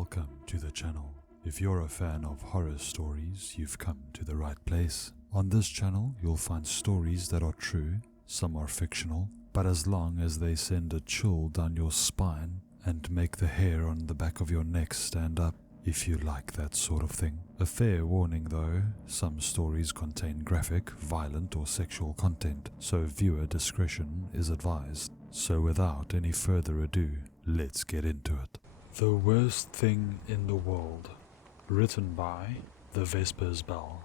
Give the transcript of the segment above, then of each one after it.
Welcome to the channel. If you're a fan of horror stories, you've come to the right place. On this channel, you'll find stories that are true, some are fictional, but as long as they send a chill down your spine and make the hair on the back of your neck stand up, if you like that sort of thing. A fair warning though, some stories contain graphic, violent or sexual content, so viewer discretion is advised. So without any further ado, let's get into it. The Worst Thing in the World, written by The Vespers Bell.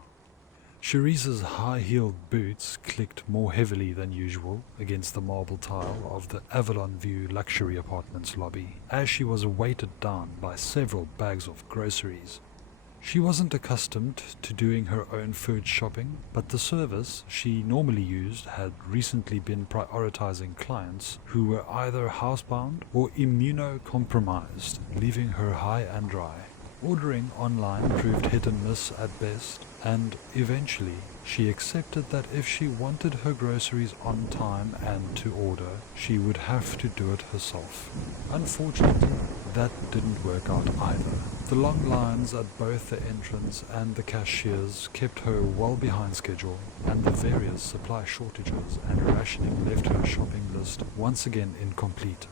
Cherie's high-heeled boots clicked more heavily than usual against the marble tile of the Avalon View luxury apartments lobby as she was weighted down by several bags of groceries. She wasn't accustomed to doing her own food shopping, but the service she normally used had recently been prioritizing clients who were either housebound or immunocompromised, leaving her high and dry. Ordering online proved hit and miss at best, and eventually she accepted that if she wanted her groceries on time and to order, she would have to do it herself. Unfortunately, that didn't work out either. The long lines at both the entrance and the cashiers kept her well behind schedule, and the various supply shortages and rationing left her shopping list once again incomplete.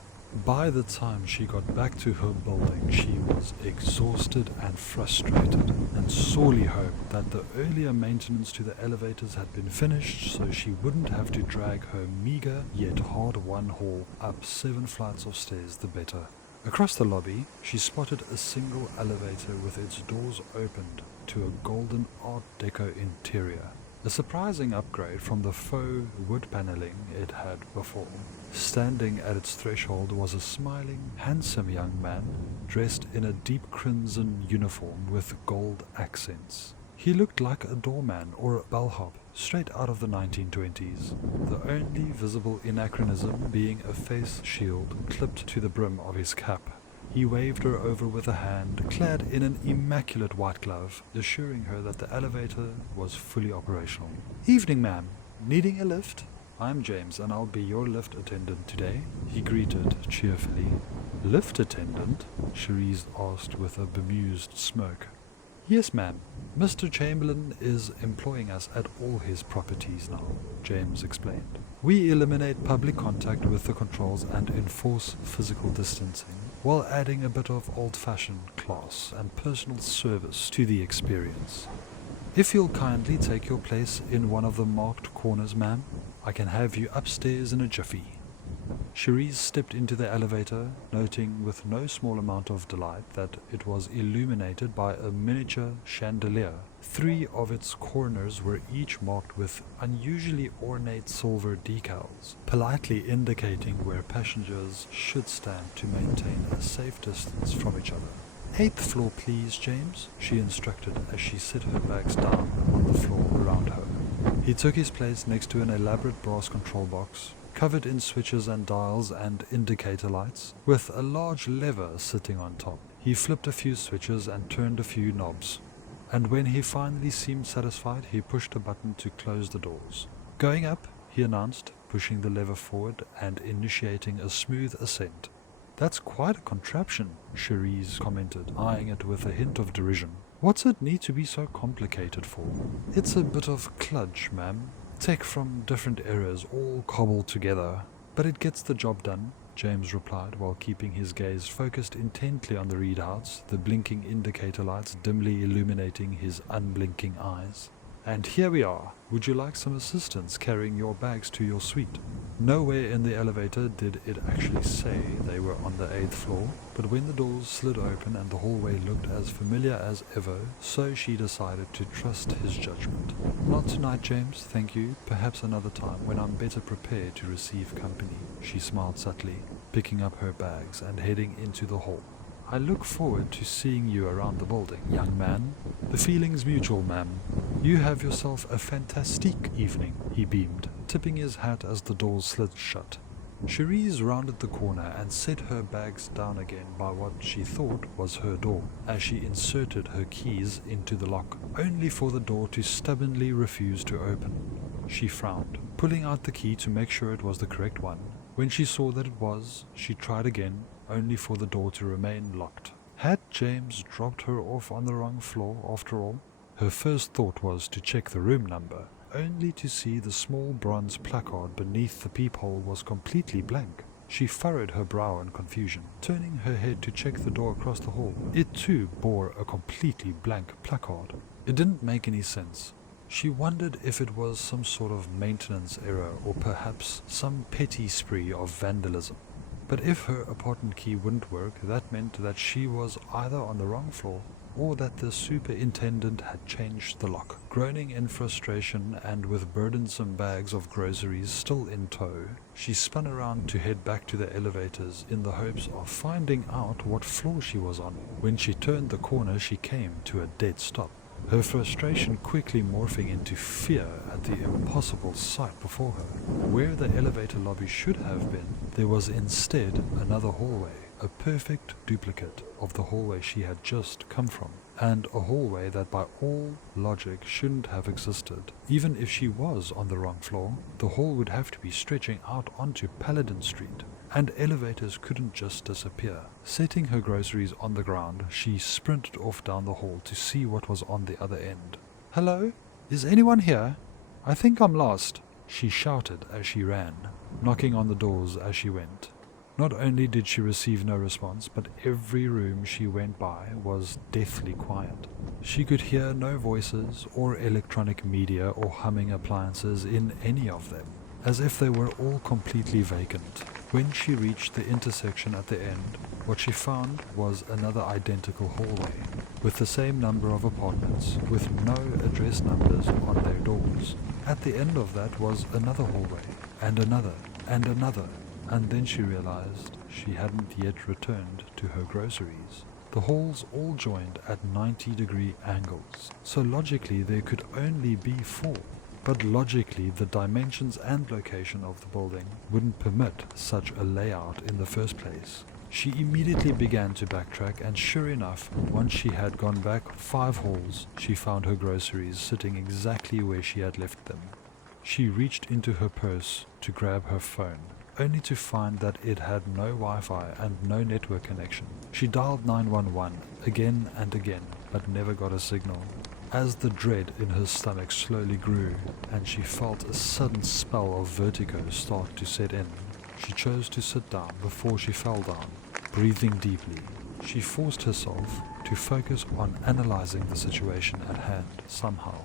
By the time she got back to her building, she was exhausted and frustrated, and sorely hoped that the earlier maintenance to the elevators had been finished so she wouldn't have to drag her meager yet hard-won haul up 7 flights of stairs the better. Across the lobby, she spotted a single elevator with its doors opened to a golden Art Deco interior. A surprising upgrade from the faux wood paneling it had before. Standing at its threshold was a smiling, handsome young man dressed in a deep crimson uniform with gold accents. He looked like a doorman or a bellhop straight out of the 1920s, the only visible anachronism being a face shield clipped to the brim of his cap. He waved her over with a hand, clad in an immaculate white glove, assuring her that the elevator was fully operational. "Evening, ma'am. Needing a lift? I'm James, and I'll be your lift attendant today," he greeted cheerfully. "Lift attendant?" Cherie asked with a bemused smirk. "Yes, ma'am. Mr. Chamberlain is employing us at all his properties now," James explained. "We eliminate public contact with the controls and enforce physical distancing, while adding a bit of old-fashioned class and personal service to the experience. If you'll kindly take your place in one of the marked corners, ma'am, I can have you upstairs in a jiffy." Cherie stepped into the elevator, noting with no small amount of delight that it was illuminated by a miniature chandelier. 3 of its corners were each marked with unusually ornate silver decals, politely indicating where passengers should stand to maintain a safe distance from each other. "8th floor, please, James," she instructed as she set her bags down on the floor around her. He took his place next to an elaborate brass control box, covered in switches and dials and indicator lights, with a large lever sitting on top. He flipped a few switches and turned a few knobs, and when he finally seemed satisfied, he pushed a button to close the doors. "Going up," he announced, pushing the lever forward and initiating a smooth ascent. "That's quite a contraption," Cherie commented, eyeing it with a hint of derision. "What's it need to be so complicated for?" "It's a bit of kludge, ma'am. Tech from different eras all cobbled together, but it gets the job done," James replied while keeping his gaze focused intently on the readouts, the blinking indicator lights dimly illuminating his unblinking eyes. "And here we are. Would you like some assistance carrying your bags to your suite?" Nowhere in the elevator did it actually say they were on the 8th floor, but when the doors slid open and the hallway looked as familiar as ever, so she decided to trust his judgment. "Not tonight, James, thank you. Perhaps another time when I'm better prepared to receive company," she smiled subtly, picking up her bags and heading into the hall. "I look forward to seeing you around the building, young man." "The feeling's mutual, ma'am. You have yourself a fantastique evening," he beamed, tipping his hat as the doors slid shut. Cherie rounded the corner and set her bags down again by what she thought was her door, as she inserted her keys into the lock, only for the door to stubbornly refuse to open. She frowned, pulling out the key to make sure it was the correct one. When she saw that it was, she tried again, only for the door to remain locked. Had James dropped her off on the wrong floor after all? Her first thought was to check the room number, only to see the small bronze placard beneath the peephole was completely blank. She furrowed her brow in confusion, turning her head to check the door across the hall. It too bore a completely blank placard. It didn't make any sense. She wondered if it was some sort of maintenance error or perhaps some petty spree of vandalism. But if her apartment key wouldn't work, that meant that she was either on the wrong floor or that the superintendent had changed the lock. Groaning in frustration and with burdensome bags of groceries still in tow, she spun around to head back to the elevators in the hopes of finding out what floor she was on. When she turned the corner, she came to a dead stop, her frustration quickly morphing into fear at the impossible sight before her. Where the elevator lobby should have been, there was instead another hallway, a perfect duplicate of the hallway she had just come from, and a hallway that by all logic shouldn't have existed. Even if she was on the wrong floor, the hall would have to be stretching out onto Paladin Street, and elevators couldn't just disappear. Setting her groceries on the ground, she sprinted off down the hall to see what was on the other end. "Hello? Is anyone here? I think I'm lost," she shouted as she ran, knocking on the doors as she went. Not only did she receive no response, but every room she went by was deathly quiet. She could hear no voices or electronic media or humming appliances in any of them, as if they were all completely vacant. When she reached the intersection at the end, what she found was another identical hallway, with the same number of apartments, with no address numbers on their doors. At the end of that was another hallway, and another, and another. And then she realized she hadn't yet returned to her groceries. The halls all joined at 90-degree angles, so logically there could only be 4. But logically the dimensions and location of the building wouldn't permit such a layout in the first place. She immediately began to backtrack, and sure enough, once she had gone back 5 halls, she found her groceries sitting exactly where she had left them. She reached into her purse to grab her phone, only to find that it had no Wi-Fi and no network connection. She dialed 911 again and again, but never got a signal. As the dread in her stomach slowly grew, and she felt a sudden spell of vertigo start to set in, she chose to sit down before she fell down. Breathing deeply, she forced herself to focus on analyzing the situation at hand somehow.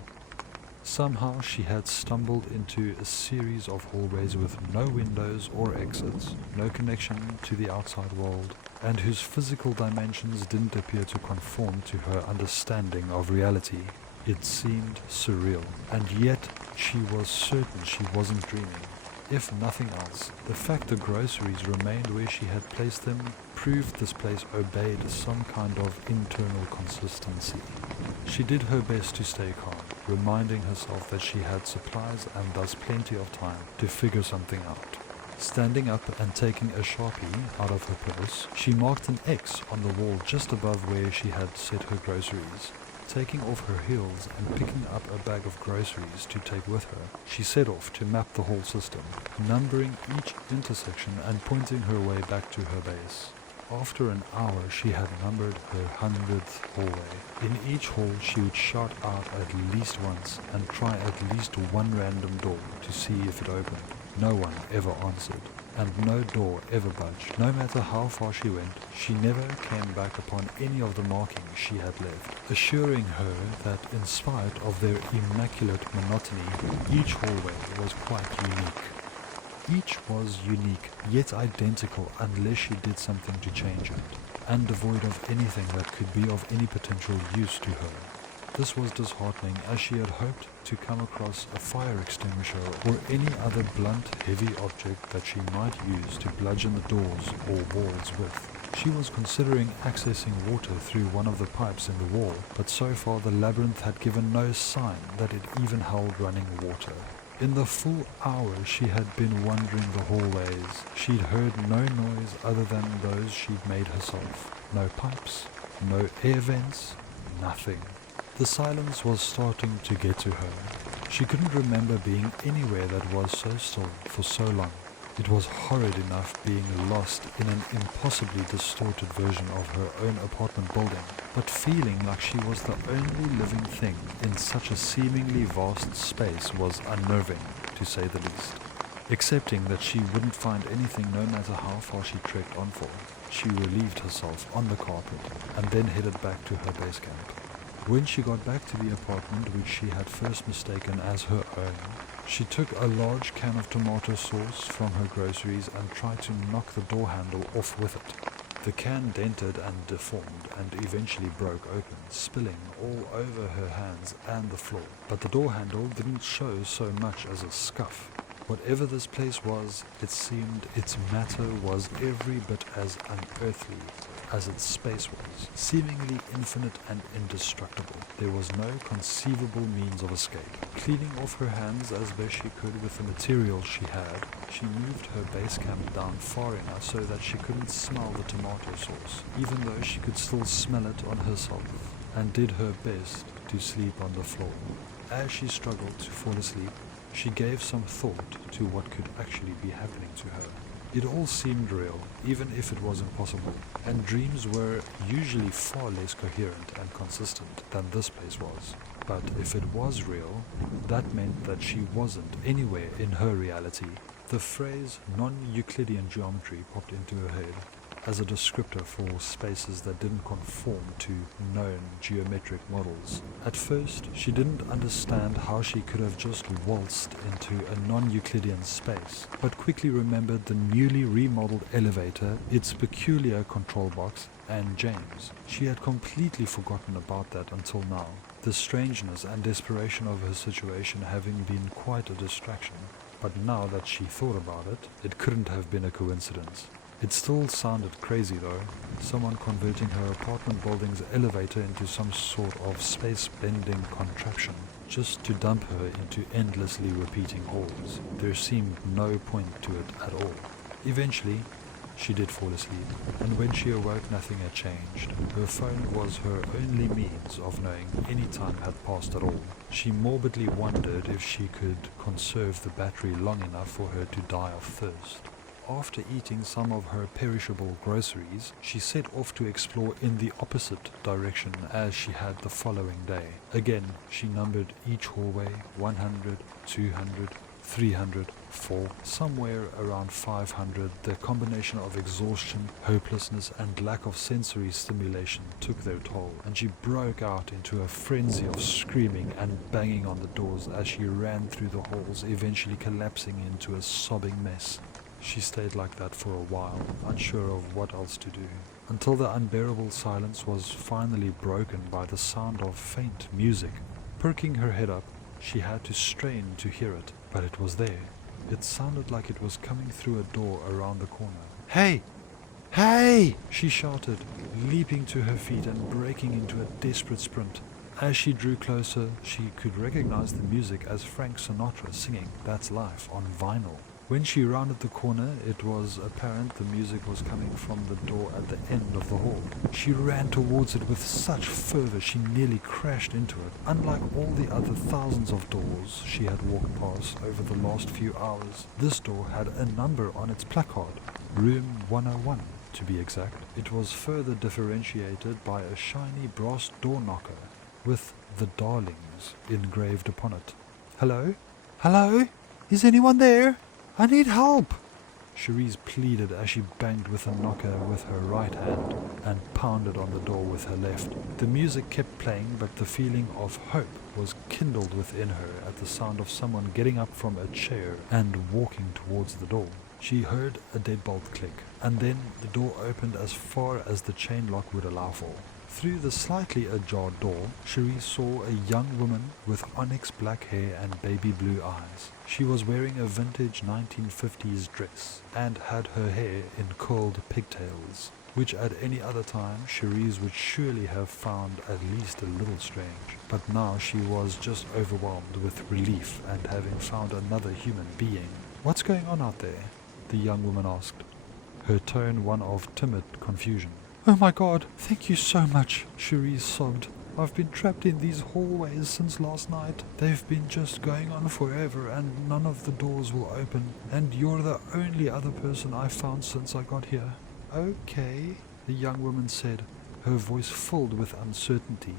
Somehow she had stumbled into a series of hallways with no windows or exits, no connection to the outside world, and whose physical dimensions didn't appear to conform to her understanding of reality. It seemed surreal, and yet she was certain she wasn't dreaming. If nothing else, the fact the groceries remained where she had placed them proved this place obeyed some kind of internal consistency. She did her best to stay calm, reminding herself that she had supplies and thus plenty of time to figure something out. Standing up and taking a Sharpie out of her purse, she marked an X on the wall just above where she had set her groceries. Taking off her heels and picking up a bag of groceries to take with her, she set off to map the whole system, numbering each intersection and pointing her way back to her base. After an hour, she had numbered her 100th hallway. In each hall, she would shout out at least once and try at least one random door to see if it opened. No one ever answered, and no door ever budged. No matter how far she went, she never came back upon any of the markings she had left, assuring her that in spite of their immaculate monotony, each hallway was quite unique. Each was unique, yet identical unless she did something to change it, and devoid of anything that could be of any potential use to her. This was disheartening, as she had hoped to come across a fire extinguisher or any other blunt, heavy object that she might use to bludgeon the doors or walls with. She was considering accessing water through one of the pipes in the wall, but so far the labyrinth had given no sign that it even held running water. In the full hour she had been wandering the hallways, she'd heard no noise other than those she'd made herself. No pipes, no air vents, nothing. The silence was starting to get to her. She couldn't remember being anywhere that was so still for so long. It was horrid enough being lost in an impossibly distorted version of her own apartment building, but feeling like she was the only living thing in such a seemingly vast space was unnerving, to say the least. Accepting that she wouldn't find anything no matter how far she trekked on for, she relieved herself on the carpet and then headed back to her base camp. When she got back to the apartment which she had first mistaken as her own, she took a large can of tomato sauce from her groceries and tried to knock the door handle off with it. The can dented and deformed and eventually broke open, spilling all over her hands and the floor. But the door handle didn't show so much as a scuff. Whatever this place was, it seemed its matter was every bit as unearthly as its space was, seemingly infinite and indestructible. There was no conceivable means of escape. Cleaning off her hands as best she could with the material she had, she moved her base camp down far enough so that she couldn't smell the tomato sauce, even though she could still smell it on herself, and did her best to sleep on the floor. As she struggled to fall asleep, she gave some thought to what could actually be happening to her. It all seemed real, even if it was impossible, and dreams were usually far less coherent and consistent than this place was. But if it was real, that meant that she wasn't anywhere in her reality. The phrase non-Euclidean geometry popped into her head as a descriptor for spaces that didn't conform to known geometric models. At first, she didn't understand how she could have just waltzed into a non-Euclidean space, but quickly remembered the newly remodeled elevator, its peculiar control box, and James. She had completely forgotten about that until now, the strangeness and desperation of her situation having been quite a distraction. But now that she thought about it, it couldn't have been a coincidence. It still sounded crazy though, someone converting her apartment building's elevator into some sort of space-bending contraption, just to dump her into endlessly repeating halls. There seemed no point to it at all. Eventually, she did fall asleep, and when she awoke nothing had changed. Her phone was her only means of knowing any time had passed at all. She morbidly wondered if she could conserve the battery long enough for her to die of thirst. After eating some of her perishable groceries, she set off to explore in the opposite direction as she had the following day. Again, she numbered each hallway 100, 200, 300, 4, somewhere around 500. The combination of exhaustion, hopelessness, and lack of sensory stimulation took their toll, and she broke out into a frenzy of screaming and banging on the doors as she ran through the halls, eventually collapsing into a sobbing mess. She stayed like that for a while, unsure of what else to do, until the unbearable silence was finally broken by the sound of faint music. Perking her head up, she had to strain to hear it, but it was there. It sounded like it was coming through a door around the corner. "Hey! Hey!" she shouted, leaping to her feet and breaking into a desperate sprint. As she drew closer, she could recognize the music as Frank Sinatra singing "That's Life" on vinyl. When she rounded the corner, it was apparent the music was coming from the door at the end of the hall. She ran towards it with such fervor she nearly crashed into it. Unlike all the other thousands of doors she had walked past over the last few hours, this door had a number on its placard, Room 101 to be exact. It was further differentiated by a shiny brass door knocker with "The Darlings" engraved upon it. "Hello? Hello? Is anyone there? I need help!" Cherise pleaded as she banged with the knocker with her right hand and pounded on the door with her left. The music kept playing, but the feeling of hope was kindled within her at the sound of someone getting up from a chair and walking towards the door. She heard a deadbolt click, and then the door opened as far as the chain lock would allow for. Through the slightly ajar door, Cherise saw a young woman with onyx black hair and baby blue eyes. She was wearing a vintage 1950s dress and had her hair in curled pigtails, which at any other time Cherise would surely have found at least a little strange. But now she was just overwhelmed with relief at having found another human being. "What's going on out there?" the young woman asked, her tone one of timid confusion. "Oh my God, thank you so much," Cherise sobbed. I've been trapped in these hallways since last night. They've been just going on forever and none of the doors will open. And you're the only other person I've found since I got here. Okay, the young woman said, her voice filled with uncertainty.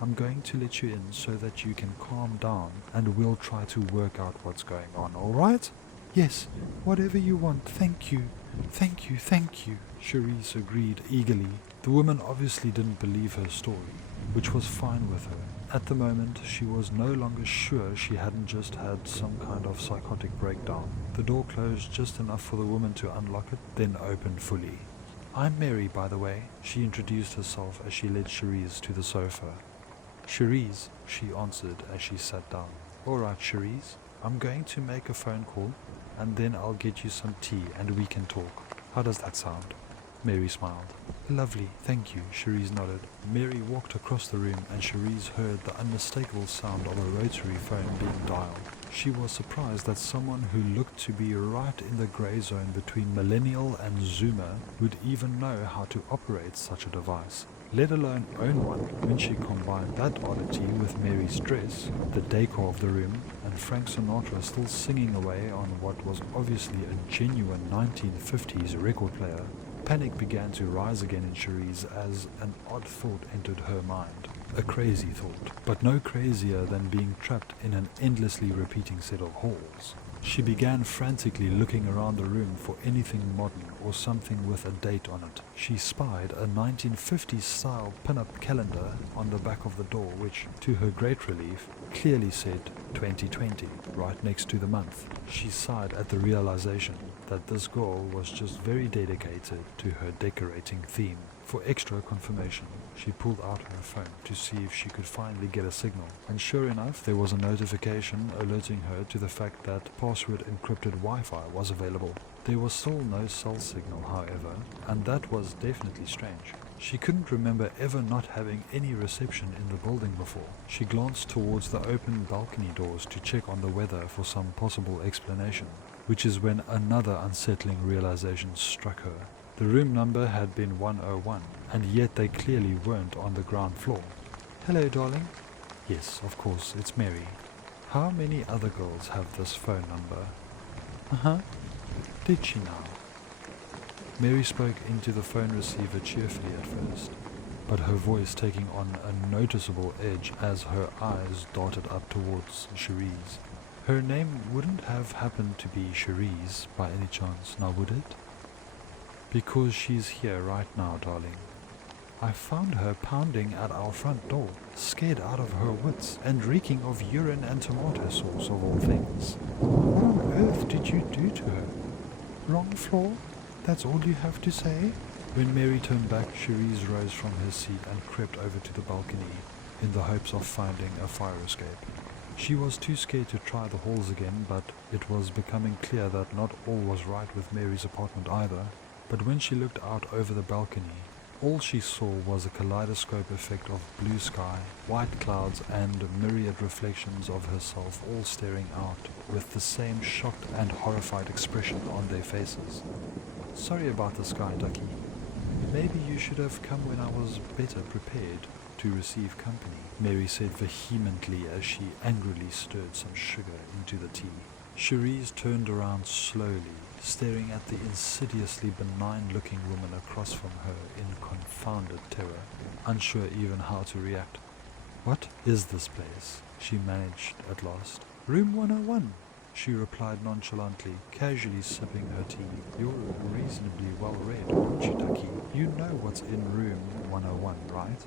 I'm going to let you in so that you can calm down and we'll try to work out what's going on, alright? Yes, whatever you want, thank you. Thank you, thank you, Cherise agreed eagerly. The woman obviously didn't believe her story, which was fine with her. At the moment, she was no longer sure she hadn't just had some kind of psychotic breakdown. The door closed just enough for the woman to unlock it, then opened fully. I'm Mary, by the way, she introduced herself as she led Cherise to the sofa. Cherise, she answered as she sat down. Alright, Cherise, I'm going to make a phone call, and then I'll get you some tea and we can talk. How does that sound? Mary smiled. Lovely, thank you, Cherise nodded. Mary walked across the room and Cherise heard the unmistakable sound of a rotary phone being dialed. She was surprised that someone who looked to be right in the grey zone between millennial and zoomer would even know how to operate such a device, let alone own one. When she combined that oddity with Mary's dress, the decor of the room, and Frank Sinatra still singing away on what was obviously a genuine 1950s record player, panic began to rise again in Cherise as an odd thought entered her mind. A crazy thought, but no crazier than being trapped in an endlessly repeating set of halls. She began frantically looking around the room for anything modern or something with a date on it. She spied a 1950s style pin-up calendar on the back of the door which, to her great relief, clearly said 2020 right next to the month. She sighed at the realization that this girl was just very dedicated to her decorating theme. For extra confirmation, she pulled out her phone to see if she could finally get a signal, and sure enough there was a notification alerting her to the fact that password encrypted Wi-Fi was available. There was still no cell signal, however, and that was definitely strange. She couldn't remember ever not having any reception in the building before. She glanced towards the open balcony doors to check on the weather for some possible explanation, which is when another unsettling realization struck her. The room number had been 101, and yet they clearly weren't on the ground floor. Hello, darling. Yes, of course, it's Mary. How many other girls have this phone number? Uh-huh. Did she now? Mary spoke into the phone receiver cheerfully at first, but her voice taking on a noticeable edge as her eyes darted up towards Cherise. Her name wouldn't have happened to be Cherise by any chance, now would it? Because she's here right now, darling. I found her pounding at our front door, scared out of her wits, and reeking of urine and tomato sauce of all things. What on earth did you do to her? Wrong floor? That's all you have to say? When Mary turned back, Cherise rose from her seat and crept over to the balcony in the hopes of finding a fire escape. She was too scared to try the halls again, but it was becoming clear that not all was right with Mary's apartment either. But when she looked out over the balcony, all she saw was a kaleidoscope effect of blue sky, white clouds and myriad reflections of herself all staring out with the same shocked and horrified expression on their faces. Sorry about the sky, Ducky. Maybe you should have come when I was better prepared to receive company, Mary said vehemently as she angrily stirred some sugar into the tea. Cherise turned around slowly, staring at the insidiously benign-looking woman across from her in confounded terror, unsure even how to react. What is this place? She managed at last. Room 101, she replied nonchalantly, casually sipping her tea. You're reasonably well read, aren't you, Ducky? You know what's in room 101, right?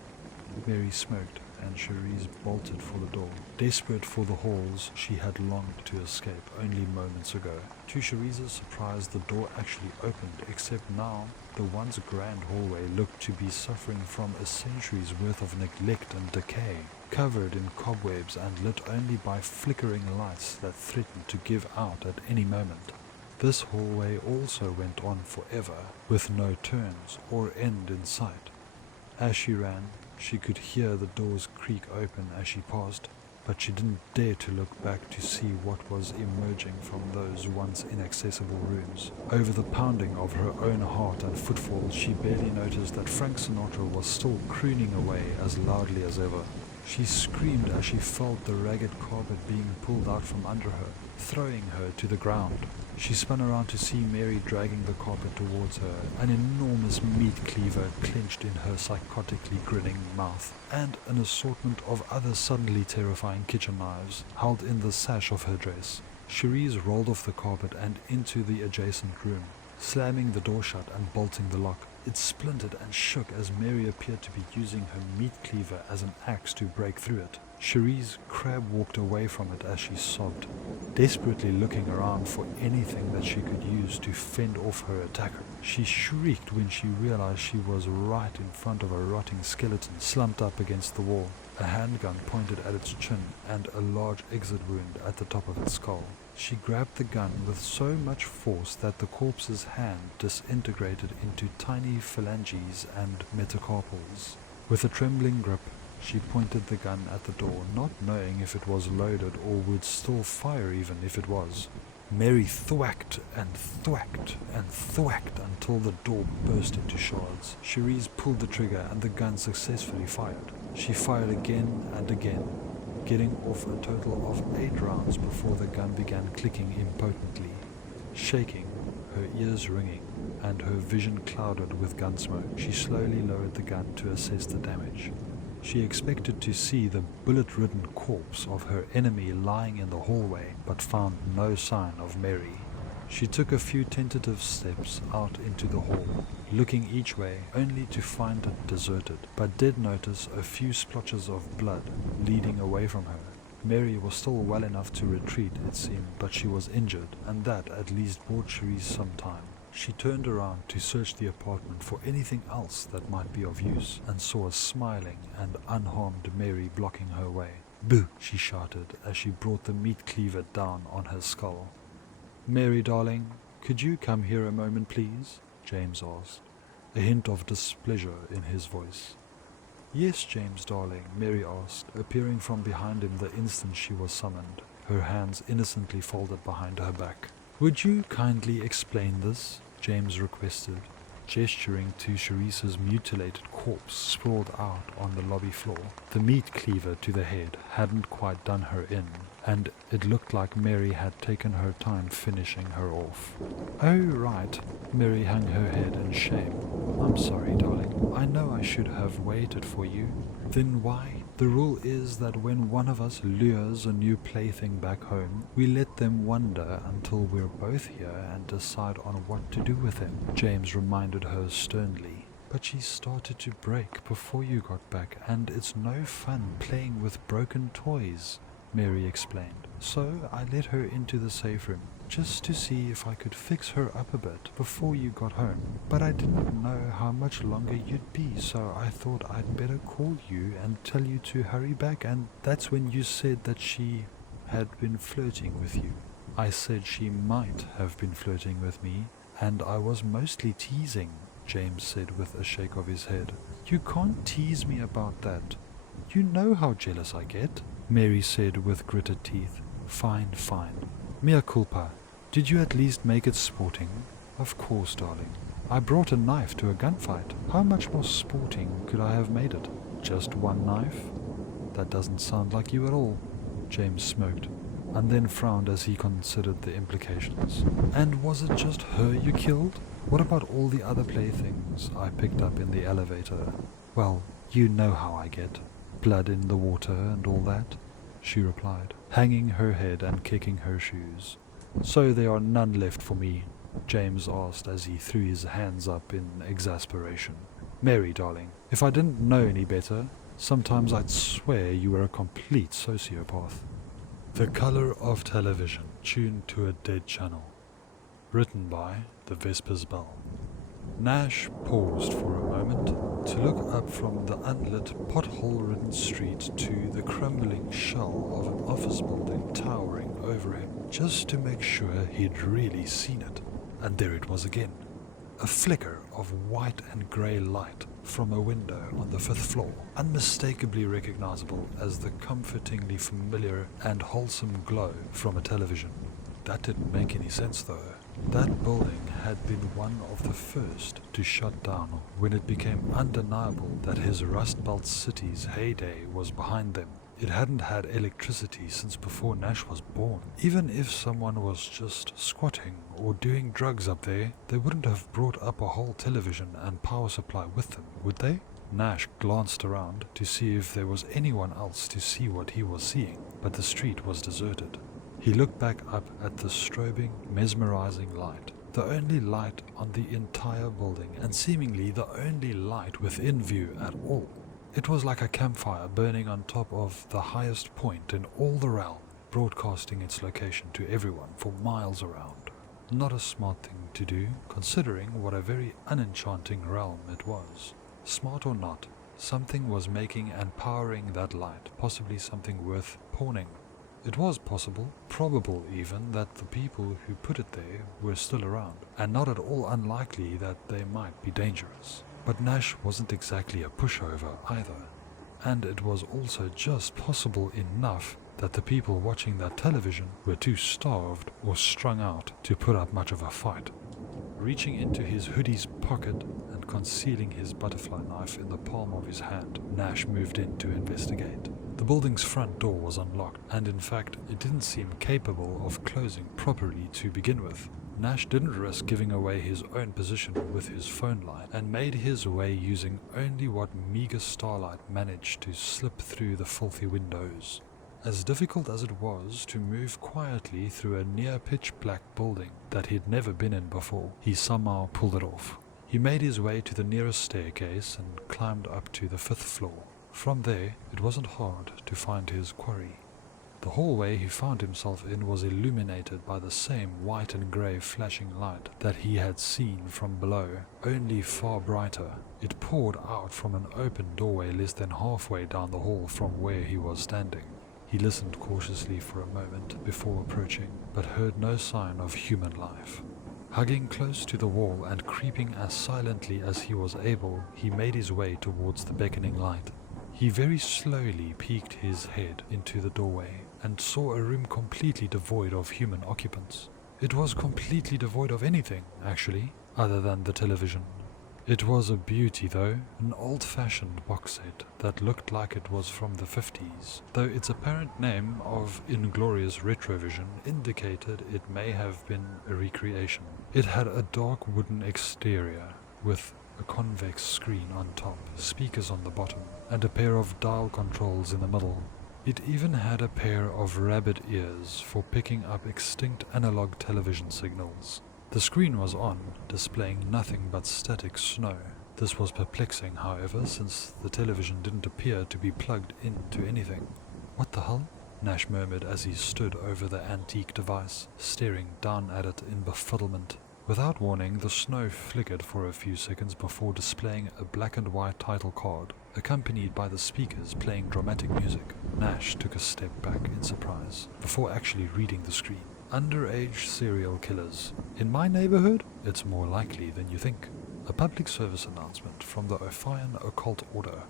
Mary smirked, and Cherise bolted for the door, desperate for the halls she had longed to escape only moments ago. To Cherise's surprise, the door actually opened, except now the once grand hallway looked to be suffering from a century's worth of neglect and decay, covered in cobwebs and lit only by flickering lights that threatened to give out at any moment. This hallway also went on forever, with no turns or end in sight. As she ran, she could hear the doors creak open as she passed. but she didn't dare to look back to see what was emerging from those once inaccessible rooms. Over the pounding of her own heart and footfalls, she barely noticed that Frank Sinatra was still crooning away as loudly as ever. She screamed as she felt the ragged carpet being pulled out from under her, throwing her to the ground. She spun around to see Mary dragging the carpet towards her, an enormous meat cleaver clenched in her psychotically grinning mouth, and an assortment of other suddenly terrifying kitchen knives held in the sash of her dress. Cherise rolled off the carpet and into the adjacent room, slamming the door shut and bolting the lock. It splintered and shook as Mary appeared to be using her meat cleaver as an axe to break through it. Cherise crab walked away from it as she sobbed, desperately looking around for anything that she could use to fend off her attacker. She shrieked when she realized she was right in front of a rotting skeleton slumped up against the wall, a handgun pointed at its chin and a large exit wound at the top of its skull. She grabbed the gun with so much force that the corpse's hand disintegrated into tiny phalanges and metacarpals. With a trembling grip, she pointed the gun at the door, not knowing if it was loaded or would still fire even if it was. Mary thwacked and thwacked and thwacked until the door burst into shards. Cherise pulled the trigger and the gun successfully fired. She fired again and again, getting off a total of 8 rounds before the gun began clicking impotently. Shaking, her ears ringing, and her vision clouded with gun smoke, she slowly lowered the gun to assess the damage. She expected to see the bullet-ridden corpse of her enemy lying in the hallway, but found no sign of Mary. She took a few tentative steps out into the hall, looking each way only to find it deserted, but did notice a few splotches of blood leading away from her. Mary was still well enough to retreat, it seemed, but she was injured, and that at least bought Cherise some time. She turned around to search the apartment for anything else that might be of use, and saw a smiling and unharmed Mary blocking her way. "Boo!" she shouted as she brought the meat cleaver down on her skull. "Mary, darling, could you come here a moment, please?" James asked, a hint of displeasure in his voice. "Yes, James, darling," Mary asked, appearing from behind him the instant she was summoned, her hands innocently folded behind her back. "Would you kindly explain this?" James requested, gesturing to Cherise's mutilated corpse sprawled out on the lobby floor. The meat cleaver to the head hadn't quite done her in, and it looked like Mary had taken her time finishing her off. "Oh, right." Mary hung her head in shame. "I'm sorry, darling. I know I should have waited for you." "Then why? The rule is that when one of us lures a new plaything back home, we let them wander until we're both here and decide on what to do with them," James reminded her sternly. "But she started to break before you got back, and it's no fun playing with broken toys," Mary explained. "So I let her into the safe room, just to see if I could fix her up a bit before you got home. But I didn't know how much longer you'd be, so I thought I'd better call you and tell you to hurry back, and that's when you said that she had been flirting with you." "I said she might have been flirting with me, and I was mostly teasing," James said with a shake of his head. "You can't tease me about that. You know how jealous I get," Mary said with gritted teeth. "Fine, fine. Mea culpa. Did you at least make it sporting?" "Of course, darling. I brought a knife to a gunfight. How much more sporting could I have made it? Just one knife? That doesn't sound like you at all." James smoked, and then frowned as he considered the implications. "And was it just her you killed? What about all the other playthings I picked up in the elevator?" "Well, you know how I get. Blood in the water and all that," she replied, hanging her head and kicking her shoes. "So there are none left for me?" James asked as he threw his hands up in exasperation. "Mary, darling, if I didn't know any better, sometimes I'd swear you were a complete sociopath." The Color of Television, tuned to a dead channel. Written by The Vespers Bell. Nash paused for a moment to look up from the unlit, pothole-ridden street to the crumbling shell of an office building towering over him, just to make sure he'd really seen it. And there it was again. a flicker of white and grey light from a window on the 5th floor, unmistakably recognizable as the comfortingly familiar and wholesome glow from a television. That didn't make any sense though. That building had been one of the first to shut down when it became undeniable that his Rust Belt city's heyday was behind them. It hadn't had electricity since before Nash was born. Even if someone was just squatting or doing drugs up there, they wouldn't have brought up a whole television and power supply with them, would they? Nash glanced around to see if there was anyone else to see what he was seeing, but the street was deserted. He looked back up at the strobing, mesmerizing light, the only light on the entire building and seemingly the only light within view at all. It was like a campfire burning on top of the highest point in all the realm, broadcasting its location to everyone for miles around. Not a smart thing to do, considering what a very unenchanting realm it was. Smart or not, something was making and powering that light, possibly something worth pawning. It was possible, probable even, that the people who put it there were still around, and not at all unlikely that they might be dangerous. But Nash wasn't exactly a pushover either, and it was also just possible enough that the people watching that television were too starved or strung out to put up much of a fight. Reaching into his hoodie's pocket and concealing his butterfly knife in the palm of his hand, Nash moved in to investigate. The building's front door was unlocked, and in fact, it didn't seem capable of closing properly to begin with. Nash didn't risk giving away his own position with his phone line, and made his way using only what meager starlight managed to slip through the filthy windows. As difficult as it was to move quietly through a near pitch-black building that he'd never been in before, he somehow pulled it off. He made his way to the nearest staircase and climbed up to the 5th floor. From there, it wasn't hard to find his quarry. The hallway he found himself in was illuminated by the same white and grey flashing light that he had seen from below, only far brighter. It poured out from an open doorway less than halfway down the hall from where he was standing. He listened cautiously for a moment before approaching, but heard no sign of human life. Hugging close to the wall and creeping as silently as he was able, he made his way towards the beckoning light. He very slowly peeked his head into the doorway and saw a room completely devoid of human occupants. It was completely devoid of anything, actually, other than the television. It was a beauty though, an old-fashioned box set that looked like it was from the 50s, though its apparent name of Inglorious Retrovision indicated it may have been a recreation. It had a dark wooden exterior with a convex screen on top, speakers on the bottom, and a pair of dial controls in the middle. It even had a pair of rabbit ears for picking up extinct analog television signals. The screen was on, displaying nothing but static snow. This was perplexing, however, since the television didn't appear to be plugged into anything. "What the hell?" Nash murmured as he stood over the antique device, staring down at it in befuddlement. Without warning, the snow flickered for a few seconds before displaying a black and white title card, accompanied by the speakers playing dramatic music. Nash took a step back in surprise, before actually reading the screen. Underage serial killers. In my neighborhood, it's more likely than you think. A public service announcement from the Ophion Occult Order.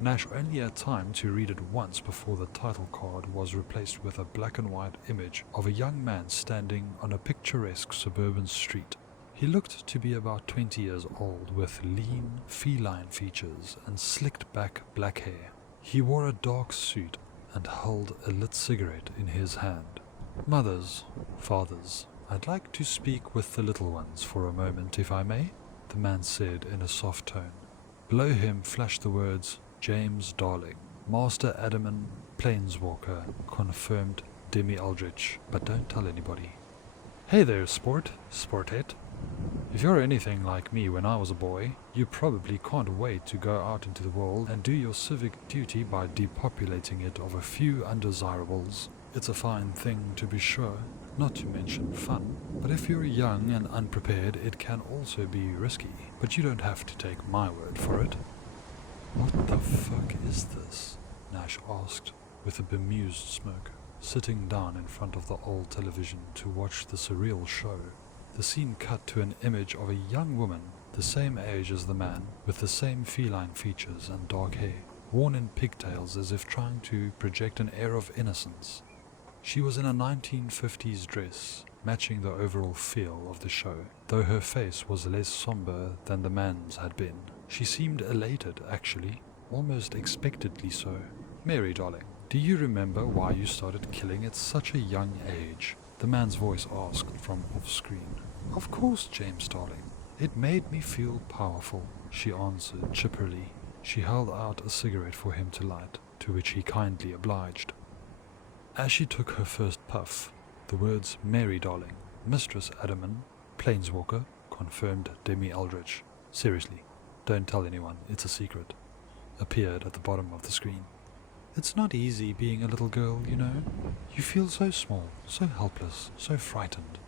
Nash only had time to read it once before the title card was replaced with a black and white image of a young man standing on a picturesque suburban street. He looked to be about 20 years old, with lean, feline features and slicked back black hair. He wore a dark suit and held a lit cigarette in his hand. "Mothers, fathers, I'd like to speak with the little ones for a moment, if I may," the man said in a soft tone. Below him flashed the words, "James Darling, Master Adaman, Planeswalker, confirmed Demi Aldrich, but don't tell anybody." "Hey there, sporthead. If you're anything like me when I was a boy, you probably can't wait to go out into the world and do your civic duty by depopulating it of a few undesirables. It's a fine thing to be sure, not to mention fun, but if you're young and unprepared, it can also be risky, but you don't have to take my word for it." "What the fuck is this?" Nash asked, with a bemused smirk, sitting down in front of the old television to watch the surreal show. The scene cut to an image of a young woman, the same age as the man, with the same feline features and dark hair, worn in pigtails as if trying to project an air of innocence. She was in a 1950s dress, matching the overall feel of the show, though her face was less somber than the man's had been. She seemed elated, actually, almost expectedly so. "Mary, darling, do you remember why you started killing at such a young age?" the man's voice asked from off-screen. "Of course, James, darling. It made me feel powerful," she answered chipperly. She held out a cigarette for him to light, to which he kindly obliged. As she took her first puff, the words "Mary, darling, Mistress Adaman, Planeswalker," confirmed Demi Eldridge. "Seriously, don't tell anyone, it's a secret," appeared at the bottom of the screen. "It's not easy being a little girl, you know. You feel so small, so helpless, so frightened,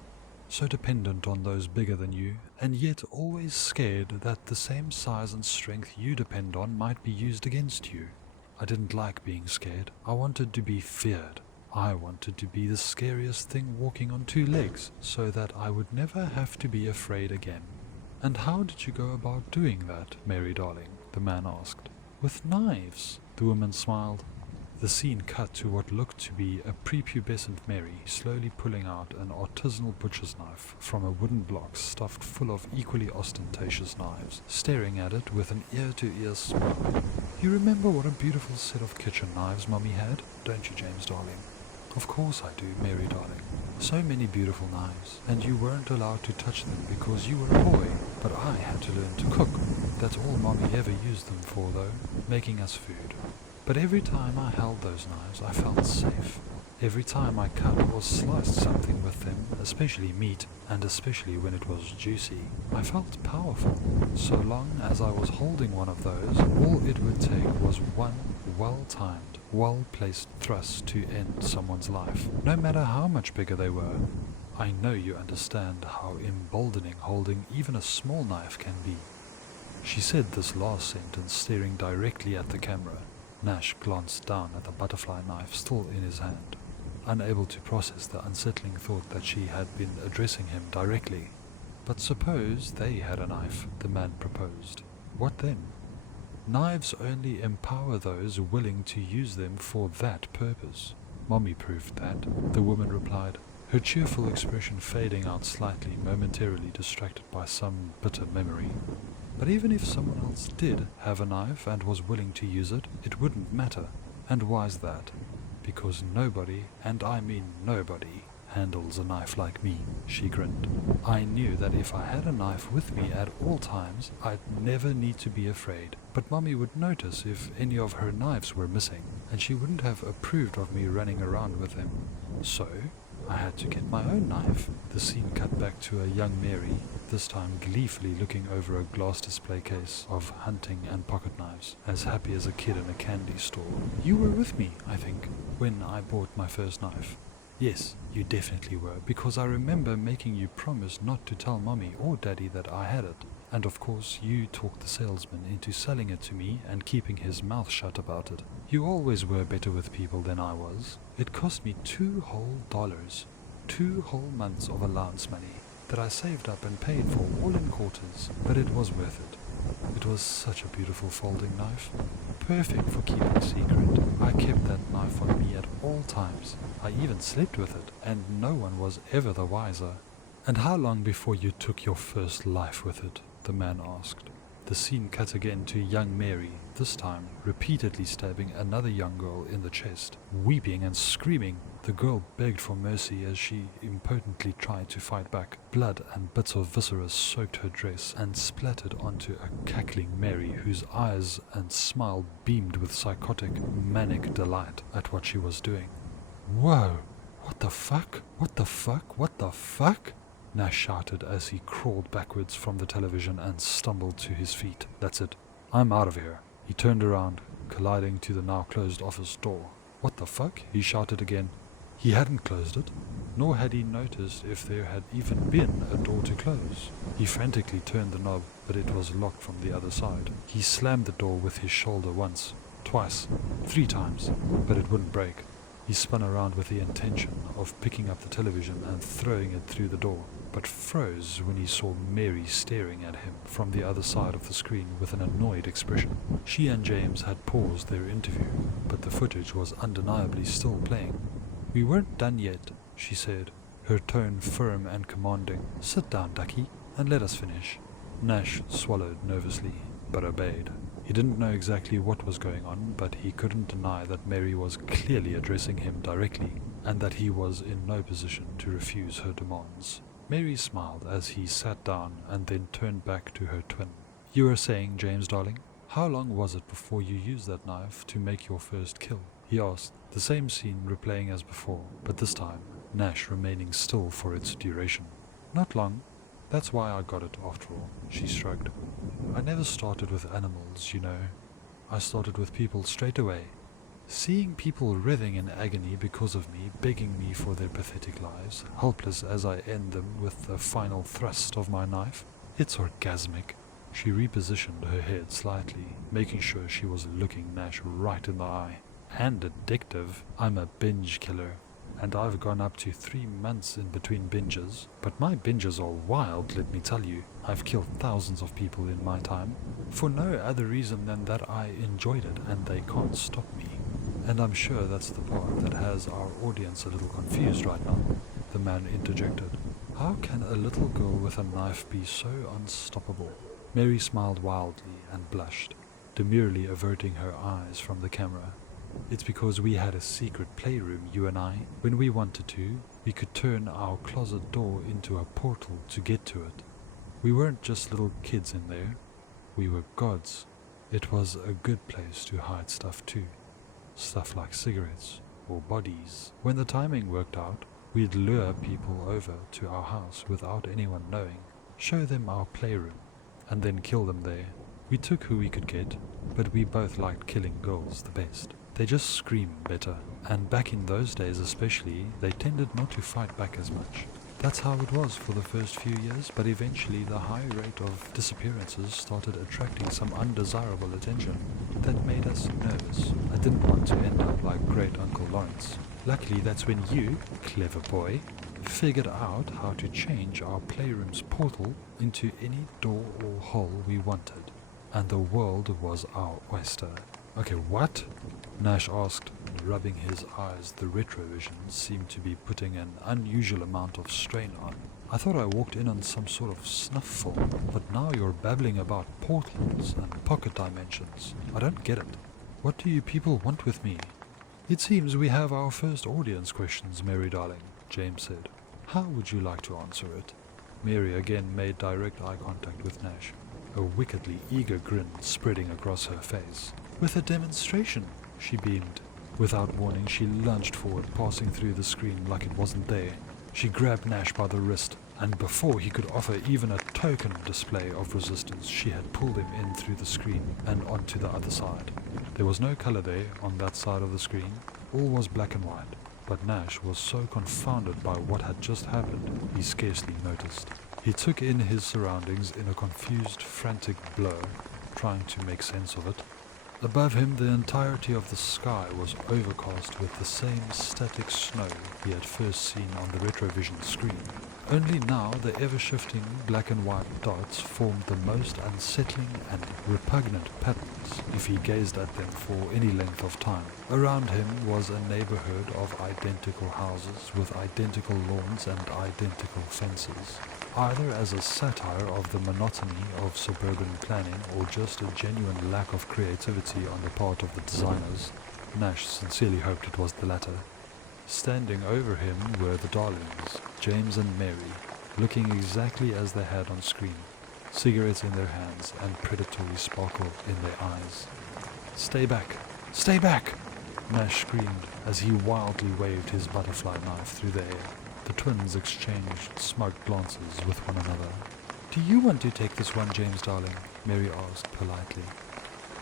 so dependent on those bigger than you, and yet always scared that the same size and strength you depend on might be used against you. I didn't like being scared. I wanted to be feared. I wanted to be the scariest thing walking on two legs, so that I would never have to be afraid again." "And how did you go about doing that, Mary darling?" the man asked. "With knives," the woman smiled. The scene cut to what looked to be a prepubescent Mary slowly pulling out an artisanal butcher's knife from a wooden block stuffed full of equally ostentatious knives, staring at it with an ear-to-ear smile. "You remember what a beautiful set of kitchen knives Mummy had, don't you, James darling?" "Of course I do, Mary darling. So many beautiful knives, and you weren't allowed to touch them because you were a boy, but I had to learn to cook. That's all Mummy ever used them for though, making us food. But every time I held those knives I felt safe. Every time I cut or sliced something with them, especially meat, and especially when it was juicy, I felt powerful. So long as I was holding one of those, all it would take was one well-timed, well-placed thrust to end someone's life, no matter how much bigger they were. I know you understand how emboldening holding even a small knife can be." She said this last sentence staring directly at the camera. Nash glanced down at the butterfly knife still in his hand, unable to process the unsettling thought that she had been addressing him directly. "But suppose they had a knife," the man proposed. "What then?" "Knives only empower those willing to use them for that purpose." "Mommy proved that," the woman replied, her cheerful expression fading out slightly, momentarily distracted by some bitter memory. "But even if someone else did have a knife and was willing to use it, it wouldn't matter. And why's that? Because nobody, and I mean nobody, handles a knife like me," she grinned. "I knew that if I had a knife with me at all times, I'd never need to be afraid. But Mummy would notice if any of her knives were missing, and she wouldn't have approved of me running around with them. So I had to get my own knife." The scene cut back to a young Mary, this time gleefully looking over a glass display case of hunting and pocket knives, as happy as a kid in a candy store. "You were with me, I think, when I bought my first knife." "Yes, you definitely were, because I remember making you promise not to tell Mummy or Daddy that I had it. And of course you talked the salesman into selling it to me and keeping his mouth shut about it. You always were better with people than I was. It cost me $2 whole, 2 whole months of allowance money that I saved up and paid for all in quarters, but it was worth it. It was such a beautiful folding knife, perfect for keeping secret. I kept that knife on me at all times. I even slept with it, and no one was ever the wiser." "And how long before you took your first life with it?" the man asked. The scene cut again to young Mary, this time repeatedly stabbing another young girl in the chest, weeping and screaming. The girl begged for mercy as she impotently tried to fight back. Blood and bits of viscera soaked her dress and splattered onto a cackling Mary whose eyes and smile beamed with psychotic, manic delight at what she was doing. "Whoa! What the fuck? What the fuck? What the fuck?" Nash shouted as he crawled backwards from the television and stumbled to his feet. "That's it. I'm out of here." He turned around, colliding to the now closed office door. "What the fuck?" he shouted again. He hadn't closed it, nor had he noticed if there had even been a door to close. He frantically turned the knob, but it was locked from the other side. He slammed the door with his shoulder once, twice, 3 times, but it wouldn't break. He spun around with the intention of picking up the television and throwing it through the door, but froze when he saw Mary staring at him from the other side of the screen with an annoyed expression. She and James had paused their interview, but the footage was undeniably still playing. "We weren't done yet," she said, her tone firm and commanding. "Sit down, ducky, and let us finish." Nash swallowed nervously, but obeyed. He didn't know exactly what was going on, but he couldn't deny that Mary was clearly addressing him directly, and that he was in no position to refuse her demands. Mary smiled as he sat down and then turned back to her twin. "You were saying, James darling, how long was it before you used that knife to make your first kill?" he asked, the same scene replaying as before, but this time Nash remaining still for its duration. "Not long. That's why I got it after all," she shrugged. "I never started with animals, you know. I started with people straight away. Seeing people writhing in agony because of me, begging me for their pathetic lives, helpless as I end them with the final thrust of my knife, it's orgasmic." She repositioned her head slightly, making sure she was looking Nash right in the eye. "And addictive. I'm a binge killer, and I've gone up to 3 months in between binges. But my binges are wild, let me tell you. I've killed thousands of people in my time, for no other reason than that I enjoyed it and they can't stop me. And I'm sure that's the part that has our audience a little confused right now," the man interjected. "How can a little girl with a knife be so unstoppable?" Mary smiled wildly and blushed, demurely averting her eyes from the camera. "It's because we had a secret playroom, you and I. When we wanted to, we could turn our closet door into a portal to get to it. We weren't just little kids in there. We were gods. It was a good place to hide stuff too. Stuff like cigarettes or bodies. When the timing worked out, we'd lure people over to our house without anyone knowing, show them our playroom, and then kill them there. We took who we could get, but we both liked killing girls the best. They just scream better, and back in those days especially, they tended not to fight back as much. That's how it was for the first few years, but eventually the high rate of disappearances started attracting some undesirable attention that made us nervous. I didn't want to end up like Great Uncle Lawrence. Luckily, that's when you, clever boy, figured out how to change our playroom's portal into any door or hole we wanted, and the world was our oyster." "Okay, what?" Nash asked, rubbing his eyes. The retrovision seemed to be putting an unusual amount of strain on. "I thought I walked in on some sort of snuff film, but now you're babbling about portals and pocket dimensions. I don't get it. What do you people want with me?" "It seems we have our first audience questions, Mary darling," James said. "How would you like to answer it?" Mary again made direct eye contact with Nash, a wickedly eager grin spreading across her face. "With a demonstration," she beamed. Without warning, she lunged forward, passing through the screen like it wasn't there. She grabbed Nash by the wrist, and before he could offer even a token display of resistance, she had pulled him in through the screen and onto the other side. There was no color there on that side of the screen. All was black and white, but Nash was so confounded by what had just happened, he scarcely noticed. He took in his surroundings in a confused, frantic blur, trying to make sense of it. Above him, the entirety of the sky was overcast with the same static snow he had first seen on the retrovision screen. Only now the ever-shifting black and white dots formed the most unsettling and repugnant patterns if he gazed at them for any length of time. Around him was a neighborhood of identical houses with identical lawns and identical fences. Either as a satire of the monotony of suburban planning or just a genuine lack of creativity on the part of the designers, Nash sincerely hoped it was the latter. Standing over him were the darlings, James and Mary, looking exactly as they had on screen, cigarettes in their hands and predatory sparkle in their eyes. "Stay back! Stay back!" Nash screamed as he wildly waved his butterfly knife through the air. The twins exchanged smug glances with one another. "Do you want to take this one, James darling?" Mary asked politely.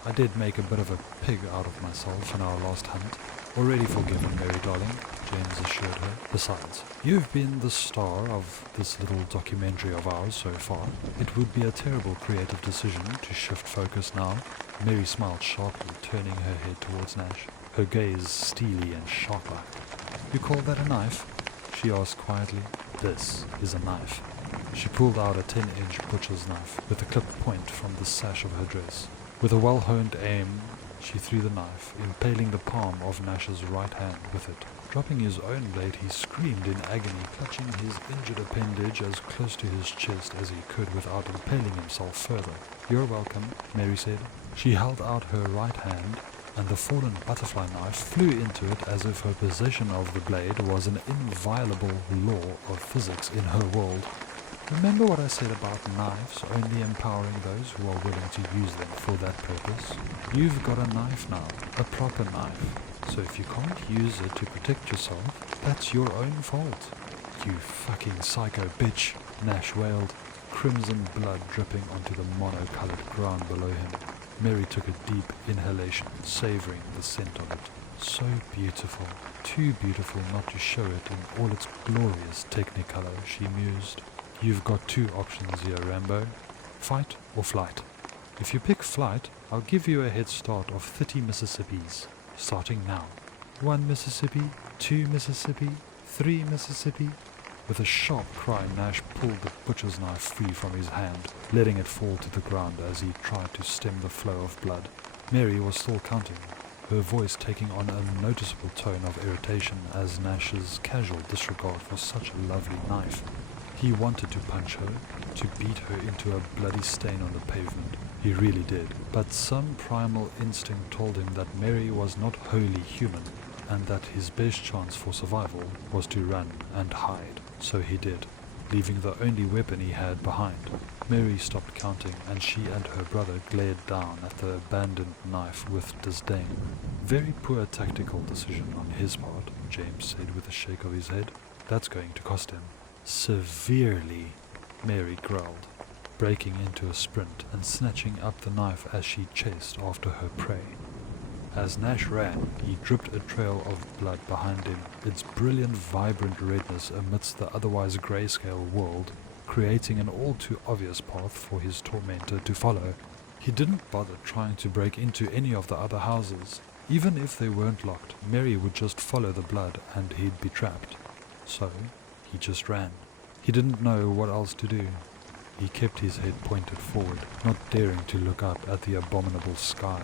"I did make a bit of a pig out of myself in our last hunt. Already forgiven, Mary darling," James assured her. "Besides, you've been the star of this little documentary of ours so far. It would be a terrible creative decision to shift focus now." Mary smiled sharply, turning her head towards Nash. her gaze steely and shark-like. "You call that a knife?" she asked quietly. "This is a knife." She pulled out a 10-inch butcher's knife with a clipped point from the sash of her dress. With a well-honed aim, she threw the knife, impaling the palm of Nash's right hand with it. Dropping his own blade, he screamed in agony, clutching his injured appendage as close to his chest as he could without impaling himself further. "You're welcome," Mary said. She held out her right hand, and the fallen butterfly knife flew into it as if her possession of the blade was an inviolable law of physics in her world. "Remember what I said about knives only empowering those who are willing to use them for that purpose? You've got a knife now, a proper knife. So if you can't use it to protect yourself, that's your own fault." "You fucking psycho bitch," Nash wailed, crimson blood dripping onto the mono-colored ground below him. Mary took a deep inhalation, savoring the scent of it. So beautiful, too beautiful not to show it in all its glorious technicolor, she mused. "You've got two options here, Rambo. Fight or flight. If you pick flight, I'll give you a head start of 30 Mississippis, starting now. 1 Mississippi, 2 Mississippi, 3 Mississippi." With a sharp cry, Nash pulled the butcher's knife free from his hand, letting it fall to the ground as he tried to stem the flow of blood. Mary was still counting, her voice taking on a noticeable tone of irritation as Nash's casual disregard for such a lovely knife. He wanted to punch her, to beat her into a bloody stain on the pavement. He really did. But some primal instinct told him that Mary was not wholly human, and that his best chance for survival was to run and hide. So he did, leaving the only weapon he had behind. Mary stopped counting, and she and her brother glared down at the abandoned knife with disdain. "Very poor tactical decision on his part," James said with a shake of his head. "That's going to cost him." "Severely," Mary growled, breaking into a sprint and snatching up the knife as she chased after her prey. As Nash ran, he dripped a trail of blood behind him, its brilliant, vibrant redness amidst the otherwise grayscale world, creating an all-too-obvious path for his tormentor to follow. He didn't bother trying to break into any of the other houses. Even if they weren't locked, Mary would just follow the blood and he'd be trapped. So, he just ran. He didn't know what else to do. He kept his head pointed forward, not daring to look up at the abominable sky.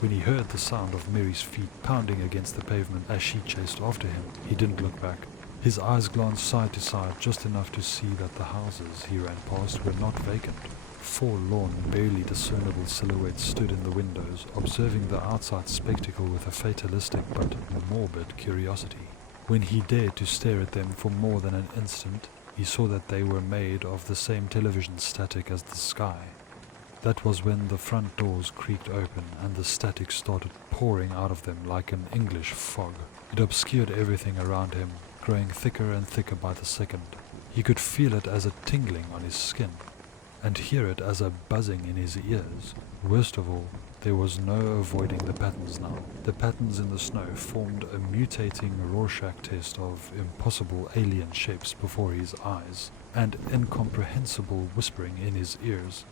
When he heard the sound of Mary's feet pounding against the pavement as she chased after him, he didn't look back. His eyes glanced side to side just enough to see that the houses he ran past were not vacant. Forlorn, barely discernible silhouettes stood in the windows, observing the outside spectacle with a fatalistic but morbid curiosity. When he dared to stare at them for more than an instant, he saw that they were made of the same television static as the sky. That was when the front doors creaked open and the static started pouring out of them like an English fog. It obscured everything around him, growing thicker and thicker by the second. He could feel it as a tingling on his skin, and hear it as a buzzing in his ears. Worst of all, there was no avoiding the patterns now. The patterns in the snow formed a mutating Rorschach test of impossible alien shapes before his eyes, and incomprehensible whispering in his ears.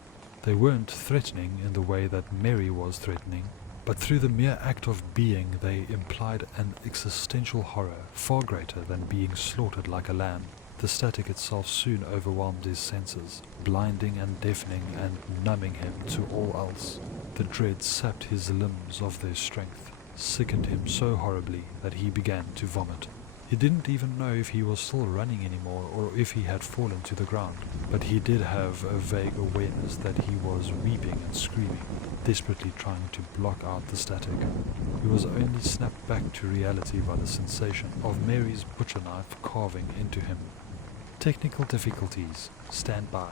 They weren't threatening in the way that Mary was threatening, but through the mere act of being they implied an existential horror far greater than being slaughtered like a lamb. The static itself soon overwhelmed his senses, blinding and deafening and numbing him to all else. The dread sapped his limbs of their strength, sickened him so horribly that he began to vomit. He didn't even know if he was still running anymore or if he had fallen to the ground, but he did have a vague awareness that he was weeping and screaming, desperately trying to block out the static. He was only snapped back to reality by the sensation of Mary's butcher knife carving into him. Technical difficulties. Stand by.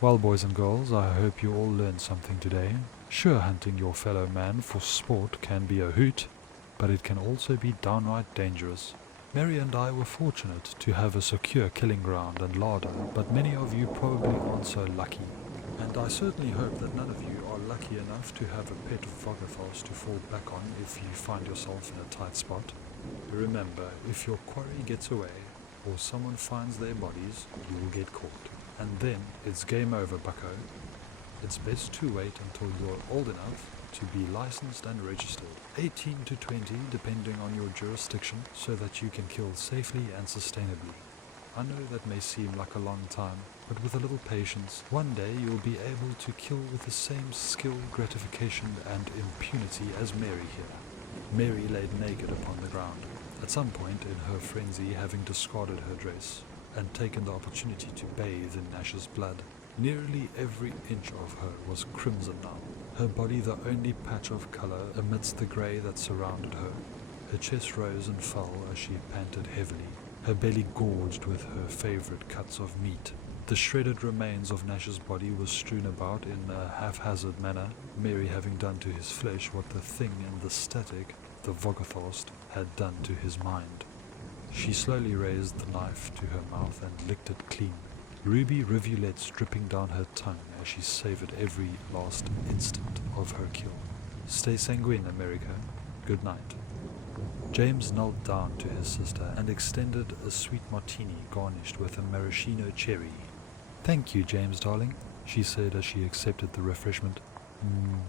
Well, boys and girls, I hope you all learned something today. Sure, hunting your fellow man for sport can be a hoot, but it can also be downright dangerous. Mary and I were fortunate to have a secure killing ground and larder, but many of you probably aren't so lucky. And I certainly hope that none of you are lucky enough to have a pet Vogathos to fall back on if you find yourself in a tight spot. Remember, if your quarry gets away, or someone finds their bodies, you will get caught. And then it's game over, bucko. It's best to wait until you're old enough to be licensed and registered. 18 to 20 depending on your jurisdiction, so that you can kill safely and sustainably. I know that may seem like a long time, but with a little patience, one day you'll be able to kill with the same skill, gratification and impunity as Mary here. Mary laid naked upon the ground, at some point in her frenzy having discarded her dress and taken the opportunity to bathe in Nash's blood. Nearly every inch of her was crimson now, her body the only patch of colour amidst the grey that surrounded her. Her chest rose and fell as she panted heavily, her belly gorged with her favourite cuts of meat. The shredded remains of Nash's body were strewn about in a haphazard manner, Mary having done to his flesh what the thing in the static, the Vogothast, had done to his mind. She slowly raised the knife to her mouth and licked it clean, ruby rivulets dripping down her tongue as she savoured every last instant of her kill. Stay sanguine, America. Good night. James knelt down to his sister and extended a sweet martini garnished with a maraschino cherry. "Thank you, James, darling," she said as she accepted the refreshment.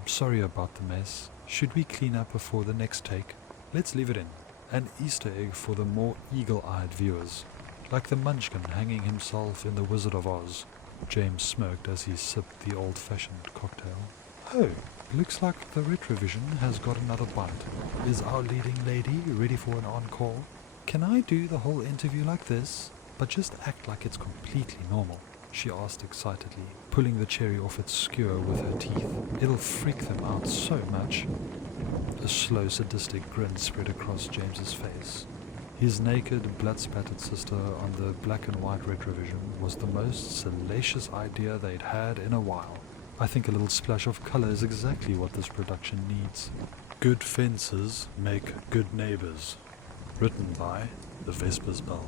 Sorry about the mess. Should we clean up before the next take? Let's leave it in. An Easter egg for the more eagle-eyed viewers. Like the munchkin hanging himself in The Wizard of Oz. James smirked as he sipped the old-fashioned cocktail. "Oh, looks like the retrovision has got another bite. Is our leading lady ready for an encore? Can I do the whole interview like this, but just act like it's completely normal?" she asked excitedly, pulling the cherry off its skewer with her teeth. "It'll freak them out so much." A slow, sadistic grin spread across James's face. His naked, blood-spattered sister on the black and white retrovision was the most salacious idea they'd had in a while. I think a little splash of colour is exactly what this production needs. Good fences make good neighbours. Written by The Vespers Bell.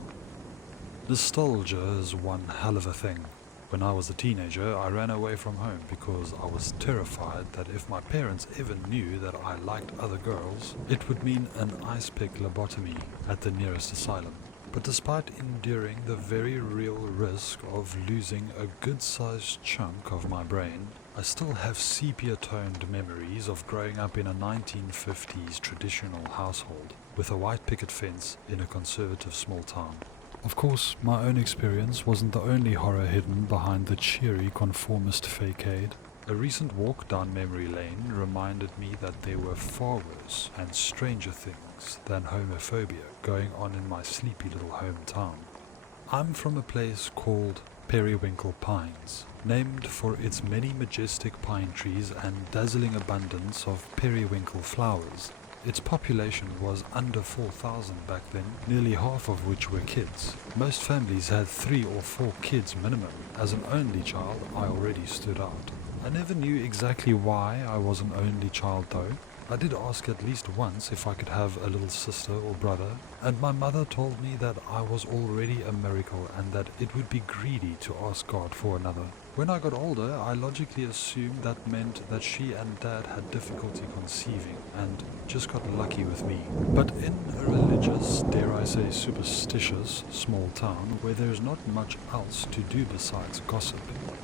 Nostalgia is one hell of a thing. When I was a teenager, I ran away from home because I was terrified that if my parents ever knew that I liked other girls, it would mean an ice-pick lobotomy at the nearest asylum. But despite enduring the very real risk of losing a good-sized chunk of my brain, I still have sepia-toned memories of growing up in a 1950s traditional household with a white picket fence in a conservative small town. Of course, my own experience wasn't the only horror hidden behind the cheery conformist facade. A recent walk down memory lane reminded me that there were far worse and stranger things than homophobia going on in my sleepy little hometown. I'm from a place called Periwinkle Pines, named for its many majestic pine trees and dazzling abundance of periwinkle flowers. Its population was under 4,000 back then, nearly half of which were kids. Most families had 3 or 4 kids minimum. As an only child, I already stood out. I never knew exactly why I was an only child though. I did ask at least once if I could have a little sister or brother, and my mother told me that I was already a miracle and that it would be greedy to ask God for another. When I got older, I logically assumed that meant that she and Dad had difficulty conceiving and just got lucky with me. But in a religious, dare I say superstitious, small town where there's not much else to do besides gossip,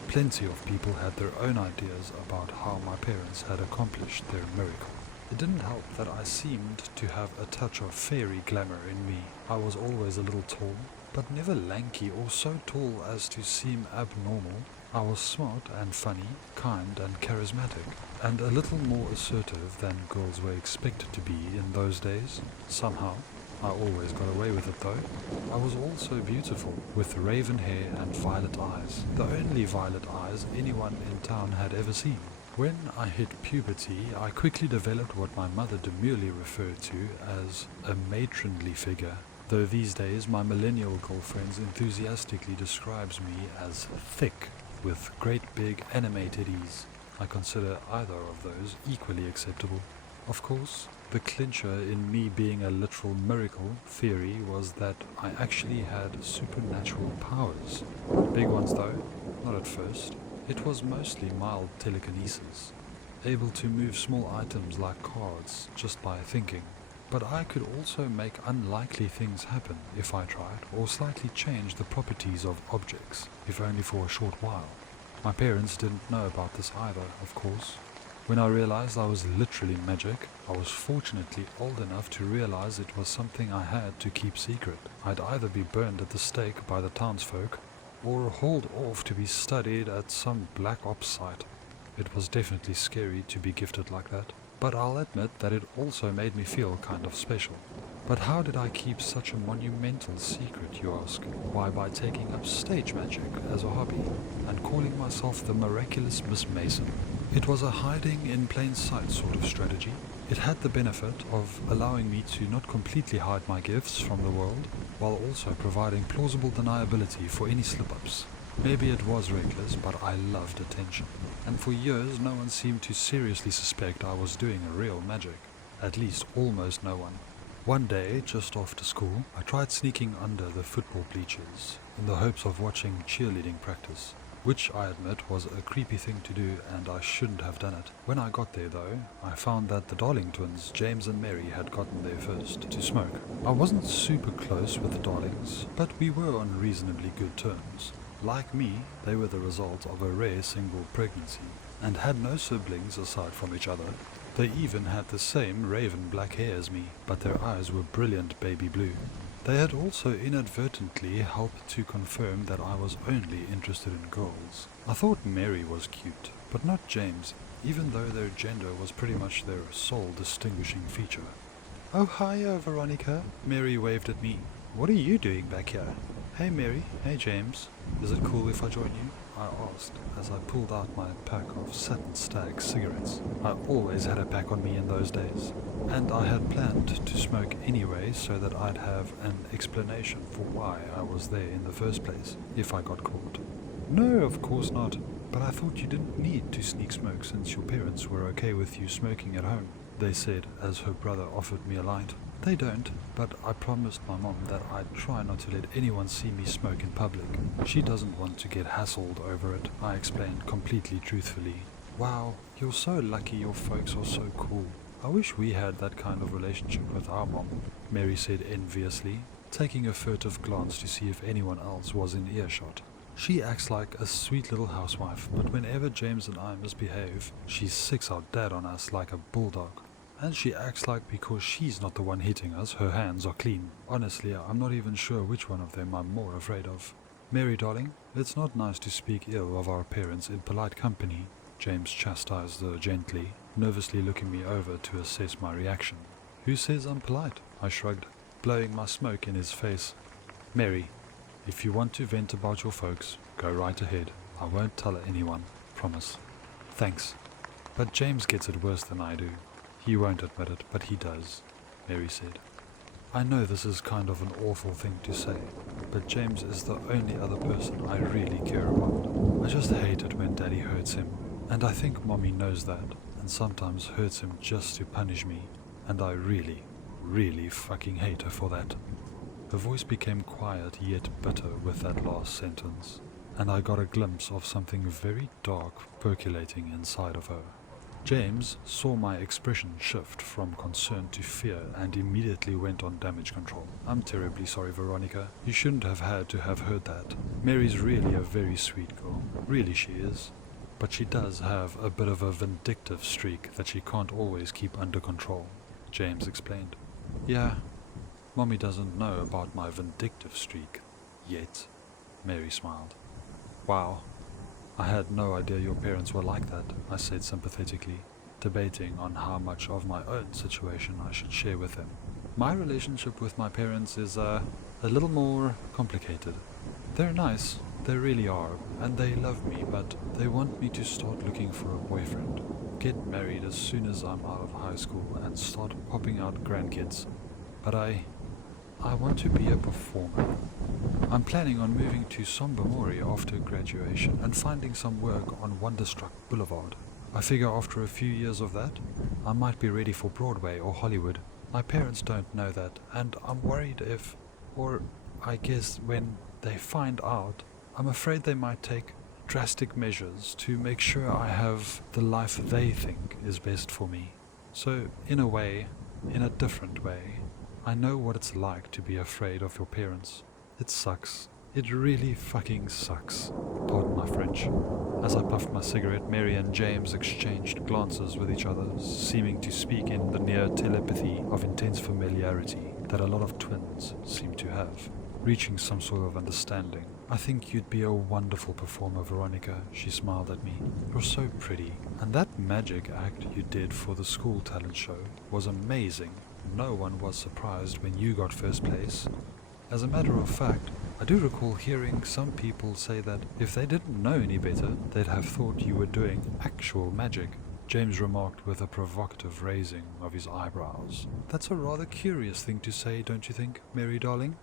plenty of people had their own ideas about how my parents had accomplished their miracle. It didn't help that I seemed to have a touch of fairy glamour in me. I was always a little tall, but never lanky or so tall as to seem abnormal. I was smart and funny, kind and charismatic, and a little more assertive than girls were expected to be in those days. Somehow, I always got away with it though. I was also beautiful, with raven hair and violet eyes, the only violet eyes anyone in town had ever seen. When I hit puberty, I quickly developed what my mother demurely referred to as a matronly figure, though these days my millennial girlfriend enthusiastically describes me as thick, with great big animated ease. I consider either of those equally acceptable. Of course, the clincher in me being a literal miracle theory was that I actually had supernatural powers. Big ones though, not at first. It was mostly mild telekinesis, able to move small items like cards just by thinking. But I could also make unlikely things happen if I tried, or slightly change the properties of objects, if only for a short while. My parents didn't know about this either, of course. When I realized I was literally magic, I was fortunately old enough to realize it was something I had to keep secret. I'd either be burned at the stake by the townsfolk, or hauled off to be studied at some black ops site. It was definitely scary to be gifted like that, but I'll admit that it also made me feel kind of special. But how did I keep such a monumental secret, you ask? Why, by taking up stage magic as a hobby, and calling myself the miraculous Miss Mason. It was a hiding in plain sight sort of strategy. It had the benefit of allowing me to not completely hide my gifts from the world, while also providing plausible deniability for any slip-ups. Maybe it was reckless, but I loved attention. And for years no one seemed to seriously suspect I was doing a real magic. At least almost no one. One day, just after school, I tried sneaking under the football bleachers in the hopes of watching cheerleading practice, which I admit was a creepy thing to do and I shouldn't have done it. When I got there though, I found that the Darling twins, James and Mary, had gotten there first to smoke. I wasn't super close with the Darlings, but we were on reasonably good terms. Like me, they were the result of a rare single pregnancy and had no siblings aside from each other. They even had the same raven black hair as me, but their eyes were brilliant baby blue. They had also inadvertently helped to confirm that I was only interested in girls. I thought Mary was cute, but not James, even though their gender was pretty much their sole distinguishing feature. "Oh, hiya, Veronica," Mary waved at me. "What are you doing back here?" "Hey Mary, hey James. Is it cool if I join you?" I asked as I pulled out my pack of Satin Stag cigarettes. I always had a pack on me in those days, and I had planned to smoke anyway so that I'd have an explanation for why I was there in the first place, if I got caught. "No, of course not, but I thought you didn't need to sneak smoke since your parents were okay with you smoking at home," they said as her brother offered me a light. "They don't, but I promised my mom that I'd try not to let anyone see me smoke in public. She doesn't want to get hassled over it," I explained completely truthfully. "Wow, you're so lucky your folks are so cool. I wish we had that kind of relationship with our mom," Mary said enviously, taking a furtive glance to see if anyone else was in earshot. "She acts like a sweet little housewife, but whenever James and I misbehave, she sicks our dad on us like a bulldog. And she acts like because she's not the one hitting us, her hands are clean. Honestly, I'm not even sure which one of them I'm more afraid of." "Mary, darling, it's not nice to speak ill of our parents in polite company," James chastised her gently, nervously looking me over to assess my reaction. "Who says I'm polite?" I shrugged, blowing my smoke in his face. "Mary, if you want to vent about your folks, go right ahead. I won't tell anyone, promise." "Thanks. But James gets it worse than I do. He won't admit it, but he does," Mary said. "I know this is kind of an awful thing to say, but James is the only other person I really care about. I just hate it when Daddy hurts him, and I think Mommy knows that, and sometimes hurts him just to punish me, and I really, really fucking hate her for that." Her voice became quiet yet bitter with that last sentence, and I got a glimpse of something very dark percolating inside of her. James saw my expression shift from concern to fear and immediately went on damage control. "I'm terribly sorry, Veronica. You shouldn't have had to have heard that. Mary's really a very sweet girl. Really she is. But she does have a bit of a vindictive streak that she can't always keep under control," James explained. "Yeah, Mommy doesn't know about my vindictive streak. Yet," Mary smiled. "Wow. I had no idea your parents were like that," I said sympathetically, debating on how much of my own situation I should share with them. "My relationship with my parents is a little more complicated. They're nice, they really are, and they love me, but they want me to start looking for a boyfriend, get married as soon as I'm out of high school, and start popping out grandkids. But I want to be a performer. I'm planning on moving to Sombamori after graduation and finding some work on Wonderstruck Boulevard. I figure after a few years of that, I might be ready for Broadway or Hollywood. My parents don't know that, and I'm worried I guess when they find out, I'm afraid they might take drastic measures to make sure I have the life they think is best for me. So, in a different way, I know what it's like to be afraid of your parents. It sucks, It really fucking sucks. Pardon my French. As I puffed my cigarette, Mary and James exchanged glances with each other, seeming to speak in the near telepathy of intense familiarity that a lot of twins seem to have, reaching some sort of understanding. I think you'd be a wonderful performer, Veronica, she smiled at me. You're so pretty. And that magic act you did for the school talent show was amazing. No one was surprised when you got first place. As a matter of fact, I do recall hearing some people say that if they didn't know any better, they'd have thought you were doing actual magic. James remarked with a provocative raising of his eyebrows. That's a rather curious thing to say, don't you think, Mary darling?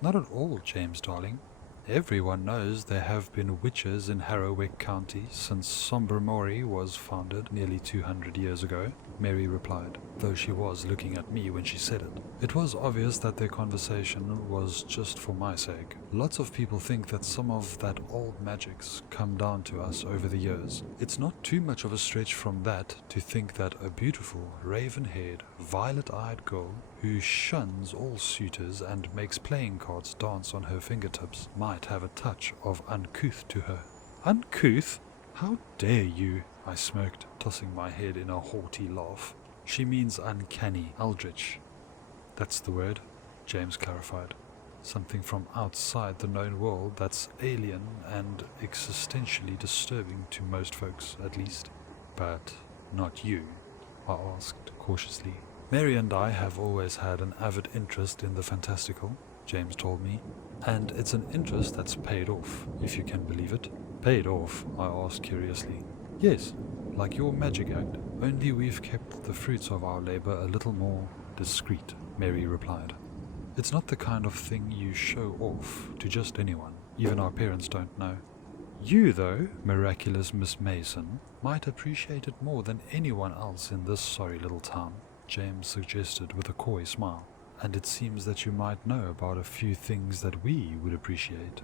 Not at all, James darling. Everyone knows there have been witches in Harrowick County since Sombermory was founded nearly 200 years ago, Mary replied, though she was looking at me when she said it. It was obvious that their conversation was just for my sake. Lots of people think that some of that old magic's come down to us over the years. It's not too much of a stretch from that to think that a beautiful, raven-haired, violet-eyed girl who shuns all suitors and makes playing cards dance on her fingertips might have a touch of uncouth to her. Uncouth? How dare you? I smirked, tossing my head in a haughty laugh. She means uncanny, eldritch. That's the word, James clarified. Something from outside the known world that's alien and existentially disturbing to most folks, at least. But not you, I asked cautiously. Mary and I have always had an avid interest in the fantastical, James told me, and it's an interest that's paid off, if you can believe it. Paid off? I asked curiously. Yes, like your magic act, only we've kept the fruits of our labor a little more discreet, Mary replied. It's not the kind of thing you show off to just anyone. Even our parents don't know. You, though, miraculous Miss Mason, might appreciate it more than anyone else in this sorry little town, James suggested with a coy smile. And it seems that you might know about a few things that we would appreciate.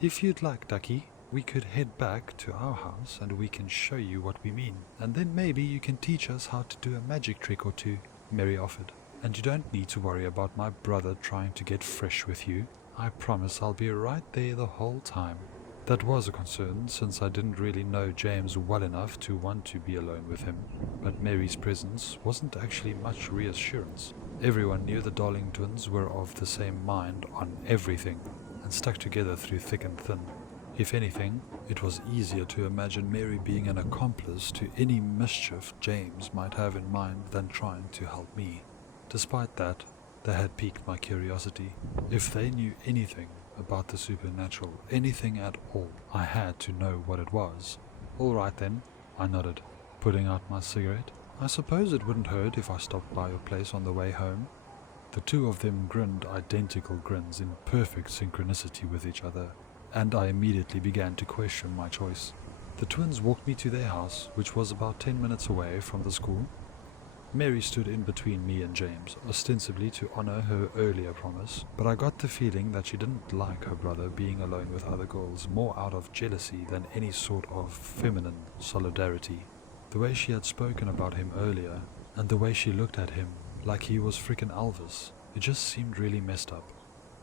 If you'd like, Ducky, we could head back to our house and we can show you what we mean. And then maybe you can teach us how to do a magic trick or two, Mary offered. And you don't need to worry about my brother trying to get fresh with you. I promise I'll be right there the whole time. That was a concern, since I didn't really know James well enough to want to be alone with him. But Mary's presence wasn't actually much reassurance. Everyone knew the Darling twins were of the same mind on everything, and stuck together through thick and thin. If anything, it was easier to imagine Mary being an accomplice to any mischief James might have in mind than trying to help me. Despite that, they had piqued my curiosity. If they knew anything about the supernatural, anything at all, I had to know what it was. All right then, I nodded, putting out my cigarette. I suppose it wouldn't hurt if I stopped by your place on the way home. The two of them grinned identical grins in perfect synchronicity with each other, and I immediately began to question my choice. The twins walked me to their house, which was about 10 minutes away from the school. Mary stood in between me and James, ostensibly to honor her earlier promise, but I got the feeling that she didn't like her brother being alone with other girls more out of jealousy than any sort of feminine solidarity. The way she had spoken about him earlier, and the way she looked at him like he was frickin' Elvis, it just seemed really messed up.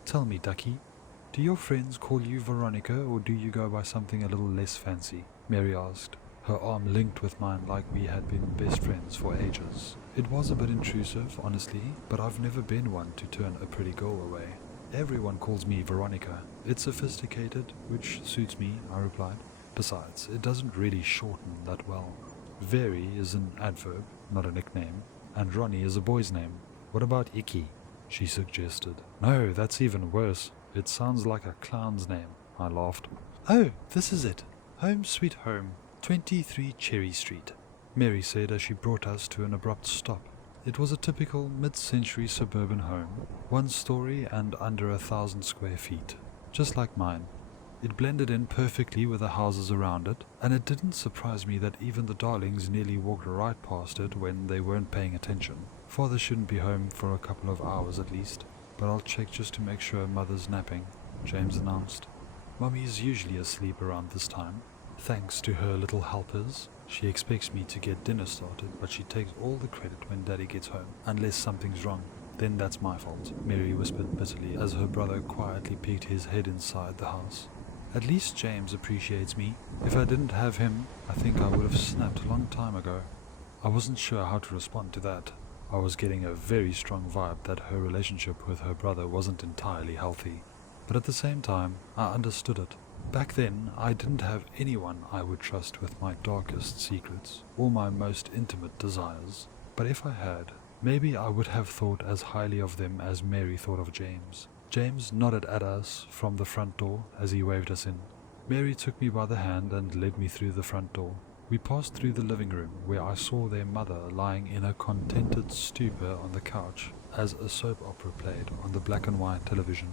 Tell me, Ducky, do your friends call you Veronica, or do you go by something a little less fancy? Mary asked, her arm linked with mine like we had been best friends for ages. It was a bit intrusive, honestly, but I've never been one to turn a pretty girl away. Everyone calls me Veronica. It's sophisticated, which suits me, I replied. Besides, it doesn't really shorten that well. Very is an adverb, not a nickname, and Ronnie is a boy's name. What about Icky? She suggested. No, that's even worse. It sounds like a clown's name, I laughed. Oh, this is it. Home sweet home, 23 Cherry Street, Mary said as she brought us to an abrupt stop. It was a typical mid-century suburban home, 1 story and under 1,000 square feet, just like mine. It blended in perfectly with the houses around it, and it didn't surprise me that even the Darlings nearly walked right past it when they weren't paying attention. Father shouldn't be home for a couple of hours at least, but I'll check just to make sure Mother's napping, James announced. Mummy's usually asleep around this time. Thanks to her little helpers, she expects me to get dinner started, but she takes all the credit when Daddy gets home, unless something's wrong. Then that's my fault, Mary whispered bitterly as her brother quietly peeked his head inside the house. At least James appreciates me. If I didn't have him, I think I would have snapped a long time ago. I wasn't sure how to respond to that. I was getting a very strong vibe that her relationship with her brother wasn't entirely healthy. But at the same time, I understood it. Back then, I didn't have anyone I would trust with my darkest secrets or my most intimate desires. But if I had, maybe I would have thought as highly of them as Mary thought of James. James nodded at us from the front door as he waved us in. Mary took me by the hand and led me through the front door. We passed through the living room where I saw their mother lying in a contented stupor on the couch as a soap opera played on the black and white television.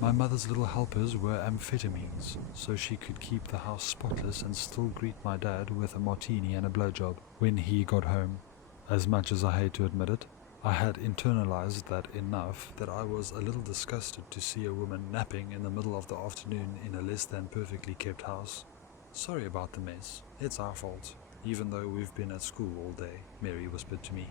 My mother's little helpers were amphetamines, so she could keep the house spotless and still greet my dad with a martini and a blowjob when he got home. As much as I hate to admit it, I had internalized that enough that I was a little disgusted to see a woman napping in the middle of the afternoon in a less than perfectly kept house. Sorry about the mess. It's our fault, even though we've been at school all day, Mary whispered to me.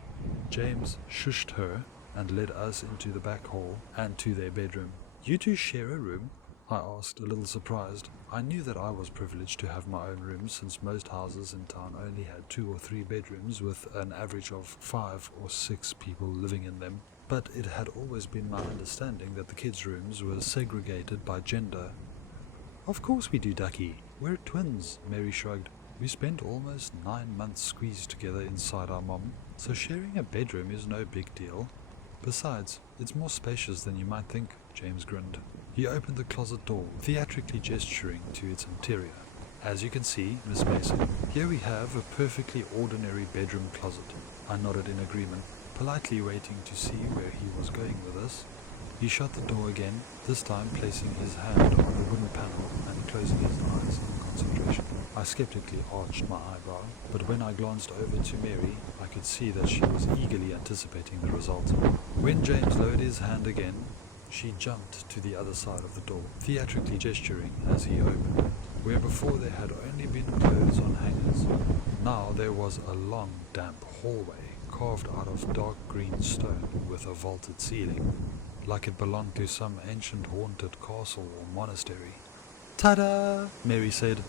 James shushed her and led us into the back hall and to their bedroom. You two share a room? I asked, a little surprised. I knew that I was privileged to have my own room since most houses in town only had 2 or 3 bedrooms with an average of 5 or 6 people living in them. But it had always been my understanding that the kids' rooms were segregated by gender. Of course we do, Ducky. We're twins, Mary shrugged. We spent almost 9 months squeezed together inside our mom, so sharing a bedroom is no big deal. Besides, it's more spacious than you might think, James grinned. He opened the closet door, theatrically gesturing to its interior. As you can see, Miss Mason, here we have a perfectly ordinary bedroom closet. I nodded in agreement, politely waiting to see where he was going with this. He shut the door again, this time placing his hand on the wooden panel and closing his eyes in concentration. I skeptically arched my eyebrow, but when I glanced over to Mary, I could see that she was eagerly anticipating the result. When James lowered his hand again, she jumped to the other side of the door, theatrically gesturing as he opened, where before there had only been clothes on hangers. Now there was a long, damp hallway carved out of dark green stone with a vaulted ceiling, like it belonged to some ancient haunted castle or monastery. "Ta-da!" Mary said,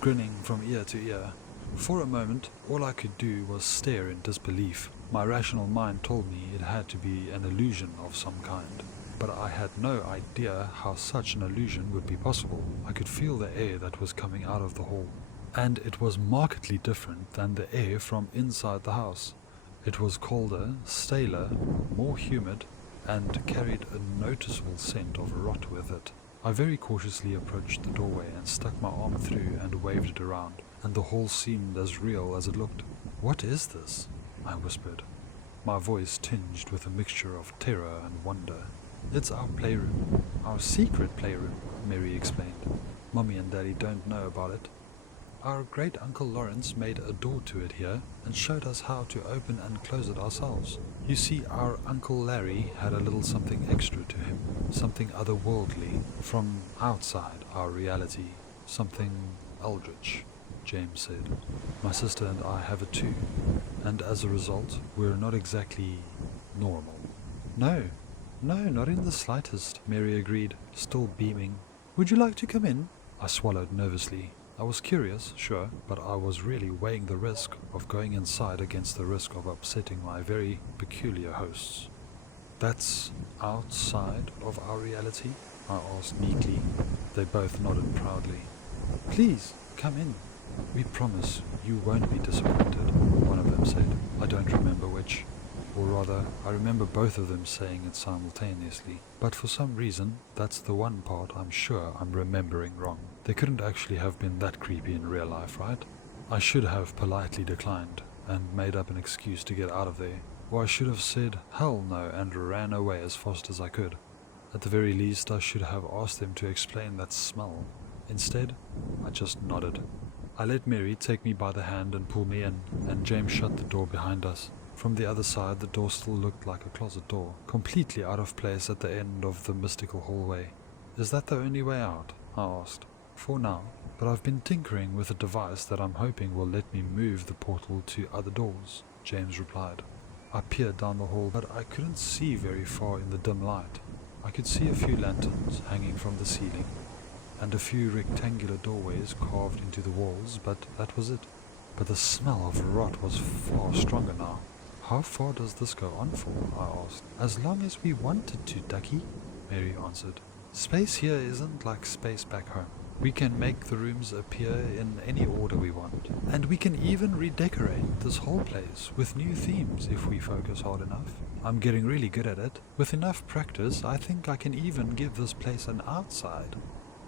grinning from ear to ear. For a moment, all I could do was stare in disbelief. My rational mind told me it had to be an illusion of some kind, but I had no idea how such an illusion would be possible. I could feel the air that was coming out of the hall, and it was markedly different than the air from inside the house. It was colder, staler, more humid, and carried a noticeable scent of rot with it. I very cautiously approached the doorway and stuck my arm through and waved it around, and the hall seemed as real as it looked. "What is this?" I whispered, my voice tinged with a mixture of terror and wonder. "It's our playroom. Our secret playroom," Mary explained. "Mommy and Daddy don't know about it. Our great-uncle Lawrence made a door to it here and showed us how to open and close it ourselves. You see, our Uncle Larry had a little something extra to him, something otherworldly, from outside our reality, something eldritch," James said. "My sister and I have it too, and as a result, we're not exactly normal." No, not in the slightest," Mary agreed, still beaming. "Would you like to come in?" I swallowed nervously. I was curious, sure, but I was really weighing the risk of going inside against the risk of upsetting my very peculiar hosts. "That's outside of our reality?" I asked meekly. They both nodded proudly. "Please, come in. We promise you won't be disappointed," one of them said. I don't remember which. Or rather, I remember both of them saying it simultaneously. But for some reason, that's the one part I'm sure I'm remembering wrong. They couldn't actually have been that creepy in real life, right? I should have politely declined and made up an excuse to get out of there. Or I should have said hell no and ran away as fast as I could. At the very least, I should have asked them to explain that smell. Instead, I just nodded. I let Mary take me by the hand and pull me in, and James shut the door behind us. From the other side, the door still looked like a closet door, completely out of place at the end of the mystical hallway. "Is that the only way out?" I asked. "For now, but I've been tinkering with a device that I'm hoping will let me move the portal to other doors," James replied. I peered down the hall, but I couldn't see very far in the dim light. I could see a few lanterns hanging from the ceiling, and a few rectangular doorways carved into the walls, but that was it. But the smell of rot was far stronger now. How far does this go on for? I asked. As long as we wanted to, Ducky, Mary answered. Space here isn't like space back home. We can make the rooms appear in any order we want, and we can even redecorate this whole place with new themes if we focus hard enough. I'm getting really good at it. With enough practice, I think I can even give this place an outside.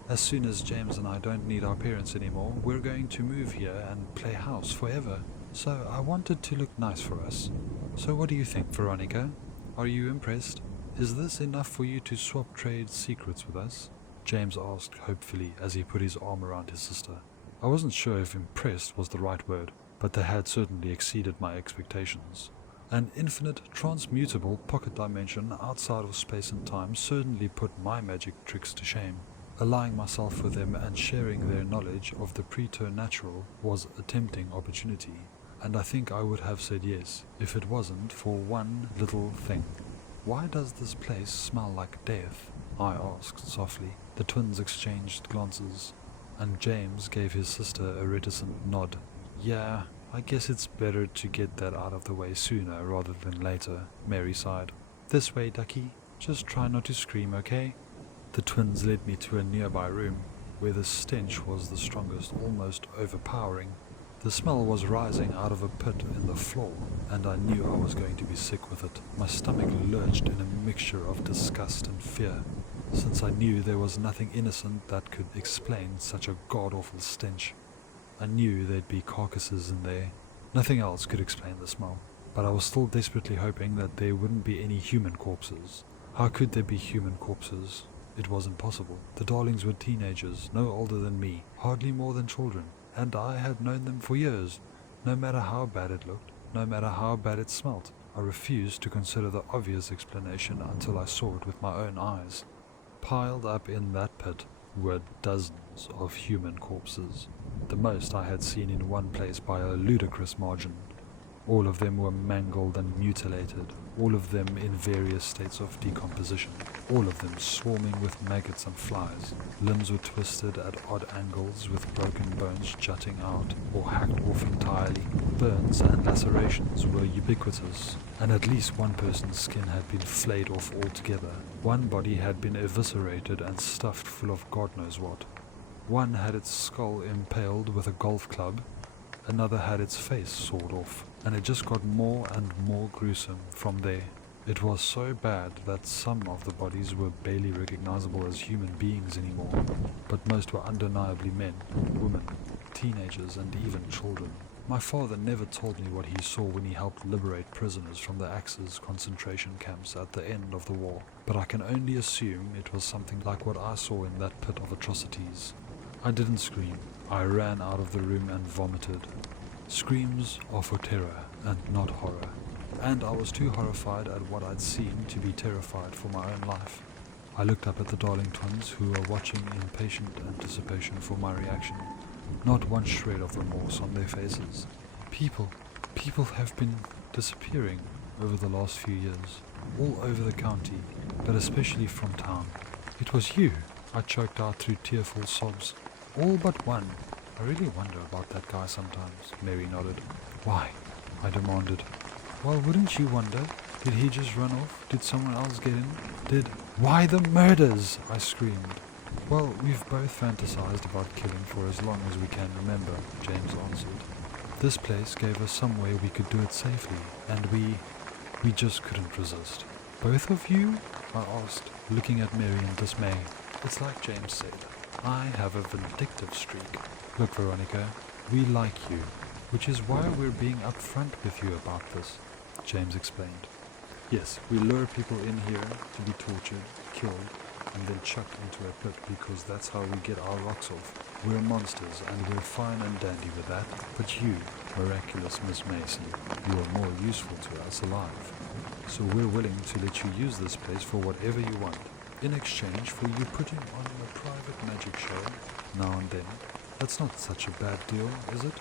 As soon as James and I don't need our parents anymore, we're going to move here and play house forever. So I wanted to look nice for us. So what do you think, Veronica? Are you impressed? Is this enough for you to swap trade secrets with us? James asked hopefully as he put his arm around his sister. I wasn't sure if impressed was the right word, but they had certainly exceeded my expectations. An infinite, transmutable pocket dimension outside of space and time certainly put my magic tricks to shame. Allying myself with them and sharing their knowledge of the preternatural was a tempting opportunity, and I think I would have said yes if it wasn't for one little thing. Why does this place smell like death? I asked softly. The twins exchanged glances, and James gave his sister a reticent nod. Yeah, I guess it's better to get that out of the way sooner rather than later, Mary sighed. This way, Ducky. Just try not to scream, okay? The twins led me to a nearby room, where the stench was the strongest, almost overpowering. The smell was rising out of a pit in the floor, and I knew I was going to be sick with it. My stomach lurched in a mixture of disgust and fear, since I knew there was nothing innocent that could explain such a god-awful stench. I knew there'd be carcasses in there. Nothing else could explain the smell, but I was still desperately hoping that there wouldn't be any human corpses. How could there be human corpses? It was impossible. The darlings were teenagers, no older than me, hardly more than children, and I had known them for years. No matter how bad it looked, no matter how bad it smelt, I refused to consider the obvious explanation until I saw it with my own eyes. Piled up in that pit were dozens of human corpses, the most I had seen in one place by a ludicrous margin. All of them were mangled and mutilated, all of them in various states of decomposition, all of them swarming with maggots and flies. Limbs were twisted at odd angles with broken bones jutting out or hacked off entirely. Burns and lacerations were ubiquitous, and at least one person's skin had been flayed off altogether. One body had been eviscerated and stuffed full of God knows what. One had its skull impaled with a golf club, another had its face sawed off, and it just got more and more gruesome from there. It was so bad that some of the bodies were barely recognizable as human beings anymore, but most were undeniably men, women, teenagers, and even children. My father never told me what he saw when he helped liberate prisoners from the Axis concentration camps at the end of the war, but I can only assume it was something like what I saw in that pit of atrocities. I didn't scream. I ran out of the room and vomited. Screams are for terror and not horror, and I was too horrified at what I'd seen to be terrified for my own life. I looked up at the darling twins who were watching in patient anticipation for my reaction, not one shred of remorse on their faces. People have been disappearing over the last few years, all over the county, but especially from town. It was you, I choked out through tearful sobs. All but one. I really wonder about that guy sometimes, Mary nodded. Why? I demanded. Well, wouldn't you wonder? Did he just run off? Did someone else get in? Why the murders? I screamed. Well, we've both fantasized about killing for as long as we can remember, James answered. This place gave us some way we could do it safely, and we just couldn't resist. Both of you? I asked, looking at Mary in dismay. It's like James said. I have a vindictive streak. Look, Veronica, we like you, which is why we're being upfront with you about this, James explained. Yes, we lure people in here to be tortured, killed, and then chucked into a pit because that's how we get our rocks off. We're monsters and we're fine and dandy with that, but you, miraculous Miss Mason, you are more useful to us alive. So we're willing to let you use this place for whatever you want, in exchange for you putting on a private magic show now and then. That's not such a bad deal, is it?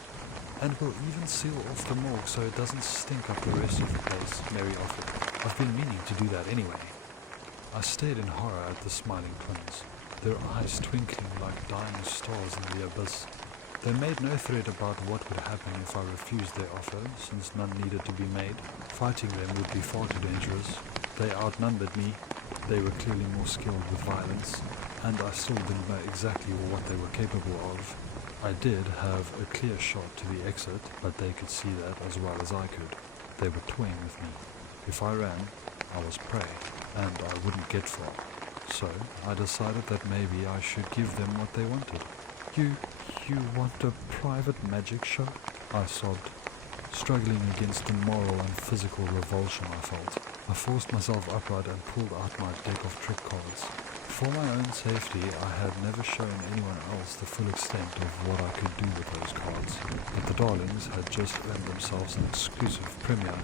And we'll even seal off the morgue so it doesn't stink up the rest of the place, Mary offered. I've been meaning to do that anyway. I stared in horror at the smiling twins, their eyes twinkling like dying stars in the abyss. They made no threat about what would happen if I refused their offer, since none needed to be made. Fighting them would be far too dangerous. They outnumbered me. They were clearly more skilled with violence, and I still didn't know exactly what they were capable of. I did have a clear shot to the exit, but they could see that as well as I could. They were toying with me. If I ran, I was prey, and I wouldn't get far. So I decided that maybe I should give them what they wanted. You want a private magic show? I sobbed, struggling against the moral and physical revulsion I felt. I forced myself upright and pulled out my deck of trick cards. For my own safety, I had never shown anyone else the full extent of what I could do with those cards, but the darlings had just earned themselves an exclusive premiere.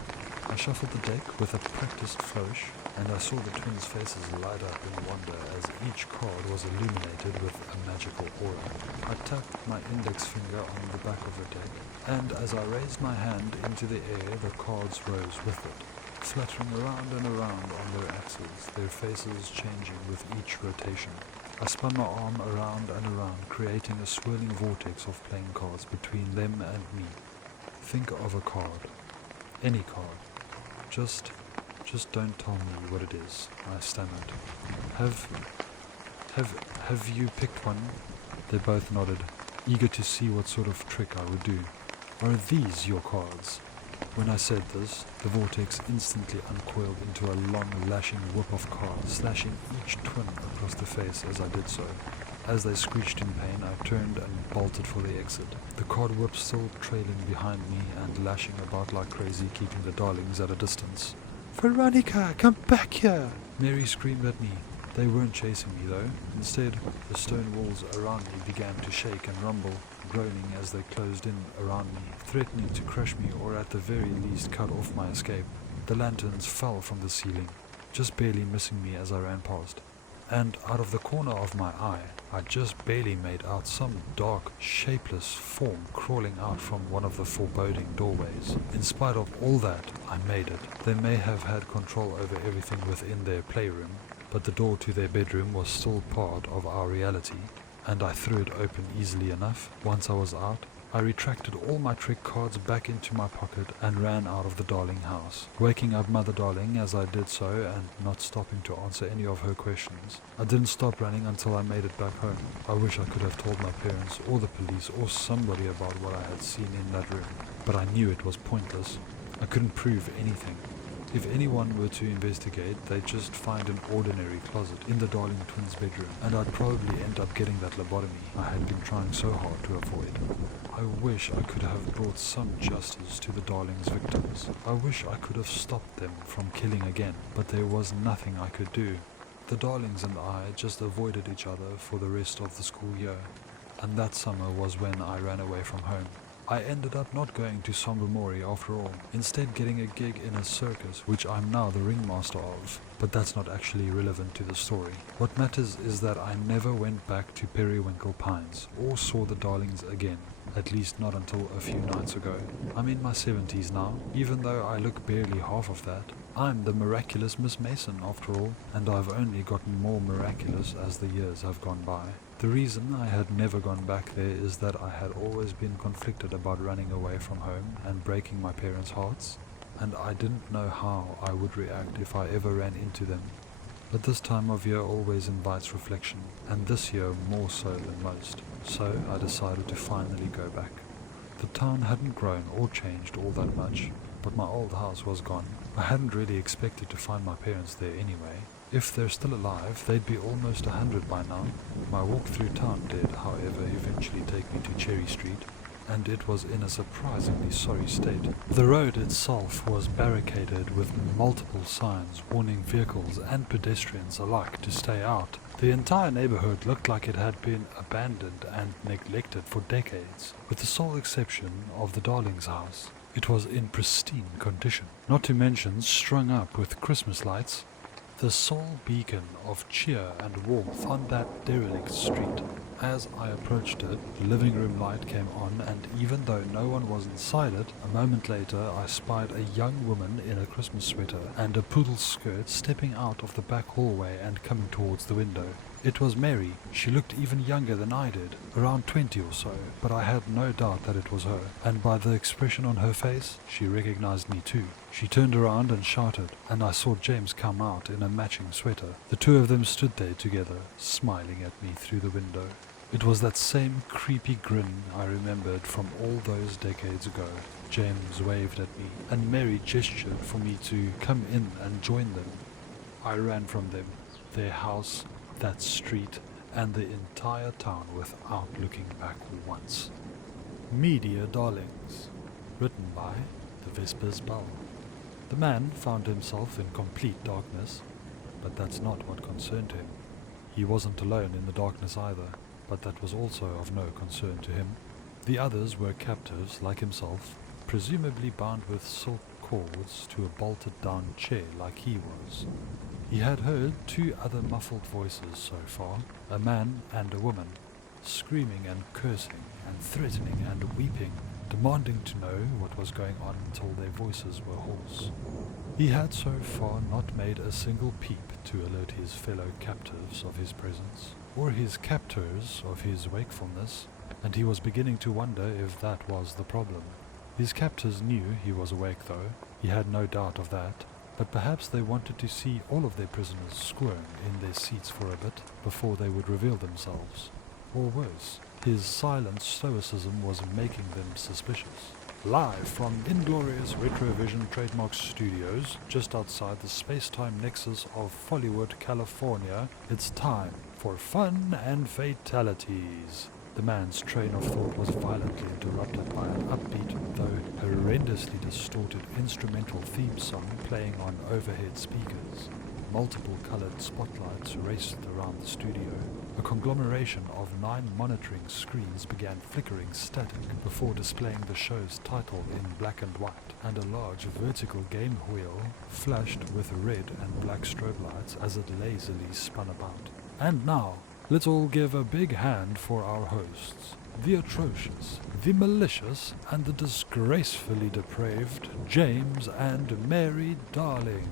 I shuffled the deck with a practiced flourish, and I saw the twins' faces light up in wonder as each card was illuminated with a magical aura. I tapped my index finger on the back of the deck, and as I raised my hand into the air, the cards rose with it, fluttering around and around on their axes, their faces changing with each rotation. I spun my arm around and around, creating a swirling vortex of playing cards between them and me. Think of a card. Any card. Just don't tell me what it is, I stammered. Have you picked one? They both nodded, eager to see what sort of trick I would do. Are these your cards? When I said this, the vortex instantly uncoiled into a long lashing whip of cards, slashing each twin across the face as I did so. As they screeched in pain, I turned and bolted for the exit, the card whip still trailing behind me and lashing about like crazy, keeping the darlings at a distance. "Veronica, come back here!" Mary screamed at me. They weren't chasing me though. Instead, the stone walls around me began to shake and rumble, groaning as they closed in around me, threatening to crush me or at the very least cut off my escape. The lanterns fell from the ceiling, just barely missing me as I ran past. And out of the corner of my eye, I just barely made out some dark, shapeless form crawling out from one of the foreboding doorways. In spite of all that, I made it. They may have had control over everything within their playroom, but the door to their bedroom was still part of our reality, and I threw it open easily enough. Once I was out, I retracted all my trick cards back into my pocket and ran out of the darling house, waking up Mother Darling as I did so and not stopping to answer any of her questions. I didn't stop running until I made it back home. I wish I could have told my parents or the police or somebody about what I had seen in that room, but I knew it was pointless. I couldn't prove anything. If anyone were to investigate, they'd just find an ordinary closet in the darling twins' bedroom, and I'd probably end up getting that lobotomy I had been trying so hard to avoid. I wish I could have brought some justice to the darlings' victims. I wish I could have stopped them from killing again, but there was nothing I could do. The darlings and I just avoided each other for the rest of the school year, and that summer was when I ran away from home. I ended up not going to Sombremori after all, instead getting a gig in a circus, which I'm now the ringmaster of, but that's not actually relevant to the story. What matters is that I never went back to Periwinkle Pines, or saw the darlings again, at least not until a few nights ago. I'm in my 70s now, even though I look barely half of that. I'm the miraculous Miss Mason after all, and I've only gotten more miraculous as the years have gone by. The reason I had never gone back there is that I had always been conflicted about running away from home and breaking my parents' hearts, and I didn't know how I would react if I ever ran into them. But this time of year always invites reflection, and this year more so than most, so I decided to finally go back. The town hadn't grown or changed all that much, but my old house was gone. I hadn't really expected to find my parents there anyway. If they're still alive, they'd be almost 100 by now. My walk through town did, however, eventually take me to Cherry Street, and it was in a surprisingly sorry state. The road itself was barricaded with multiple signs warning vehicles and pedestrians alike to stay out. The entire neighborhood looked like it had been abandoned and neglected for decades, with the sole exception of the darlings' house. It was in pristine condition, not to mention strung up with Christmas lights. The sole beacon of cheer and warmth on that derelict street. As I approached it, the living room light came on, and even though no one was inside it, a moment later I spied a young woman in a Christmas sweater and a poodle skirt stepping out of the back hallway and coming towards the window. It was Mary. She looked even younger than I did, around 20 or so, but I had no doubt that it was her, and by the expression on her face, she recognized me too. She turned around and shouted, and I saw James come out in a matching sweater. The two of them stood there together, smiling at me through the window. It was that same creepy grin I remembered from all those decades ago. James waved at me, and Mary gestured for me to come in and join them. I ran from them, their house, that street, and the entire town without looking back once. Media Darlings, written by the Vespers Bell. The man found himself in complete darkness, but that's not what concerned him. He wasn't alone in the darkness either, but that was also of no concern to him. The others were captives like himself, presumably bound with silk cords to a bolted-down chair like he was. He had heard two other muffled voices so far, a man and a woman, screaming and cursing and threatening and weeping, demanding to know what was going on until their voices were hoarse. He had so far not made a single peep to alert his fellow captives of his presence, or his captors of his wakefulness, and he was beginning to wonder if that was the problem. His captors knew he was awake though, he had no doubt of that, but perhaps they wanted to see all of their prisoners squirm in their seats for a bit before they would reveal themselves. Or worse, his silent stoicism was making them suspicious. Live from Inglorious Retrovision Trademark Studios, just outside the space-time nexus of Hollywood, California, it's time for fun and fatalities. The man's train of thought was violently interrupted by an upbeat, though horrendously distorted instrumental theme song playing on overhead speakers. Multiple colored spotlights raced around the studio. A conglomeration of 9 monitoring screens began flickering static before displaying the show's title in black and white, and a large vertical game wheel flashed with red and black strobe lights as it lazily spun about. And now, let's all give a big hand for our hosts, the atrocious, the malicious, and the disgracefully depraved James and Mary Darling.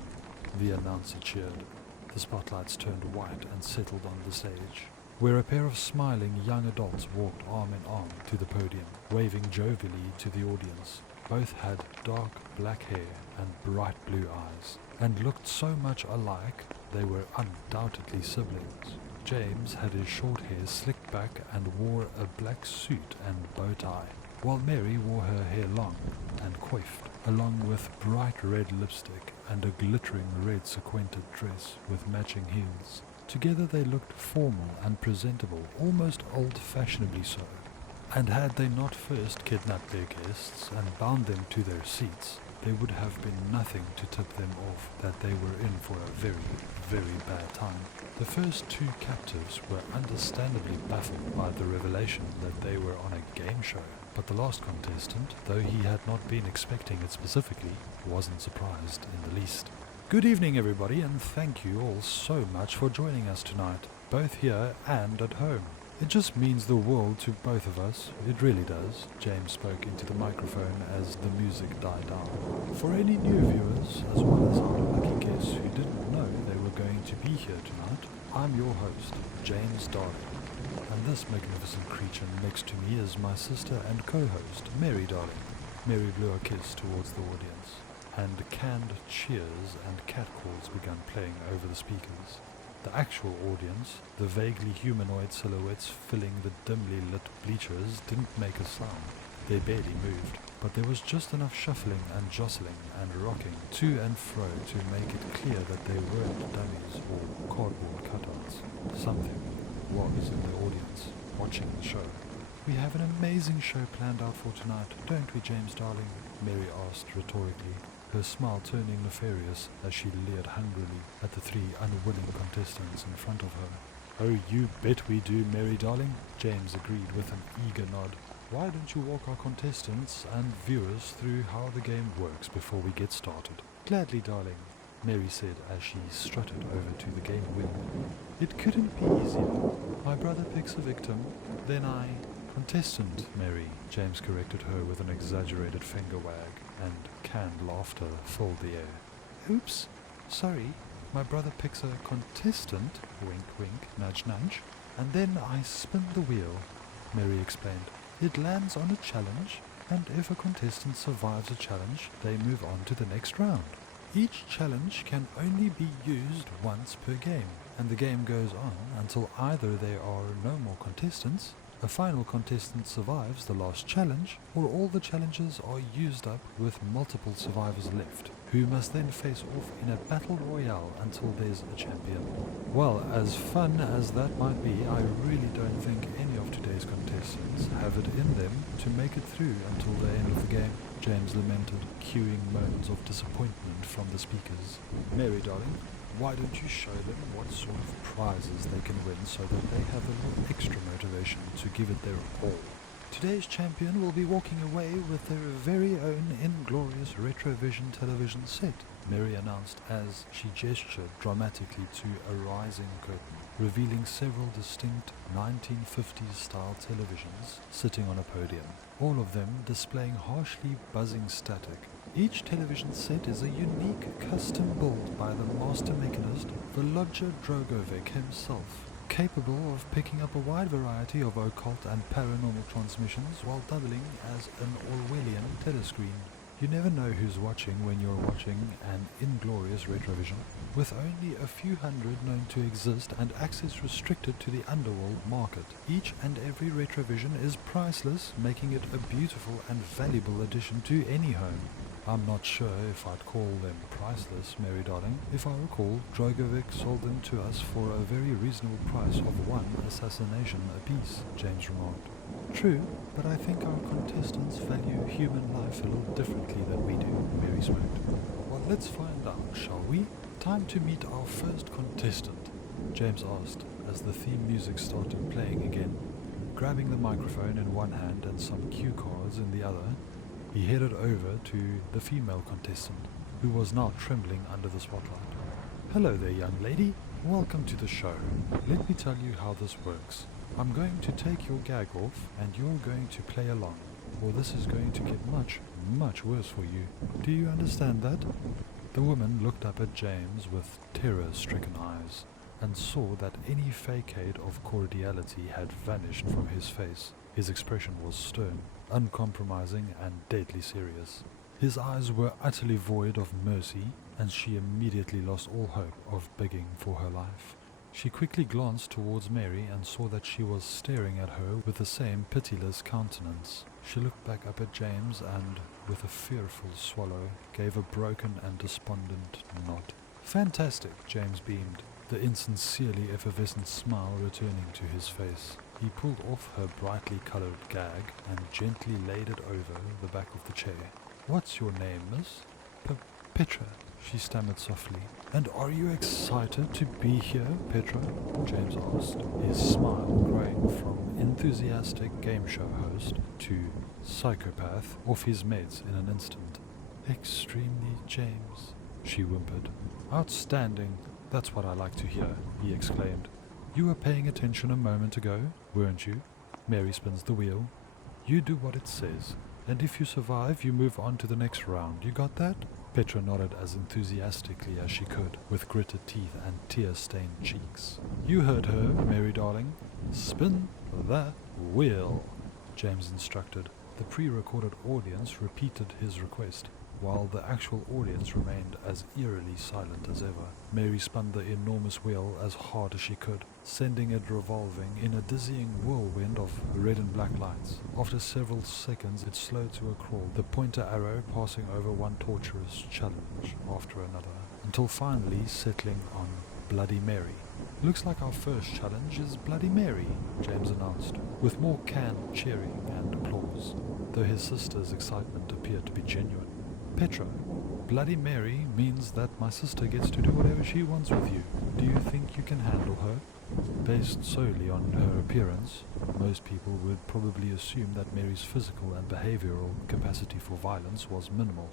The announcer cheered. The spotlights turned white and settled on the stage, where a pair of smiling young adults walked arm in arm to the podium, waving jovially to the audience. Both had dark black hair and bright blue eyes, and looked so much alike they were undoubtedly siblings. James had his short hair slicked back and wore a black suit and bow tie, while Mary wore her hair long and coiffed, along with bright red lipstick and a glittering red sequined dress with matching heels. Together they looked formal and presentable, almost old-fashionably so. And had they not first kidnapped their guests and bound them to their seats, there would have been nothing to tip them off that they were in for a very, very bad time. The first 2 captives were understandably baffled by the revelation that they were on a game show, but the last contestant, though he had not been expecting it specifically, wasn't surprised in the least. Good evening everybody, and thank you all so much for joining us tonight, both here and at home. It just means the world to both of us, it really does. James spoke into the microphone as the music died down. For any new viewers, as well as our lucky guests who didn't know they were going to be here tonight, I'm your host, James Darling. And this magnificent creature next to me is my sister and co-host, Mary Darling. Mary blew a kiss towards the audience, and canned cheers and catcalls began playing over the speakers. The actual audience, the vaguely humanoid silhouettes filling the dimly lit bleachers, didn't make a sound. They barely moved, but there was just enough shuffling and jostling and rocking to and fro to make it clear that they weren't dummies or cardboard cutouts. Something was in the audience, watching the show. We have an amazing show planned out for tonight, don't we, James Darling? Mary asked rhetorically, her smile turning nefarious as she leered hungrily at the 3 unwilling contestants in front of her. Oh, you bet we do, Mary Darling, James agreed with an eager nod. Why don't you walk our contestants and viewers through how the game works before we get started? Gladly, darling. Mary said as she strutted over to the game wheel. It couldn't be easier. My brother picks a victim, then I... Contestant, Mary, James corrected her with an exaggerated finger wag, and canned laughter filled the air. Oops, sorry, my brother picks a contestant, wink wink, nudge nudge, and then I spin the wheel, Mary explained. It lands on a challenge, and if a contestant survives a challenge, they move on to the next round. Each challenge can only be used once per game, and the game goes on until either there are no more contestants, a final contestant survives the last challenge, or all the challenges are used up with multiple survivors left, who must then face off in a battle royale until there's a champion. Well, as fun as that might be, I really don't think any of today's contestants have it in them to make it through until the end of the game, James lamented, cueing moans of disappointment from the speakers. Mary, darling, why don't you show them what sort of prizes they can win so that they have a little extra motivation to give it their all? Today's champion will be walking away with their very own inglorious Retrovision television set, Mary announced as she gestured dramatically to a rising curtain, revealing several distinct 1950s-style televisions sitting on a podium, all of them displaying harshly buzzing static. Each television set is a unique custom build by the master mechanist Volodya Drogovic himself, capable of picking up a wide variety of occult and paranormal transmissions while doubling as an Orwellian telescreen. You never know who's watching when you're watching an inglorious Retrovision. With only a few hundred known to exist and access restricted to the underworld market, each and every Retrovision is priceless, making it a beautiful and valuable addition to any home. I'm not sure if I'd call them priceless, Mary darling. If I recall, Drogovic sold them to us for a very reasonable price of one assassination apiece, James remarked. True, but I think our contestants value human life a little differently than we do, Mary smoked. Well, let's find out, shall we? Time to meet our first contestant, James asked as the theme music started playing again. Grabbing the microphone in one hand and some cue cards in the other, he headed over to the female contestant, who was now trembling under the spotlight. Hello there, young lady. Welcome to the show. Let me tell you how this works. I'm going to take your gag off, and you're going to play along, or this is going to get much, much worse for you. Do you understand that? The woman looked up at James with terror-stricken eyes, and saw that any facade of cordiality had vanished from his face. His expression was stern, uncompromising, and deadly serious. His eyes were utterly void of mercy, and she immediately lost all hope of begging for her life. She quickly glanced towards Mary and saw that she was staring at her with the same pitiless countenance. She looked back up at James and, with a fearful swallow, gave a broken and despondent nod. Fantastic, James beamed, the insincerely effervescent smile returning to his face. He pulled off her brightly coloured gag and gently laid it over the back of the chair. What's your name, miss? Petra, she stammered softly. And are you excited to be here, Petra? James asked, his smile growing from enthusiastic game show host to psychopath off his meds in an instant. Extremely, James, she whimpered. Outstanding, that's what I like to hear, he exclaimed. You were paying attention a moment ago, weren't you? Mary spins the wheel. You do what it says, and if you survive, you move on to the next round. You got that? Petra nodded as enthusiastically as she could, with gritted teeth and tear-stained cheeks. You heard her, Mary darling. Spin that wheel, James instructed. The pre-recorded audience repeated his request, while the actual audience remained as eerily silent as ever. Mary spun the enormous wheel as hard as she could, sending it revolving in a dizzying whirlwind of red and black lights. After several seconds it slowed to a crawl, the pointer arrow passing over one torturous challenge after another, until finally settling on Bloody Mary. Looks like our first challenge is Bloody Mary, James announced, with more canned cheering and applause, though his sister's excitement appeared to be genuine. Petra, Bloody Mary means that my sister gets to do whatever she wants with you. Do you think you can handle her? Based solely on her appearance, most people would probably assume that Mary's physical and behavioral capacity for violence was minimal.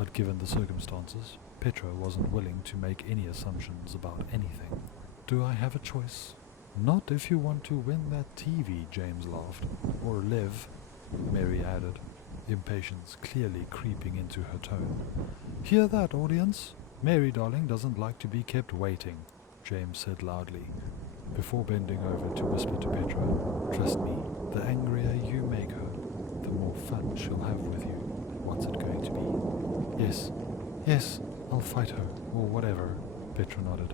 but given the circumstances, Petra wasn't willing to make any assumptions about anything. Do I have a choice? Not if you want to win that TV, James laughed. Or live, Mary added, impatience clearly creeping into her tone. Hear that, audience? Mary darling doesn't like to be kept waiting, James said loudly, before bending over to whisper to Petra, trust me, the angrier you make her, the more fun she'll have with you. What's it going to be? Yes, I'll fight her, or whatever, Petra nodded.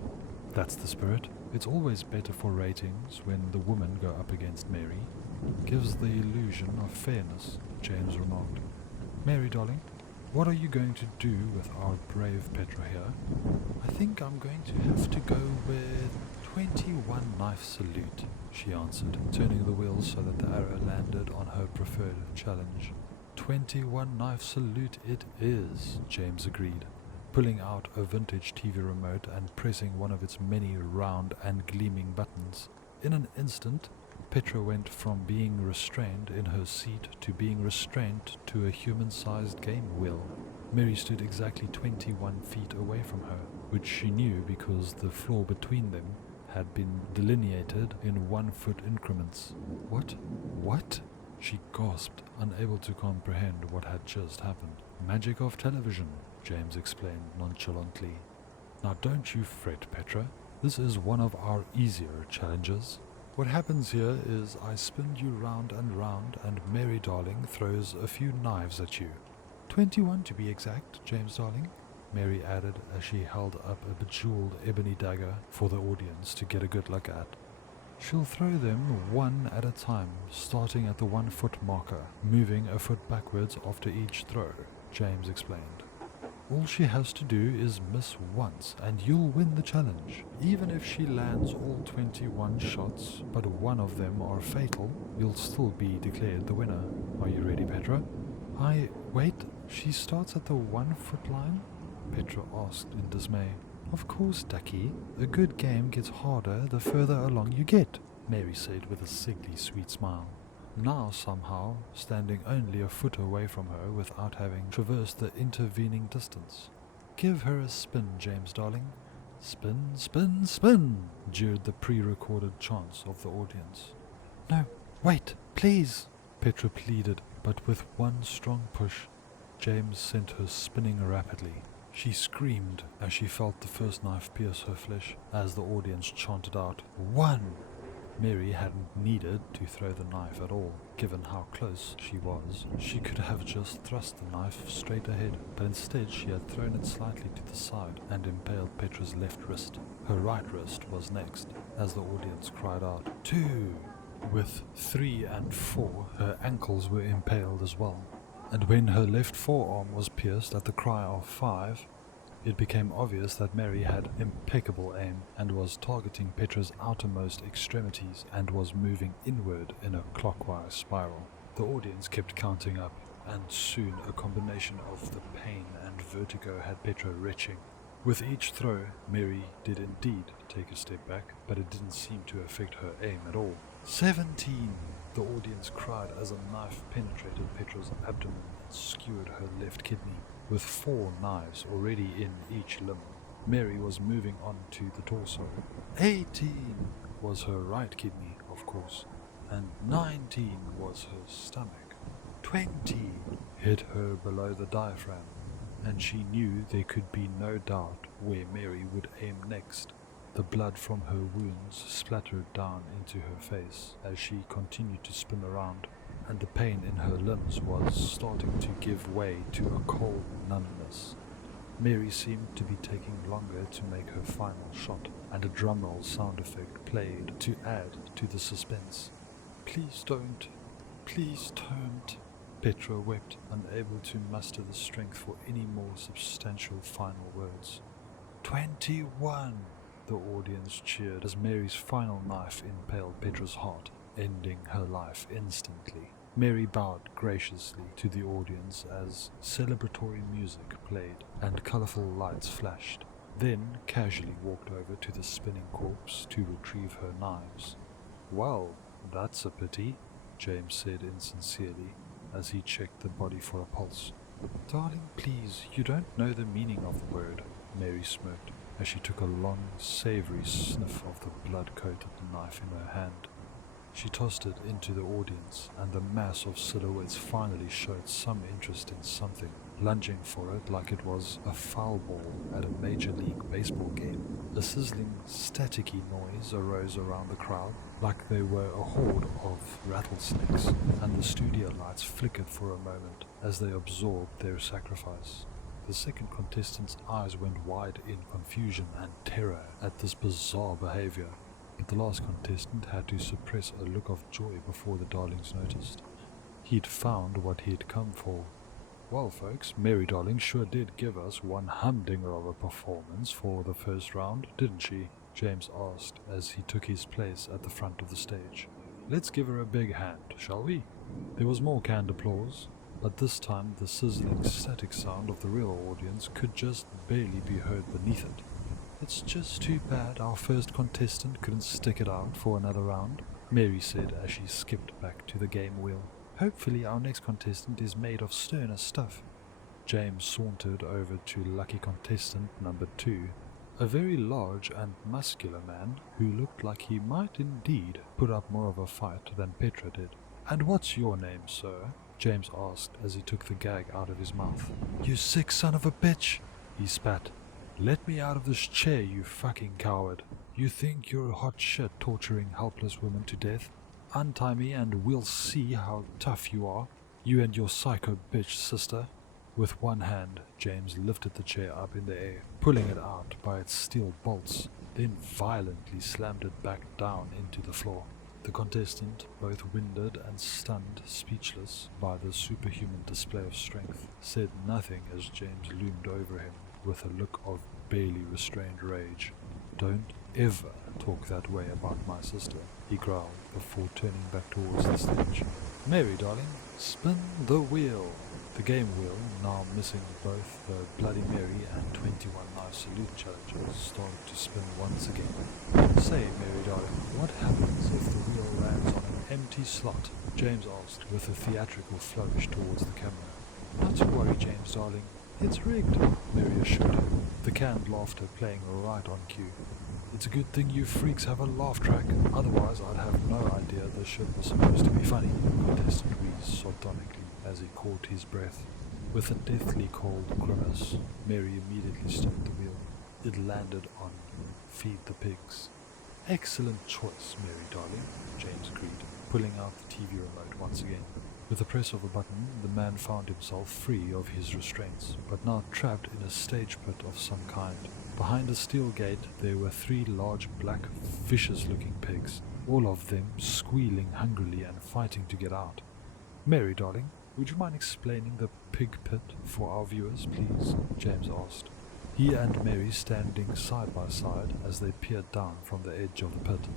That's the spirit. It's always better for ratings when the women go up against Mary. Gives the illusion of fairness, James remarked. Mary darling, what are you going to do with our brave Petra here? I think I'm going to have to go with 21 knife salute, she answered, turning the wheel so that the arrow landed on her preferred challenge. 21 knife salute it is, James agreed, pulling out a vintage TV remote and pressing one of its many round and gleaming buttons. In an instant, Petra went from being restrained in her seat to being restrained to a human-sized game wheel. Mary stood exactly 21 feet away from her, which she knew because the floor between them had been delineated in 1 foot increments. What? She gasped, unable to comprehend what had just happened. Magic of television, James explained nonchalantly. Now don't you fret, Petra. This is one of our easier challenges. What happens here is I spin you round and Mary darling throws a few knives at you. 21 to be exact, James darling, Mary added as she held up a bejeweled ebony dagger for the audience to get a good look at. She'll throw them one at a time, starting at the 1 foot marker, moving a foot backwards after each throw, James explained. All she has to do is miss once and you'll win the challenge. Even if she lands all 21 shots, but one of them are fatal, you'll still be declared the winner. Are you ready, Petra? Wait, she starts at the 1 foot line? Petra asked in dismay. Of course, ducky. A good game gets harder the further along you get, Mary said with a sickly sweet smile. Now somehow standing only a foot away from her without having traversed the intervening distance. Give her a spin, James darling. Spin, spin, spin, jeered the pre-recorded chants of the audience. No, wait, please, Petra pleaded, but with one strong push, James sent her spinning rapidly. She screamed as she felt the first knife pierce her flesh as the audience chanted out, 1! Mary hadn't needed to throw the knife at all, given how close she was. She could have just thrust the knife straight ahead, but instead she had thrown it slightly to the side and impaled Petra's left wrist. Her right wrist was next, as the audience cried out, 2! With 3 and 4, her ankles were impaled as well. And when her left forearm was pierced at the cry of 5, it became obvious that Mary had impeccable aim and was targeting Petra's outermost extremities and was moving inward in a clockwise spiral. The audience kept counting up, and soon a combination of the pain and vertigo had Petra retching. With each throw, Mary did indeed take a step back, but it didn't seem to affect her aim at all. 17! The audience cried as a knife penetrated Petra's abdomen and skewered her left kidney. With 4 knives already in each limb, Mary was moving on to the torso. 18 was her right kidney, of course, and 19 was her stomach. 20 hit her below the diaphragm, and she knew there could be no doubt where Mary would aim next. The blood from her wounds splattered down into her face as she continued to spin around, and the pain in her limbs was starting to give way to a cold numbness. Mary seemed to be taking longer to make her final shot, and a drumroll sound effect played to add to the suspense. Please don't, Petra wept, unable to muster the strength for any more substantial final words. 21! The audience cheered as Mary's final knife impaled Petra's heart, ending her life instantly. Mary bowed graciously to the audience as celebratory music played and colourful lights flashed, then casually walked over to the spinning corpse to retrieve her knives. Well, that's a pity, James said insincerely as he checked the body for a pulse. Darling, please, you don't know the meaning of the word, Mary smirked, as she took a long, savoury sniff of the blood-coated knife in her hand. She tossed it into the audience, and the mass of silhouettes finally showed some interest in something, lunging for it like it was a foul ball at a Major League Baseball game. A sizzling, staticky noise arose around the crowd, like they were a horde of rattlesnakes, and the studio lights flickered for a moment as they absorbed their sacrifice. The second contestant's eyes went wide in confusion and terror at this bizarre behavior, but the last contestant had to suppress a look of joy before the darlings noticed. He'd found what he'd come for. Well, folks, Mary Darling sure did give us one humdinger of a performance for the first round, didn't she? James asked as he took his place at the front of the stage. Let's give her a big hand, shall we? There was more canned applause, but this time the sizzling static sound of the real audience could just barely be heard beneath it. It's just too bad our first contestant couldn't stick it out for another round, Mary said as she skipped back to the game wheel. Hopefully our next contestant is made of sterner stuff. James sauntered over to lucky contestant number 2, a very large and muscular man who looked like he might indeed put up more of a fight than Petra did. And what's your name, sir? James asked as he took the gag out of his mouth. You sick son of a bitch, he spat. Let me out of this chair, you fucking coward. You think you're hot shit torturing helpless women to death? Untie me and we'll see how tough you are, you and your psycho bitch sister. With one hand, James lifted the chair up in the air, pulling it out by its steel bolts, then violently slammed it back down into the floor. The contestant, both winded and stunned, speechless by the superhuman display of strength, said nothing as James loomed over him with a look of barely restrained rage. Don't ever talk that way about my sister, he growled before turning back towards the stage. Mary, darling, spin the wheel. The game wheel, now missing both the Bloody Mary and 21 knife salute challengers, started to spin once again. Say, Mary, darling, what happens if the wheel lands on an empty slot? James asked with a theatrical flourish towards the camera. Not to worry, James, darling. It's rigged, Mary assured him, the canned laughter playing right on cue. It's a good thing you freaks have a laugh track, otherwise I'd have no idea this shit was supposed to be funny, the contestant wheezed sardonically as he caught his breath. With a deathly cold grimace, Mary immediately stopped the wheel. It landed on Feed the Pigs. Excellent choice, Mary darling, James agreed, pulling out the TV remote once again. With the press of a button, the man found himself free of his restraints, but now trapped in a stage pit of some kind. Behind a steel gate, there were 3 large, black, vicious-looking pigs, all of them squealing hungrily and fighting to get out. Mary, darling, would you mind explaining the pig pit for our viewers, please? James asked. He and Mary standing side by side as they peered down from the edge of the pit.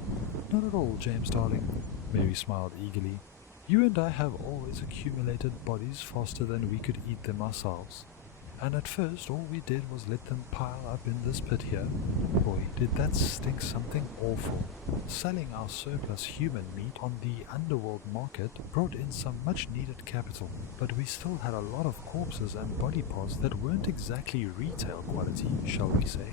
Not at all, James, darling, Mary smiled eagerly. You and I have always accumulated bodies faster than we could eat them ourselves. And at first all we did was let them pile up in this pit here. Boy, did that stink something awful. Selling our surplus human meat on the underworld market brought in some much needed capital, but we still had a lot of corpses and body parts that weren't exactly retail quality, shall we say.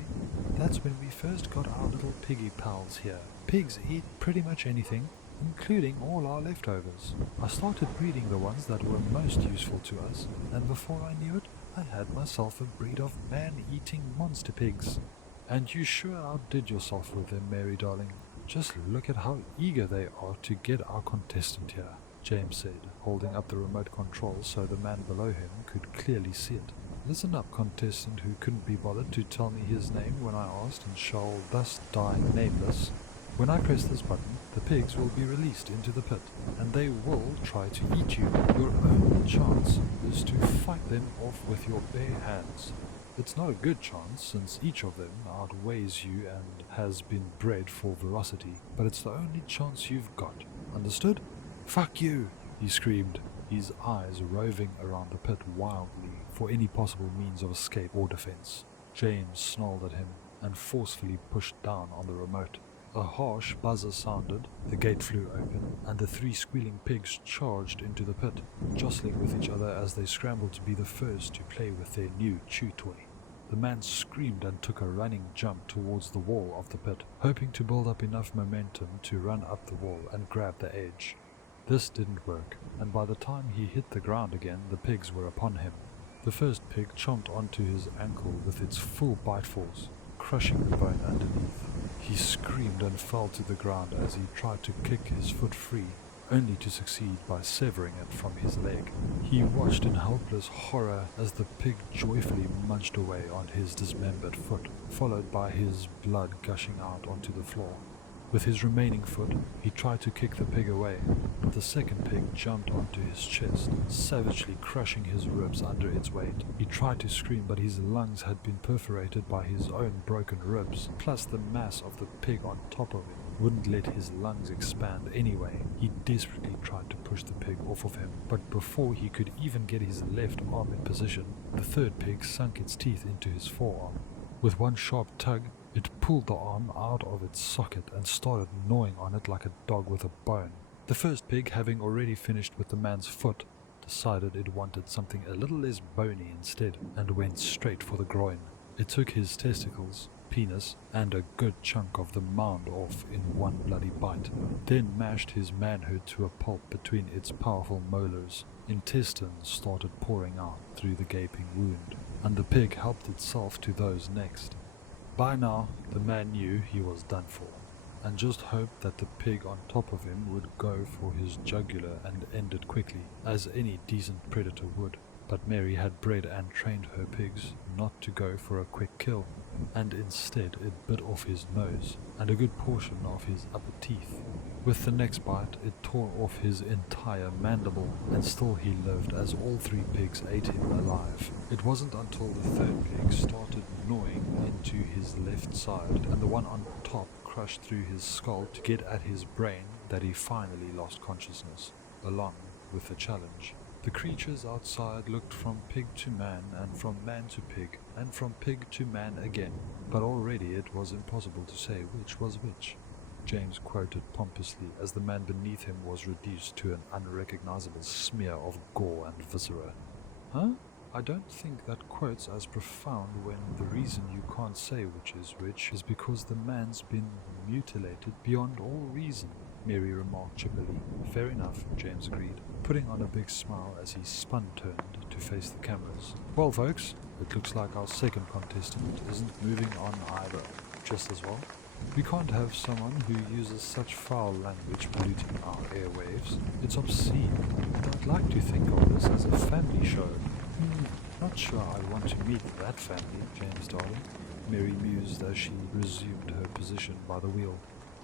That's when we first got our little piggy pals here. Pigs eat pretty much anything, including all our leftovers. I started breeding the ones that were most useful to us, and before I knew it, I had myself a breed of man-eating monster pigs. And you sure outdid yourself with them, Mary darling. Just look at how eager they are to get our contestant here, James said, holding up the remote control so the man below him could clearly see it. Listen up, contestant who couldn't be bothered to tell me his name when I asked and shall thus die nameless. When I press this button, the pigs will be released into the pit, and they will try to eat you. Your only chance is to fight them off with your bare hands. It's not a good chance, since each of them outweighs you and has been bred for ferocity, but it's the only chance you've got. Understood? Fuck you, he screamed, his eyes roving around the pit wildly for any possible means of escape or defense. James snarled at him and forcefully pushed down on the remote. A harsh buzzer sounded, the gate flew open, and the 3 squealing pigs charged into the pit, jostling with each other as they scrambled to be the first to play with their new chew toy. The man screamed and took a running jump towards the wall of the pit, hoping to build up enough momentum to run up the wall and grab the edge. This didn't work, and by the time he hit the ground again, the pigs were upon him. The first pig chomped onto his ankle with its full bite force, crushing the bone underneath. He screamed and fell to the ground as he tried to kick his foot free, only to succeed by severing it from his leg. He watched in helpless horror as the pig joyfully munched away on his dismembered foot, followed by his blood gushing out onto the floor. With his remaining foot, he tried to kick the pig away, but the second pig jumped onto his chest, savagely crushing his ribs under its weight. He tried to scream, but his lungs had been perforated by his own broken ribs, plus the mass of the pig on top of him wouldn't let his lungs expand anyway. He desperately tried to push the pig off of him, but before he could even get his left arm in position, the third pig sunk its teeth into his forearm. With one sharp tug, it pulled the arm out of its socket and started gnawing on it like a dog with a bone. The first pig, having already finished with the man's foot, decided it wanted something a little less bony instead, and went straight for the groin. It took his testicles, penis, and a good chunk of the mound off in one bloody bite, then mashed his manhood to a pulp between its powerful molars. Intestines started pouring out through the gaping wound, and the pig helped itself to those next. By now, the man knew he was done for, and just hoped that the pig on top of him would go for his jugular and end it quickly, as any decent predator would. But Mary had bred and trained her pigs not to go for a quick kill, and instead it bit off his nose and a good portion of his upper teeth. With the next bite, it tore off his entire mandible, and still he lived as all 3 pigs ate him alive. It wasn't until the third pig started gnawing into his left side and the one on top crushed through his skull to get at his brain that he finally lost consciousness, along with the challenge. The creatures outside looked from pig to man, and from man to pig, and from pig to man again, but already it was impossible to say which was which. James quoted pompously as the man beneath him was reduced to an unrecognizable smear of gore and viscera. Huh? I don't think that quote's as profound when the reason you can't say which is which is because the man's been mutilated beyond all reason, Mary remarked chippily. Fair enough, James agreed, putting on a big smile as he spun-turned to face the cameras. Well folks, it looks like our second contestant isn't moving on either. Just as well. We can't have someone who uses such foul language polluting our airwaves. It's obscene, and I'd like to think of this as a family show. Not sure I want to meet that family, James darling, Mary mused as she resumed her position by the wheel.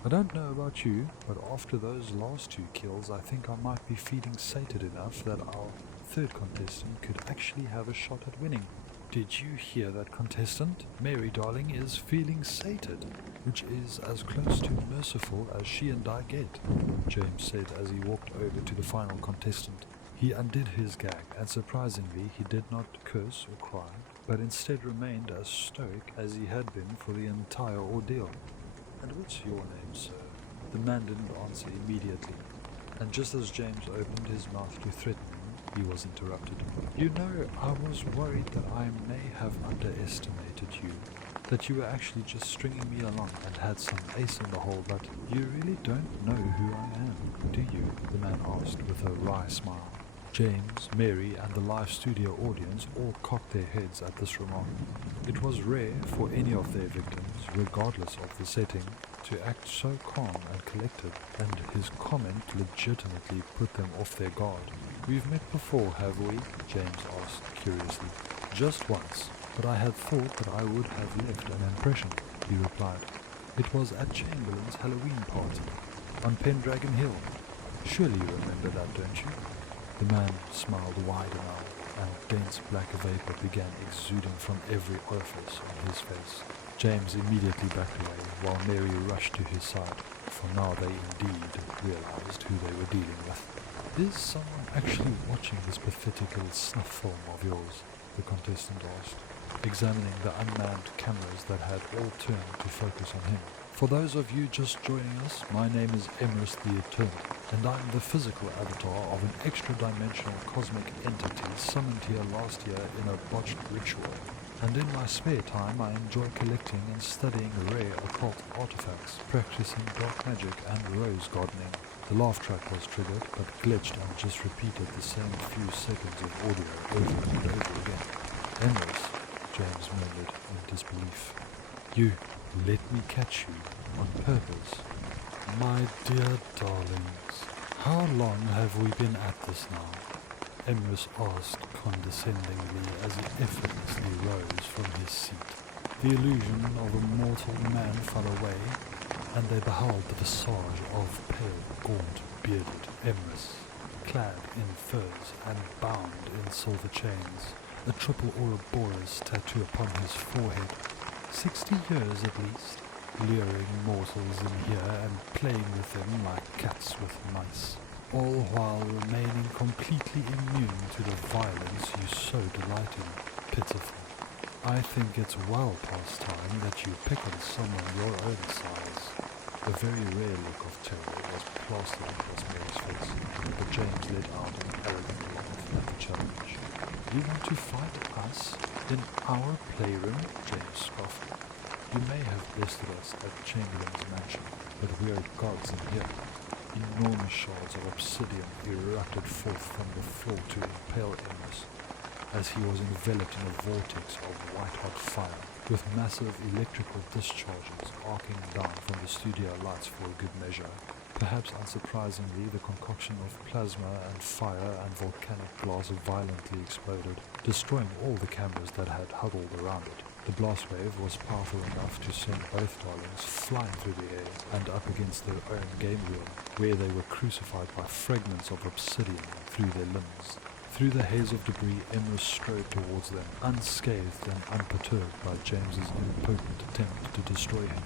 I don't know about you, but after those last 2 kills, I think I might be feeling sated enough that our third contestant could actually have a shot at winning. Did you hear that, contestant? Mary, darling, is feeling sated, which is as close to merciful as she and I get, James said as he walked over to the final contestant. He undid his gag, and surprisingly he did not curse or cry, but instead remained as stoic as he had been for the entire ordeal. And what's your name, sir? The man didn't answer immediately, and just as James opened his mouth to threaten him, he was interrupted. You know, I was worried that I may have underestimated you, that you were actually just stringing me along and had some ace in the hole, but you really don't know who I am, do you? The man asked with a wry smile. James, Mary, and the live studio audience all cocked their heads at this remark. It was rare for any of their victims, regardless of the setting, to act so calm and collected, and his comment legitimately put them off their guard. We've met before, have we? James asked curiously. Just once, but I had thought that I would have left an impression, he replied. It was at Chamberlain's Halloween party, on Pendragon Hill. Surely you remember that, don't you? The man smiled wider now, and dense black vapor began exuding from every orifice on his face. James immediately backed away, while Mary rushed to his side, for now they indeed realized who they were dealing with. Is someone actually watching this pathetic little snuff film of yours? The contestant asked, examining the unmanned cameras that had all turned to focus on him. For those of you just joining us, my name is Emrys the Eternal, and I'm the physical avatar of an extra-dimensional cosmic entity summoned here last year in a botched ritual. And in my spare time I enjoy collecting and studying rare occult artifacts, practicing dark magic and rose gardening. The laugh track was triggered, but glitched and just repeated the same few seconds of audio over and over again. Emrys, James murmured in disbelief. You let me catch you on purpose. My dear darlings, how long have we been at this now? Emrys asked condescendingly as he effortlessly rose from his seat. The illusion of a mortal man fell away, and they beheld the visage of pale, gaunt, bearded Emrys, clad in furs and bound in silver chains, a triple Ouroboros tattoo upon his forehead. 60 years at least, luring mortals in here and playing with them like cats with mice, all while remaining completely immune to the violence you so delight in. Pitiful. I think it's well past time that you pick on someone your own size. A very rare look of terror was plastered across Mary's face, but James let out an arrogant laugh at the challenge. You want to fight us? In our playroom? James scoffed. You may have bested us at Chamberlain's mansion, but we are gods in here. Enormous shards of obsidian erupted forth from the floor to impale Emrys, as he was enveloped in a vortex of white-hot fire, with massive electrical discharges arcing down from the studio lights for a good measure. Perhaps unsurprisingly, the concoction of plasma and fire and volcanic glass violently exploded, destroying all the cameras that had huddled around it. The blast wave was powerful enough to send both darlings flying through the air and up against their own game wheel, where they were crucified by fragments of obsidian through their limbs. Through the haze of debris, Emrys strode towards them, unscathed and unperturbed by James's impotent attempt to destroy him.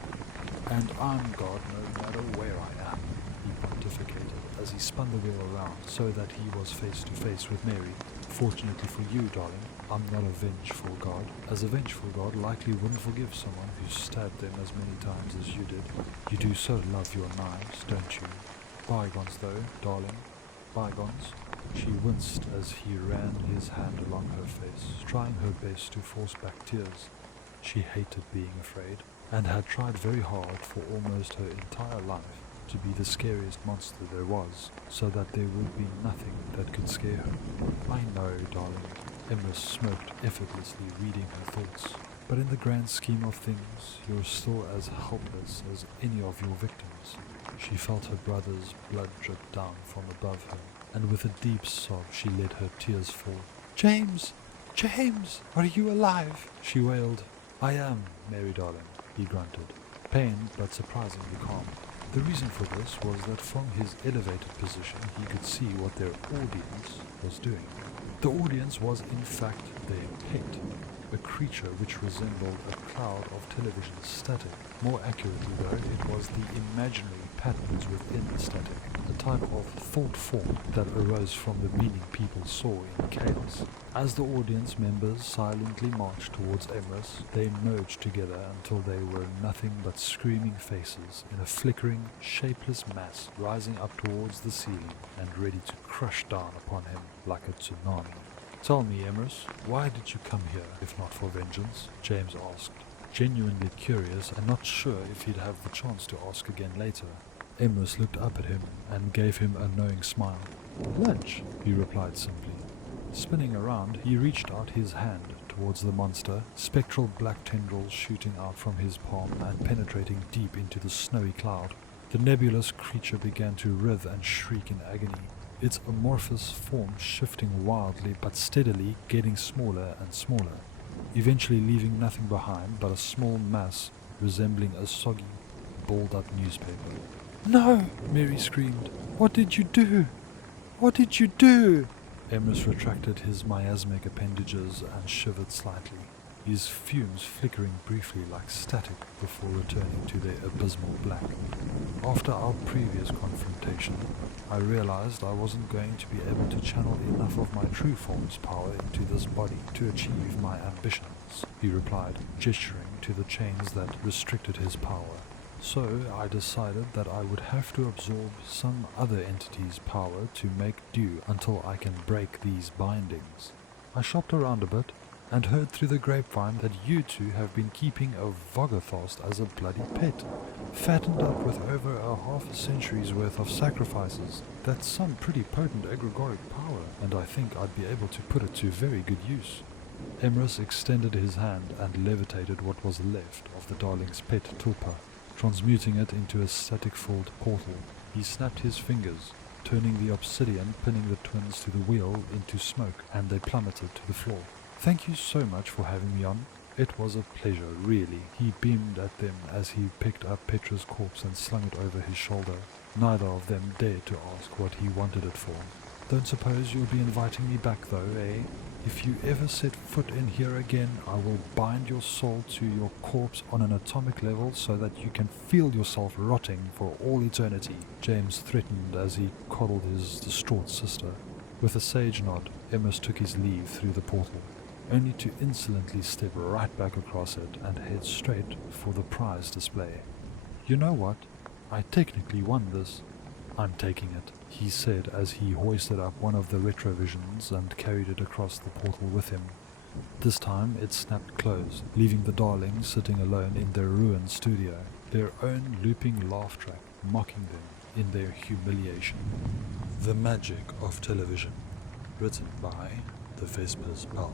And I'm God no matter where I am, he pontificated as he spun the wheel around so that he was face to face with Mary. Fortunately for you, darling, I'm not a vengeful God, as a vengeful God likely wouldn't forgive someone who stabbed them as many times as you did. You do so love your knives, don't you? Bygones though, darling, bygones. She winced as he ran his hand along her face, trying her best to force back tears. She hated being afraid, and had tried very hard for almost her entire life to be the scariest monster there was, so that there would be nothing that could scare her. I know, darling. Emrys smoked effortlessly, reading her thoughts. But in the grand scheme of things, you're still as helpless as any of your victims. She felt her brother's blood drip down from above her, and with a deep sob she let her tears fall. James! James! Are you alive? She wailed. I am, Mary darling, he grunted, pained but surprisingly calm. The reason for this was that from his elevated position he could see what their audience was doing. The audience was in fact their pet, a creature which resembled a cloud of television static. More accurately though, it was the imaginary patterns within the static, a type of thought form that arose from the meaning people saw in chaos. As the audience members silently marched towards Emrys, they merged together until they were nothing but screaming faces in a flickering, shapeless mass rising up towards the ceiling and ready to crush down upon him like a tsunami. Tell me, Emrys, why did you come here, if not for vengeance? James asked, genuinely curious and not sure if he'd have the chance to ask again later. Emrys looked up at him and gave him a knowing smile. Lunch, he replied simply. Spinning around, he reached out his hand towards the monster, spectral black tendrils shooting out from his palm and penetrating deep into the snowy cloud. The nebulous creature began to writhe and shriek in agony, its amorphous form shifting wildly but steadily, getting smaller and smaller, eventually leaving nothing behind but a small mass resembling a soggy, balled-up newspaper. No! Mary screamed. What did you do? What did you do? Emrys retracted his miasmic appendages and shivered slightly, his fumes flickering briefly like static before returning to their abysmal black. After our previous confrontation, I realized I wasn't going to be able to channel enough of my true form's power into this body to achieve my ambitions, he replied, gesturing to the chains that restricted his power. So I decided that I would have to absorb some other entity's power to make do until I can break these bindings. I shopped around a bit and heard through the grapevine that you two have been keeping a Vogathost as a bloody pet, fattened up with over a half a century's worth of sacrifices. That's some pretty potent egregoric power, and I think I'd be able to put it to very good use. Emrys extended his hand and levitated what was left of the darling's pet tulpa, transmuting it into a static-filled portal. He snapped his fingers, turning the obsidian pinning the twins to the wheel into smoke, and they plummeted to the floor. "Thank you so much for having me on. It was a pleasure, really." He beamed at them as he picked up Petra's corpse and slung it over his shoulder. Neither of them dared to ask what he wanted it for. "Don't suppose you'll be inviting me back though, eh? If you ever set foot in here again, I will bind your soul to your corpse on an atomic level so that you can feel yourself rotting for all eternity," James threatened as he coddled his distraught sister. With a sage nod, Emrys took his leave through the portal, only to insolently step right back across it and head straight for the prize display. "You know what? I technically won this. I'm taking it," he said as he hoisted up one of the retrovisions and carried it across the portal with him. This time it snapped closed, leaving the darlings sitting alone in their ruined studio, their own looping laugh track mocking them in their humiliation. The Magic of Television, written by The Vespers Bell.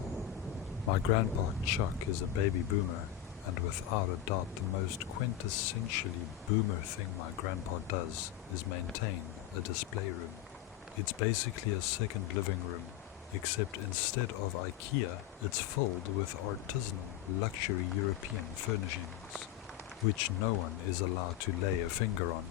My grandpa Chuck is a baby boomer, and without a doubt the most quintessentially boomer thing my grandpa does is maintain a display room. It's basically a second living room, except instead of IKEA, it's filled with artisanal luxury European furnishings, which no one is allowed to lay a finger on.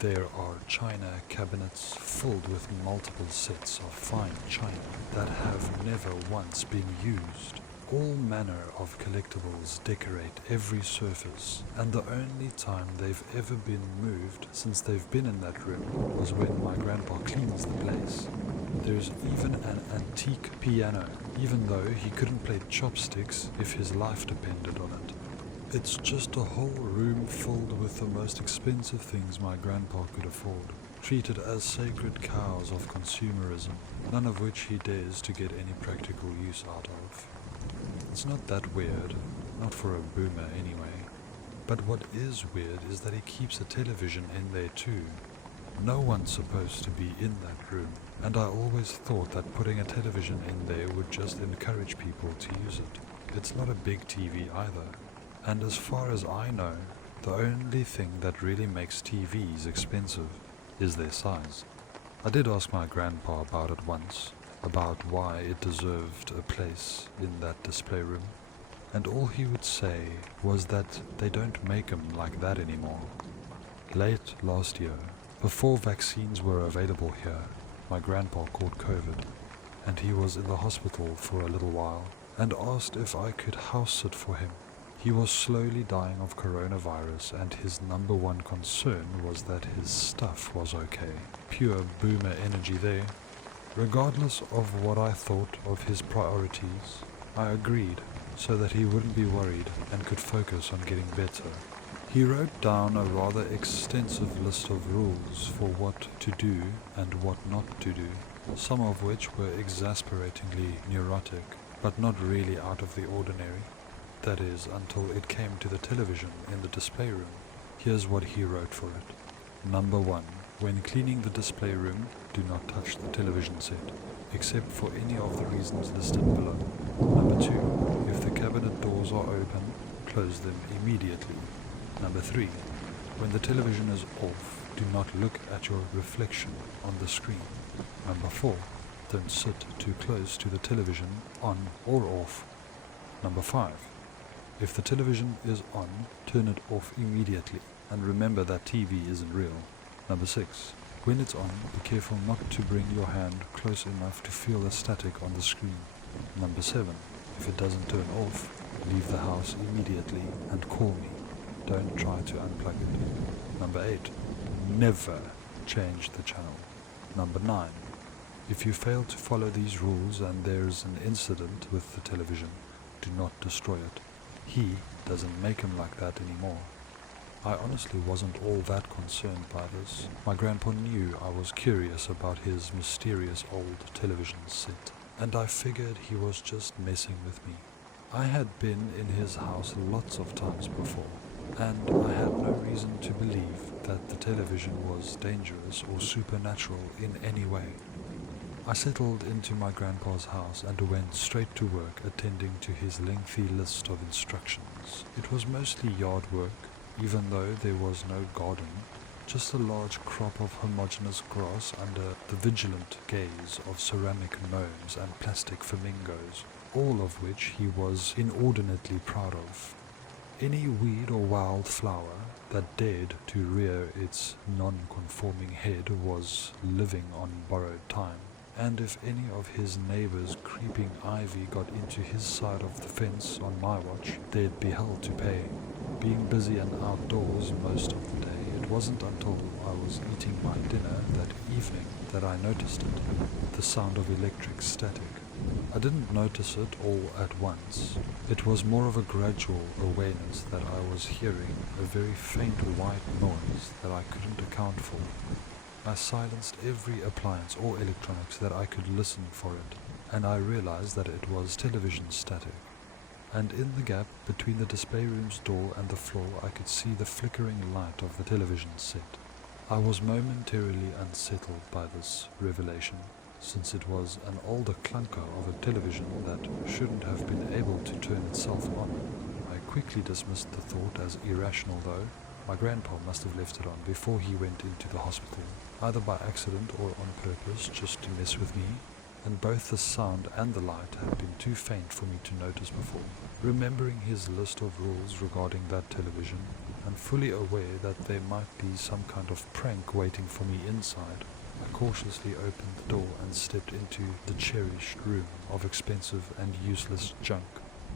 There are china cabinets filled with multiple sets of fine china that have never once been used. All manner of collectibles decorate every surface, and the only time they've ever been moved since they've been in that room was when my grandpa cleans the place. There's even an antique piano, even though he couldn't play chopsticks if his life depended on it. It's just a whole room filled with the most expensive things my grandpa could afford, treated as sacred cows of consumerism, none of which he dares to get any practical use out of. It's not that weird, not for a boomer anyway. But what is weird is that he keeps a television in there too. No one's supposed to be in that room, and I always thought that putting a television in there would just encourage people to use it. It's not a big TV either, and as far as I know, the only thing that really makes TVs expensive is their size. I did ask my grandpa about it once, about why it deserved a place in that display room, and all he would say was that they don't make 'em like that anymore. Late last year, before vaccines were available here, my grandpa caught COVID, and he was in the hospital for a little while, and asked if I could house sit for him. He was slowly dying of coronavirus, and his number one concern was that his stuff was okay. Pure boomer energy there. Regardless of what I thought of his priorities, I agreed so that he wouldn't be worried and could focus on getting better. He wrote down a rather extensive list of rules for what to do and what not to do, some of which were exasperatingly neurotic, but not really out of the ordinary. That is, until it came to the television in the display room. Here's what he wrote for it. Number 1. When cleaning the display room, do not touch the television set, except for any of the reasons listed below. Number 2. If the cabinet doors are open, close them immediately. Number 3. When the television is off, do not look at your reflection on the screen. Number 4. Don't sit too close to the television, on or off. Number 5. If the television is on, turn it off immediately, and remember that TV isn't real. Number 6. When it's on, be careful not to bring your hand close enough to feel the static on the screen. Number 7. If it doesn't turn off, leave the house immediately and call me. Don't try to unplug it. Number 8. Never change the channel. Number 9. If you fail to follow these rules and there's an incident with the television, do not destroy it. He doesn't make him like that anymore. I honestly wasn't all that concerned by this. My grandpa knew I was curious about his mysterious old television set, and I figured he was just messing with me. I had been in his house lots of times before, and I had no reason to believe that the television was dangerous or supernatural in any way. I settled into my grandpa's house and went straight to work attending to his lengthy list of instructions. It was mostly yard work, even though there was no garden, just a large crop of homogeneous grass under the vigilant gaze of ceramic gnomes and plastic flamingos, all of which he was inordinately proud of. Any weed or wild flower that dared to rear its non-conforming head was living on borrowed time, and if any of his neighbors' creeping ivy got into his side of the fence on my watch, they'd be hell to pay. Being busy and outdoors most of the day, it wasn't until I was eating my dinner that evening that I noticed it, the sound of electric static. I didn't notice it all at once. It was more of a gradual awareness that I was hearing a very faint white noise that I couldn't account for. I silenced every appliance or electronics that I could listen for it, and I realized that it was television static. And in the gap between the display room's door and the floor I could see the flickering light of the television set. I was momentarily unsettled by this revelation, since it was an older clunker of a television that shouldn't have been able to turn itself on. I quickly dismissed the thought as irrational though. My grandpa must have left it on before he went into the hospital, either by accident or on purpose just to mess with me, and both the sound and the light had been too faint for me to notice before. Remembering his list of rules regarding that television, and fully aware that there might be some kind of prank waiting for me inside, I cautiously opened the door and stepped into the cherished room of expensive and useless junk.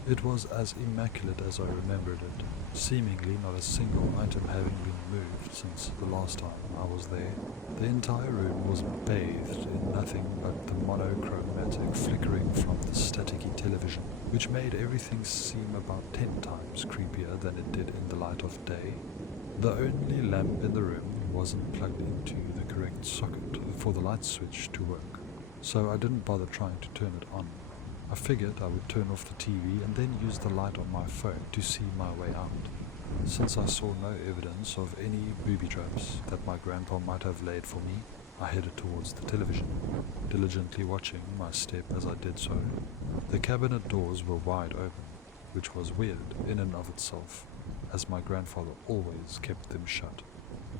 It was as immaculate as I remembered it, seemingly not a single item having been moved since the last time I was there. The entire room was bathed in nothing but the monochromatic flickering from the staticky television, which made everything seem about 10 times creepier than it did in the light of day. The only lamp in the room wasn't plugged into the correct socket for the light switch to work, so I didn't bother trying to turn it on. I figured I would turn off the TV and then use the light on my phone to see my way out. Since I saw no evidence of any booby traps that my grandpa might have laid for me, I headed towards the television, diligently watching my step as I did so. The cabinet doors were wide open, which was weird in and of itself, as my grandfather always kept them shut.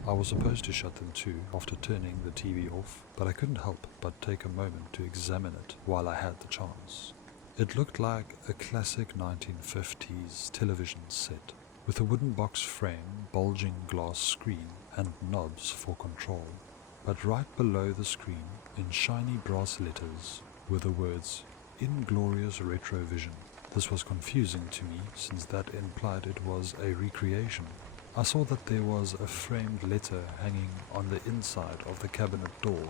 I was supposed to shut them too after turning the TV off, but I couldn't help but take a moment to examine it while I had the chance. It looked like a classic 1950s television set, with a wooden box frame, bulging glass screen, and knobs for control. But right below the screen, in shiny brass letters, were the words, "Inglorious Retrovision." This was confusing to me, since that implied it was a recreation. I saw that there was a framed letter hanging on the inside of the cabinet door,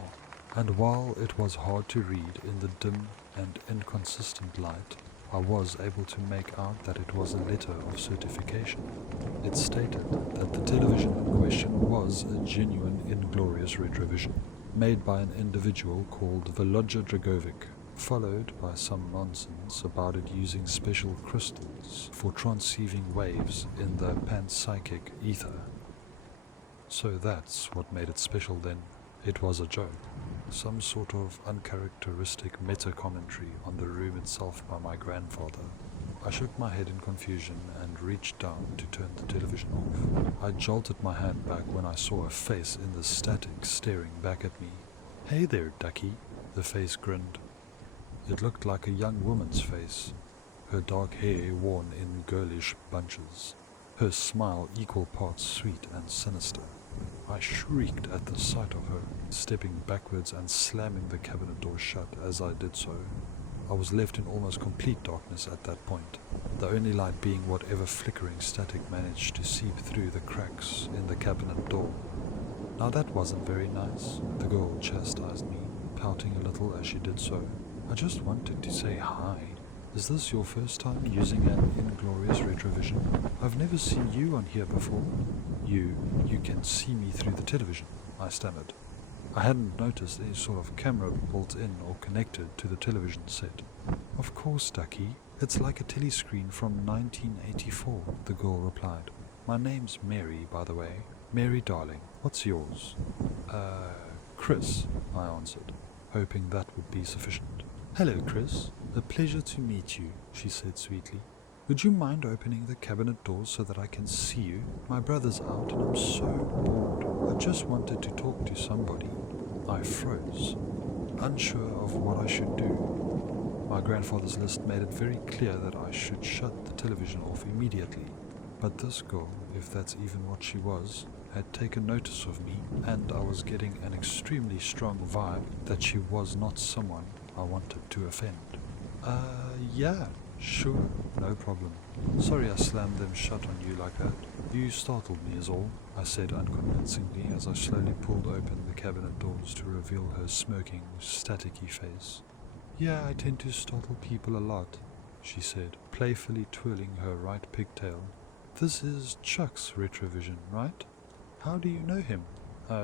and while it was hard to read in the dim and inconsistent light, I was able to make out that it was a letter of certification. It stated that the television in question was a genuine Inglorious Retrovision, made by an individual called Volodya Dragovic, followed by some nonsense about it using special crystals for transceiving waves in the panpsychic ether. So that's what made it special then. It was a joke, some sort of uncharacteristic meta-commentary on the room itself by my grandfather. I shook my head in confusion and reached down to turn the television off. I jolted my hand back when I saw a face in the static staring back at me. "Hey there, ducky," the face grinned. It looked like a young woman's face, her dark hair worn in girlish bunches, her smile equal parts sweet and sinister. I shrieked at the sight of her, stepping backwards and slamming the cabinet door shut as I did so. I was left in almost complete darkness at that point, the only light being whatever flickering static managed to seep through the cracks in the cabinet door. Now that wasn't very nice, the girl chastised me, pouting a little as she did so. "I just wanted to say hi. Is this your first time using an Inglorious Retrovision? I've never seen you on here before." You can see me through the television, I stammered. I hadn't noticed any sort of camera built in or connected to the television set. Of course, Ducky. It's like a telescreen from 1984, the girl replied. My name's Mary, by the way. Mary, darling. What's yours? Chris, I answered, hoping that would be sufficient. Hello, Chris. A pleasure to meet you, she said sweetly. Would you mind opening the cabinet doors so that I can see you? My brother's out and I'm so bored. I just wanted to talk to somebody. I froze, unsure of what I should do. My grandfather's list made it very clear that I should shut the television off immediately. But this girl, if that's even what she was, had taken notice of me, and I was getting an extremely strong vibe that she was not someone I wanted to offend. Yeah, sure, no problem. Sorry I slammed them shut on you like that. You startled me is all, I said unconvincingly as I slowly pulled open the cabinet doors to reveal her smirking, staticky face. Yeah, I tend to startle people a lot, she said, playfully twirling her right pigtail. This is Chuck's retrovision, right? How do you know him?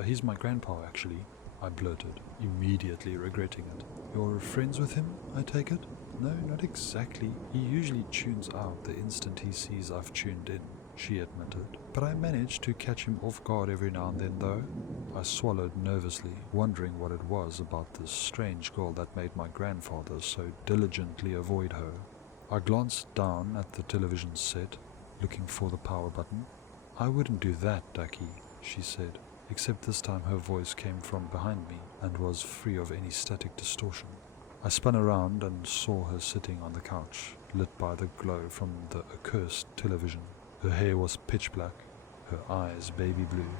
He's my grandpa, actually, I blurted, immediately regretting it. You're friends with him, I take it? No, not exactly. He usually tunes out the instant he sees I've tuned in, she admitted. But I manage to catch him off guard every now and then, though. I swallowed nervously, wondering what it was about this strange girl that made my grandfather so diligently avoid her. I glanced down at the television set, looking for the power button. I wouldn't do that, Ducky, she said, except this time her voice came from behind me and was free of any static distortion. I spun around and saw her sitting on the couch, lit by the glow from the accursed television. Her hair was pitch black, her eyes baby blue,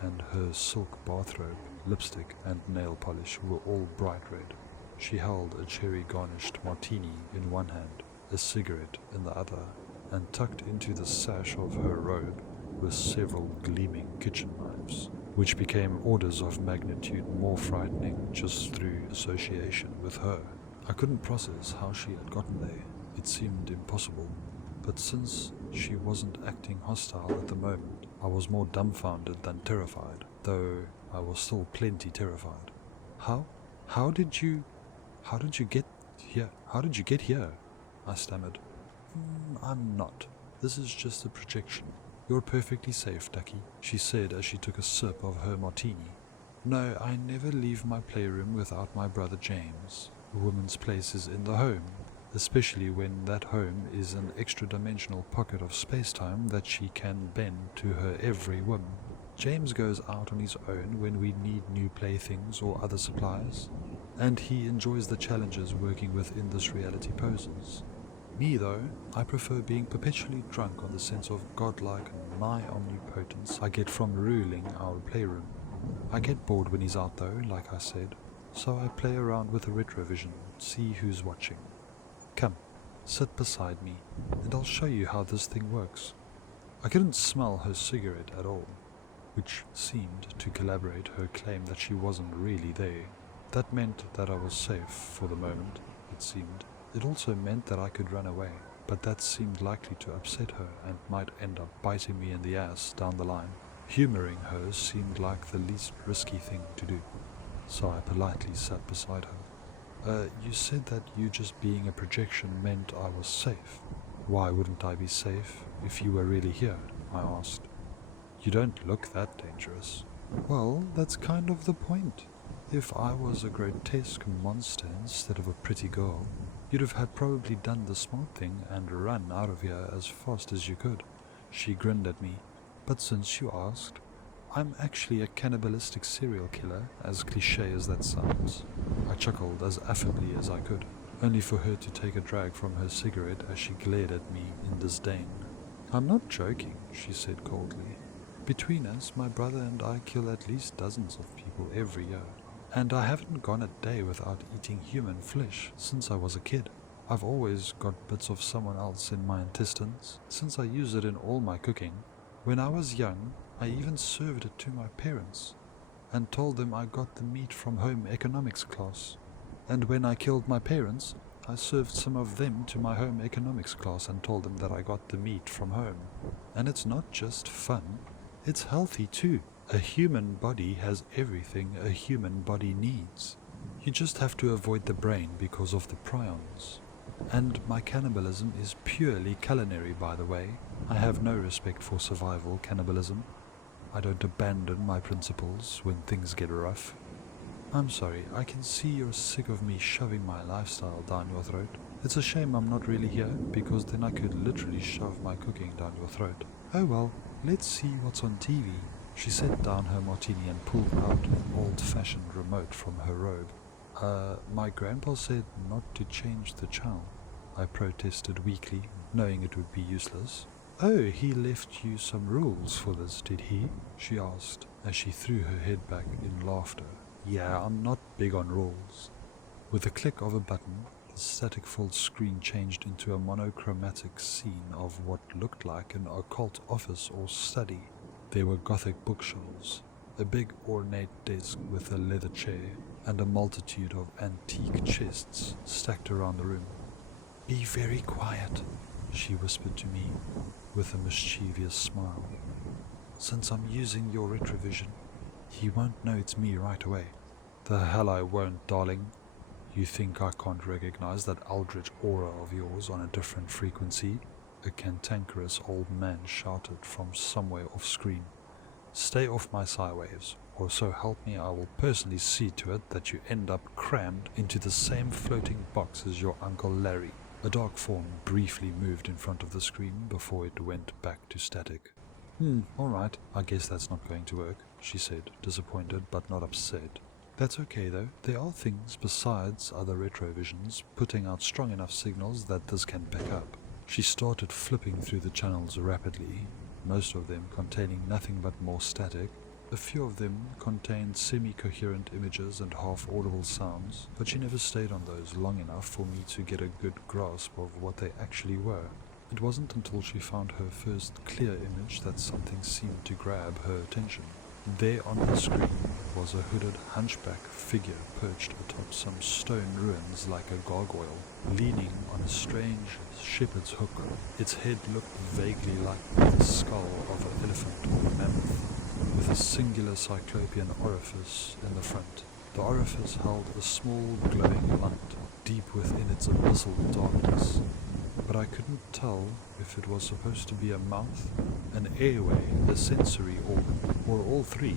and her silk bathrobe, lipstick, and nail polish were all bright red. She held a cherry-garnished martini in one hand, a cigarette in the other, and tucked into the sash of her robe were several gleaming kitchen knives, which became orders of magnitude more frightening just through association with her. I couldn't process how she had gotten there. It seemed impossible, but since she wasn't acting hostile at the moment, I was more dumbfounded than terrified, though I was still plenty terrified. How did you get here? How did you get here? I stammered. I'm not. This is just a projection. You're perfectly safe, Ducky, she said as she took a sip of her martini. No, I never leave my playroom without my brother James. A woman's place is in the home, especially when that home is an extra-dimensional pocket of space-time that she can bend to her every whim. James goes out on his own when we need new playthings or other supplies, and he enjoys the challenges working within this reality poses. Me, though, I prefer being perpetually drunk on the sense of godlike and nigh omnipotence I get from ruling our playroom. I get bored when he's out, though, like I said, so I play around with the retrovision, see who's watching. Come, sit beside me, and I'll show you how this thing works. I couldn't smell her cigarette at all, which seemed to corroborate her claim that she wasn't really there. That meant that I was safe for the moment, it seemed. It also meant that I could run away, but that seemed likely to upset her and might end up biting me in the ass down the line. Humoring her seemed like the least risky thing to do, so I politely sat beside her. You said that you just being a projection meant I was safe. Why wouldn't I be safe if you were really here? I asked. You don't look that dangerous. Well, that's kind of the point. If I was a grotesque monster instead of a pretty girl, you'd have had probably done the smart thing and run out of here as fast as you could. She grinned at me. But since you asked, I'm actually a cannibalistic serial killer, as cliché as that sounds. I chuckled as affably as I could, only for her to take a drag from her cigarette as she glared at me in disdain. I'm not joking, she said coldly. Between us, my brother and I kill at least dozens of people every year. And I haven't gone a day without eating human flesh since I was a kid. I've always got bits of someone else in my intestines, since I use it in all my cooking. When I was young, I even served it to my parents, and told them I got the meat from home economics class. And when I killed my parents, I served some of them to my home economics class and told them that I got the meat from home. And it's not just fun, It's healthy too. A human body has everything a human body needs. You just have to avoid the brain because of the prions. And my cannibalism is purely culinary, by the way. I have no respect for survival cannibalism. I don't abandon my principles when things get rough. I'm sorry, I can see you're sick of me shoving my lifestyle down your throat. It's a shame I'm not really here, because then I could literally shove my cooking down your throat. Oh well, let's see what's on TV. She set down her martini and pulled out an old-fashioned remote from her robe. My grandpa said not to change the channel, I protested weakly, knowing it would be useless. Oh, he left you some rules for this, did he? She asked, as she threw her head back in laughter. Yeah, I'm not big on rules. With a click of a button, the static filled screen changed into a monochromatic scene of what looked like an occult office or study. There were Gothic bookshelves, a big ornate desk with a leather chair, and a multitude of antique chests stacked around the room. Be very quiet, she whispered to me, with a mischievous smile. Since I'm using your retrovision, he won't know it's me right away. The hell I won't, darling. You think I can't recognize that eldritch aura of yours on a different frequency? A cantankerous old man shouted from somewhere off screen. Stay off my psi waves, or so help me I will personally see to it that you end up crammed into the same floating box as your Uncle Larry. A dark form briefly moved in front of the screen before it went back to static. Alright, I guess that's not going to work, she said, disappointed but not upset. That's okay though, there are things besides other retrovisions putting out strong enough signals that this can pick up. She started flipping through the channels rapidly, most of them containing nothing but more static. A few of them contained semi-coherent images and half-audible sounds, but she never stayed on those long enough for me to get a good grasp of what they actually were. It wasn't until she found her first clear image that something seemed to grab her attention. There on the screen was a hooded hunchback figure perched atop some stone ruins like a gargoyle, leaning on a strange shepherd's hook. Its head looked vaguely like the skull of an elephant or mammoth, with a singular cyclopean orifice in the front. The orifice held a small glowing light deep within its abyssal darkness, but I couldn't tell if it was supposed to be a mouth, an airway, a sensory organ, or all three.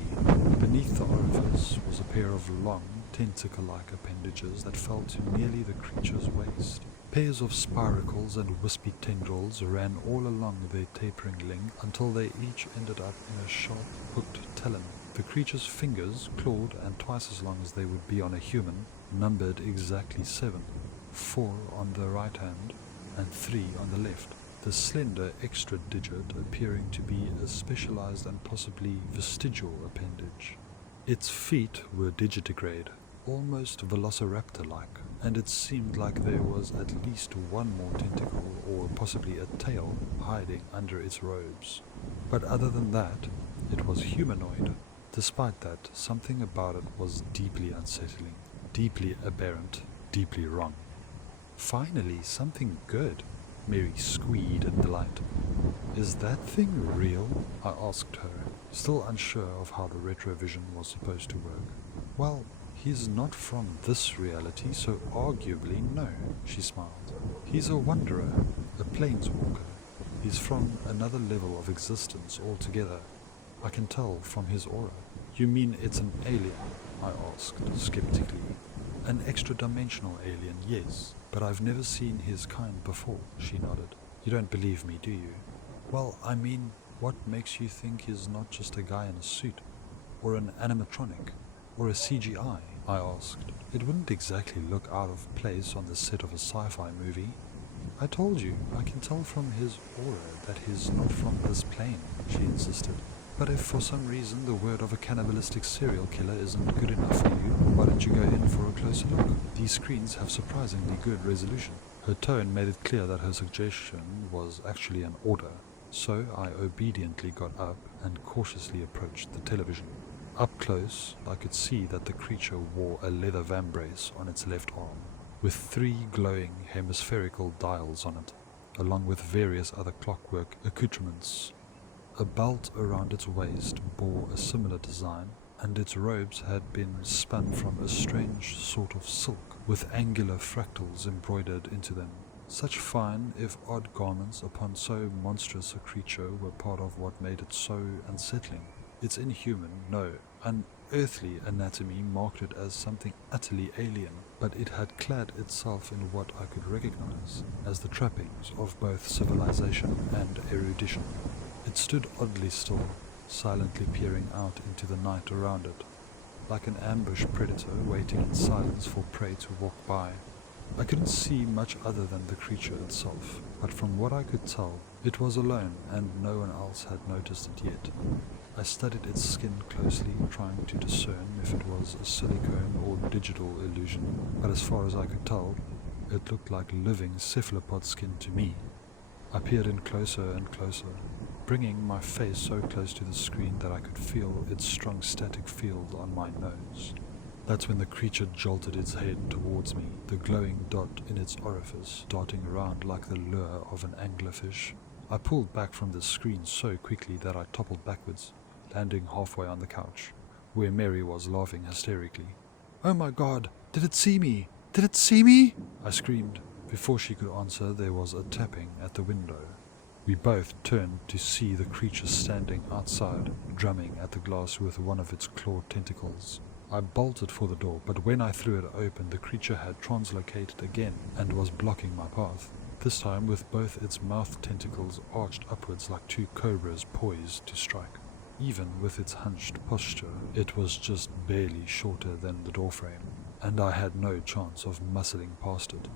Beneath the orifice was a pair of long, tentacle-like appendages that fell to nearly the creature's waist. Pairs of spiracles and wispy tendrils ran all along their tapering length until they each ended up in a sharp, hooked talon. The creature's fingers, clawed and twice as long as they would be on a human, numbered exactly 7, 4 on the right hand and 3 on the left. The slender extra digit appearing to be a specialized and possibly vestigial appendage. Its feet were digitigrade, almost velociraptor-like, and it seemed like there was at least one more tentacle or possibly a tail hiding under its robes. But other than that, it was humanoid. Despite that, something about it was deeply unsettling, deeply aberrant, deeply wrong. Finally, something good, Mary squealed in delight. Is that thing real? I asked her, still unsure of how the retrovision was supposed to work. Well, he's not from this reality, so arguably no, she smiled. He's a wanderer, a planeswalker. He's from another level of existence altogether. I can tell from his aura. You mean it's an alien? I asked, skeptically. An extra-dimensional alien, yes, but I've never seen his kind before, she nodded. You don't believe me, do you? Well, I mean, what makes you think he's not just a guy in a suit? Or an animatronic? Or a CGI? I asked. It wouldn't exactly look out of place on the set of a sci-fi movie. I told you, I can tell from his aura that he's not from this plane, she insisted. But if for some reason the word of a cannibalistic serial killer isn't good enough for you, why don't you go in for a closer look? These screens have surprisingly good resolution. Her tone made it clear that her suggestion was actually an order, so I obediently got up and cautiously approached the television. Up close, I could see that the creature wore a leather vambrace on its left arm, with 3 glowing hemispherical dials on it, along with various other clockwork accoutrements. A belt around its waist bore a similar design, and its robes had been spun from a strange sort of silk, with angular fractals embroidered into them. Such fine, if odd garments upon so monstrous a creature were part of what made it so unsettling. Its inhuman, no, unearthly anatomy marked it as something utterly alien, but it had clad itself in what I could recognize as the trappings of both civilization and erudition. It stood oddly still, silently peering out into the night around it, like an ambushed predator waiting in silence for prey to walk by. I couldn't see much other than the creature itself, but from what I could tell, it was alone and no one else had noticed it yet. I studied its skin closely, trying to discern if it was a silicone or digital illusion, but as far as I could tell, it looked like living cephalopod skin to me. I peered in closer and closer, bringing my face so close to the screen that I could feel its strong static field on my nose. That's when the creature jolted its head towards me, the glowing dot in its orifice darting around like the lure of an anglerfish. I pulled back from the screen so quickly that I toppled backwards, landing halfway on the couch, where Mary was laughing hysterically. "Oh my God, did it see me? Did it see me?" I screamed. Before she could answer, there was a tapping at the window. We both turned to see the creature standing outside, drumming at the glass with one of its clawed tentacles. I bolted for the door, but when I threw it open, the creature had translocated again and was blocking my path, this time with both its mouth tentacles arched upwards like two cobras poised to strike. Even with its hunched posture, it was just barely shorter than the doorframe, and I had no chance of muscling past it.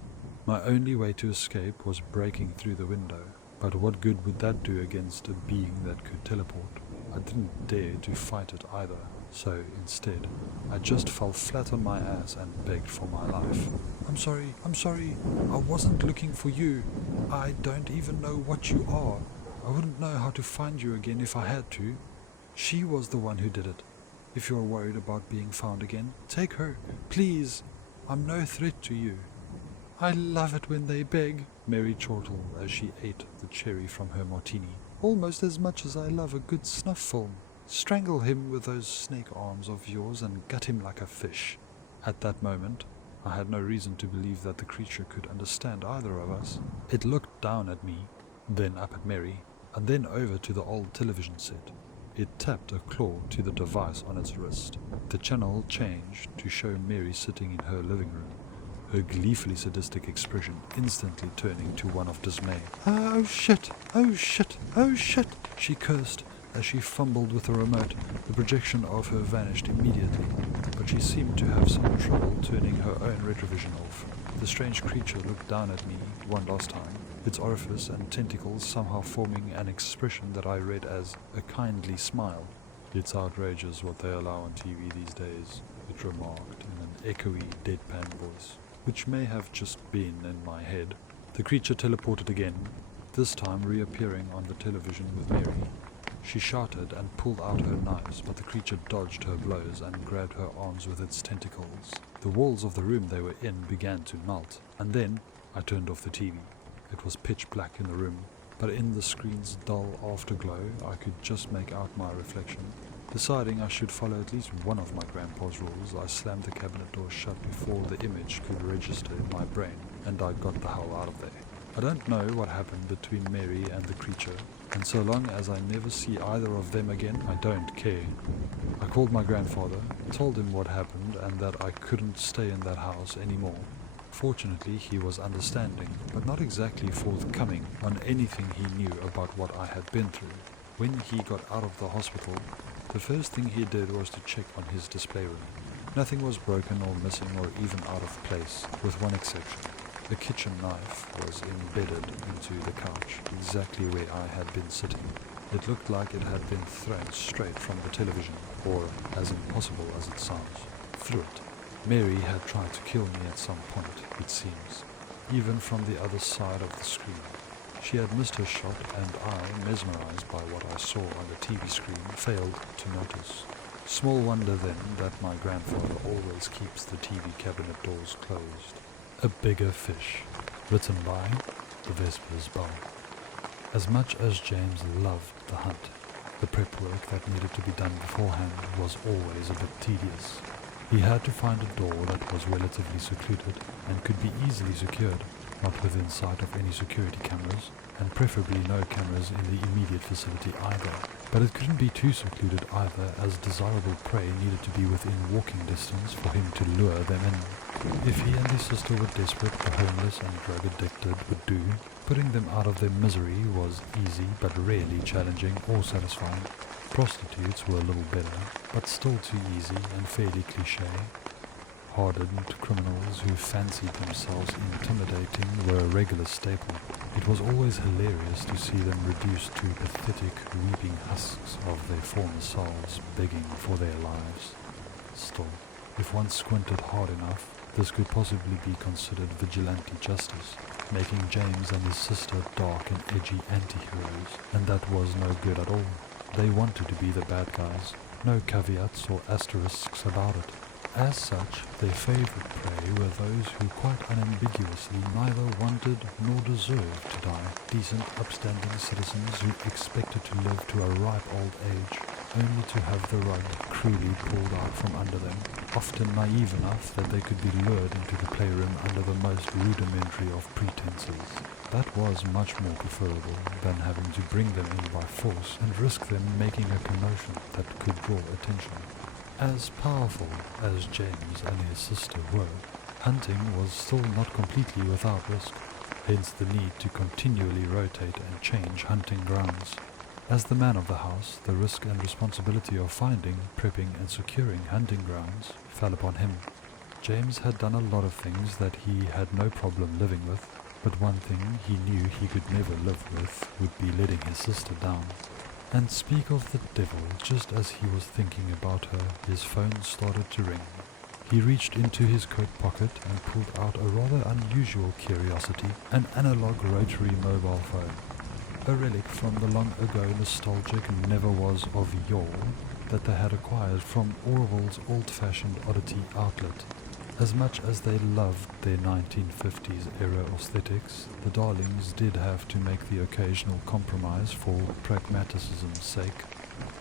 My only way to escape was breaking through the window, but what good would that do against a being that could teleport? I didn't dare to fight it either, so instead, I just fell flat on my ass and begged for my life. I'm sorry, I wasn't looking for you. I don't even know what you are. I wouldn't know how to find you again if I had to. She was the one who did it. If you're worried about being found again, take her, please. I'm no threat to you." "I love it when they beg," Mary chortled as she ate the cherry from her martini. "Almost as much as I love a good snuff film. Strangle him with those snake arms of yours and gut him like a fish." At that moment, I had no reason to believe that the creature could understand either of us. It looked down at me, then up at Mary, and then over to the old television set. It tapped a claw to the device on its wrist. The channel changed to show Mary sitting in her living room, her gleefully sadistic expression instantly turning to one of dismay. "Oh shit! Oh shit! Oh shit!" she cursed as she fumbled with the remote. The projection of her vanished immediately, but she seemed to have some trouble turning her own retrovision off. The strange creature looked down at me one last time, its orifice and tentacles somehow forming an expression that I read as a kindly smile. "It's outrageous what they allow on TV these days," it remarked in an echoey, deadpan voice, which may have just been in my head. The creature teleported again, this time reappearing on the television with Mary. She shouted and pulled out her knives, but the creature dodged her blows and grabbed her arms with its tentacles. The walls of the room they were in began to melt, and then I turned off the TV. It was pitch black in the room, but in the screen's dull afterglow I could just make out my reflection. Deciding I should follow at least one of my grandpa's rules, I slammed the cabinet door shut before the image could register in my brain, and I got the hell out of there. I don't know what happened between Mary and the creature, and so long as I never see either of them again, I don't care. I called my grandfather, told him what happened and that I couldn't stay in that house anymore. Fortunately, he was understanding, but not exactly forthcoming on anything he knew about what I had been through. When he got out of the hospital, the first thing he did was to check on his display room. Nothing was broken or missing or even out of place, with one exception. The kitchen knife was embedded into the couch, exactly where I had been sitting. It looked like it had been thrown straight from the television, or, as impossible as it sounds, through it. Mary had tried to kill me at some point, it seems, even from the other side of the screen. She had missed her shot, and I, mesmerized by what I saw on the TV screen, failed to notice. Small wonder then that my grandfather always keeps the TV cabinet doors closed. A Bigger Fish, written by The Vespers Bell. As much as James loved the hunt, The prep work that needed to be done beforehand was always a bit tedious. He had to find a door that was relatively secluded and could be easily secured, not within sight of any security cameras, and preferably no cameras in the immediate vicinity either. But it couldn't be too secluded either, as desirable prey needed to be within walking distance for him to lure them in. If he and his sister were desperate, the homeless and drug addicted would do. Putting them out of their misery was easy but rarely challenging or satisfying. Prostitutes were a little better, but still too easy and fairly cliché. Hardened criminals who fancied themselves intimidating were a regular staple. It was always hilarious to see them reduced to pathetic, weeping husks of their former selves begging for their lives. Still, if one squinted hard enough, this could possibly be considered vigilante justice, making James and his sister dark and edgy anti-heroes, and that was no good at all. They wanted to be the bad guys, no caveats or asterisks about it. As such, their favourite prey were those who quite unambiguously neither wanted nor deserved to die, decent, upstanding citizens who expected to live to a ripe old age, only to have the rug cruelly pulled out from under them, often naive enough that they could be lured into the playroom under the most rudimentary of pretenses. That was much more preferable than having to bring them in by force and risk them making a commotion that could draw attention. As powerful as James and his sister were, hunting was still not completely without risk, hence the need to continually rotate and change hunting grounds. As the man of the house, the risk and responsibility of finding, prepping and securing hunting grounds fell upon him. James had done a lot of things that he had no problem living with, but one thing he knew he could never live with would be letting his sister down. And speak of the devil, just as he was thinking about her, his phone started to ring. He reached into his coat pocket and pulled out a rather unusual curiosity, an analog rotary mobile phone. A relic from the long-ago nostalgic never-was of yore that they had acquired from Orwell's old-fashioned oddity outlet. As much as they loved their 1950s era aesthetics, the darlings did have to make the occasional compromise for pragmatism's sake.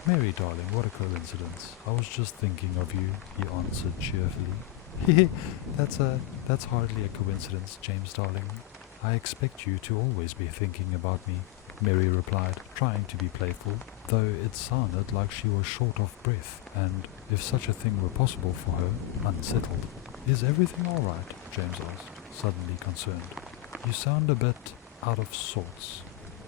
"Mary, darling, what a coincidence. I was just thinking of you," he answered cheerfully. That's hardly a coincidence, James, darling. I expect you to always be thinking about me," Mary replied, trying to be playful, though it sounded like she was short of breath and, if such a thing were possible for her, unsettled. "Is everything all right?" James asked, suddenly concerned. "You sound a bit out of sorts."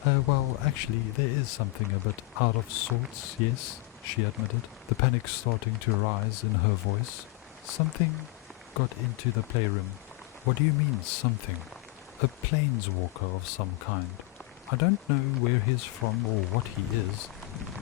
Well, actually, there is something a bit out of sorts, yes," she admitted, the panic starting to rise in her voice. "Something got into the playroom." "What do you mean, something?" "A planeswalker of some kind. I don't know where he's from or what he is.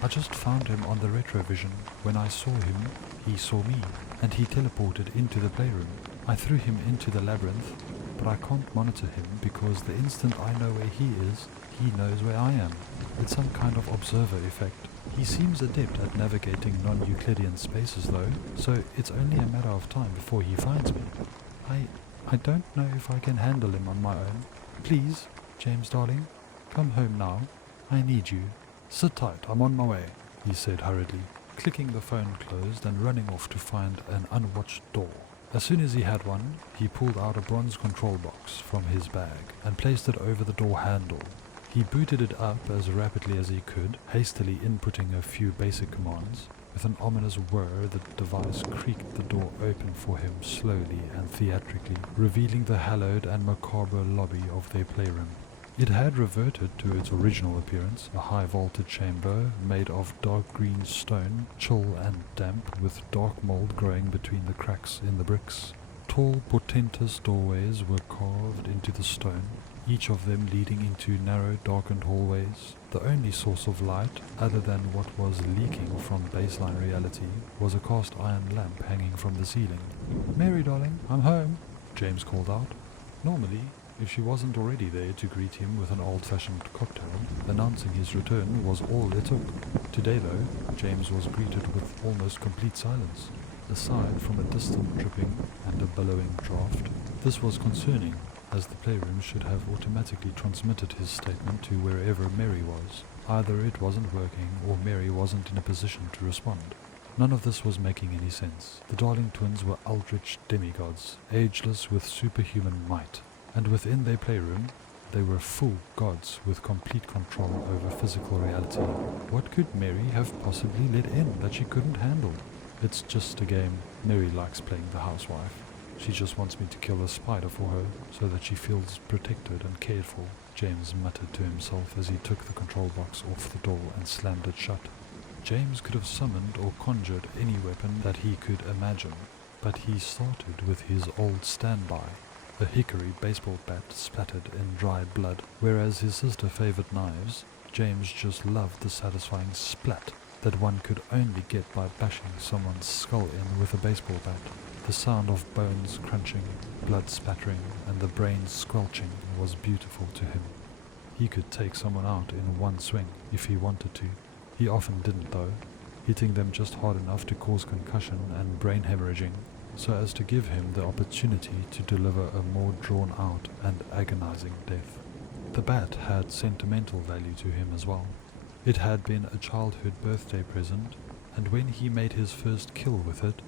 I just found him on the retrovision. When I saw him, he saw me, and he teleported into the playroom. I threw him into the labyrinth, but I can't monitor him because the instant I know where he is, he knows where I am. It's some kind of observer effect. He seems adept at navigating non-Euclidean spaces though, so it's only a matter of time before he finds me. I don't know if I can handle him on my own. Please, James darling, come home now. I need you." "Sit tight, I'm on my way," he said hurriedly, clicking the phone closed and running off to find an unwatched door. As soon as he had one, he pulled out a bronze control box from his bag and placed it over the door handle. He booted it up as rapidly as he could, hastily inputting a few basic commands. With an ominous whir, the device creaked the door open for him slowly and theatrically, revealing the hallowed and macabre lobby of their playroom. It had reverted to its original appearance, a high-vaulted chamber made of dark green stone, chill and damp, with dark mold growing between the cracks in the bricks. Tall, portentous doorways were carved into the stone, each of them leading into narrow, darkened hallways. The only source of light, other than what was leaking from baseline reality, was a cast iron lamp hanging from the ceiling. "Mary, darling, I'm home," James called out. Normally, if she wasn't already there to greet him with an old-fashioned cocktail, announcing his return was all it took. Today, though, James was greeted with almost complete silence, aside from a distant dripping and a bellowing draft. This was concerning, as the playroom should have automatically transmitted his statement to wherever Mary was. Either it wasn't working or Mary wasn't in a position to respond. None of this was making any sense. The Darling twins were eldritch demigods, ageless with superhuman might, and within their playroom, they were full gods with complete control over physical reality. What could Mary have possibly let in that she couldn't handle? It's just a game. Mary likes playing the housewife. She just wants me to kill a spider for her so that she feels protected and cared for, James muttered to himself as he took the control box off the door and slammed it shut. James could have summoned or conjured any weapon that he could imagine, but he started with his old standby, a hickory baseball bat splattered in dry blood. Whereas his sister favored knives, James just loved the satisfying splat that one could only get by bashing someone's skull in with a baseball bat. The sound of bones crunching, blood spattering, and the brain squelching was beautiful to him. He could take someone out in one swing if he wanted to. He often didn't though, hitting them just hard enough to cause concussion and brain hemorrhaging, so as to give him the opportunity to deliver a more drawn out and agonizing death. The bat had sentimental value to him as well. It had been a childhood birthday present, and when he made his first kill with it,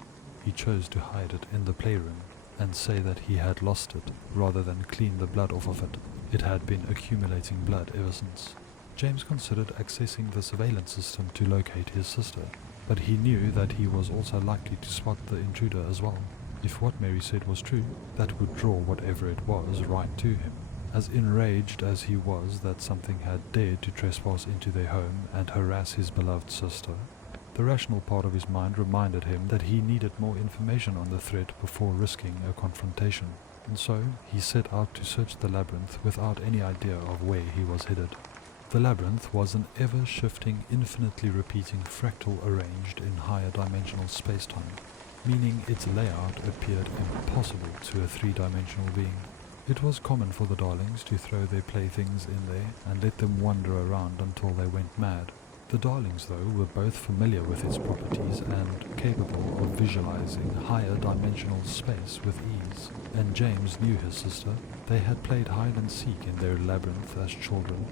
he chose to hide it in the playroom and say that he had lost it rather than clean the blood off of it. It had been accumulating blood ever since. James considered accessing the surveillance system to locate his sister, but he knew that he was also likely to spot the intruder as well. If what Mary said was true, that would draw whatever it was right to him. As enraged as he was that something had dared to trespass into their home and harass his beloved sister, the rational part of his mind reminded him that he needed more information on the threat before risking a confrontation, and so he set out to search the labyrinth without any idea of where he was headed. The labyrinth was an ever-shifting, infinitely repeating fractal arranged in higher dimensional space-time, meaning its layout appeared impossible to a three-dimensional being. It was common for the Darlings to throw their playthings in there and let them wander around until they went mad. The Darlings, though, were both familiar with its properties and capable of visualizing higher dimensional space with ease, and James knew his sister. They had played hide and seek in their labyrinth as children,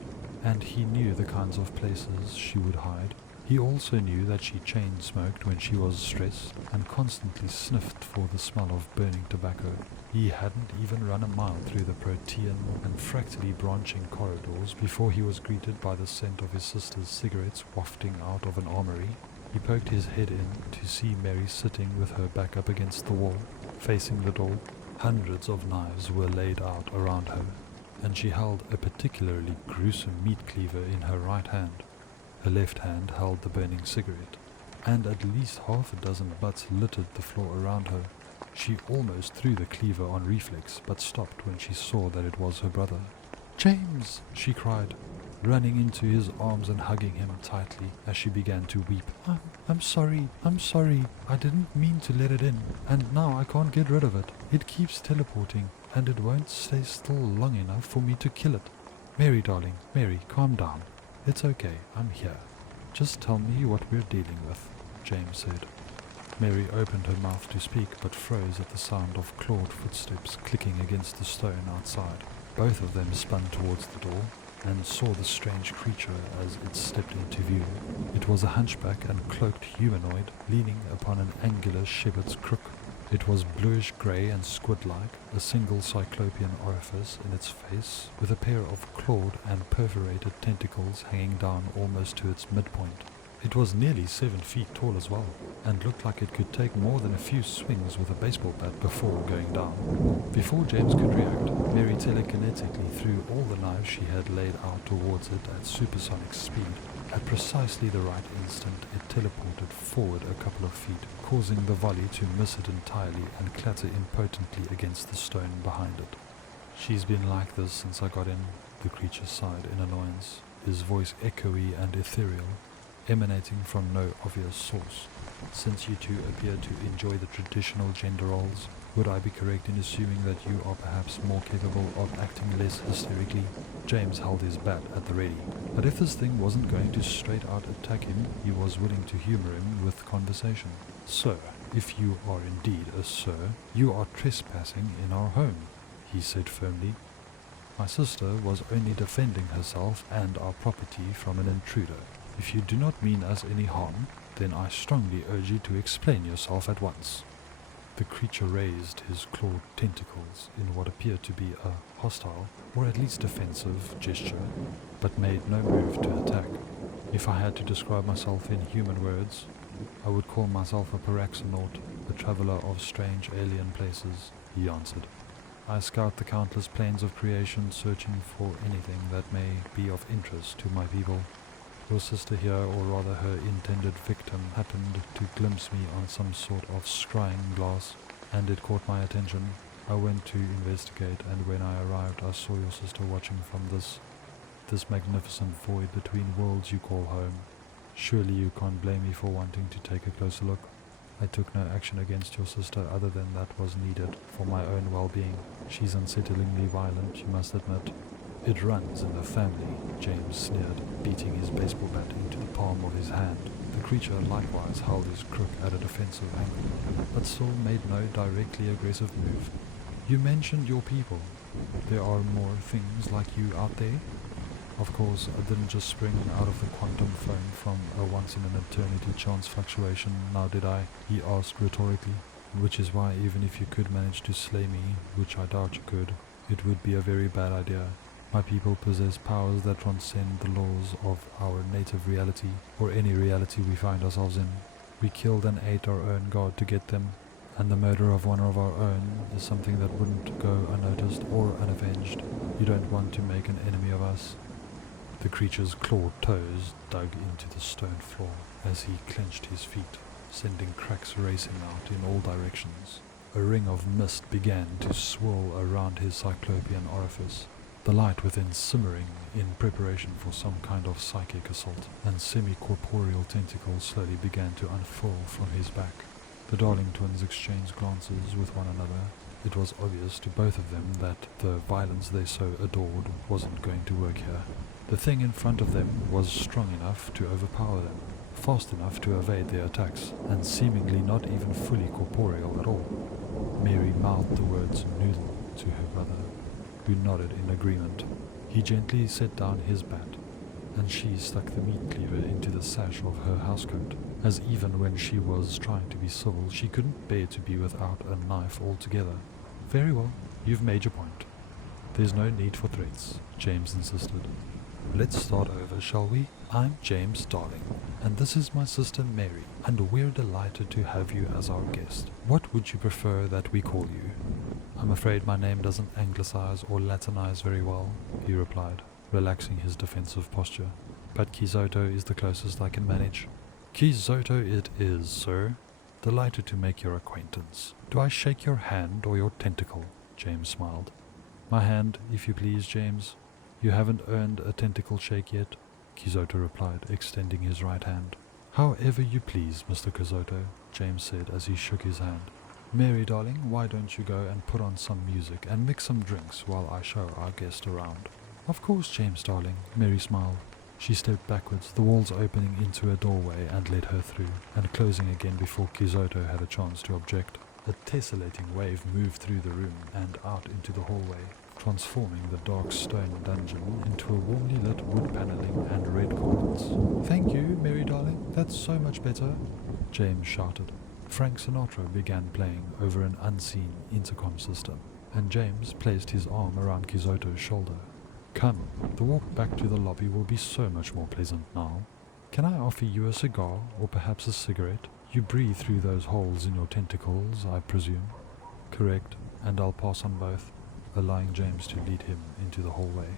and he knew the kinds of places she would hide. He also knew that she chain-smoked when she was stressed and constantly sniffed for the smell of burning tobacco. He hadn't even run a mile through the protean and fractally branching corridors before he was greeted by the scent of his sister's cigarettes wafting out of an armory. He poked his head in to see Mary sitting with her back up against the wall, facing the door. Hundreds of knives were laid out around her, and she held a particularly gruesome meat cleaver in her right hand. Her left hand held the burning cigarette, and at least half a dozen butts littered the floor around her. She almost threw the cleaver on reflex, but stopped when she saw that it was her brother. "James!" she cried, running into his arms and hugging him tightly as she began to weep. I'm sorry, I didn't mean to let it in, and now I can't get rid of it. It keeps teleporting, and it won't stay still long enough for me to kill it. Mary, darling, Mary, calm down. It's okay, I'm here. Just tell me what we're dealing with," James said. Mary opened her mouth to speak, but froze at the sound of clawed footsteps clicking against the stone outside. Both of them spun towards the door and saw the strange creature as it stepped into view. It was a hunchback and cloaked humanoid leaning upon an angular shepherd's crook. It was bluish grey and squid-like, a single cyclopean orifice in its face, with a pair of clawed and perforated tentacles hanging down almost to its midpoint. It was nearly 7 feet tall as well, and looked like it could take more than a few swings with a baseball bat before going down. Before James could react, Mary telekinetically threw all the knives she had laid out towards it at supersonic speed. At precisely the right instant, it teleported forward a couple of feet, causing the volley to miss it entirely and clatter impotently against the stone behind it. "She's been like this since I got in," the creature sighed in annoyance, his voice echoey and ethereal, emanating from no obvious source. "Since you two appear to enjoy the traditional gender roles, would I be correct in assuming that you are perhaps more capable of acting less hysterically?" James held his bat at the ready, but if this thing wasn't going to straight out attack him, he was willing to humor him with conversation. "Sir, if you are indeed a sir, you are trespassing in our home," he said firmly. My sister was only defending herself and our property from an intruder. If you do not mean us any harm, then I strongly urge you to explain yourself at once." The creature raised his clawed tentacles in what appeared to be a hostile, or at least defensive, gesture, but made no move to attack. If I had to describe myself in human words, I would call myself a paraxonaut, a traveller of strange alien places, he answered. I scout the countless planes of creation, searching for anything that may be of interest to my people. Your sister here, or rather her intended victim, happened to glimpse me on some sort of scrying glass, and it caught my attention. I went to investigate, and when I arrived I saw your sister watching from this magnificent void between worlds you call home. Surely you can't blame me for wanting to take a closer look. I took no action against your sister other than that was needed for my own well-being. She's unsettlingly violent, you must admit. It runs in the family, James sneered, beating his baseball bat into the palm of his hand. The creature likewise held his crook at a defensive angle, but still made no directly aggressive move. You mentioned your people. There are more things like you out there? Of course, I didn't just spring out of the quantum foam from a once-in-an-eternity chance fluctuation, now did I? He asked rhetorically. Which is why even if you could manage to slay me, which I doubt you could, it would be a very bad idea. My people possess powers that transcend the laws of our native reality, or any reality we find ourselves in. We killed and ate our own god to get them, and the murder of one of our own is something that wouldn't go unnoticed or unavenged. You don't want to make an enemy of us. The creature's clawed toes dug into the stone floor as he clenched his feet, sending cracks racing out in all directions. A ring of mist began to swirl around his cyclopean orifice, the light within simmering in preparation for some kind of psychic assault, and semi-corporeal tentacles slowly began to unfurl from his back. The Darling twins exchanged glances with one another. It was obvious to both of them that the violence they so adored wasn't going to work here. The thing in front of them was strong enough to overpower them, fast enough to evade their attacks, and seemingly not even fully corporeal at all. Mary mouthed the words "noodle" to her brother, who nodded in agreement. He gently set down his bat, and she stuck the meat cleaver into the sash of her housecoat, as even when she was trying to be civil, she couldn't bear to be without a knife altogether. "Very well, you've made your point. There's no need for threats," James insisted. "Let's start over, shall we? I'm James Darling, and this is my sister Mary, and we're delighted to have you as our guest. What would you prefer that we call you?" "I'm afraid my name doesn't anglicize or latinize very well," he replied, relaxing his defensive posture. "But Kizoto is the closest I can manage." "Kizoto it is, sir. Delighted to make your acquaintance. Do I shake your hand or your tentacle?" James smiled. "My hand, if you please, James. You haven't earned a tentacle shake yet," Kizoto replied, extending his right hand. "However you please, Mr. Kizoto," James said as he shook his hand. "Mary, darling, why don't you go and put on some music and mix some drinks while I show our guest around?" "Of course, James, darling," Mary smiled. She stepped backwards, the walls opening into a doorway and led her through, and closing again before Kizoto had a chance to object. A tessellating wave moved through the room and out into the hallway, transforming the dark stone dungeon into a warmly lit wood paneling and red carpets. "Thank you, Mary darling, that's so much better," James shouted. Frank Sinatra began playing over an unseen intercom system, and James placed his arm around Kizoto's shoulder. "Come, the walk back to the lobby will be so much more pleasant now. Can I offer you a cigar, or perhaps a cigarette? You breathe through those holes in your tentacles, I presume?" "Correct, and I'll pass on both," allowing James to lead him into the hallway.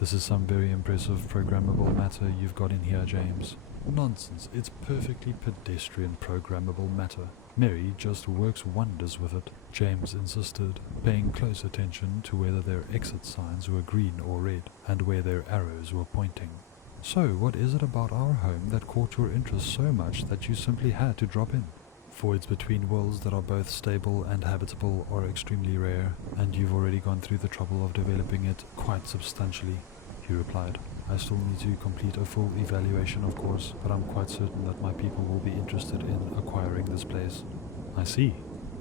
"This is some very impressive programmable matter you've got in here, James." "Nonsense, it's perfectly pedestrian programmable matter. Mary just works wonders with it," James insisted, paying close attention to whether their exit signs were green or red, and where their arrows were pointing. "So, what is it about our home that caught your interest so much that you simply had to drop in?" "Voids between worlds that are both stable and habitable are extremely rare, and you've already gone through the trouble of developing it quite substantially," he replied. "I still need to complete a full evaluation, of course, but I'm quite certain that my people will be interested in acquiring this place." "I see.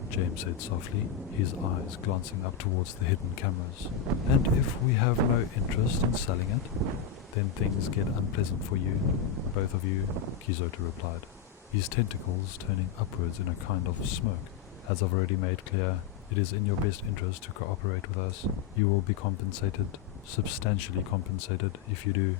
James said softly, his eyes glancing up towards the hidden cameras. And if we have no interest in selling it, then things get unpleasant for you, both of you, Kizoto replied, his tentacles turning upwards in a kind of smoke. As I've already made clear, it is in your best interest to cooperate with us. You will be compensated, substantially compensated, if you do.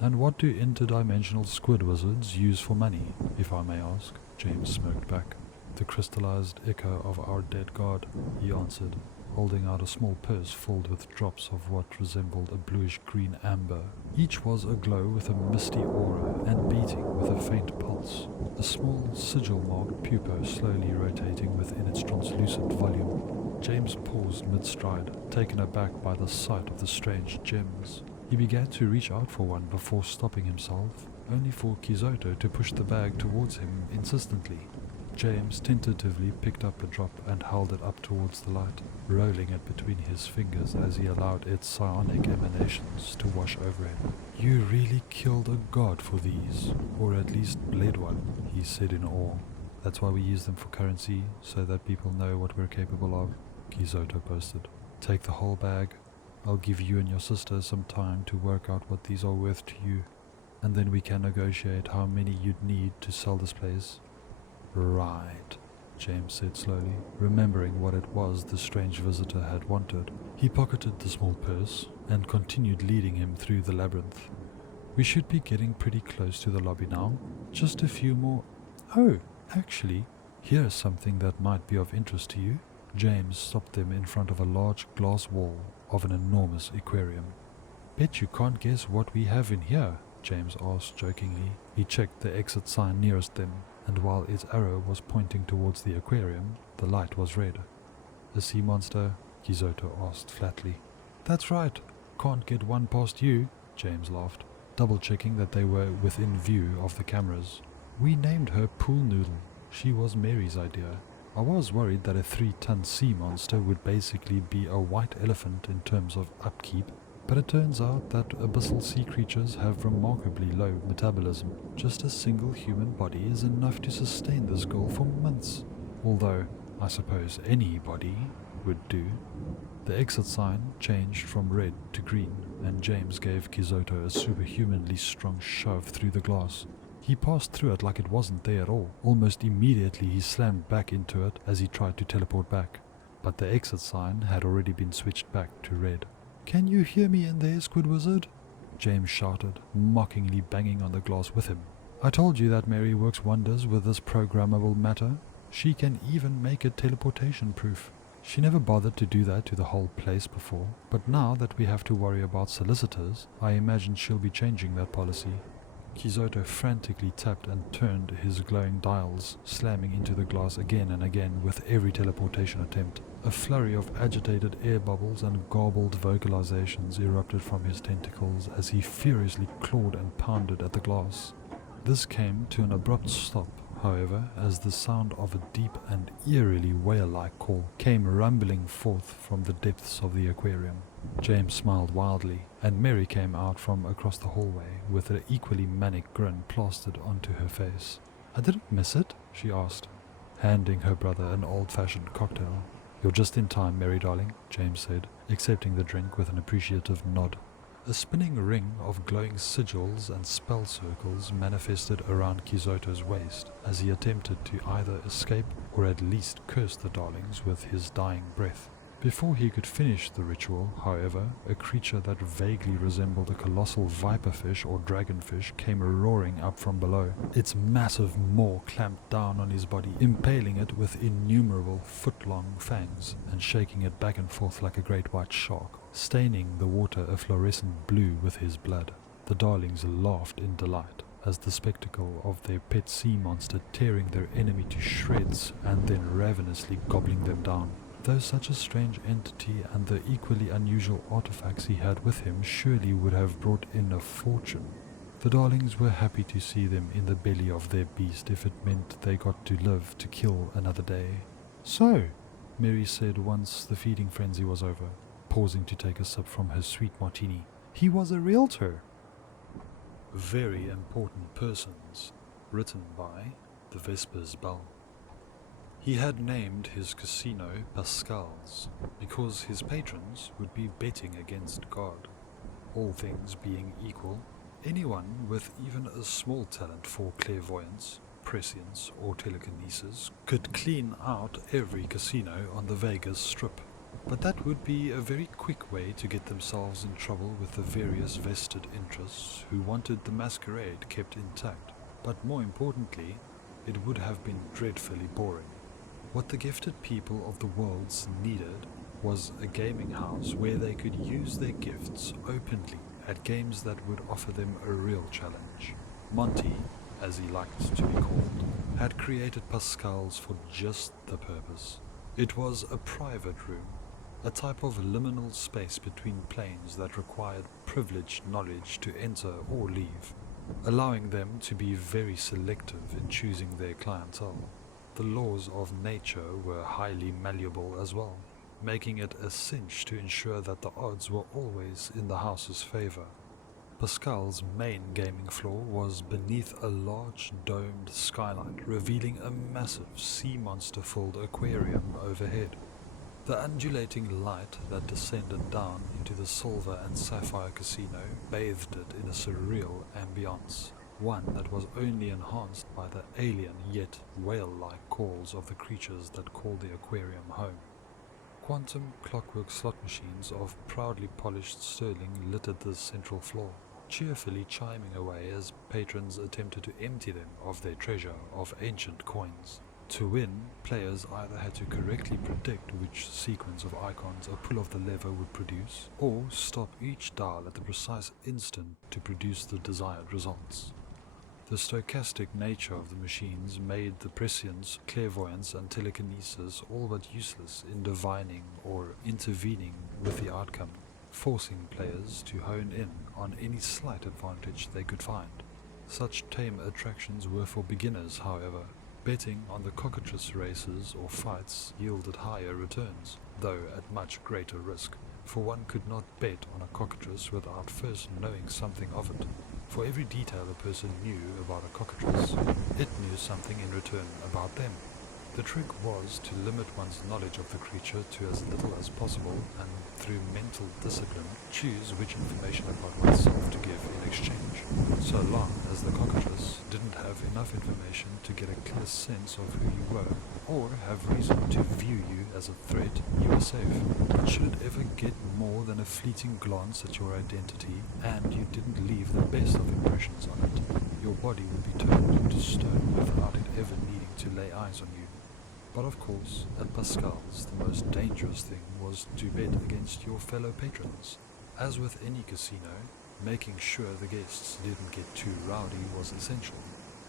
And what do interdimensional squid wizards use for money, if I may ask? James smirked back. The crystallized echo of our dead god, he answered, holding out a small purse filled with drops of what resembled a bluish-green amber. Each was aglow with a misty aura and beating with a faint pulse, a small sigil-marked pupa slowly rotating within its translucent volume. James paused mid-stride, taken aback by the sight of the strange gems. He began to reach out for one before stopping himself, only for Kizoto to push the bag towards him insistently. James tentatively picked up a drop and held it up towards the light, rolling it between his fingers as he allowed its psionic emanations to wash over him. You really killed a god for these, or at least bled one, he said in awe. That's why we use them for currency, so that people know what we're capable of, Kizoto boasted. Take the whole bag. I'll give you and your sister some time to work out what these are worth to you, and then we can negotiate how many you'd need to sell this place. Right, James said slowly, remembering what it was the strange visitor had wanted. He pocketed the small purse and continued leading him through the labyrinth. We should be getting pretty close to the lobby now. Just a few more. Oh, actually, here's something that might be of interest to you. James stopped them in front of a large glass wall of an enormous aquarium. Bet you can't guess what we have in here, James asked jokingly. He checked the exit sign nearest them, and while its arrow was pointing towards the aquarium, the light was red. A sea monster? Kizoto asked flatly. That's right. Can't get one past you, James laughed, double-checking that they were within view of the cameras. We named her Pool Noodle. She was Mary's idea. I was worried that a 3-ton sea monster would basically be a white elephant in terms of upkeep, but it turns out that abyssal sea creatures have remarkably low metabolism. Just a single human body is enough to sustain this girl for months. Although, I suppose any body would do. The exit sign changed from red to green, and James gave Kizoto a superhumanly strong shove through the glass. He passed through it like it wasn't there at all. Almost immediately he slammed back into it as he tried to teleport back. But the exit sign had already been switched back to red. Can you hear me in there, Squid Wizard? James shouted, mockingly banging on the glass with him. I told you that Mary works wonders with this programmable matter. She can even make it teleportation proof. She never bothered to do that to the whole place before, but now that we have to worry about solicitors, I imagine she'll be changing that policy. Kizoto frantically tapped and turned his glowing dials, slamming into the glass again and again with every teleportation attempt. A flurry of agitated air bubbles and garbled vocalizations erupted from his tentacles as he furiously clawed and pounded at the glass. This came to an abrupt stop, however, as the sound of a deep and eerily whale-like call came rumbling forth from the depths of the aquarium. James smiled wildly, and Mary came out from across the hallway with an equally manic grin plastered onto her face. I didn't miss it, she asked, handing her brother an old-fashioned cocktail. You're just in time, Mary darling, James said, accepting the drink with an appreciative nod. A spinning ring of glowing sigils and spell circles manifested around Kizoto's waist as he attempted to either escape or at least curse the darlings with his dying breath. Before he could finish the ritual, however, a creature that vaguely resembled a colossal viperfish or dragonfish came roaring up from below. Its massive maw clamped down on his body, impaling it with innumerable foot-long fangs and shaking it back and forth like a great white shark, staining the water a fluorescent blue with his blood. The darlings laughed in delight as the spectacle of their pet sea monster tearing their enemy to shreds and then ravenously gobbling them down. Though such a strange entity and the equally unusual artifacts he had with him surely would have brought in a fortune, the darlings were happy to see them in the belly of their beast if it meant they got to live to kill another day. So, Mary said once the feeding frenzy was over, pausing to take a sip from her sweet martini. He was a realtor. Very Important Persons, written by The Vespers Bell. He had named his casino Pascal's because his patrons would be betting against God. All things being equal, anyone with even a small talent for clairvoyance, prescience or telekinesis could clean out every casino on the Vegas Strip. But that would be a very quick way to get themselves in trouble with the various vested interests who wanted the masquerade kept intact. But more importantly, it would have been dreadfully boring. What the gifted people of the worlds needed was a gaming house where they could use their gifts openly at games that would offer them a real challenge. Monty, as he liked to be called, had created Pascal's for just the purpose. It was a private room, a type of liminal space between planes that required privileged knowledge to enter or leave, allowing them to be very selective in choosing their clientele. The laws of nature were highly malleable as well, making it a cinch to ensure that the odds were always in the house's favor. Pascal's main gaming floor was beneath a large domed skylight, revealing a massive sea monster-filled aquarium overhead. The undulating light that descended down into the silver and sapphire casino bathed it in a surreal ambience, one that was only enhanced by the alien yet whale-like calls of the creatures that called the aquarium home. Quantum clockwork slot machines of proudly polished sterling littered the central floor, cheerfully chiming away as patrons attempted to empty them of their treasure of ancient coins. To win, players either had to correctly predict which sequence of icons a pull of the lever would produce, or stop each dial at the precise instant to produce the desired results. The stochastic nature of the machines made the prescience, clairvoyance and telekinesis all but useless in divining or intervening with the outcome, forcing players to hone in on any slight advantage they could find. Such tame attractions were for beginners, however. Betting on the cockatrice races or fights yielded higher returns, though at much greater risk, for one could not bet on a cockatrice without first knowing something of it. For every detail a person knew about a cockatrice, it knew something in return about them. The trick was to limit one's knowledge of the creature to as little as possible and, through mental discipline, choose which information about oneself to give in exchange. So long as the cockatrice didn't have enough information to get a clear sense of who you were, or have reason to view you as a threat, you were safe. But should it ever get more than a fleeting glance at your identity, and you didn't leave the best of impressions on it, your body would be turned into stone without it ever needing to lay eyes on you. But of course, at Pascal's, the most dangerous thing was to bet against your fellow patrons. As with any casino, making sure the guests didn't get too rowdy was essential,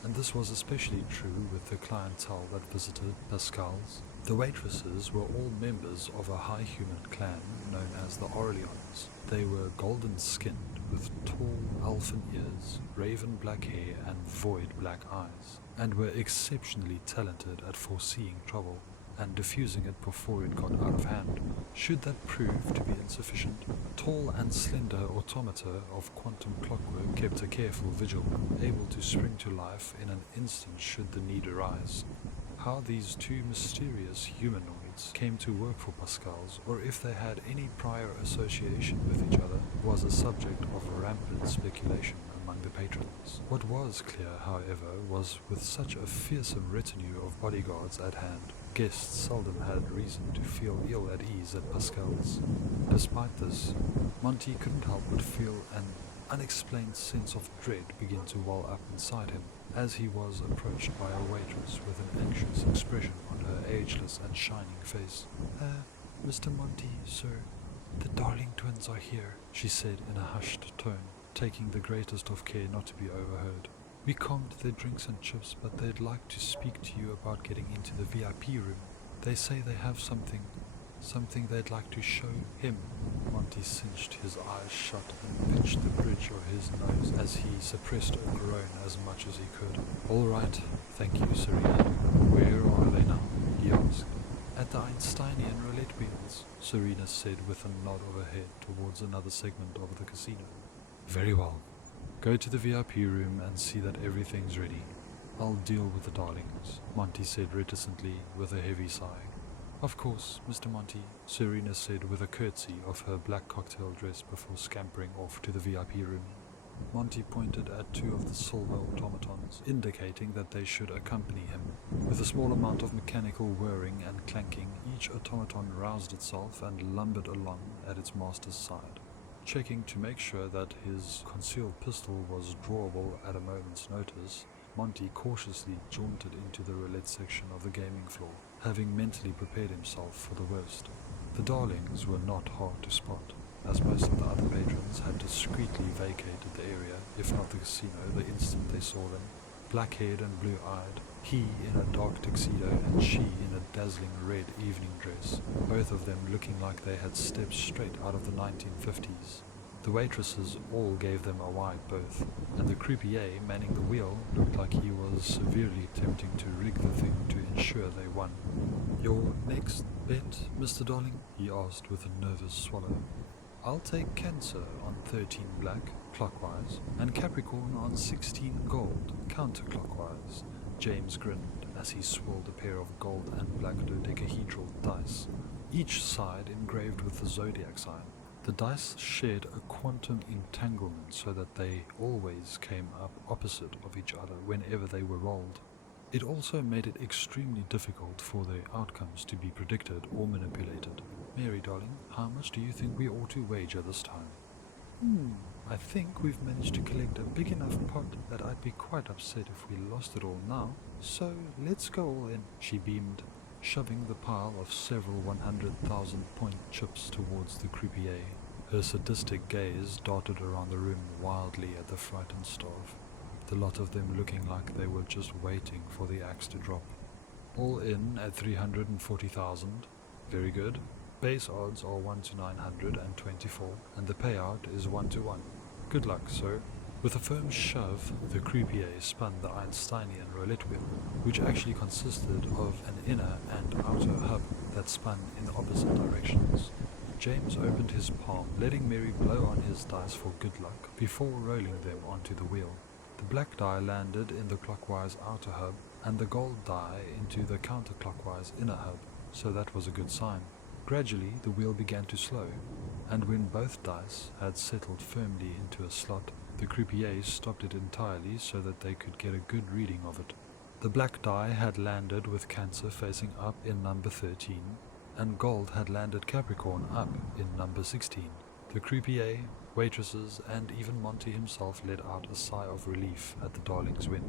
and this was especially true with the clientele that visited Pascal's. The waitresses were all members of a high human clan known as the Orleans. They were golden-skinned, with tall elfin ears, raven black hair and void black eyes, and were exceptionally talented at foreseeing trouble and diffusing it before it got out of hand. Should that prove to be insufficient, tall and slender automata of quantum clockwork kept a careful vigil, able to spring to life in an instant should the need arise. How these two mysterious humanoids came to work for Pascal's, or if they had any prior association with each other, was a subject of rampant speculation among the patrons. What was clear, however, was with such a fearsome retinue of bodyguards at hand, guests seldom had reason to feel ill at ease at Pascal's. Despite this, Monty couldn't help but feel an unexplained sense of dread begin to well up inside him, as he was approached by a waitress with an anxious expression on her ageless and shining face. Mr. Monty, sir, the Darling twins are here, she said in a hushed tone, taking the greatest of care not to be overheard. We comped their drinks and chips, but they'd like to speak to you about getting into the VIP room. They say they have something they'd like to show him. Monty cinched his eyes shut and pinched the bridge of his nose as he suppressed a groan as much as he could. All right, thank you, Serena. Where are they now? He asked. At the Einsteinian roulette wheels, Serena said with a nod of her head towards another segment of the casino. Very well. Go to the VIP room and see that everything's ready. I'll deal with the darlings, Monty said reticently with a heavy sigh. Of course, Mr. Monty, Serena said with a curtsy of her black cocktail dress before scampering off to the VIP room. Monty pointed at two of the silver automatons, indicating that they should accompany him. With a small amount of mechanical whirring and clanking, each automaton roused itself and lumbered along at its master's side. Checking to make sure that his concealed pistol was drawable at a moment's notice, Monty cautiously jaunted into the roulette section of the gaming floor, having mentally prepared himself for the worst. The darlings were not hard to spot, as most of the other patrons had discreetly vacated the area, if not the casino, the instant they saw them. Black-haired and blue-eyed, he in a dark tuxedo and she in a dazzling red evening dress, both of them looking like they had stepped straight out of the 1950s. The waitresses all gave them a wide berth, and the croupier manning the wheel looked like he was severely attempting to rig the thing to ensure they won. "Your next bet, Mr. Darling?" he asked with a nervous swallow. "I'll take Cancer on 13 black, clockwise, and Capricorn on 16 gold, counterclockwise." James grinned as he swirled a pair of gold and black dodecahedral dice, each side engraved with the zodiac sign. The dice shared a quantum entanglement so that they always came up opposite of each other whenever they were rolled. It also made it extremely difficult for their outcomes to be predicted or manipulated. "Mary, darling, how much do you think we ought to wager this time?" I think we've managed to collect a big enough pot that I'd be quite upset if we lost it all now, so let's go all in," she beamed, shoving the pile of several 100,000-point chips towards the croupier. Her sadistic gaze darted around the room wildly at the frightened staff, the lot of them looking like they were just waiting for the axe to drop. "All in at 340,000. Very good. Base odds are 1 to 924, and the payout is 1 to 1. Good luck, sir." With a firm shove, the croupier spun the Einsteinian roulette wheel, which actually consisted of an inner and outer hub that spun in opposite directions. James opened his palm, letting Mary blow on his dice for good luck before rolling them onto the wheel. The black die landed in the clockwise outer hub, and the gold die into the counterclockwise inner hub, so that was a good sign. Gradually, the wheel began to slow, and when both dice had settled firmly into a slot, the croupier stopped it entirely so that they could get a good reading of it. The black die had landed with Cancer facing up in number 13, and gold had landed Capricorn up in number 16. The croupier, waitresses, and even Monty himself let out a sigh of relief at the darlings' win,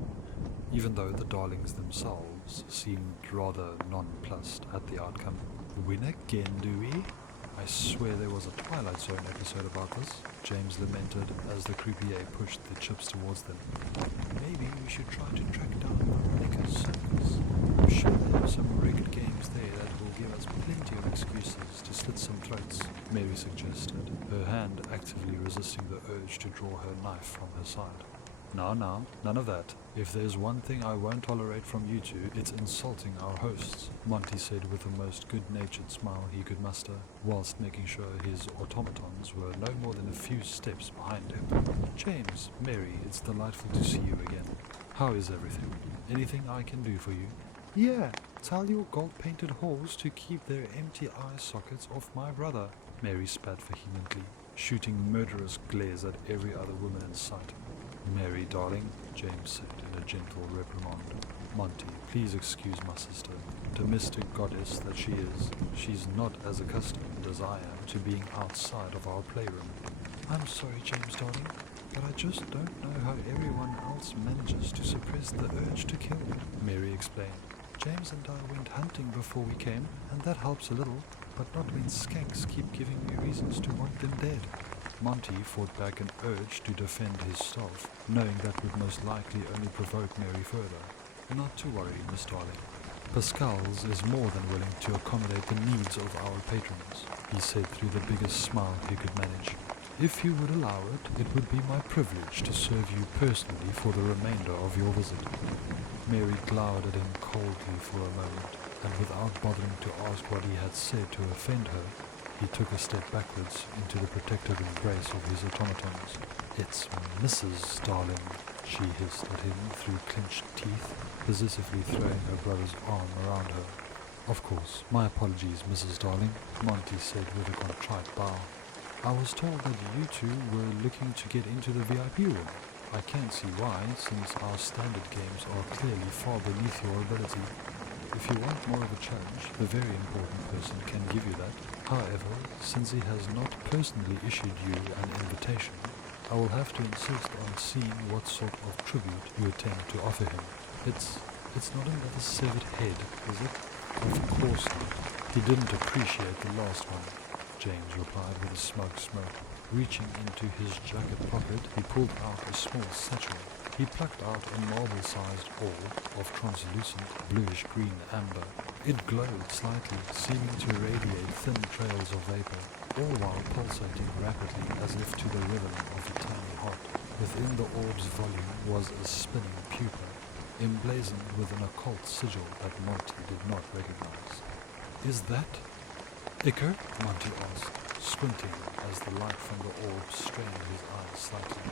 even though the darlings themselves seemed rather nonplussed at the outcome. "Win again, do we? I swear there was a Twilight Zone episode about this," James lamented as the croupier pushed the chips towards them. "Maybe we should try to track down Rebecca's circus. I'm sure there are some rigged games there that will give us plenty of excuses to slit some throats," Mary suggested, her hand actively resisting the urge to draw her knife from her side. Now, none of that. If there's one thing I won't tolerate from you two, it's insulting our hosts," Monty said with the most good-natured smile he could muster, whilst making sure his automatons were no more than a few steps behind him. "James, Mary, it's delightful to see you again. How is everything? Anything I can do for you?" "Yeah, tell your gold-painted whores to keep their empty eye sockets off my brother," Mary spat vehemently, shooting murderous glares at every other woman in sight. "Mary, darling," James said in a gentle reprimand. "Monty, please excuse my sister. Domestic goddess that she is, she's not as accustomed as I am to being outside of our playroom." "I'm sorry, James, darling, but I just don't know how everyone else manages to suppress the urge to kill," Mary explained. "James and I went hunting before we came, and that helps a little, but not when skanks keep giving me reasons to want them dead." Monty fought back an urge to defend his staff, knowing that would most likely only provoke Mary further. "Not to worry, Miss Darling. Pascal's is more than willing to accommodate the needs of our patrons," he said through the biggest smile he could manage. "If you would allow it, it would be my privilege to serve you personally for the remainder of your visit." Mary glowered at him coldly for a moment, and without bothering to ask what he had said to offend her, He took a step backwards into the protective embrace of his automatons. "It's Mrs. Darling," she hissed at him through clenched teeth, possessively throwing her brother's arm around her. "Of course, my apologies, Mrs. Darling," Monty said with a contrite bow. "I was told that you two were looking to get into the VIP room. I can't see why, since our standard games are clearly far beneath your ability. If you want more of a challenge, the very important person can give you that. However, since he has not personally issued you an invitation, I will have to insist on seeing what sort of tribute you attempt to offer him. It's not another severed head, is it?" "Of course not. He didn't appreciate the last one," James replied with a smug smirk. Reaching into his jacket pocket, he pulled out a small satchel. He plucked out a marble-sized orb of translucent bluish-green amber. It glowed slightly, seeming to radiate thin trails of vapor, all while pulsating rapidly as if to the rhythm of a tiny heart. Within the orb's volume was a spinning pupa, emblazoned with an occult sigil that Monty did not recognize. "Is that Iker?" Monty asked, squinting as the light from the orb strained his eyes slightly.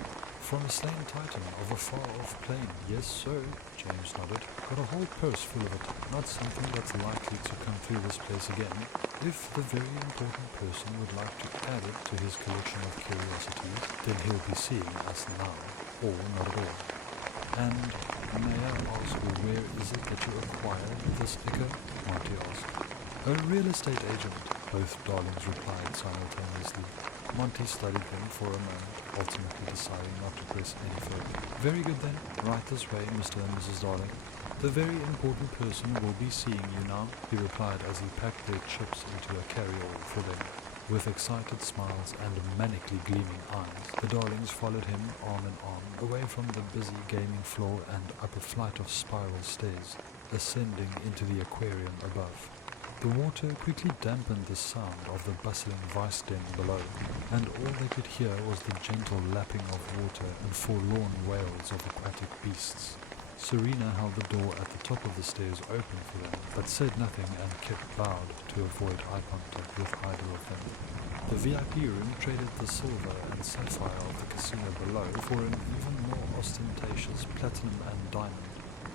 "From a slain titan of a far-off plane, yes sir," James nodded. "Got a whole purse full of it. Not something that's likely to come through this place again. If the very important person would like to add it to his collection of curiosities, then he'll be seeing us now, or not at all." "And may I ask where is it that you acquired this Iker?" Monty asked. "A real estate agent," both Darlings replied simultaneously. Monty studied them for a moment, ultimately deciding not to press any further. "Very good then. Right this way, Mr. and Mrs. Darling. The very important person will be seeing you now," he replied as he packed their chips into a carry-all for them. With excited smiles and manically gleaming eyes, the Darlings followed him arm in arm, away from the busy gaming floor and up a flight of spiral stairs, ascending into the aquarium above. The water quickly dampened the sound of the bustling vice den below, and all they could hear was the gentle lapping of water and forlorn wails of aquatic beasts. Serena held the door at the top of the stairs open for them, but said nothing and kept bowed to avoid eye contact with either of them. The VIP room traded the silver and sapphire of the casino below for an even more ostentatious platinum and diamond,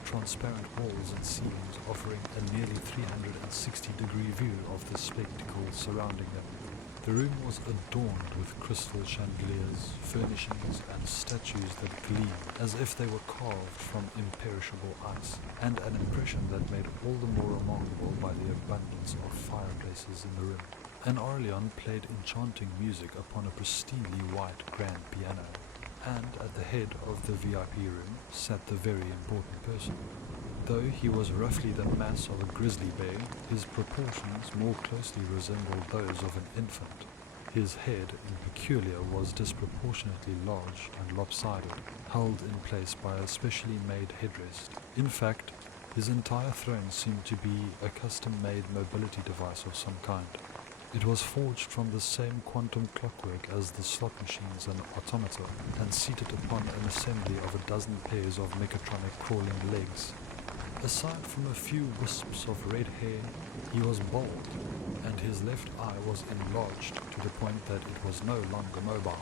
transparent walls and ceilings offering a nearly 360-degree view of the spectacle surrounding them. The room was adorned with crystal chandeliers, furnishings, and statues that gleamed as if they were carved from imperishable ice, and an impression that made all the more remarkable by the abundance of fireplaces in the room. An Orlean played enchanting music upon a pristinely white grand piano, and at the head of the VIP room sat the very important person. Though he was roughly the mass of a grizzly bear, his proportions more closely resembled those of an infant. His head, in peculiar, was disproportionately large and lopsided, held in place by a specially made headrest. In fact, his entire throne seemed to be a custom-made mobility device of some kind. It was forged from the same quantum clockwork as the slot machines and automata, and seated upon an assembly of a dozen pairs of mechatronic crawling legs. Aside from a few wisps of red hair, he was bald, and his left eye was enlarged to the point that it was no longer mobile.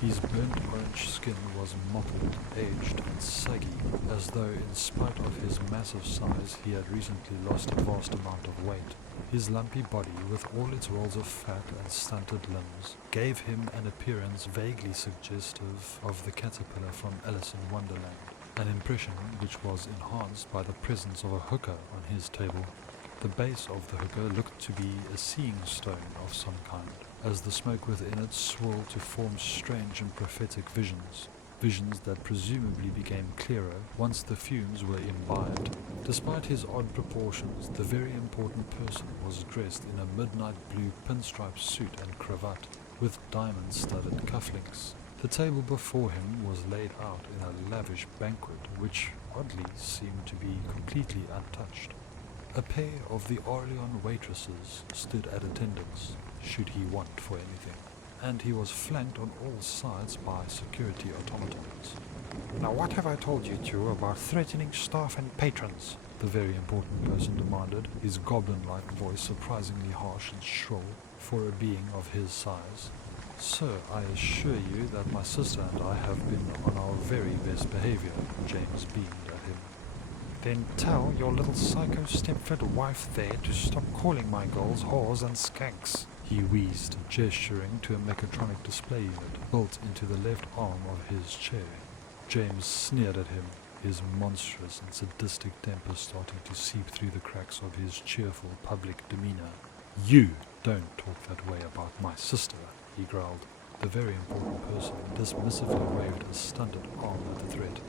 His burnt orange skin was mottled, aged, and saggy, as though in spite of his massive size he had recently lost a vast amount of weight. His lumpy body, with all its rolls of fat and stunted limbs, gave him an appearance vaguely suggestive of the caterpillar from Alice in Wonderland, an impression which was enhanced by the presence of a hookah on his table. The base of the hookah looked to be a seeing stone of some kind, as the smoke within it swirled to form strange and prophetic visions that presumably became clearer once the fumes were imbibed. Despite his odd proportions, the very important person was dressed in a midnight blue pinstripe suit and cravat, with diamond-studded cufflinks. The table before him was laid out in a lavish banquet, which oddly seemed to be completely untouched. A pair of the Orlean waitresses stood at attendance, should he want for anything, and he was flanked on all sides by security automatons. "Now what have I told you two about threatening staff and patrons?" the very important person demanded, his goblin-like voice surprisingly harsh and shrill. for a being of his size. Sir, I assure you that my sister and I have been on our very best behavior, James beamed at him. Then tell your little psycho Stepford wife there to stop calling my girls whores and skanks, he wheezed, gesturing to a mechatronic display unit built into the left arm of his chair. James sneered at him, his monstrous and sadistic temper starting to seep through the cracks of his cheerful public demeanor. You don't talk that way about my sister, he growled. The very important person dismissively waved a stunted arm at the threat.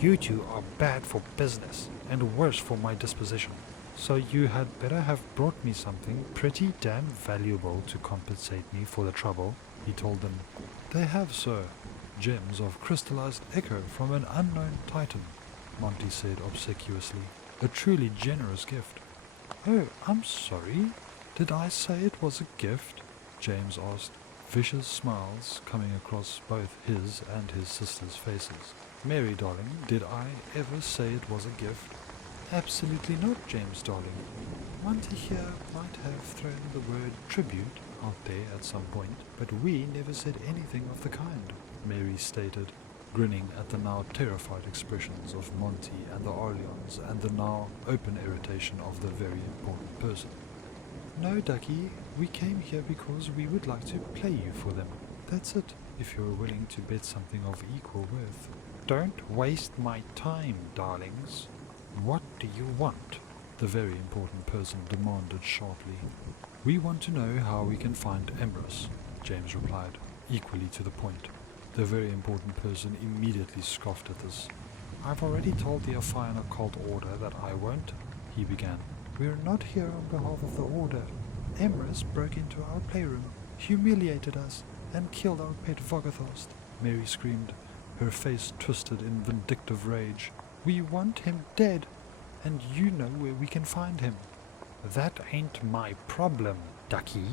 You two are bad for business, and worse for my disposition. So you had better have brought me something pretty damn valuable to compensate me for the trouble, he told them. They have, sir. Gems of crystallized echo from an unknown titan, Monty said obsequiously. A truly generous gift. Oh, I'm sorry. Did I say it was a gift? James asked, vicious smiles coming across both his and his sister's faces. Mary, darling, did I ever say it was a gift? Absolutely not, James, darling. Monty here might have thrown the word tribute out there at some point, but we never said anything of the kind, Mary stated, grinning at the now terrified expressions of Monty and the Orleans and the now open irritation of the very important person. No, Ducky, we came here because we would like to play you for them. That's it, if you're willing to bet something of equal worth. Don't waste my time, darlings. What do you want? The very important person demanded sharply. We want to know how we can find Ambience, James replied, equally to the point. The very important person immediately scoffed at this. I've already told the Affian Occult Order that I won't, he began. We're not here on behalf of the Order. Ambience broke into our playroom, humiliated us, and killed our pet Vogathast, Mary screamed, her face twisted in vindictive rage. We want him dead, and you know where we can find him. That ain't my problem, Ducky.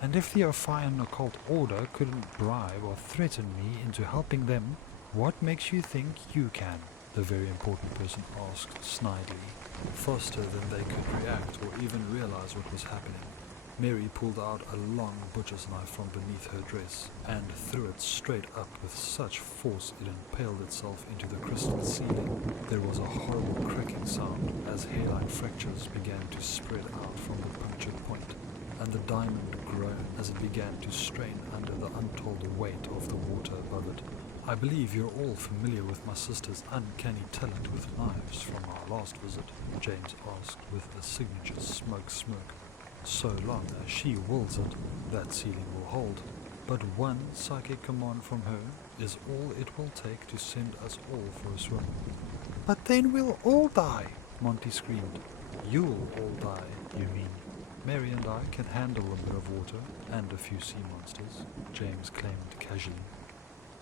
And if the Affian Occult Order couldn't bribe or threaten me into helping them, what makes you think you can? The very important person asked snidely. Faster than they could react or even realize what was happening, Mary pulled out a long butcher's knife from beneath her dress and threw it straight up with such force it impaled itself into the crystal ceiling. There was a horrible cracking sound as hairline fractures began to spread out from the punctured point, and the diamond groaned as it began to strain under the untold weight of the water above it. I believe you're all familiar with my sister's uncanny talent with knives from our last visit, James asked with a signature smirk. So long as she wills it, that ceiling will hold. But one psychic command from her is all it will take to send us all for a swim. But then we'll all die, Monty screamed. You'll all die, you mean? Mary and I can handle a bit of water and a few sea monsters, James claimed casually.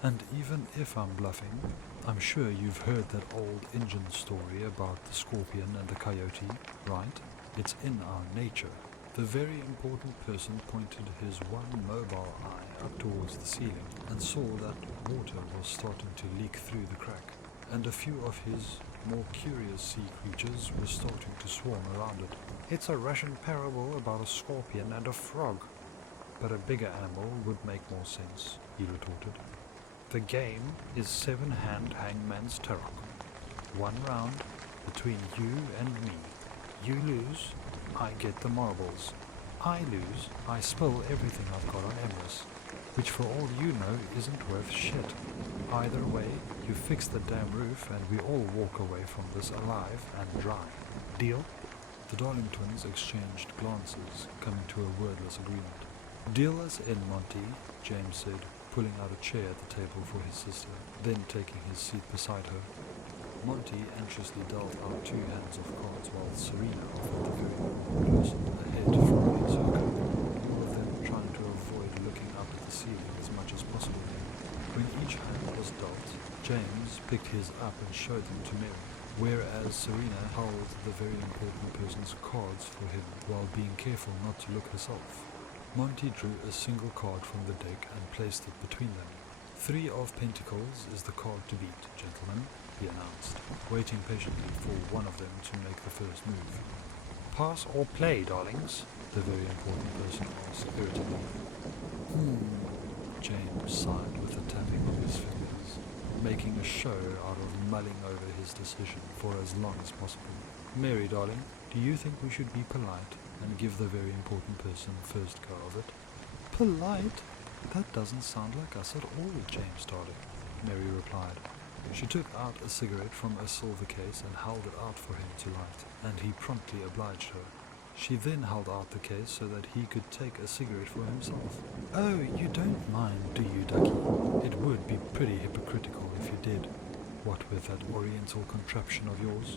And even if I'm bluffing, I'm sure you've heard that old Indian story about the scorpion and the coyote, right? It's in our nature. The very important person pointed his one mobile eye up towards the ceiling and saw that water was starting to leak through the crack, and a few of his more curious sea creatures were starting to swarm around it. It's a Russian parable about a scorpion and a frog, but a bigger animal would make more sense, he retorted. The game is 7-hand hangman's tarot. 1 round between you and me. You lose, I get the marbles. I lose, I spill everything I've got on Ambience, which for all you know isn't worth shit. Either way, you fix the damn roof and we all walk away from this alive and dry. Deal? The Darling twins exchanged glances, coming to a wordless agreement. Deal us in, Monty, James said, pulling out a chair at the table for his sister, then taking his seat beside her. Monty anxiously dealt out 2 hands of cards while Serena offered the very important person a head from the circle, all of them trying to avoid looking up at the ceiling as much as possible. When each hand was dealt, James picked his up and showed them to Mary, whereas Serena held the very important person's cards for him while being careful not to look herself. Monty drew a single card from the deck and placed it between them. 3 of Pentacles is the card to beat, gentlemen, he announced, waiting patiently for one of them to make the first move. Pass or play, darlings, the very important person asked irritably. James sighed with a tapping of his fingers, making a show out of mulling over his decision for as long as possible. Mary, darling, do you think we should be polite and give the very important person first go of it? Polite? That doesn't sound like us at all, James, darling, Mary replied. She took out a cigarette from a silver case and held it out for him to light, and he promptly obliged her. She then held out the case so that he could take a cigarette for himself. Oh, you don't mind, do you, Ducky? It would be pretty hypocritical if you did. What with that oriental contraption of yours?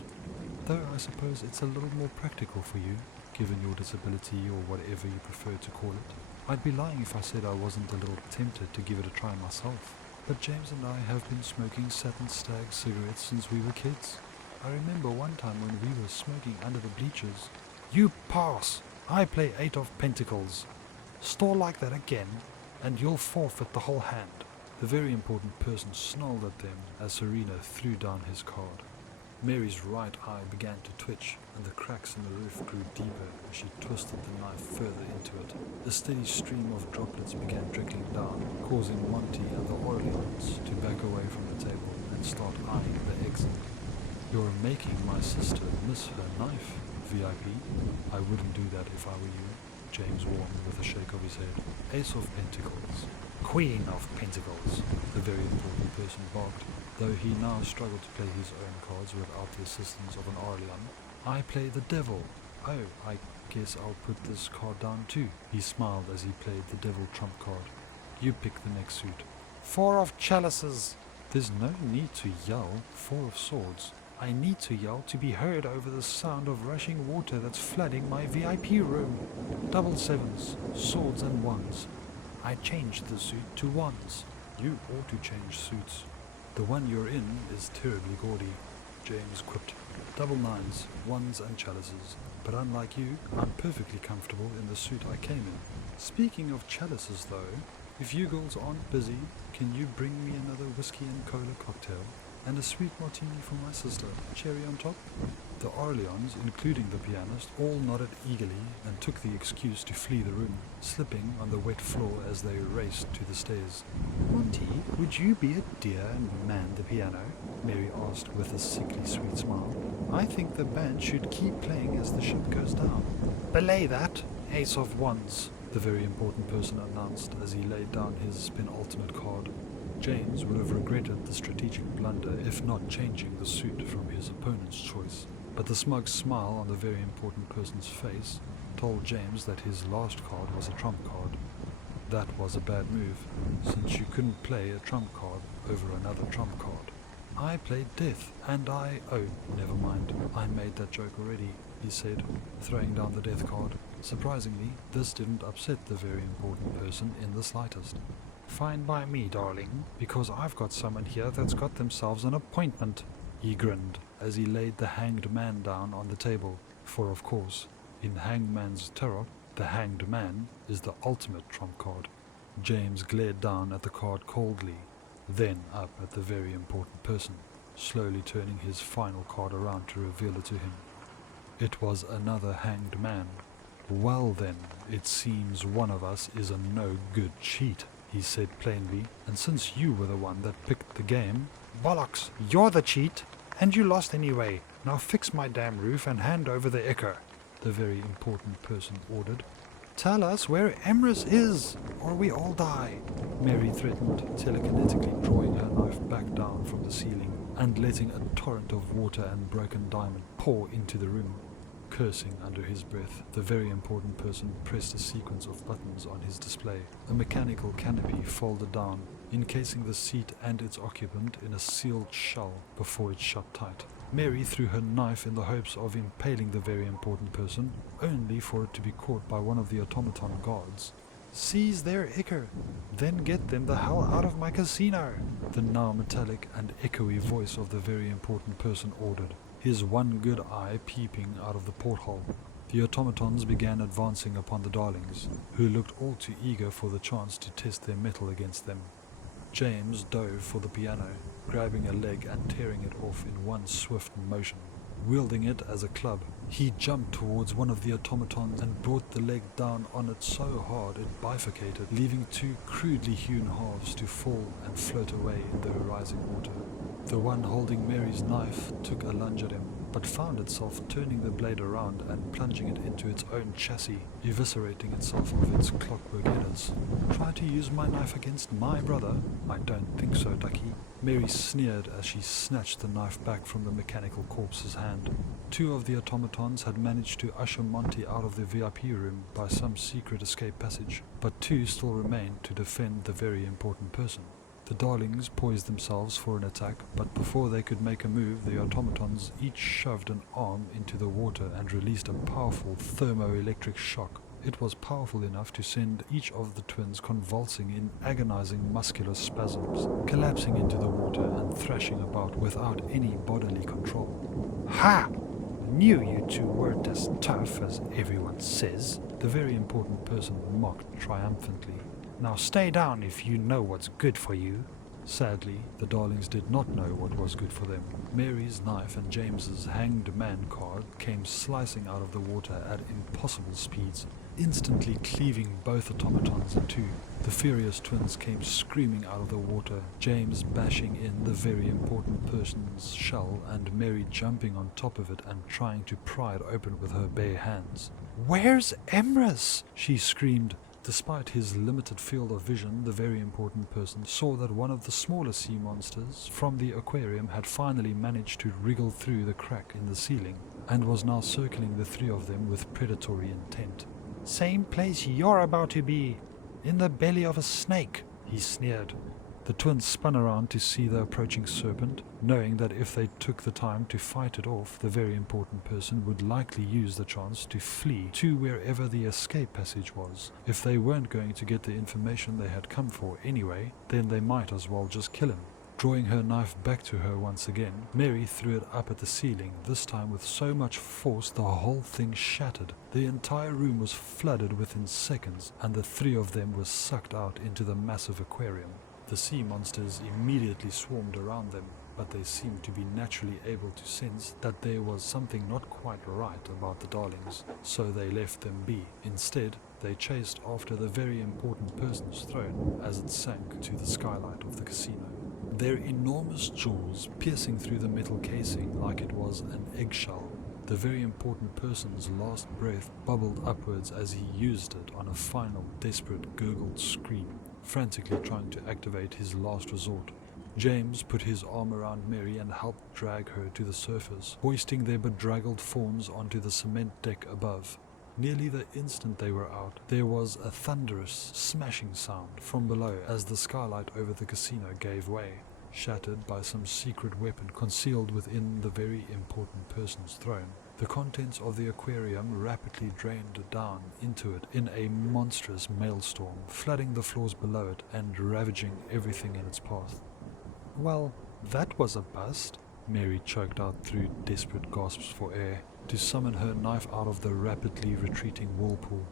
Though I suppose it's a little more practical for you, given your disability or whatever you prefer to call it. I'd be lying if I said I wasn't a little tempted to give it a try myself. But James and I have been smoking Satin Stag cigarettes since we were kids. I remember one time when we were smoking under the bleachers. You pass! I play 8 of Pentacles. Stall like that again, and you'll forfeit the whole hand. The very important person snarled at them as Serena threw down his card. Mary's right eye began to twitch, and the cracks in the roof grew deeper as she twisted the knife further into it. A steady stream of droplets began trickling down, causing Monty and the Orleans to back away from the table and start eyeing the exit. You're making my sister miss her knife, VIP. I wouldn't do that if I were you, James warned with a shake of his head. Ace of Pentacles. Queen of Pentacles, the very important person barked, though he now struggled to play his own cards without the assistance of an Orlean. I play the devil. Oh, I guess I'll put this card down too. He smiled as he played the devil trump card. You pick the next suit. 4 of Chalices. There's no need to yell. 4 of Swords. I need to yell to be heard over the sound of rushing water that's flooding my VIP room. Double 7s, swords and 1s. I changed the suit to 1s. You ought to change suits. The one you're in is terribly gaudy, James quipped. Double 9s, 1s and chalices. But unlike you, I'm perfectly comfortable in the suit I came in. Speaking of chalices though, if you girls aren't busy, can you bring me another whiskey and cola cocktail? And a sweet martini for my sister, cherry on top? The Orleans, including the pianist, all nodded eagerly and took the excuse to flee the room, slipping on the wet floor as they raced to the stairs. Monty, would you be a dear and man the piano? Mary asked with a sickly sweet smile. I think the band should keep playing as the ship goes down. Belay that, Ace of Wands, the very important person announced as he laid down his penultimate card. James would have regretted the strategic blunder if not changing the suit from his opponent's choice, but the smug smile on the very important person's face told James that his last card was a trump card. That was a bad move, since you couldn't play a trump card over another trump card. I played death, and oh, never mind, I made that joke already, he said, throwing down the death card. Surprisingly, this didn't upset the very important person in the slightest. Fine by me, darling, because I've got someone here that's got themselves an appointment. He grinned as he laid the hanged man down on the table, for of course, in Hangman's Tarot, the hanged man is the ultimate trump card. James glared down at the card coldly, then up at the very important person, slowly turning his final card around to reveal it to him. It was another hanged man. Well then, it seems one of us is a no-good cheat, he said plainly, and since you were the one that picked the game... Bollocks, you're the cheat, and you lost anyway. Now fix my damn roof and hand over the ichor, the very important person ordered. Tell us where Emrys is, or we all die, Mary threatened, telekinetically drawing her knife back down from the ceiling and letting a torrent of water and broken diamond pour into the room. Cursing under his breath, the very important person pressed a sequence of buttons on his display. A mechanical canopy folded down, encasing the seat and its occupant in a sealed shell before it shut tight. Mary threw her knife in the hopes of impaling the very important person, only for it to be caught by one of the automaton guards. Seize their ichor, then get them the hell out of my casino, the now metallic and echoey voice of the very important person ordered, his one good eye peeping out of the porthole. The automatons began advancing upon the darlings, who looked all too eager for the chance to test their mettle against them. James dove for the piano, grabbing a leg and tearing it off in one swift motion. wielding it as a club. He jumped towards one of the automatons and brought the leg down on it so hard it bifurcated, leaving two crudely hewn halves to fall and float away in the rising water. The one holding Mary's knife took a lunge at him, but found itself turning the blade around and plunging it into its own chassis, eviscerating itself of its clockwork headers. "Try to use my knife against my brother? I don't think so, Ducky." Mary sneered as she snatched the knife back from the mechanical corpse's hand. Two of the automatons had managed to usher Monty out of the VIP room by some secret escape passage, but two still remained to defend the very important person. The Darlings poised themselves for an attack, but before they could make a move, the automatons each shoved an arm into the water and released a powerful thermoelectric shock. It was powerful enough to send each of the twins convulsing in agonizing muscular spasms, collapsing into the water and thrashing about without any bodily control. "Ha! Knew you two weren't as tough as everyone says," the very important person mocked triumphantly. "Now stay down if you know what's good for you." Sadly, the Darlings did not know what was good for them. Mary's knife and James's hanged man card came slicing out of the water at impossible speeds, instantly cleaving both automatons in two. The furious twins came screaming out of the water, James bashing in the very important person's shell and Mary jumping on top of it and trying to pry it open with her bare hands. "Where's Emrys?" she screamed. Despite his limited field of vision, the very important person saw that one of the smaller sea monsters from the aquarium had finally managed to wriggle through the crack in the ceiling and was now circling the three of them with predatory intent. "Same place you're about to be, in the belly of a snake," he sneered. The twins spun around to see the approaching serpent, knowing that if they took the time to fight it off, the very important person would likely use the chance to flee to wherever the escape passage was. If they weren't going to get the information they had come for anyway, then they might as well just kill him. Drawing her knife back to her once again, Mary threw it up at the ceiling, this time with so much force the whole thing shattered. The entire room was flooded within seconds, and the three of them were sucked out into the massive aquarium. The sea monsters immediately swarmed around them, but they seemed to be naturally able to sense that there was something not quite right about the Darlings, so they left them be. Instead, they chased after the very important person's throne as it sank to the skylight of the casino. Their enormous jaws piercing through the metal casing like it was an eggshell. The very important person's last breath bubbled upwards as he used it on a final, desperate, gurgled scream, frantically trying to activate his last resort. James put his arm around Mary and helped drag her to the surface, hoisting their bedraggled forms onto the cement deck above. Nearly the instant they were out, there was a thunderous, smashing sound from below as the skylight over the casino gave way, shattered by some secret weapon concealed within the very important person's throne. The contents of the aquarium rapidly drained down into it in a monstrous maelstrom, flooding the floors below it and ravaging everything in its path. "Well, that was a bust," Mary choked out through desperate gasps for air, to summon her knife out of the rapidly retreating whirlpool.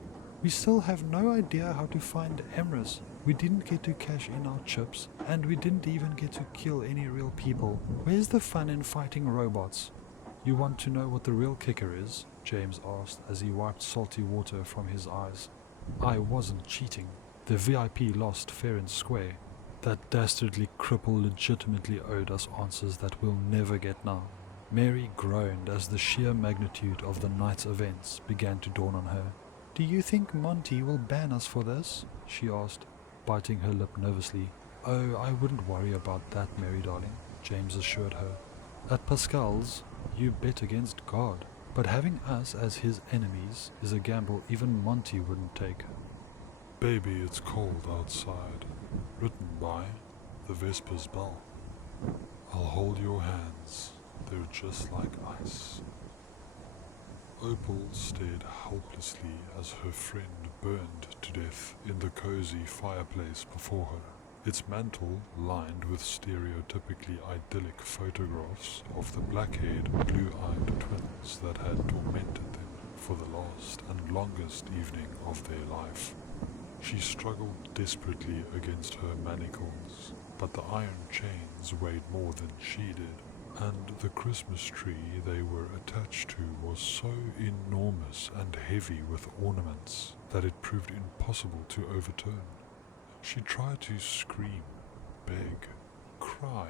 "We still have no idea how to find Emrys. We didn't get to cash in our chips, and we didn't even get to kill any real people. Where's the fun in fighting robots?" "You want to know what the real kicker is?" James asked as he wiped salty water from his eyes. "I wasn't cheating. The VIP lost fair and square. That dastardly cripple legitimately owed us answers that we'll never get now." Mary groaned as the sheer magnitude of the night's events began to dawn on her. "Do you think Monty will ban us for this?" she asked, biting her lip nervously. "Oh, I wouldn't worry about that, Mary darling," James assured her. "At Pascal's, you bet against God, but having us as his enemies is a gamble even Monty wouldn't take." Baby, It's Cold Outside. Written by The Vespers Bell. I'll hold your hands. They're just like ice. Opal stared helplessly as her friend burned to death in the cozy fireplace before her, its mantle lined with stereotypically idyllic photographs of the black-haired, blue-eyed twins that had tormented them for the last and longest evening of their life. She struggled desperately against her manacles, but the iron chains weighed more than she did. and the Christmas tree they were attached to was so enormous and heavy with ornaments that it proved impossible to overturn. She tried to scream, beg, cry,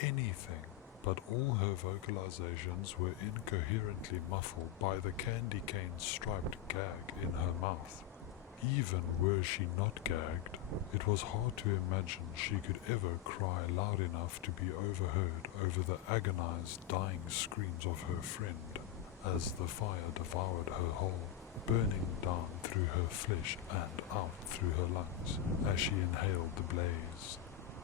anything, but all her vocalizations were incoherently muffled by the candy cane striped gag in her mouth. Even were she not gagged, it was hard to imagine she could ever cry loud enough to be overheard over the agonized, dying screams of her friend as the fire devoured her whole, burning down through her flesh and out through her lungs as she inhaled the blaze.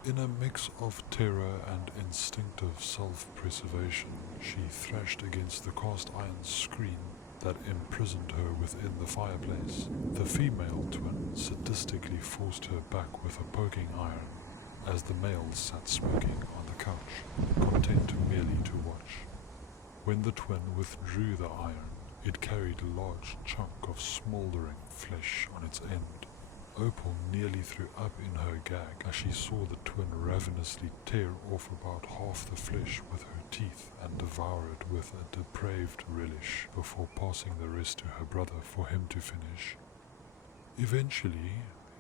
In a mix of terror and instinctive self-preservation, she thrashed against the cast-iron screen that imprisoned her within the fireplace. The female twin sadistically forced her back with a poking iron as the male sat smoking on the couch, content merely to watch. When the twin withdrew the iron, it carried a large chunk of smouldering flesh on its end. Opal nearly threw up in her gag as she saw the twin ravenously tear off about half the flesh with her teeth and devour it with a depraved relish before passing the rest to her brother for him to finish. Eventually,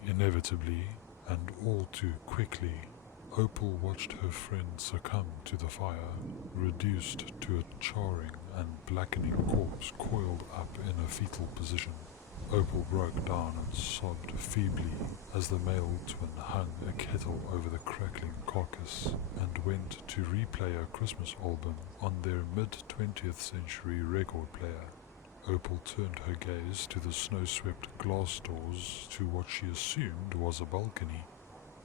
inevitably, and all too quickly, Opal watched her friend succumb to the fire, reduced to a charring and blackening corpse coiled up in a fetal position. Opal broke down and sobbed feebly as the male twin hung a kettle over the crackling carcass and went to replay a Christmas album on their mid-20th century record player. Opal turned her gaze to the snow-swept glass doors to what she assumed was a balcony.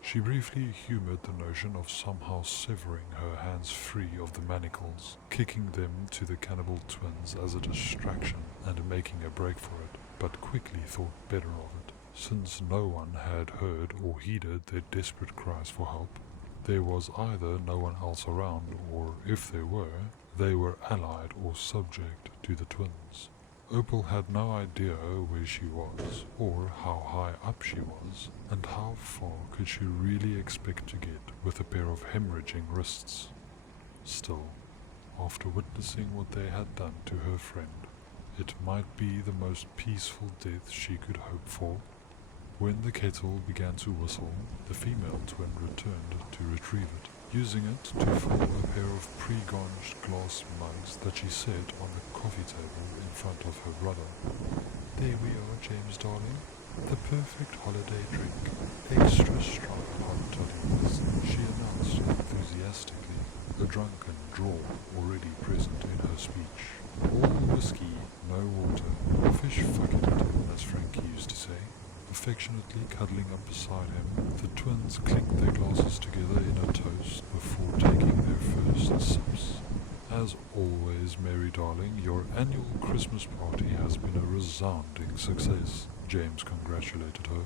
She briefly humoured the notion of somehow severing her hands free of the manacles, kicking them to the cannibal twins as a distraction and making a break for it, but quickly thought better of it, since no one had heard or heeded their desperate cries for help. There was either no one else around, or if there were, they were allied or subject to the twins. Opal had no idea where she was, or how high up she was, and how far could she really expect to get with a pair of hemorrhaging wrists. Still, after witnessing what they had done to her friend, it might be the most peaceful death she could hope for. When the kettle began to whistle, the female twin returned to retrieve it, using it to fill a pair of pre-garnished glass mugs that she set on the coffee table in front of her brother. "There we are, James darling. The perfect holiday drink. Extra strong hot toddies," she announced enthusiastically, a drunken drawl already present in her speech. "All whiskey, no water. Fish fucking it," as Frankie used to say. Affectionately cuddling up beside him, the twins clinked their glasses together in a toast before taking their first sips. "As always, Mary darling, your annual Christmas party has been a resounding success," James congratulated her.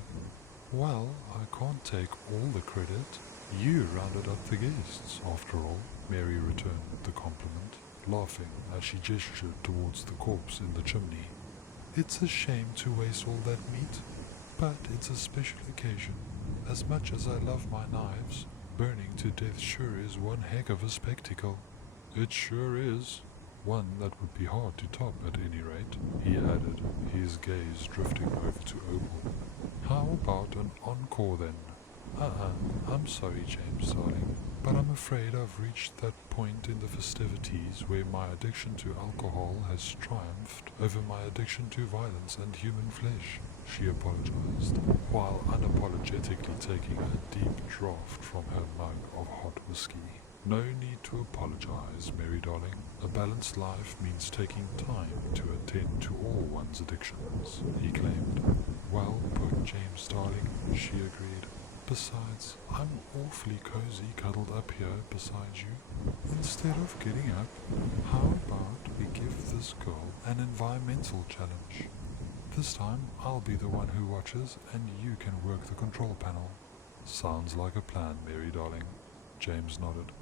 "Well, I can't take all the credit. You rounded up the guests, after all," Mary returned the compliment, laughing as she gestured towards the corpse in the chimney. "It's a shame to waste all that meat, but it's a special occasion. As much as I love my knives, burning to death sure is one heck of a spectacle." "It sure is. One that would be hard to top at any rate," he added, his gaze drifting over to Opal. "How about an encore then?" I'm sorry, James, darling, but I'm afraid I've reached that point in the festivities where my addiction to alcohol has triumphed over my addiction to violence and human flesh," she apologized, while unapologetically taking a deep draught from her mug of hot whiskey. "No need to apologize, Mary darling. A balanced life means taking time to attend to all one's addictions," he claimed. "Well put, James darling," she agreed. "Besides, I'm awfully cozy cuddled up here beside you. Instead of getting up, how about we give this girl an environmental challenge? This time I'll be the one who watches and you can work the control panel." "Sounds like a plan, Mary darling," James nodded,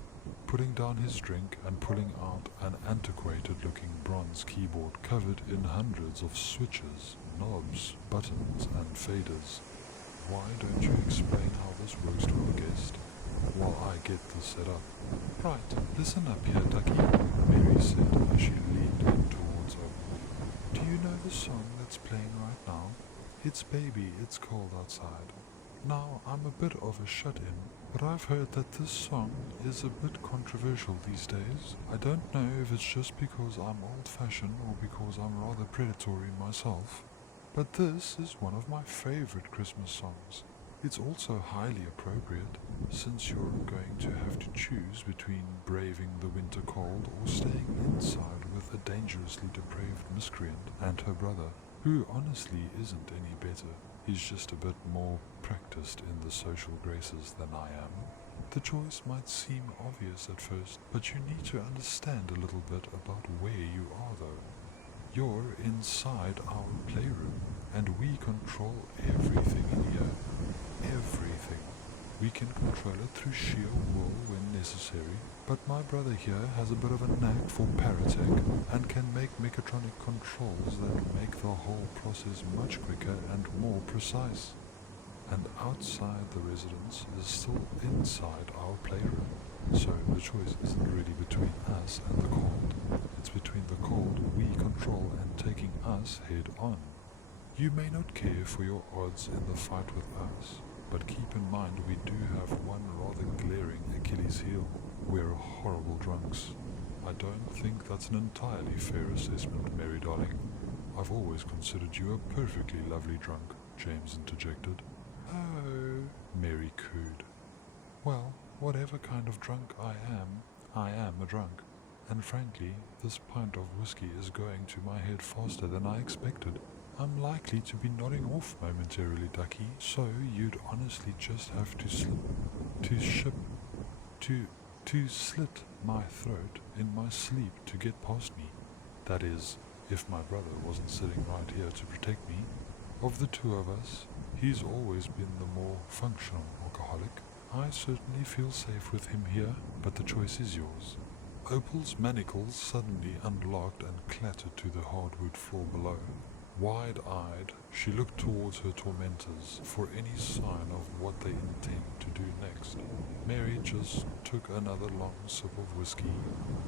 putting down his drink and pulling out an antiquated-looking bronze keyboard covered in hundreds of switches, knobs, buttons, and faders. "Why don't you explain how this works to our guest, while I get this set up. Right, listen up here, Ducky, Mary said as she leaned in towards Opal. Do you know the song that's playing right now? It's Baby, It's Cold Outside. Now, I'm a bit of a shut-in, but I've heard that this song is a bit controversial these days. I don't know if it's just because I'm old-fashioned or because I'm rather predatory myself, but this is one of my favorite Christmas songs. It's also highly appropriate, since you're going to have to choose between braving the winter cold or staying inside with a dangerously depraved miscreant and her brother, who honestly isn't any better. He's just a bit more practiced in the social graces than I am. The choice might seem obvious at first, but you need to understand a little bit about where you are though. You're inside our playroom, and we control everything in here. Everything. We can control it through sheer will when necessary, but my brother here has a bit of a knack for paratech and can make mechatronic controls that make the whole process much quicker and more precise. And outside the residence is still inside our playroom, so the choice isn't really between us and the cold. It's between the cold we control and taking us head on. You may not care for your odds in the fight with us, but keep in mind we do have one rather glaring Achilles heel. We're horrible drunks. I don't think that's an entirely fair assessment, Mary darling. I've always considered you a perfectly lovely drunk, James interjected. Oh, Mary cooed. Well, whatever kind of drunk I am a drunk. And frankly, this pint of whiskey is going to my head faster than I expected. I'm likely to be nodding off momentarily, Ducky, so you'd honestly just have to slit my throat in my sleep to get past me. That is, if my brother wasn't sitting right here to protect me. Of the two of us, he's always been the more functional alcoholic. I certainly feel safe with him here, but the choice is yours. Opal's manacles suddenly unlocked and clattered to the hardwood floor below. Wide-eyed, she looked towards her tormentors for any sign of what they intend to do next. Mary just took another long sip of whiskey,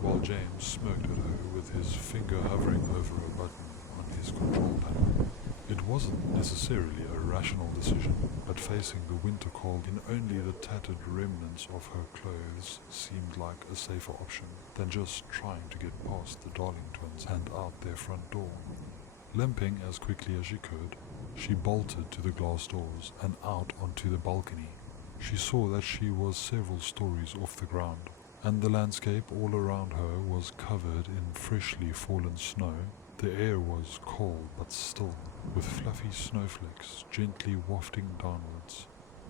while James smirked at her with his finger hovering over a button on his control panel. It wasn't necessarily a rational decision, but facing the winter cold in only the tattered remnants of her clothes seemed like a safer option than just trying to get past the Darling twins and out their front door. Limping as quickly as she could, she bolted to the glass doors and out onto the balcony. She saw that she was several stories off the ground, and the landscape all around her was covered in freshly fallen snow. The air was cold but still, with fluffy snowflakes gently wafting downwards.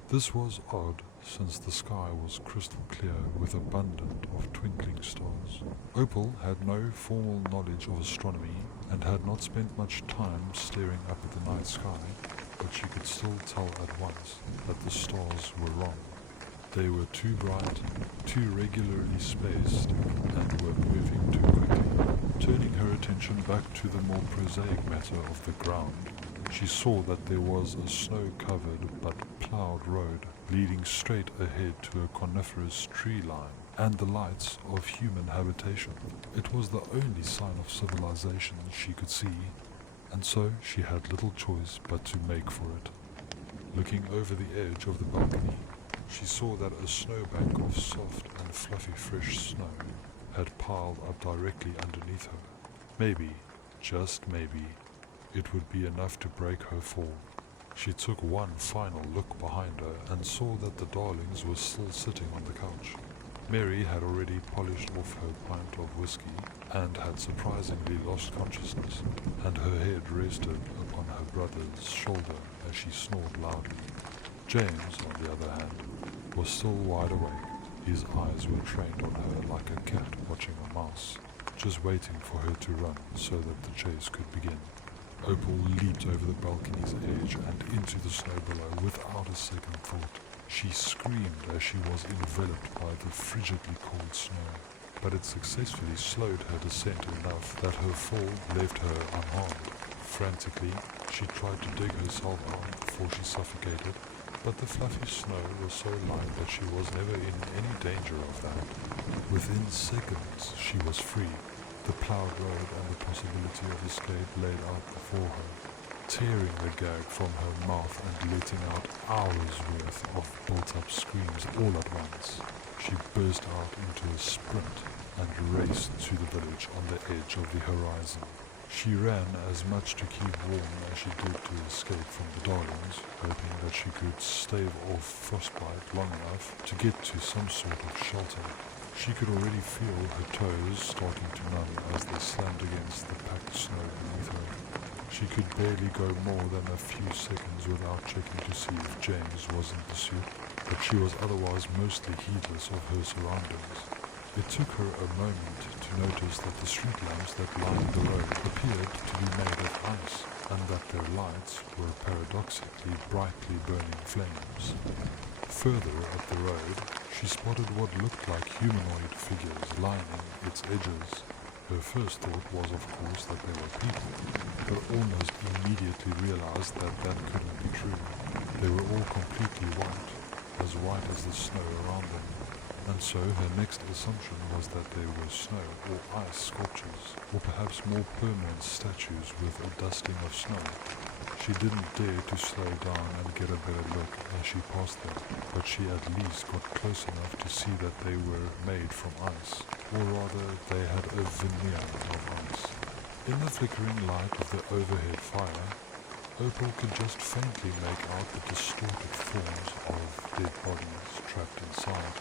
This was odd, since the sky was crystal clear with abundant of twinkling stars. Opal had no formal knowledge of astronomy and had not spent much time staring up at the night sky, but she could still tell at once that the stars were wrong. They were too bright, too regularly spaced, and were moving too quickly. Turning her attention back to the more prosaic matter of the ground, she saw that there was a snow-covered but ploughed road leading straight ahead to a coniferous tree line and the lights of human habitation. It was the only sign of civilization she could see, and so she had little choice but to make for it. Looking over the edge of the balcony, she saw that a snowbank of soft and fluffy fresh snow had piled up directly underneath her. Maybe, just maybe, it would be enough to break her fall. She took one final look behind her and saw that the Darlings were still sitting on the couch. Mary had already polished off her pint of whiskey and had surprisingly lost consciousness, and her head rested upon her brother's shoulder as she snored loudly. James, on the other hand, was still wide awake. His eyes were trained on her like a cat watching a mouse, just waiting for her to run so that the chase could begin. Opal leaped over the balcony's edge and into the snow below without a second thought. She screamed as she was enveloped by the frigidly cold snow, but it successfully slowed her descent enough that her fall left her unharmed. Frantically, she tried to dig herself out before she suffocated, but the fluffy snow was so light that she was never in any danger of that. Within seconds she was free, the ploughed road and the possibility of escape laid out before her. Tearing the gag from her mouth and letting out hours worth of built-up screams all at once, she burst out into a sprint and raced to the village on the edge of the horizon. She ran as much to keep warm as she did to escape from the darlings, hoping that she could stave off frostbite long enough to get to some sort of shelter. She could already feel her toes starting to numb as they slammed against the packed snow beneath her. She could barely go more than a few seconds without checking to see if James was in pursuit, but she was otherwise mostly heedless of her surroundings. It took her a moment to notice that the street lamps that lined the road appeared to be made of ice, and that their lights were paradoxically brightly burning flames. Further up the road, she spotted what looked like humanoid figures lining its edges. Her first thought was, of course, that they were people, but almost immediately realized that that couldn't be true. They were all completely white as the snow around them, and so her next assumption was that they were snow or ice sculptures, or perhaps more permanent statues with a dusting of snow. She didn't dare to slow down and get a better look as she passed them, but she at least got close enough to see that they were made from ice, or rather they had a veneer of ice. In the flickering light of the overhead fire, Opal could just faintly make out the distorted forms of dead bodies trapped inside.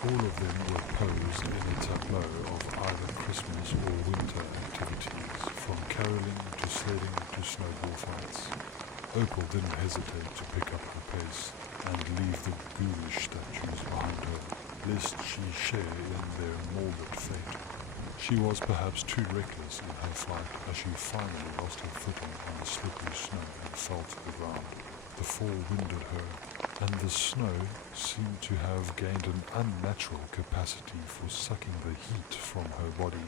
All of them were posed in a tableau of either Christmas or winter activities, from caroling to sledding to snowball fights. Opal didn't hesitate to pick up her pace and leave the ghoulish statues behind her, lest she share in their morbid fate. She was perhaps too reckless in her flight as she finally lost her footing on the slippery snow and fell to the ground. The fall winded her, and the snow seemed to have gained an unnatural capacity for sucking the heat from her body.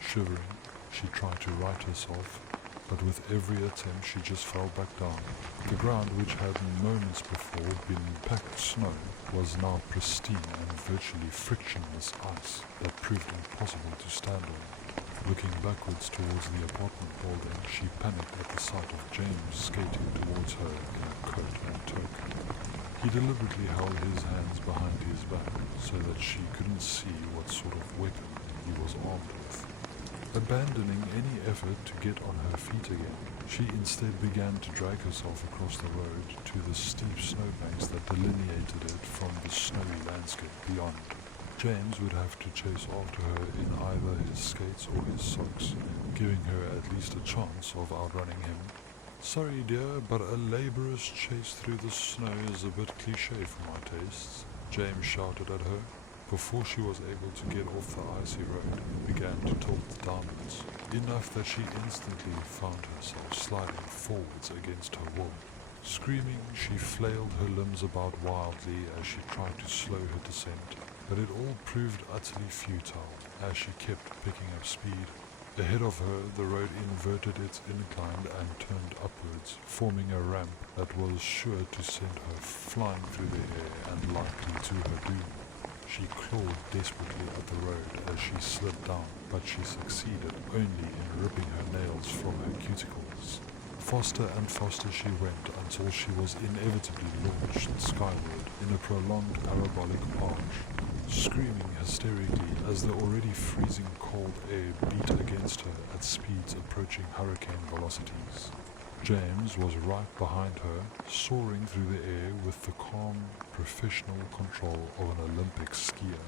Shivering, she tried to right herself, but with every attempt she just fell back down. The ground, which had moments before been packed snow, was now pristine and virtually frictionless ice that proved impossible to stand on. Looking backwards towards the apartment building, she panicked at the sight of James skating towards her in a coat and toque. He deliberately held his hands behind his back so that she couldn't see what sort of weapon he was armed with. Abandoning any effort to get on her feet again, she instead began to drag herself across the road to the steep snowbanks that delineated it from the snowy landscape beyond. James would have to chase after her in either his skates or his socks, giving her at least a chance of outrunning him. "Sorry, dear, but a labourer's chase through the snow is a bit cliché for my tastes," James shouted at her. Before she was able to get off the icy road, it began to tilt downwards, enough that she instantly found herself sliding forwards against her will. Screaming, she flailed her limbs about wildly as she tried to slow her descent, but it all proved utterly futile as she kept picking up speed. Ahead of her, the road inverted its incline and turned upwards, forming a ramp that was sure to send her flying through the air and likely to her doom. She clawed desperately at the road as she slid down, but she succeeded only in ripping her nails from her cuticles. Faster and faster she went until she was inevitably launched skyward in a prolonged parabolic arch, screaming hysterically as the already freezing cold air beat against her at speeds approaching hurricane velocities. James was right behind her, soaring through the air with the calm, professional control of an Olympic skier.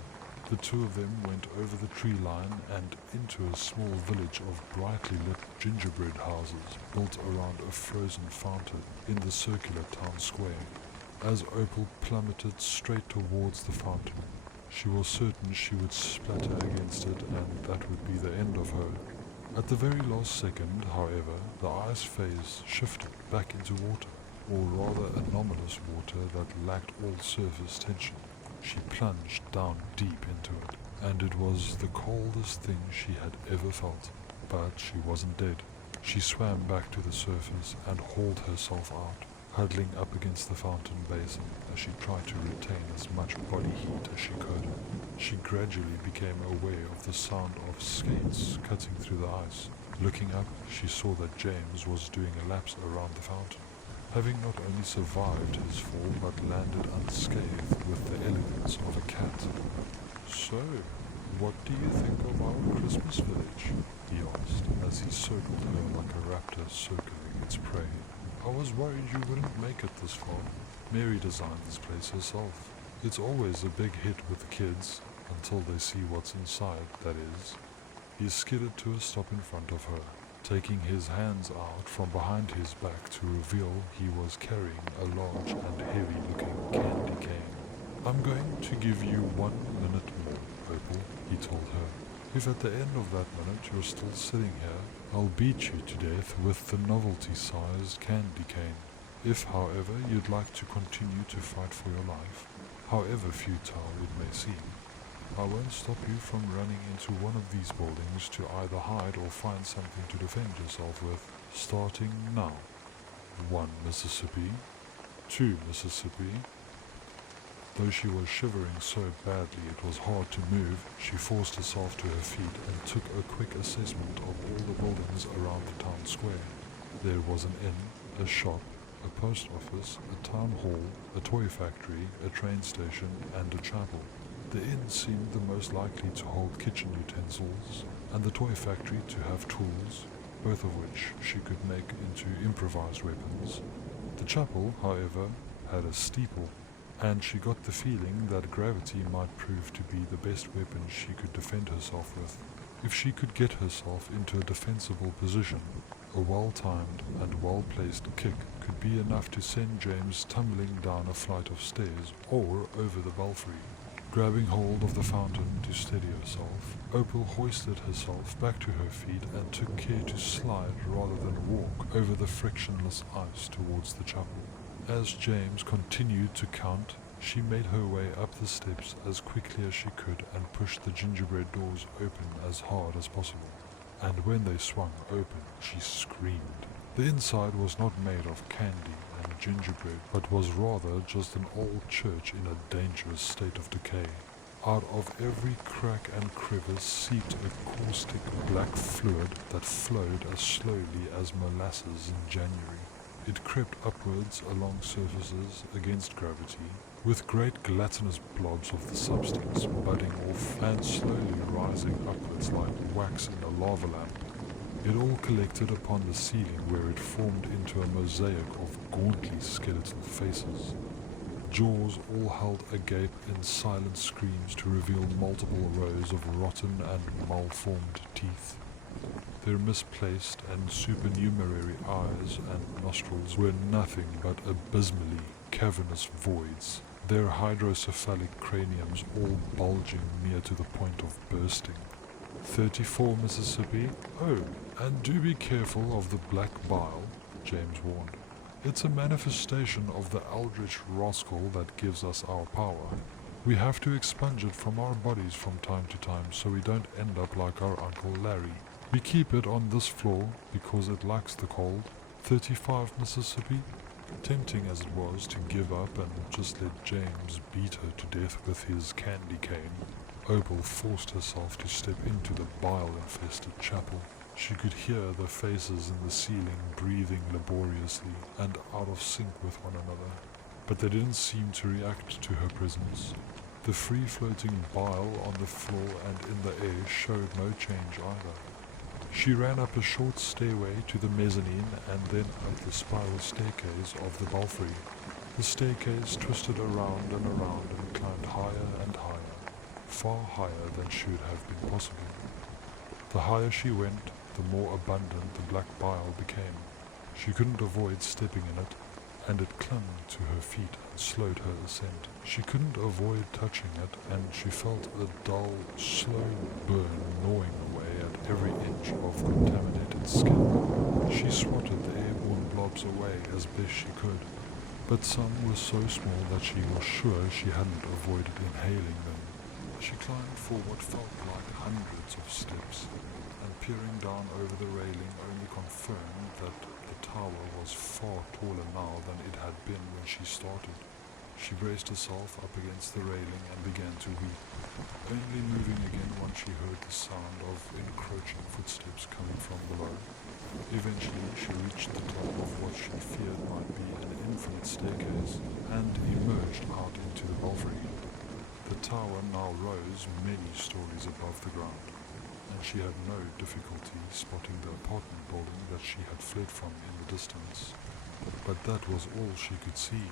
The two of them went over the tree line and into a small village of brightly lit gingerbread houses built around a frozen fountain in the circular town square. As Opal plummeted straight towards the fountain, she was certain she would splatter against it and that would be the end of her. At the very last second, however, the ice phase shifted back into water, or rather anomalous water that lacked all surface tension. She plunged down deep into it, and it was the coldest thing she had ever felt. But she wasn't dead. She swam back to the surface and hauled herself out. huddling up against the fountain basin as she tried to retain as much body heat as she could. She gradually became aware of the sound of skates cutting through the ice. Looking up, she saw that James was doing a laps around the fountain, having not only survived his fall but landed unscathed with the elegance of a cat. "So, what do you think of our Christmas village?" he asked, as he circled her like a raptor circling its prey. "I was worried you wouldn't make it this far. Mary designed this place herself. It's always a big hit with the kids, until they see what's inside, that is." He skidded to a stop in front of her, taking his hands out from behind his back to reveal he was carrying a large and heavy-looking candy cane. "I'm going to give you 1 minute more, Opal," he told her. "If at the end of that minute you're still sitting here, I'll beat you to death with the novelty-sized candy cane. If, however, you'd like to continue to fight for your life, however futile it may seem, I won't stop you from running into one of these buildings to either hide or find something to defend yourself with, starting now. 1 Mississippi, 2 Mississippi." Though she was shivering so badly it was hard to move, she forced herself to her feet and took a quick assessment of all the buildings around the town square. There was an inn, a shop, a post office, a town hall, a toy factory, a train station, and a chapel. The inn seemed the most likely to hold kitchen utensils, and the toy factory to have tools, both of which she could make into improvised weapons. The chapel, however, had a steeple, and she got the feeling that gravity might prove to be the best weapon she could defend herself with. If she could get herself into a defensible position, a well-timed and well-placed kick could be enough to send James tumbling down a flight of stairs or over the belfry. Grabbing hold of the fountain to steady herself, Opal hoisted herself back to her feet and took care to slide rather than walk over the frictionless ice towards the chapel. As James continued to count, she made her way up the steps as quickly as she could and pushed the gingerbread doors open as hard as possible. And when they swung open, she screamed. The inside was not made of candy and gingerbread, but was rather just an old church in a dangerous state of decay. Out of every crack and crevice seeped a caustic black fluid that flowed as slowly as molasses in January. It crept upwards along surfaces against gravity, with great gelatinous blobs of the substance budding off and slowly rising upwards like wax in a lava lamp. It all collected upon the ceiling where it formed into a mosaic of gauntly skeletal faces. Jaws all held agape in silent screams to reveal multiple rows of rotten and malformed teeth. Their misplaced and supernumerary eyes and nostrils were nothing but abysmally cavernous voids, their hydrocephalic craniums all bulging near to the point of bursting. 34 Mississippi? Oh, and do be careful of the black bile, James warned. It's a manifestation of the eldritch rascal that gives us our power. We have to expunge it from our bodies from time to time so we don't end up like our Uncle Larry. We keep it on this floor because it likes the cold. 35 Mississippi? Tempting as it was to give up and just let James beat her to death with his candy cane, Opal forced herself to step into the bile-infested chapel. She could hear the faces in the ceiling breathing laboriously and out of sync with one another, but they didn't seem to react to her presence. The free-floating bile on the floor and in the air showed no change either. She ran up a short stairway to the mezzanine and then up the spiral staircase of the belfry. The staircase twisted around and climbed higher and higher, far higher than should have been possible. The higher she went, the more abundant the black bile became. She couldn't avoid stepping in it, and it clung to her feet and slowed her ascent. She couldn't avoid touching it, and she felt a dull, slow burn gnawing away at every inch of contaminated skin. She swatted the airborne blobs away as best she could, but some were so small that she was sure she hadn't avoided inhaling them. She climbed for what felt like hundreds of steps, and peering down over the railing only confirmed that the tower was far taller now than it had been when she started. She braced herself up against the railing and began to weep, only moving again once she heard the sound of encroaching footsteps coming from below. Eventually she reached the top of what she feared might be an infinite staircase and emerged out into the belfry. The tower now rose many stories above the ground, and she had no difficulty spotting the apartment building that she had fled from in the distance. But that was all she could see.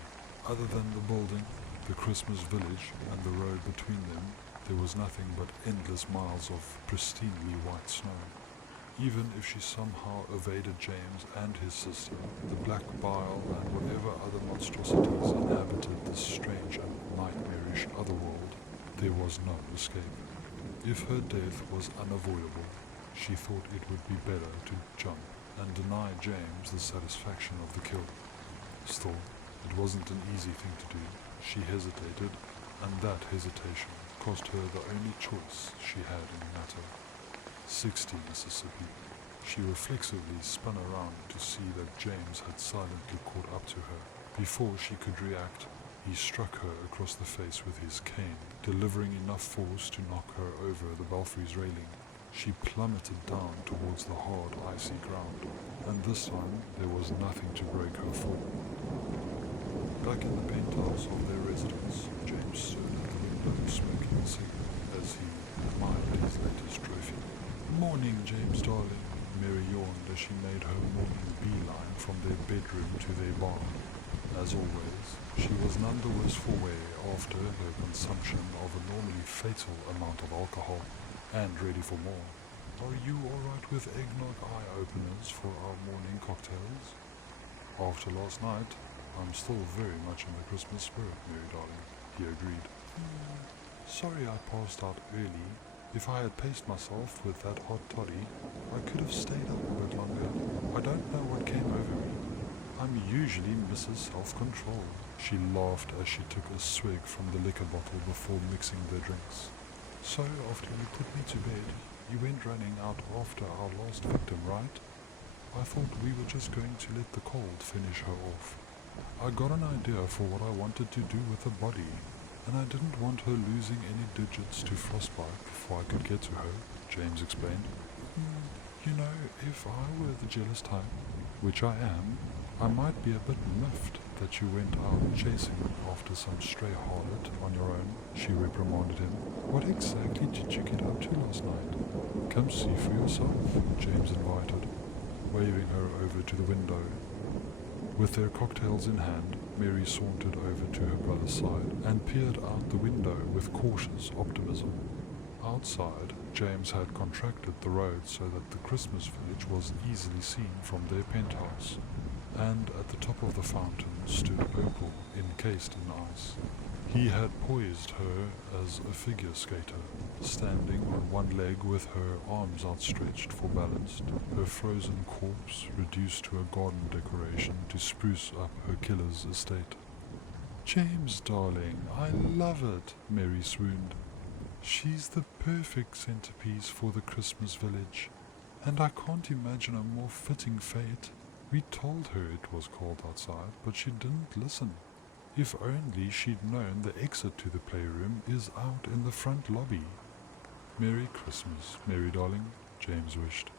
Other than the building, the Christmas village, and the road between them, there was nothing but endless miles of pristinely white snow. Even if she somehow evaded James and his sister, the black bile and whatever other monstrosities inhabited this strange and nightmarish otherworld, there was no escape. If her death was unavoidable, she thought it would be better to jump and deny James the satisfaction of the kill. Still, it wasn't an easy thing to do. She hesitated, and that hesitation cost her the only choice she had in the matter. 60 Mississippi. She reflexively spun around to see that James had silently caught up to her. Before she could react, he struck her across the face with his cane, delivering enough force to knock her over the belfry's railing. She plummeted down towards the hard, icy ground, and this time there was nothing to break her fall. Back in the penthouse of their residence, James stood at the window smoking a cigarette as he admired his latest trophy. "Morning, James, darling." Mary yawned as she made her morning beeline from their bedroom to their barn. As always, she was none the worse for wear after her consumption of a normally fatal amount of alcohol, and ready for more. "Are you alright with eggnog eye-openers for our morning cocktails?" "After last night, I'm still very much in the Christmas spirit, Mary darling," he agreed. "Sorry I passed out early. If I had paced myself with that hot toddy, I could have stayed up a bit longer. I don't know what came over me. I'm usually Mrs. Self-Control." She laughed as she took a swig from the liquor bottle before mixing their drinks. "So, after you put me to bed, you went running out after our last victim, right? I thought we were just going to let the cold finish her off. I got an idea for what I wanted to do with the body, and I didn't want her losing any digits to frostbite before I could get to her," James explained. "You know, if I were the jealous type, which I am, I might be a bit miffed that you went out chasing after some stray harlot on your own," she reprimanded him. "What exactly did you get up to last night?" "Come see for yourself," James invited, waving her over to the window. With their cocktails in hand, Mary sauntered over to her brother's side and peered out the window with cautious optimism. Outside, James had contracted the road so that the Christmas village was easily seen from their penthouse, and at the top of the fountain stood Opal, encased in ice. He had poised her as a figure skater, standing on one leg with her arms outstretched for ballast, her frozen corpse reduced to a garden decoration to spruce up her killer's estate. "James, darling, I love it," Mary swooned. "She's the perfect centerpiece for the Christmas village, and I can't imagine a more fitting fate. We told her it was cold outside, but she didn't listen. If only she'd known the exit to the playroom is out in the front lobby." "Merry Christmas, Mary darling," James wished,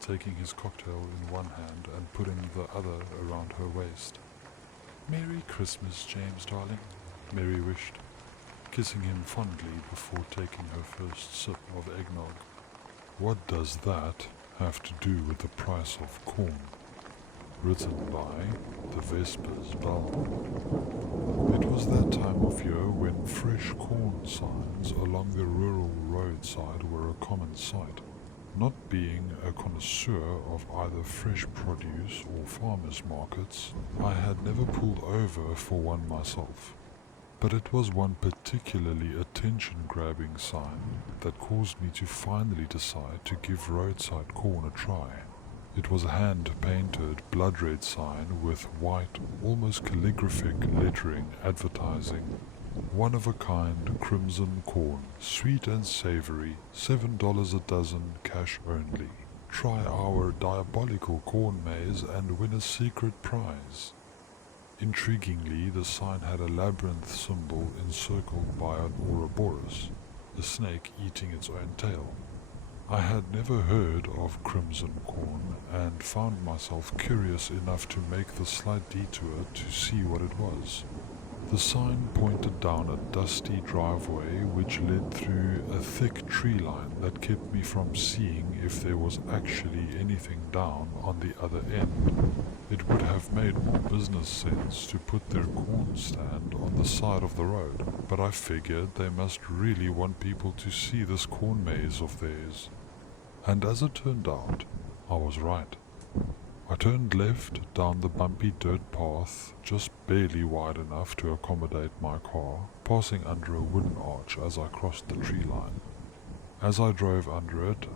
taking his cocktail in one hand and putting the other around her waist. "Merry Christmas, James darling," Mary wished, kissing him fondly before taking her first sip of eggnog. "What does that have to do with the price of corn?" Written by The Vespers Bell. It was that time of year when fresh corn signs along the rural roadside were a common sight. Not being a connoisseur of either fresh produce or farmers' markets, I had never pulled over for one myself. But it was one particularly attention-grabbing sign that caused me to finally decide to give roadside corn a try. It was a hand-painted, blood-red sign with white, almost calligraphic lettering advertising, One-of-a-kind crimson corn, sweet and savory, $7 a dozen, cash only. Try our diabolical corn maze and win a secret prize. Intriguingly, the sign had a labyrinth symbol encircled by an Ouroboros, a snake eating its own tail. I had never heard of crimson corn and found myself curious enough to make the slight detour to see what it was. The sign pointed down a dusty driveway which led through a thick tree line that kept me from seeing if there was actually anything down on the other end. It would have made more business sense to put their corn stand on the side of the road, but I figured they must really want people to see this corn maze of theirs. And as it turned out, I was right. I turned left down the bumpy dirt path, just barely wide enough to accommodate my car, passing under a wooden arch as I crossed the tree line. As I drove under it,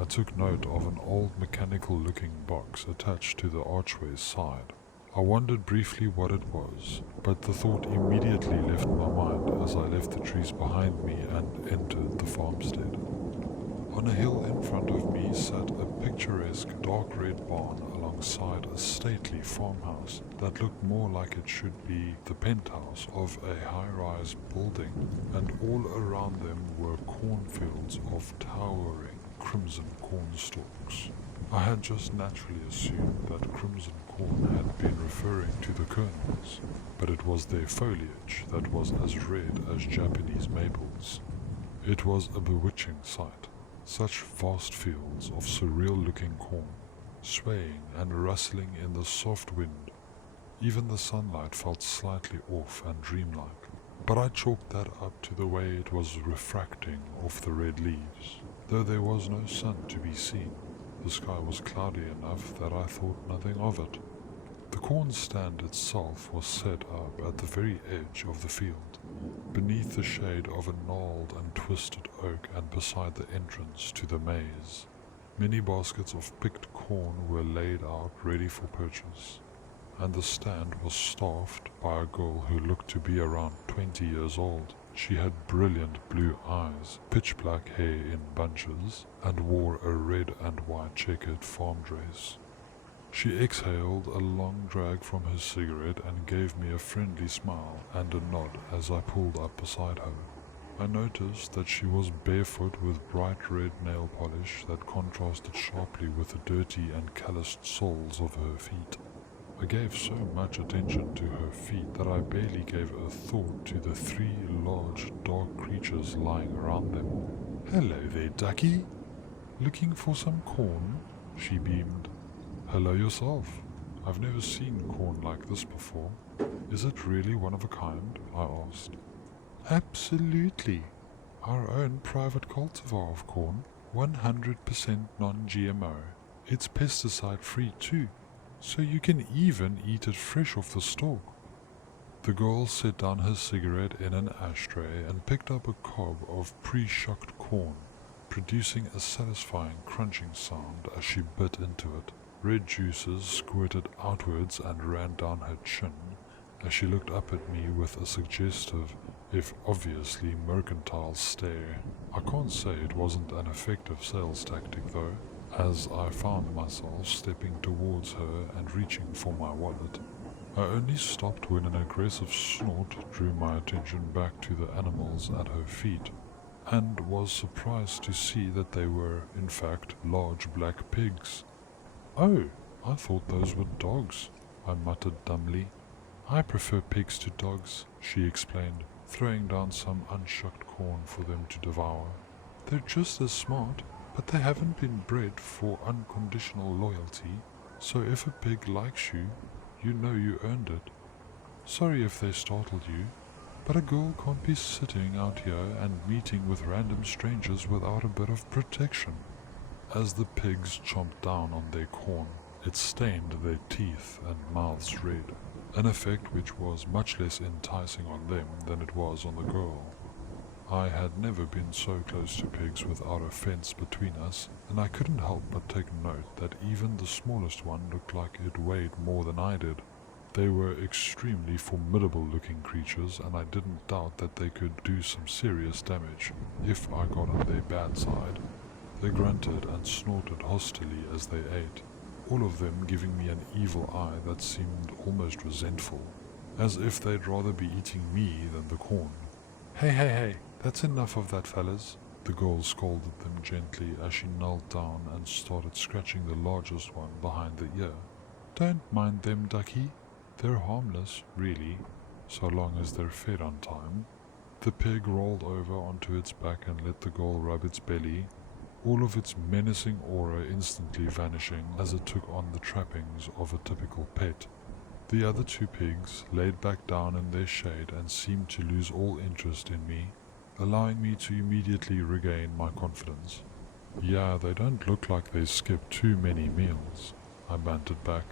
I took note of an old mechanical-looking box attached to the archway's side. I wondered briefly what it was, but the thought immediately left my mind as I left the trees behind me and entered the farmstead. On a hill in front of me sat a picturesque dark red barn alongside a stately farmhouse that looked more like it should be the penthouse of a high-rise building, and all around them were cornfields of towering crimson corn stalks. I had just naturally assumed that crimson corn had been referring to the kernels, but it was their foliage that was as red as Japanese maples. It was a bewitching sight. Such vast fields of surreal-looking corn, swaying and rustling in the soft wind. Even the sunlight felt slightly off and dreamlike, but I chalked that up to the way it was refracting off the red leaves. Though there was no sun to be seen, the sky was cloudy enough that I thought nothing of it. The corn stand itself was set up at the very edge of the field, beneath the shade of a gnarled and twisted oak and beside the entrance to the maze. Many baskets of picked corn were laid out ready for purchase, and the stand was staffed by a girl who looked to be around 20 years old. She had brilliant blue eyes, pitch black hair in bunches, and wore a red and white checkered farm dress. She exhaled a long drag from her cigarette and gave me a friendly smile and a nod as I pulled up beside her. I noticed that she was barefoot with bright red nail polish that contrasted sharply with the dirty and calloused soles of her feet. I gave so much attention to her feet that I barely gave a thought to the 3 large dark creatures lying around them. "Hello there, ducky. Looking for some corn?" she beamed. "Hello yourself. I've never seen corn like this before. Is it really one of a kind?" I asked. "Absolutely. Our own private cultivar of corn, 100% non-GMO. It's pesticide-free too, so you can even eat it fresh off the stalk." The girl set down her cigarette in an ashtray and picked up a cob of pre-shucked corn, producing a satisfying crunching sound as she bit into it. Red juices squirted outwards and ran down her chin as she looked up at me with a suggestive, if obviously mercantile stare. I can't say it wasn't an effective sales tactic though, as I found myself stepping towards her and reaching for my wallet. I only stopped when an aggressive snort drew my attention back to the animals at her feet, and was surprised to see that they were, in fact, large black pigs. "Oh, I thought those were dogs," I muttered dumbly. "I prefer pigs to dogs," she explained, throwing down some unshucked corn for them to devour. "They're just as smart, but they haven't been bred for unconditional loyalty, so if a pig likes you, you know you earned it. Sorry if they startled you, but a girl can't be sitting out here and meeting with random strangers without a bit of protection." As the pigs chomped down on their corn, it stained their teeth and mouths red, an effect which was much less enticing on them than it was on the girl. I had never been so close to pigs without a fence between us, and I couldn't help but take note that even the smallest one looked like it weighed more than I did. They were extremely formidable-looking creatures, and I didn't doubt that they could do some serious damage if I got on their bad side. They grunted and snorted hostilely as they ate, all of them giving me an evil eye that seemed almost resentful, as if they'd rather be eating me than the corn. Hey, that's enough of that, fellas. The girl scolded them gently as she knelt down and started scratching the largest one behind the ear. Don't mind them, ducky. They're harmless, really, so long as they're fed on time. The pig rolled over onto its back and let the girl rub its belly, all of its menacing aura instantly vanishing as it took on the trappings of a typical pet. The other two pigs laid back down in their shade and seemed to lose all interest in me, allowing me to immediately regain my confidence. Yeah, they don't look like they skipped too many meals, I bantered back.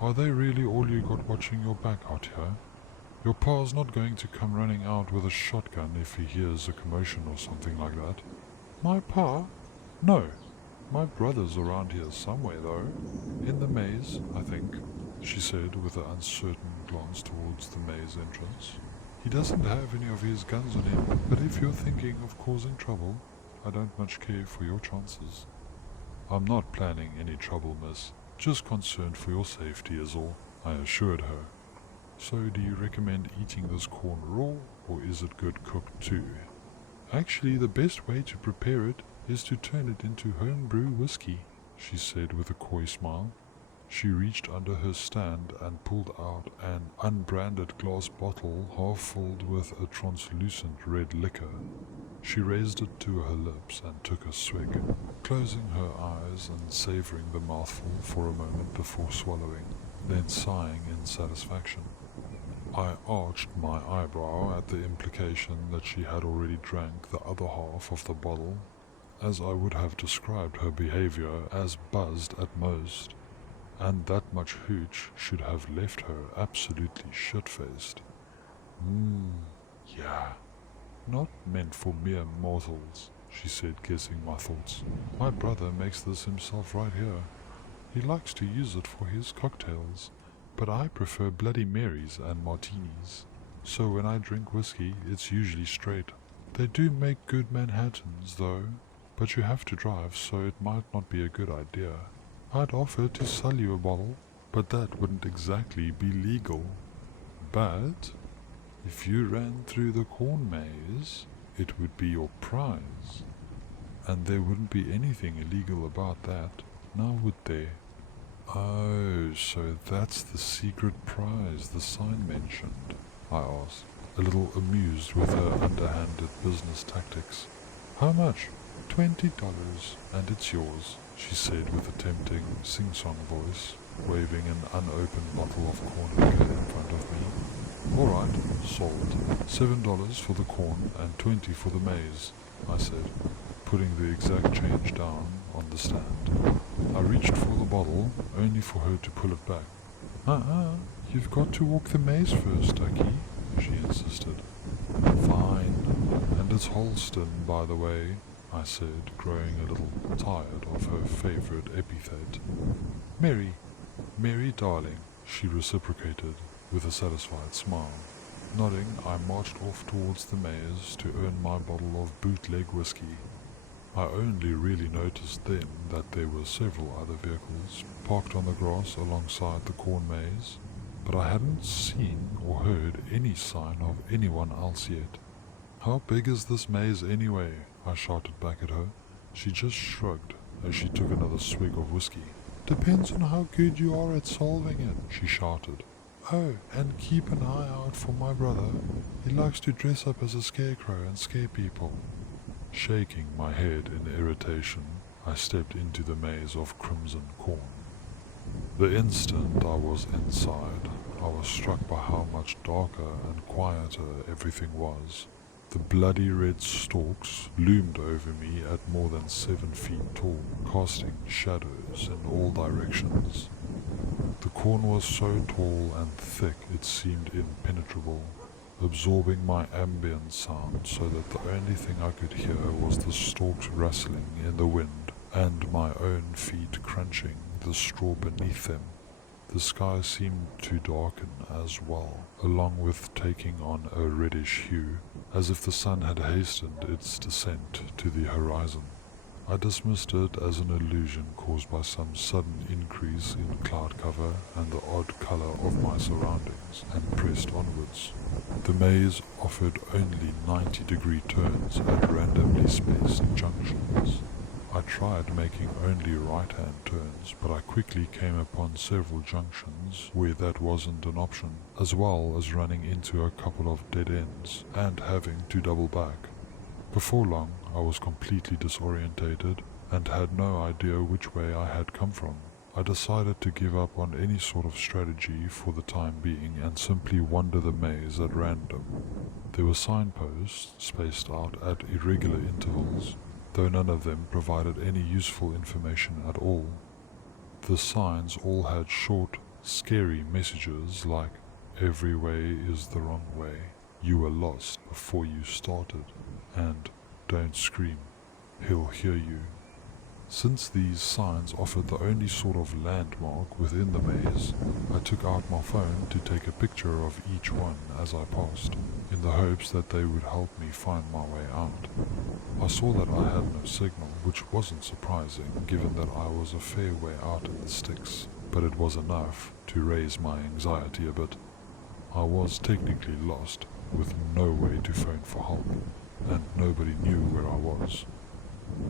Are they really all you got watching your back out here? Your pa's not going to come running out with a shotgun if he hears a commotion or something like that. My pa? No. My brother's around here somewhere though. In the maze, I think, she said with an uncertain glance towards the maze entrance. He doesn't have any of his guns on him, but if you're thinking of causing trouble, I don't much care for your chances. I'm not planning any trouble, miss. Just concerned for your safety is all, I assured her. So do you recommend eating this corn raw, or is it good cooked too? Actually, the best way to prepare it is to turn it into homebrew whiskey, she said with a coy smile. She reached under her stand and pulled out an unbranded glass bottle half filled with a translucent red liquor. She raised it to her lips and took a swig, closing her eyes and savoring the mouthful for a moment before swallowing, then sighing in satisfaction. I arched my eyebrow at the implication that she had already drank the other half of the bottle, as I would have described her behavior as buzzed at most, and that much hooch should have left her absolutely shit-faced. Yeah. Not meant for mere mortals, she said, guessing my thoughts. My brother makes this himself right here. He likes to use it for his cocktails, but I prefer Bloody Marys and martinis. So when I drink whiskey, it's usually straight. They do make good Manhattans, though, but you have to drive, so it might not be a good idea. I'd offer to sell you a bottle, but that wouldn't exactly be legal. But if you ran through the corn maze, it would be your prize. And there wouldn't be anything illegal about that, now would there? Oh, so that's the secret prize the sign mentioned, I asked, a little amused with her underhanded business tactics. How much? $20, and it's yours, she said with a tempting sing-song voice, waving an unopened bottle of corn liquor in front of me. All right, sold. $7 for the corn and $20 for the maize, I said, putting the exact change down on the stand. I reached for the bottle, only for her to pull it back. You've got to walk the maze first, ducky, she insisted. Fine, and it's Holston, by the way, I said, growing a little tired of her favorite epithet. Mary darling, she reciprocated with a satisfied smile. Nodding, I marched off towards the maze to earn my bottle of bootleg whiskey. I only really noticed then that there were several other vehicles parked on the grass alongside the corn maze, but I hadn't seen or heard any sign of anyone else yet. How big is this maze anyway? I shouted back at her. She just shrugged as she took another swig of whiskey. Depends on how good you are at solving it, she shouted. Oh, and keep an eye out for my brother. He likes to dress up as a scarecrow and scare people. Shaking my head in irritation, I stepped into the maze of crimson corn. The instant I was inside, I was struck by how much darker and quieter everything was. The bloody red stalks loomed over me at more than 7 feet tall, casting shadows in all directions. The corn was so tall and thick it seemed impenetrable, absorbing my ambient sound so that the only thing I could hear was the stalks rustling in the wind and my own feet crunching the straw beneath them. The sky seemed to darken as well, along with taking on a reddish hue, as if the sun had hastened its descent to the horizon. I dismissed it as an illusion caused by some sudden increase in cloud cover and the odd color of my surroundings, and pressed onwards. The maze offered only 90-degree turns at randomly spaced junctions. I tried making only right-hand turns, but I quickly came upon several junctions where that wasn't an option, as well as running into a couple of dead ends and having to double back. Before long, I was completely disorientated and had no idea which way I had come from. I decided to give up on any sort of strategy for the time being and simply wander the maze at random. There were signposts spaced out at irregular intervals, though none of them provided any useful information at all. The signs all had short, scary messages like, "Every way is the wrong way," "You were lost before you started," and "Don't scream, he'll hear you." Since these signs offered the only sort of landmark within the maze, I took out my phone to take a picture of each one as I passed, in the hopes that they would help me find my way out. I saw that I had no signal, which wasn't surprising given that I was a fair way out in the sticks, but it was enough to raise my anxiety a bit. I was technically lost, with no way to phone for help, and nobody knew where I was.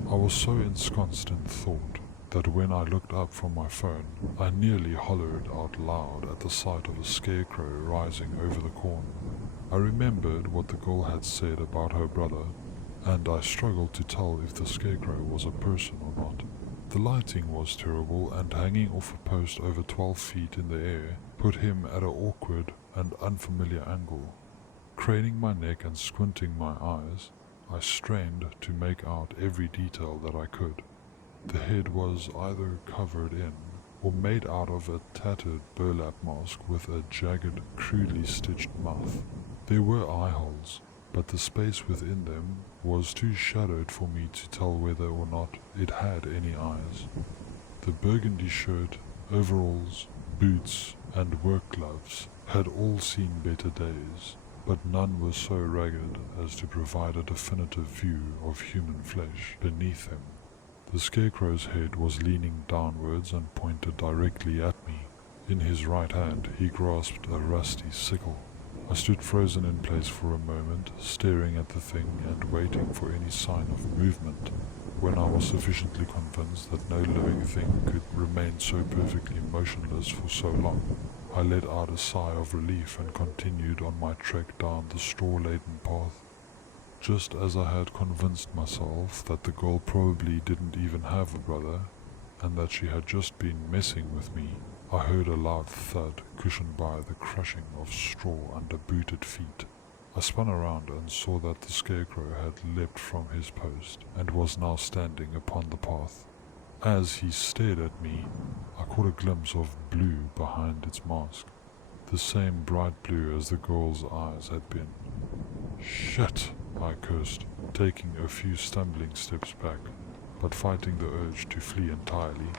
I was so ensconced in thought that when I looked up from my phone, I nearly hollered out loud at the sight of a scarecrow rising over the corn. I remembered what the girl had said about her brother, and I struggled to tell if the scarecrow was a person or not. The lighting was terrible, and hanging off a post over 12 feet in the air put him at an awkward and unfamiliar angle. Craning my neck and squinting my eyes, I strained to make out every detail that I could. The head was either covered in or made out of a tattered burlap mask with a jagged, crudely stitched mouth. There were eye holes, but the space within them was too shadowed for me to tell whether or not it had any eyes. The burgundy shirt, overalls, boots, and work gloves had all seen better days, but none were so ragged as to provide a definitive view of human flesh beneath them. The scarecrow's head was leaning downwards and pointed directly at me. In his right hand he grasped a rusty sickle. I stood frozen in place for a moment, staring at the thing and waiting for any sign of movement. When I was sufficiently convinced that no living thing could remain so perfectly motionless for so long, I let out a sigh of relief and continued on my trek down the straw-laden path. Just as I had convinced myself that the girl probably didn't even have a brother, and that she had just been messing with me, I heard a loud thud cushioned by the crushing of straw under booted feet. I spun around and saw that the scarecrow had leapt from his post and was now standing upon the path. As he stared at me, I caught a glimpse of blue behind its mask, the same bright blue as the girl's eyes had been. "Shit!" I cursed, taking a few stumbling steps back, but fighting the urge to flee entirely.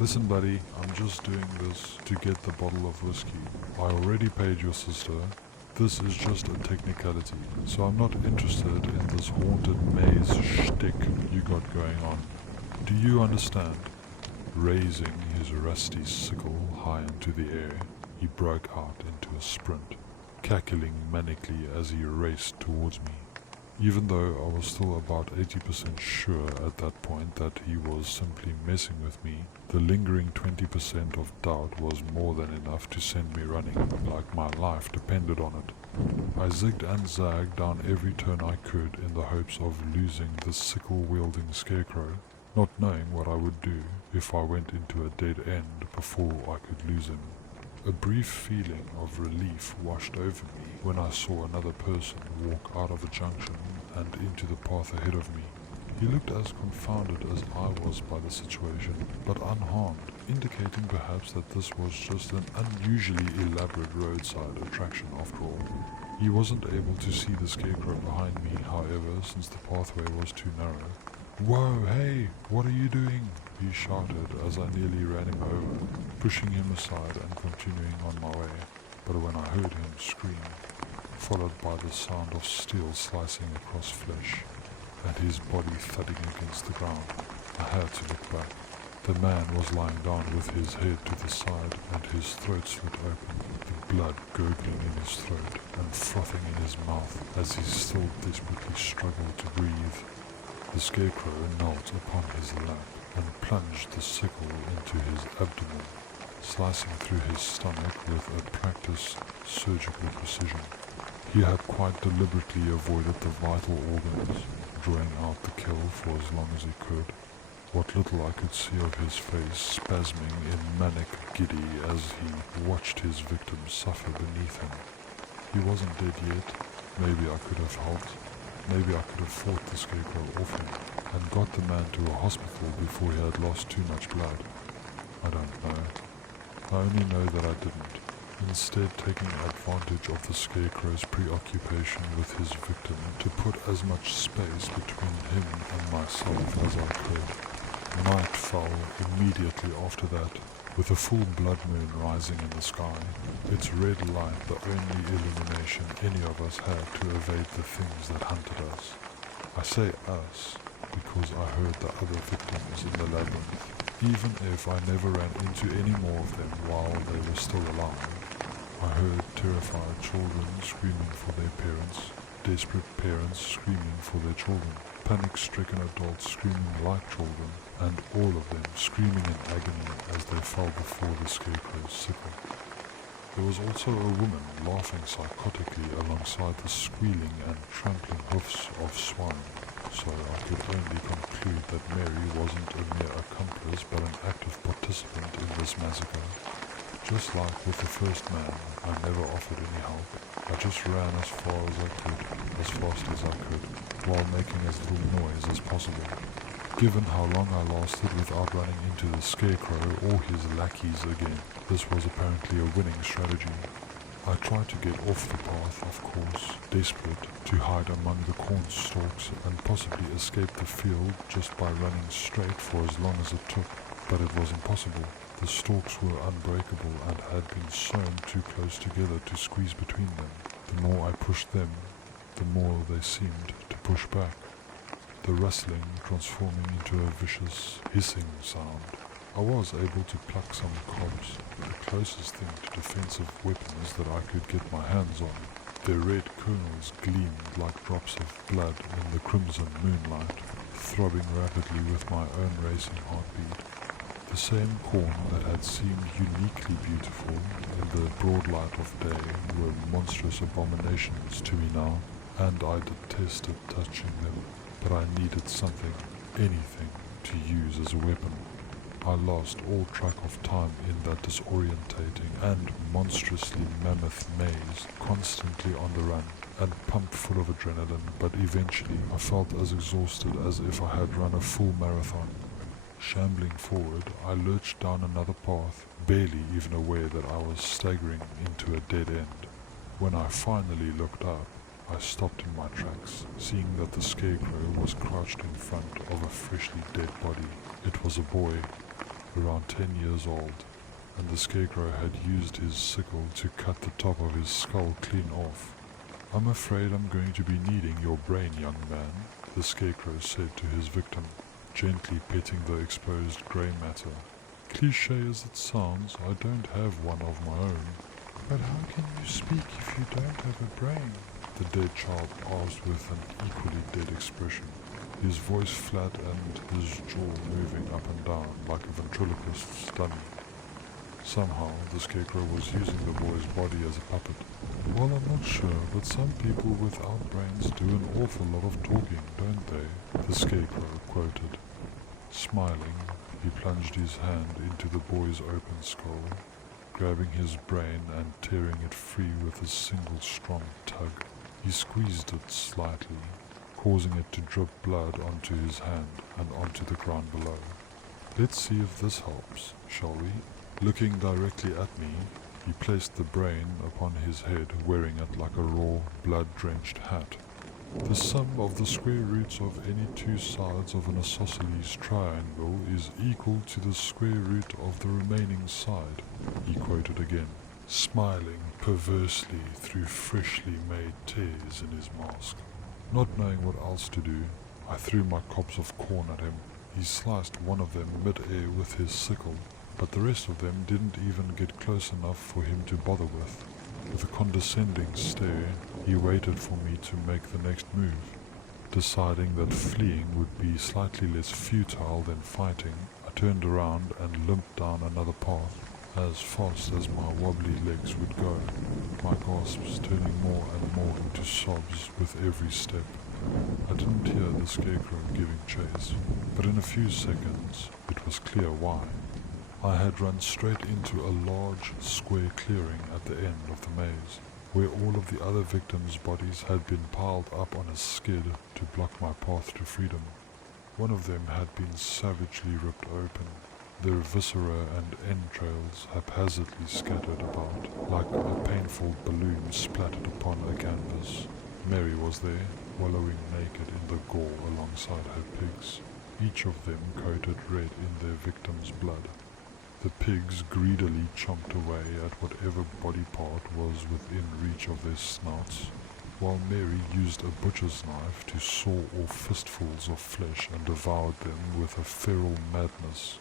"Listen, buddy, I'm just doing this to get the bottle of whiskey. I already paid your sister. This is just a technicality, so I'm not interested in this haunted maze shtick you got going on. Do you understand?" Raising his rusty sickle high into the air, he broke out into a sprint, cackling manically as he raced towards me. Even though I was still about 80% sure at that point that he was simply messing with me, the lingering 20% of doubt was more than enough to send me running like my life depended on it. I zigged and zagged down every turn I could in the hopes of losing the sickle-wielding scarecrow, not knowing what I would do if I went into a dead end before I could lose him. A brief feeling of relief washed over me when I saw another person walk out of a junction and into the path ahead of me. He looked as confounded as I was by the situation, but unharmed, indicating perhaps that this was just an unusually elaborate roadside attraction after all. He wasn't able to see the scarecrow behind me, however, since the pathway was too narrow. "Whoa, hey, what are you doing?" he shouted as I nearly ran him over, pushing him aside and continuing on my way. But when I heard him scream, followed by the sound of steel slicing across flesh, and his body thudding against the ground, I had to look back. The man was lying down with his head to the side and his throat slit open, the blood gurgling in his throat and frothing in his mouth as he still desperately struggled to breathe. The scarecrow knelt upon his lap and plunged the sickle into his abdomen, slicing through his stomach with a practiced surgical precision. He had quite deliberately avoided the vital organs, drawing out the kill for as long as he could. What little I could see of his face spasming in manic giddy as he watched his victim suffer beneath him. He wasn't dead yet. Maybe I could have helped. Maybe I could have fought the scarecrow off him and got the man to a hospital before he had lost too much blood. I don't know. I only know that I didn't, instead taking advantage of the scarecrow's preoccupation with his victim to put as much space between him and myself as I could. Night fell immediately after that, with a full blood moon rising in the sky, its red light the only illumination any of us had to evade the things that hunted us. I say us because I heard the other victims in the labyrinth. Even if I never ran into any more of them while they were still alive, I heard terrified children screaming for their parents, desperate parents screaming for their children, panic-stricken adults screaming like children, and all of them screaming in agony as they fell before the scarecrow's sickle. There was also a woman laughing psychotically alongside the squealing and trampling hoofs of swine, so I could only conclude that Mary wasn't a mere accomplice but an active participant in this massacre. Just like with the first man, I never offered any help. I just ran as far as I could, as fast as I could, while making as little noise as possible. Given how long I lasted without running into the scarecrow or his lackeys again, this was apparently a winning strategy. I tried to get off the path, of course, desperate to hide among the corn stalks and possibly escape the field just by running straight for as long as it took, but it was impossible. The stalks were unbreakable and had been sewn too close together to squeeze between them. The more I pushed them, the more they seemed to push back, the rustling transforming into a vicious hissing sound. I was able to pluck some cobs, the closest thing to defensive weapons that I could get my hands on. Their red kernels gleamed like drops of blood in the crimson moonlight, throbbing rapidly with my own racing heartbeat. The same corn that had seemed uniquely beautiful in the broad light of day were monstrous abominations to me now, and I detested touching them, but I needed something, anything, to use as a weapon. I lost all track of time in that disorientating and monstrously mammoth maze, constantly on the run, and pumped full of adrenaline, but eventually I felt as exhausted as if I had run a full marathon. Shambling forward, I lurched down another path, barely even aware that I was staggering into a dead end. When I finally looked up, I stopped in my tracks, seeing that the scarecrow was crouched in front of a freshly dead body. It was a boy, around 10 years old, and the scarecrow had used his sickle to cut the top of his skull clean off. "I'm afraid I'm going to be needing your brain, young man," the scarecrow said to his victim, gently petting the exposed grey matter. "Cliché as it sounds, I don't have one of my own." "But how can you speak if you don't have a brain?" the dead child asked with an equally dead expression, his voice flat and his jaw moving up and down like a ventriloquist's dummy. Somehow, the scarecrow was using the boy's body as a puppet. "Well, I'm not sure, but some people without brains do an awful lot of talking, don't they?" the scarecrow quoted. Smiling, he plunged his hand into the boy's open skull, grabbing his brain and tearing it free with a single strong tug. He squeezed it slightly, causing it to drip blood onto his hand and onto the ground below. "Let's see if this helps, shall we?" Looking directly at me, he placed the brain upon his head, wearing it like a raw, blood-drenched hat. The sum of the square roots of any two sides of an isosceles triangle is equal to the square root of the remaining side, he quoted again, smiling perversely through freshly made tears in his mask. Not knowing what else to do, I threw my cobs of corn at him. He sliced one of them mid-air with his sickle, but the rest of them didn't even get close enough for him to bother with. With a condescending stare, he waited for me to make the next move. Deciding that fleeing would be slightly less futile than fighting, I turned around and limped down another path, as fast as my wobbly legs would go, my gasps turning more and more into sobs with every step. I didn't hear the scarecrow giving chase, but in a few seconds it was clear why. I had run straight into a large square clearing at the end of the maze, where all of the other victims' bodies had been piled up on a skid to block my path to freedom. One of them had been savagely ripped open, their viscera and entrails haphazardly scattered about, like a painful balloon splattered upon a canvas. Mary was there, wallowing naked in the gore alongside her pigs, each of them coated red in their victim's blood. The pigs greedily chomped away at whatever body part was within reach of their snouts, while Mary used a butcher's knife to saw off fistfuls of flesh and devoured them with a feral madness.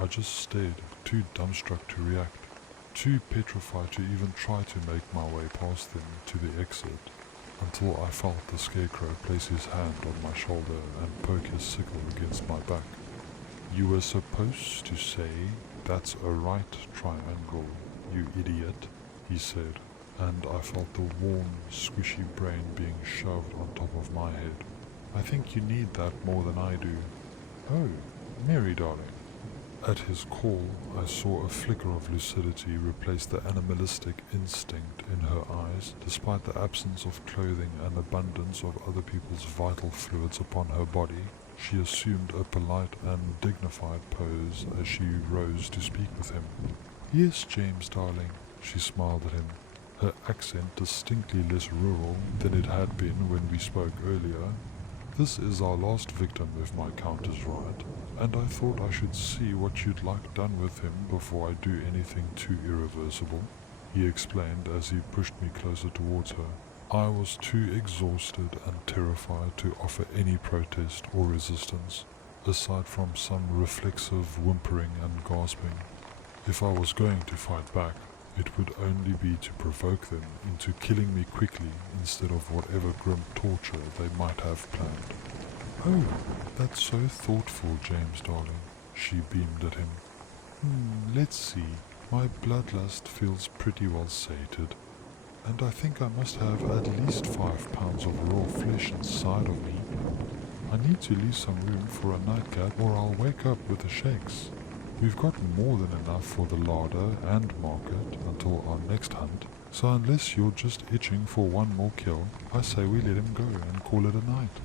I just stared, too dumbstruck to react, too petrified to even try to make my way past them to the exit, until I felt the scarecrow place his hand on my shoulder and poke his sickle against my back. "You were supposed to say, 'That's a right triangle, you idiot,'" he said, and I felt the warm, squishy brain being shoved on top of my head. "I think you need that more than I do." "Oh, Mary darling." At his call, I saw a flicker of lucidity replace the animalistic instinct in her eyes. Despite the absence of clothing and abundance of other people's vital fluids upon her body, she assumed a polite and dignified pose as she rose to speak with him. "Yes, James, darling," she smiled at him, her accent distinctly less rural than it had been when we spoke earlier. "This is our last victim, if my count is right, and I thought I should see what you'd like done with him before I do anything too irreversible," he explained as he pushed me closer towards her. I was too exhausted and terrified to offer any protest or resistance, aside from some reflexive whimpering and gasping. If I was going to fight back, it would only be to provoke them into killing me quickly instead of whatever grim torture they might have planned. "Oh, that's so thoughtful, James darling," she beamed at him. Let's see. My bloodlust feels pretty well sated, and I think I must have at least 5 pounds of raw flesh inside of me. I need to leave some room for a nightcap or I'll wake up with the shakes. We've got more than enough for the larder and market until our next hunt, so unless you're just itching for one more kill, I say we let him go and call it a night."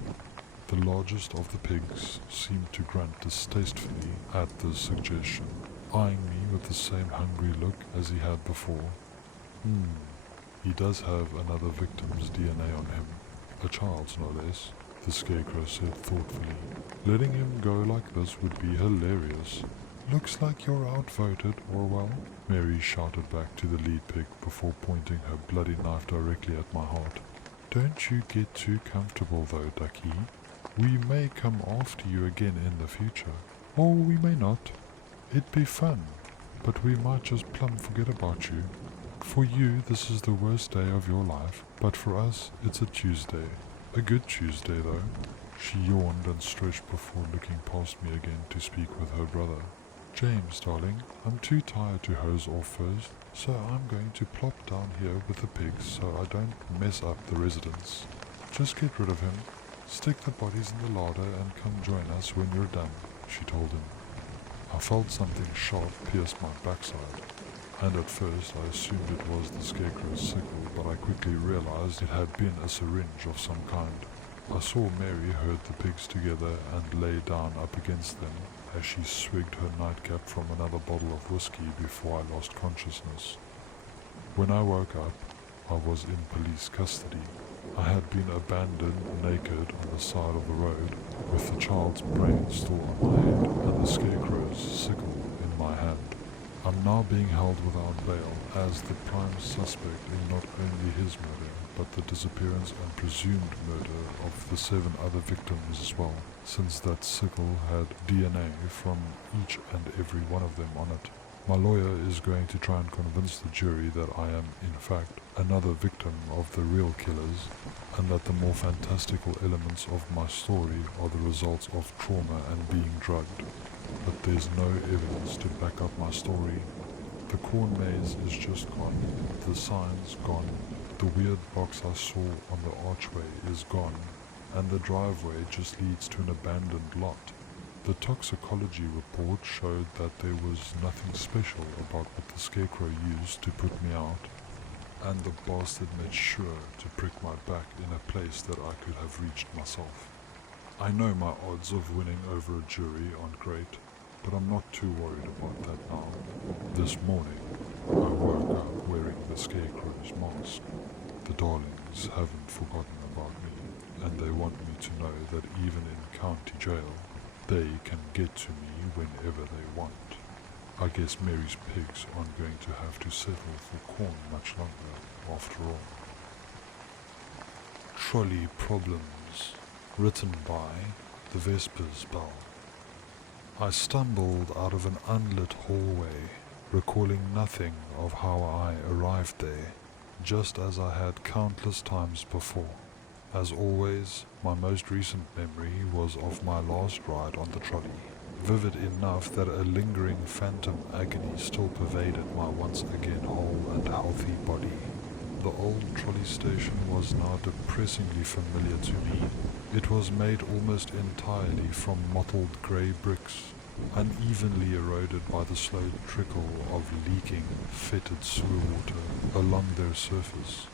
The largest of the pigs seemed to grunt distastefully at the suggestion, eyeing me with the same hungry look as he had before. He does have another victim's DNA on him, a child's no less, the scarecrow said thoughtfully. Letting him go like this would be hilarious. "Looks like you're outvoted, Orwell," Mary shouted back to the lead pig before pointing her bloody knife directly at my heart. "Don't you get too comfortable though, Ducky. We may come after you again in the future, or we may not. It'd be fun, but we might just plumb forget about you. For you, this is the worst day of your life, but for us, it's a Tuesday. A good Tuesday, though." She yawned and stretched before looking past me again to speak with her brother. "James, darling, I'm too tired to hose off first, so I'm going to plop down here with the pigs so I don't mess up the residence. Just get rid of him, stick the bodies in the larder and come join us when you're done," she told him. I felt something sharp pierce my backside, and at first I assumed it was the scarecrow's sickle, but I quickly realized it had been a syringe of some kind. I saw Mary herd the pigs together and lay down up against them as she swigged her nightcap from another bottle of whiskey before I lost consciousness. When I woke up, I was in police custody, I had been abandoned naked on the side of the road, with the child's brain still on my head and the scarecrow's sickle in my hand. I'm now being held without bail as the prime suspect in not only his murder, but the disappearance and presumed murder of the 7 other victims as well, since that sickle had DNA from each and every one of them on it. My lawyer is going to try and convince the jury that I am, in fact, another victim of the real killers, and that the more fantastical elements of my story are the results of trauma and being drugged. But there's no evidence to back up my story. The corn maze is just gone, the sign's gone, the weird box I saw on the archway is gone, and the driveway just leads to an abandoned lot. The toxicology report showed that there was nothing special about what the scarecrow used to put me out, and the bastard made sure to prick my back in a place that I could have reached myself. I know my odds of winning over a jury aren't great, but I'm not too worried about that now. This morning, I woke up wearing the scarecrow's mask. The darlings haven't forgotten about me, and they want me to know that even in county jail, they can get to me whenever they want. I guess Mary's pigs aren't going to have to settle for corn much longer, after all. Trolley Problems, written by the Vespers Bell. I stumbled out of an unlit hallway, recalling nothing of how I arrived there, just as I had countless times before. As always, my most recent memory was of my last ride on the trolley, vivid enough that a lingering phantom agony still pervaded my once again whole and healthy body. The old trolley station was now depressingly familiar to me. It was made almost entirely from mottled grey bricks, unevenly eroded by the slow trickle of leaking, fetid sewer water along their surface.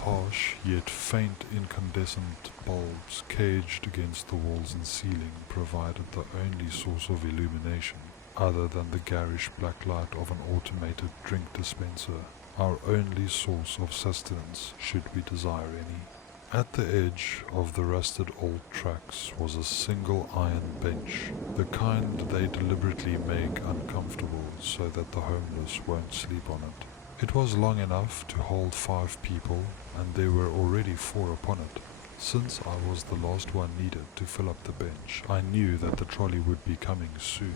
Harsh yet faint incandescent bulbs caged against the walls and ceiling provided the only source of illumination, other than the garish black light of an automated drink dispenser, our only source of sustenance should we desire any. At the edge of the rusted old tracks was a single iron bench, the kind they deliberately make uncomfortable so that the homeless won't sleep on it. It was long enough to hold 5 people, and there were already 4 upon it. Since I was the last one needed to fill up the bench, I knew that the trolley would be coming soon.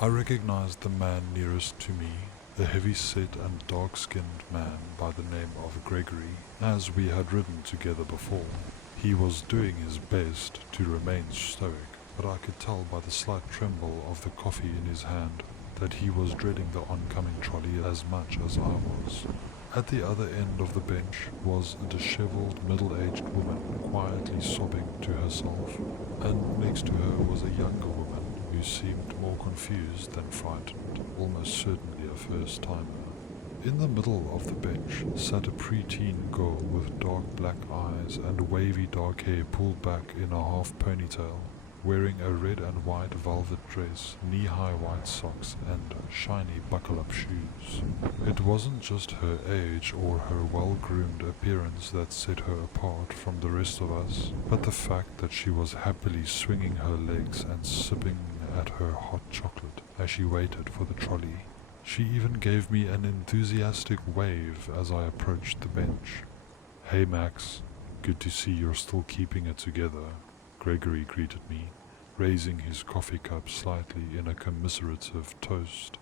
I recognized the man nearest to me, a heavy-set and dark-skinned man by the name of Gregory, as we had ridden together before. He was doing his best to remain stoic, but I could tell by the slight tremble of the coffee in his hand that he was dreading the oncoming trolley as much as I was. At the other end of the bench was a disheveled middle-aged woman quietly sobbing to herself, and next to her was a younger woman who seemed more confused than frightened, almost certainly a first-timer. In the middle of the bench sat a preteen girl with dark black eyes and wavy dark hair pulled back in a half ponytail, wearing a red and white velvet dress, knee-high white socks, and shiny buckle-up shoes. It wasn't just her age or her well-groomed appearance that set her apart from the rest of us, but the fact that she was happily swinging her legs and sipping at her hot chocolate as she waited for the trolley. She even gave me an enthusiastic wave as I approached the bench. "Hey Max, good to see you're still keeping it together," Gregory greeted me, raising his coffee cup slightly in a commiserative toast.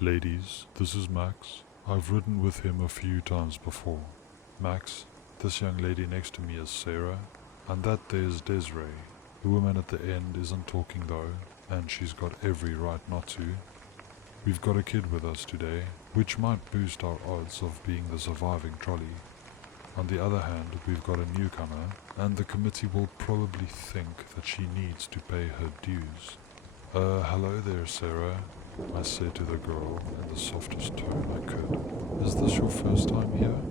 "Ladies, this is Max. I've ridden with him a few times before. Max, this young lady next to me is Sarah, and that there's Desiree. The woman at the end isn't talking though, and she's got every right not to. We've got a kid with us today, which might boost our odds of being the surviving trolley. On the other hand, we've got a newcomer, and the committee will probably think that she needs to pay her dues." Hello there, Sarah," I said to the girl in the softest tone I could. "Is this your first time here?"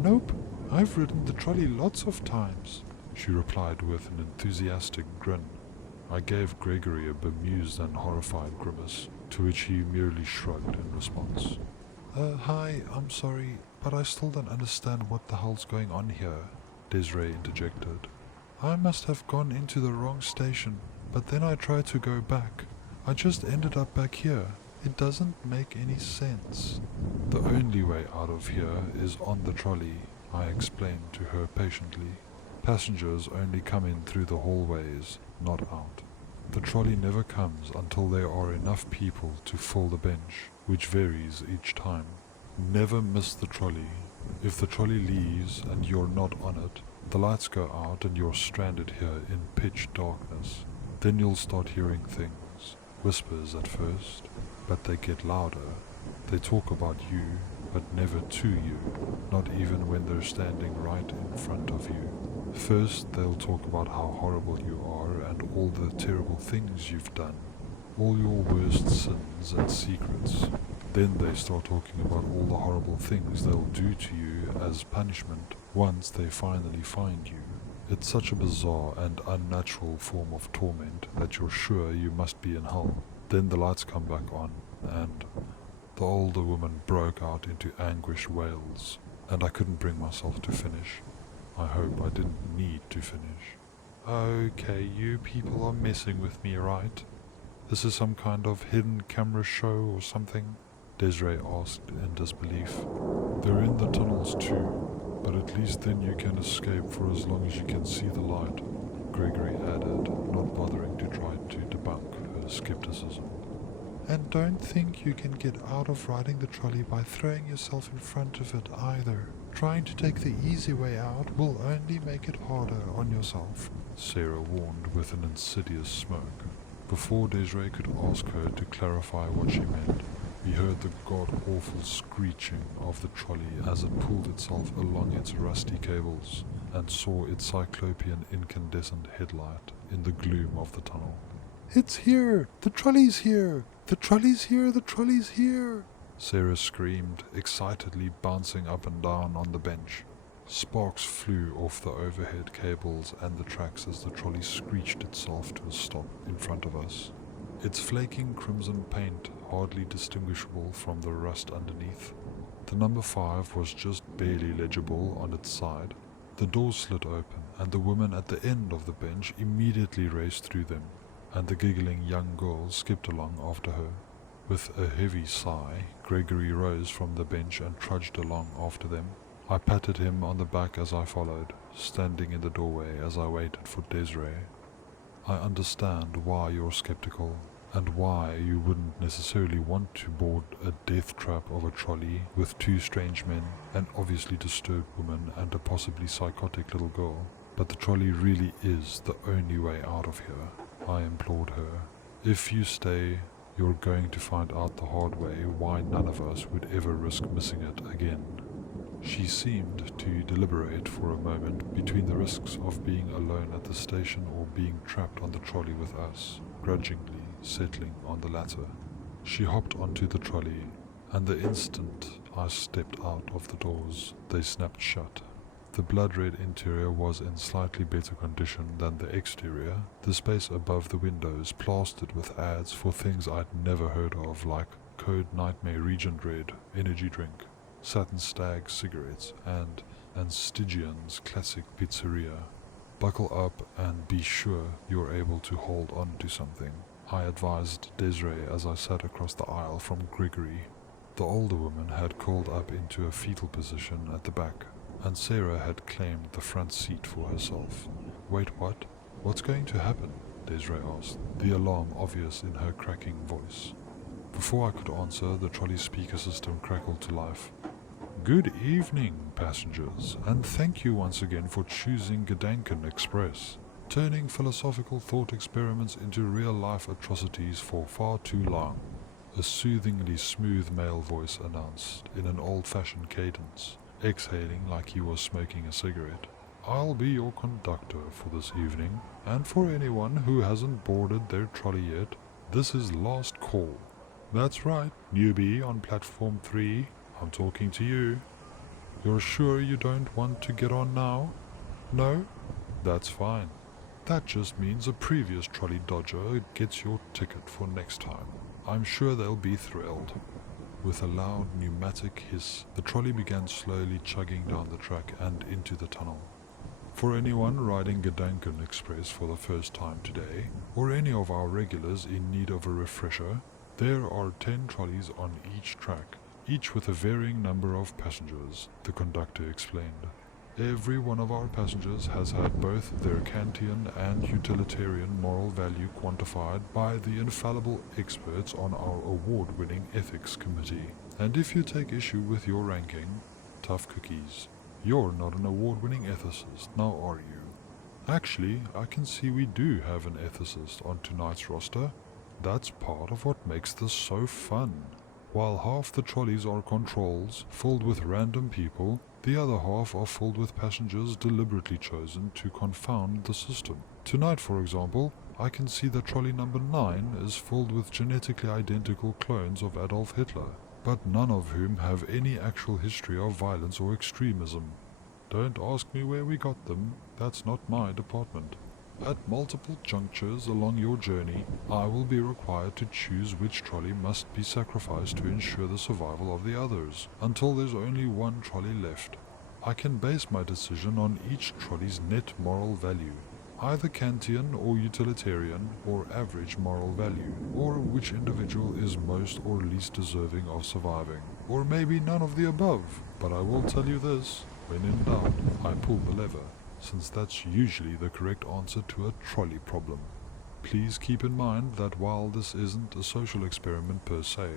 "Nope, I've ridden the trolley lots of times," she replied with an enthusiastic grin. I gave Gregory a bemused and horrified grimace, to which he merely shrugged in response. Hi, I'm sorry, but I still don't understand what the hell's going on here," Desiree interjected. I must have gone into the wrong station, but then I tried to go back. I just ended up back here. It doesn't make any sense. The only way out of here is on the trolley, I explained to her patiently. Passengers only come in through the hallways, not out. The trolley never comes until there are enough people to fill the bench, which varies each time. Never miss the trolley. If the trolley leaves and you're not on it, the lights go out and you're stranded here in pitch darkness. Then you'll start hearing things, whispers at first, but they get louder. They talk about you, but never to you, not even when they're standing right in front of you. First, they'll talk about how horrible you are and all the terrible things you've done, all your worst sins and secrets. Then they start talking about all the horrible things they'll do to you as punishment once they finally find you. It's such a bizarre and unnatural form of torment that you're sure you must be in hell. Then the lights come back on, and the older woman broke out into anguished wails, and I couldn't bring myself to finish. I hope I didn't need to finish. Okay, you people are messing with me, right? This is some kind of hidden camera show or something? Desiree asked in disbelief. They're in the tunnels too, but at least then you can escape for as long as you can see the light, Gregory added, not bothering to try to debunk her skepticism. And don't think you can get out of riding the trolley by throwing yourself in front of it either. Trying to take the easy way out will only make it harder on yourself, Sarah warned with an insidious smirk. Before Desiree could ask her to clarify what she meant, we heard the god-awful screeching of the trolley as it pulled itself along its rusty cables and saw its cyclopean incandescent headlight in the gloom of the tunnel. It's here! The trolley's here! The trolley's here! The trolley's here! Sarah screamed, excitedly bouncing up and down on the bench. Sparks flew off the overhead cables and the tracks as the trolley screeched itself to a stop in front of us. Its flaking crimson paint hardly distinguishable from the rust underneath. The number 5 was just barely legible on its side. The doors slid open, and the woman at the end of the bench immediately raced through them, and the giggling young girl skipped along after her. With a heavy sigh, Gregory rose from the bench and trudged along after them. I patted him on the back as I followed, standing in the doorway as I waited for Desiree. I understand why you're skeptical, and why you wouldn't necessarily want to board a death trap of a trolley with 2 strange men, an obviously disturbed woman and a possibly psychotic little girl. But the trolley really is the only way out of here, I implored her. If you stay, you're going to find out the hard way why none of us would ever risk missing it again. She seemed to deliberate for a moment between the risks of being alone at the station or being trapped on the trolley with us, grudgingly settling on the latter. She hopped onto the trolley, and the instant I stepped out of the doors, they snapped shut. The blood-red interior was in slightly better condition than the exterior, the space above the windows plastered with ads for things I'd never heard of, like Code Nightmare Regent Red energy drink, Satin Stag cigarettes, and Stygian's classic pizzeria. Buckle up and be sure you're able to hold on to something, I advised Desiree as I sat across the aisle from Gregory. The older woman had curled up into a fetal position at the back, and Sarah had claimed the front seat for herself. Wait, what? What's going to happen? Desiree asked, the alarm obvious in her cracking voice. Before I could answer, the trolley speaker system crackled to life. Good evening, passengers, and thank you once again for choosing Gedanken Express, turning philosophical thought experiments into real-life atrocities for far too long, a soothingly smooth male voice announced in an old-fashioned cadence, exhaling like he was smoking a cigarette. I'll be your conductor for this evening, and for anyone who hasn't boarded their trolley yet, this is last call. That's right, newbie on platform 3, I'm talking to you. You're sure you don't want to get on now? No? That's fine. That just means a previous trolley dodger gets your ticket for next time. I'm sure they'll be thrilled. With a loud pneumatic hiss, the trolley began slowly chugging down the track and into the tunnel. For anyone riding Gedanken Express for the first time today, or any of our regulars in need of a refresher, there are 10 trolleys on each track, each with a varying number of passengers, the conductor explained. Every one of our passengers has had both their Kantian and utilitarian moral value quantified by the infallible experts on our award-winning ethics committee. And if you take issue with your ranking, tough cookies. You're not an award-winning ethicist, now are you? Actually, I can see we do have an ethicist on tonight's roster. That's part of what makes this so fun. While half the trolleys are controls, filled with random people, the other half are filled with passengers deliberately chosen to confound the system. Tonight, for example, I can see that trolley number 9 is filled with genetically identical clones of Adolf Hitler, but none of whom have any actual history of violence or extremism. Don't ask me where we got them, that's not my department. At multiple junctures along your journey, I will be required to choose which trolley must be sacrificed to ensure the survival of the others, until there's only one trolley left. I can base my decision on each trolley's net moral value, either Kantian or utilitarian or average moral value, or which individual is most or least deserving of surviving, or maybe none of the above. But I will tell you this, when in doubt, I pull the lever, since that's usually the correct answer to a trolley problem. Please keep in mind that while this isn't a social experiment per se,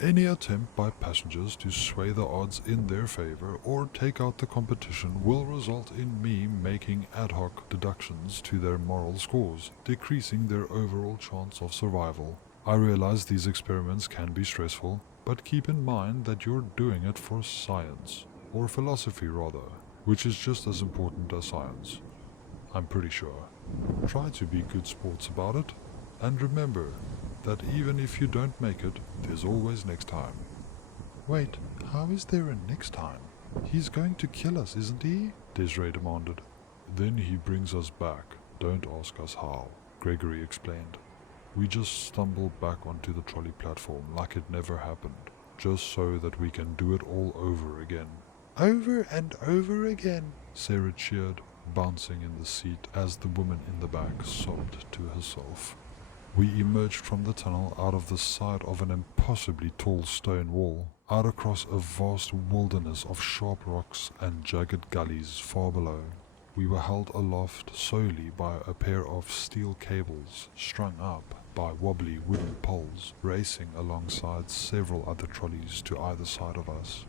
any attempt by passengers to sway the odds in their favor or take out the competition will result in me making ad hoc deductions to their moral scores, decreasing their overall chance of survival. I realize these experiments can be stressful, but keep in mind that you're doing it for science, or philosophy rather, which is just as important as science. I'm pretty sure. Try to be good sports about it, and remember that even if you don't make it, there's always next time. Wait, how is there a next time? He's going to kill us, isn't he? Desiree demanded. Then he brings us back. Don't ask us how, Gregory explained. We just stumble back onto the trolley platform like it never happened, just so that we can do it all over again. Over and over again, Sarah cheered, bouncing in the seat as the woman in the back sobbed to herself. We emerged from the tunnel out of the side of an impossibly tall stone wall, out across a vast wilderness of sharp rocks and jagged gullies far below. We were held aloft solely by a pair of steel cables strung up by wobbly wooden poles racing alongside several other trolleys to either side of us.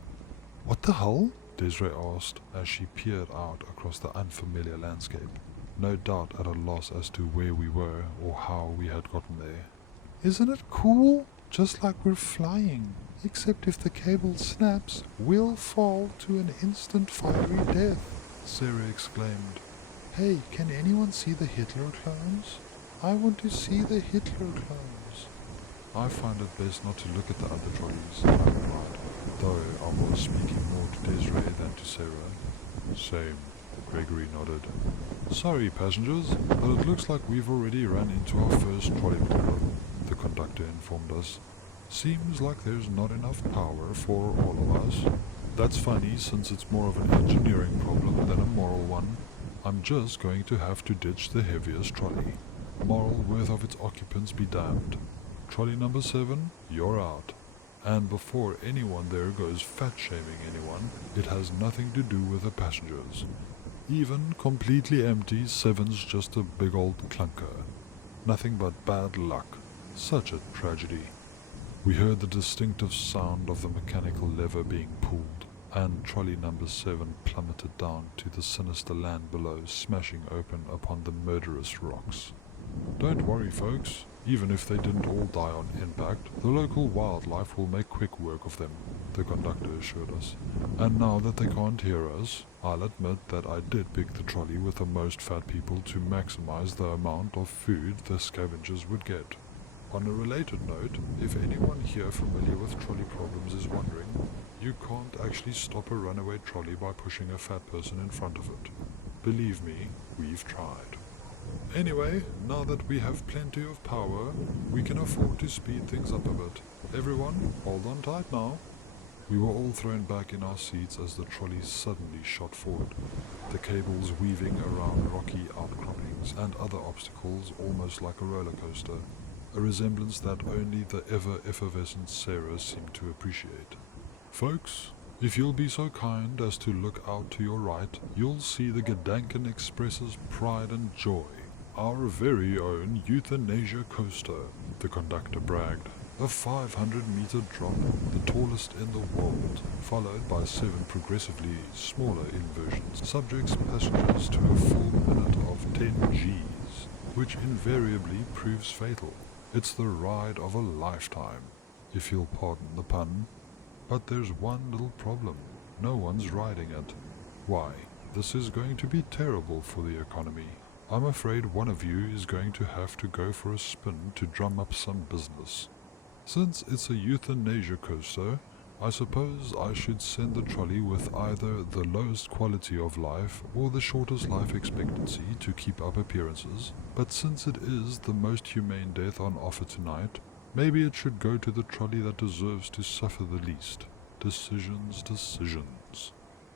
What the hell? Desiree asked as she peered out across the unfamiliar landscape, no doubt at a loss as to where we were or how we had gotten there. Isn't it cool? Just like we're flying, except if the cable snaps, we'll fall to an instant fiery death, Sarah exclaimed. Hey, can anyone see the Hitler clones? I want to see the Hitler clones. I find it best not to look at the other trolleys, I replied, though I was speaking more to Desiree than to Sarah. Same, Gregory nodded. Sorry passengers, but it looks like we've already run into our first trolley problem, the conductor informed us. Seems like there's not enough power for all of us. That's funny since it's more of an engineering problem than a moral one. I'm just going to have to ditch the heaviest trolley. Moral worth of its occupants be damned. Trolley number 7, you're out. And before anyone there goes fat-shaming anyone, it has nothing to do with the passengers. Even completely empty, 7's just a big old clunker. Nothing but bad luck. Such a tragedy. We heard the distinctive sound of the mechanical lever being pulled, and trolley number 7 plummeted down to the sinister land below, smashing open upon the murderous rocks. Don't worry folks, even if they didn't all die on impact, the local wildlife will make quick work of them, the conductor assured us. And now that they can't hear us, I'll admit that I did pick the trolley with the most fat people to maximize the amount of food the scavengers would get. On a related note, if anyone here familiar with trolley problems is wondering, you can't actually stop a runaway trolley by pushing a fat person in front of it. Believe me, we've tried. Anyway, now that we have plenty of power, we can afford to speed things up a bit. Everyone, hold on tight now. We were all thrown back in our seats as the trolley suddenly shot forward, the cables weaving around rocky outcroppings and other obstacles almost like a roller coaster, a resemblance that only the ever-effervescent Sarah seemed to appreciate. Folks, if you'll be so kind as to look out to your right, you'll see the Gedanken Express's pride and joy, our very own euthanasia coaster, the conductor bragged. A 500-meter drop, the tallest in the world, followed by 7 progressively smaller inversions, subjects passengers to a full minute of 10 Gs, which invariably proves fatal. It's the ride of a lifetime, if you'll pardon the pun. But there's one little problem. No one's riding it. Why? This is going to be terrible for the economy. I'm afraid one of you is going to have to go for a spin to drum up some business. Since it's a euthanasia coaster, I suppose I should send the trolley with either the lowest quality of life or the shortest life expectancy to keep up appearances, but since it is the most humane death on offer tonight, maybe it should go to the trolley that deserves to suffer the least. Decisions.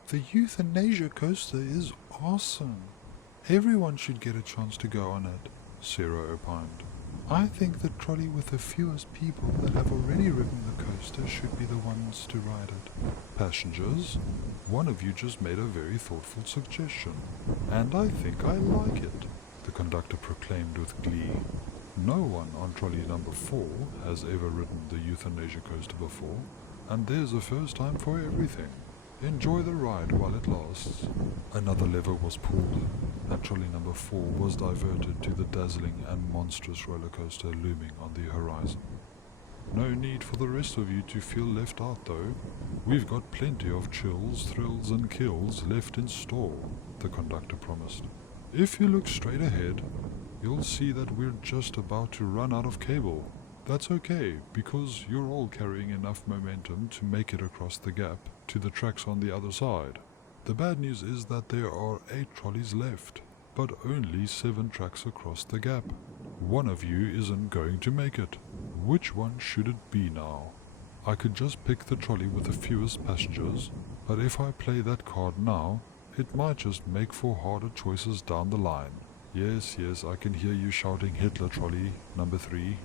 The euthanasia coaster is awesome. Everyone should get a chance to go on it, Sarah opined. I think the trolley with the fewest people that have already ridden the coaster should be the ones to ride it. Passengers, one of you just made a very thoughtful suggestion, and I think I like it, the conductor proclaimed with glee. No one on trolley number 4 has ever ridden the euthanasia coaster before, and there's a first time for everything. Enjoy the ride while it lasts. Another lever was pulled, and trolley number 4 was diverted to the dazzling and monstrous roller coaster looming on the horizon. No need for the rest of you to feel left out though. We've got plenty of chills, thrills and kills left in store, the conductor promised. If you look straight ahead, you'll see that we're just about to run out of cable. That's okay, because you're all carrying enough momentum to make it across the gap to the tracks on the other side. The bad news is that there are 8 trolleys left, but only 7 tracks across the gap. One of you isn't going to make it. Which one should it be now? I could just pick the trolley with the fewest passengers, but if I play that card now, it might just make for harder choices down the line. Yes, I can hear you shouting Hitler trolley, number 3.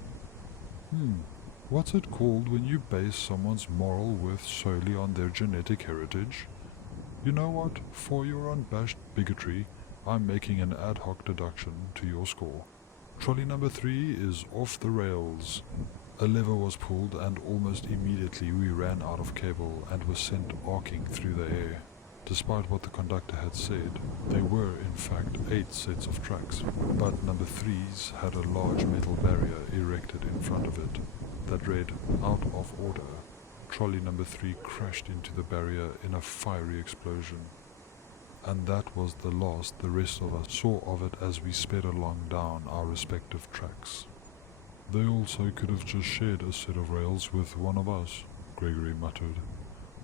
What's it called when you base someone's moral worth solely on their genetic heritage? You know what? For your unabashed bigotry, I'm making an ad hoc deduction to your score. Trolley number 3 is off the rails. A lever was pulled and almost immediately we ran out of cable and were sent arcing through the air. Despite what the conductor had said, there were in fact 8 sets of tracks, but number 3's had a large metal barrier erected in front of it that read, "Out of order." Trolley number 3 crashed into the barrier in a fiery explosion, and that was the last the rest of us saw of it as we sped along down our respective tracks. They also could have just shared a set of rails with one of us, Gregory muttered.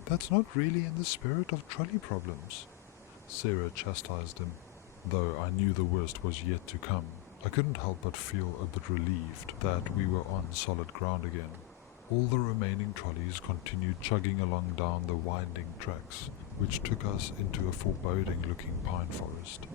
That's not really in the spirit of trolley problems, Sarah chastised him. Though I knew the worst was yet to come, I couldn't help but feel a bit relieved that we were on solid ground again. All the remaining trolleys continued chugging along down the winding tracks, which took us into a foreboding-looking pine forest.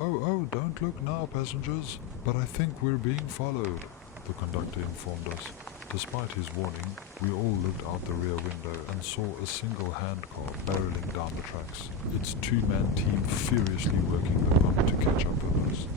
Oh, don't look now, passengers, but I think we're being followed, the conductor informed us. Despite his warning, we all looked out the rear window and saw a single handcar barreling down the tracks, its 2-man team furiously working the pump to catch up with us.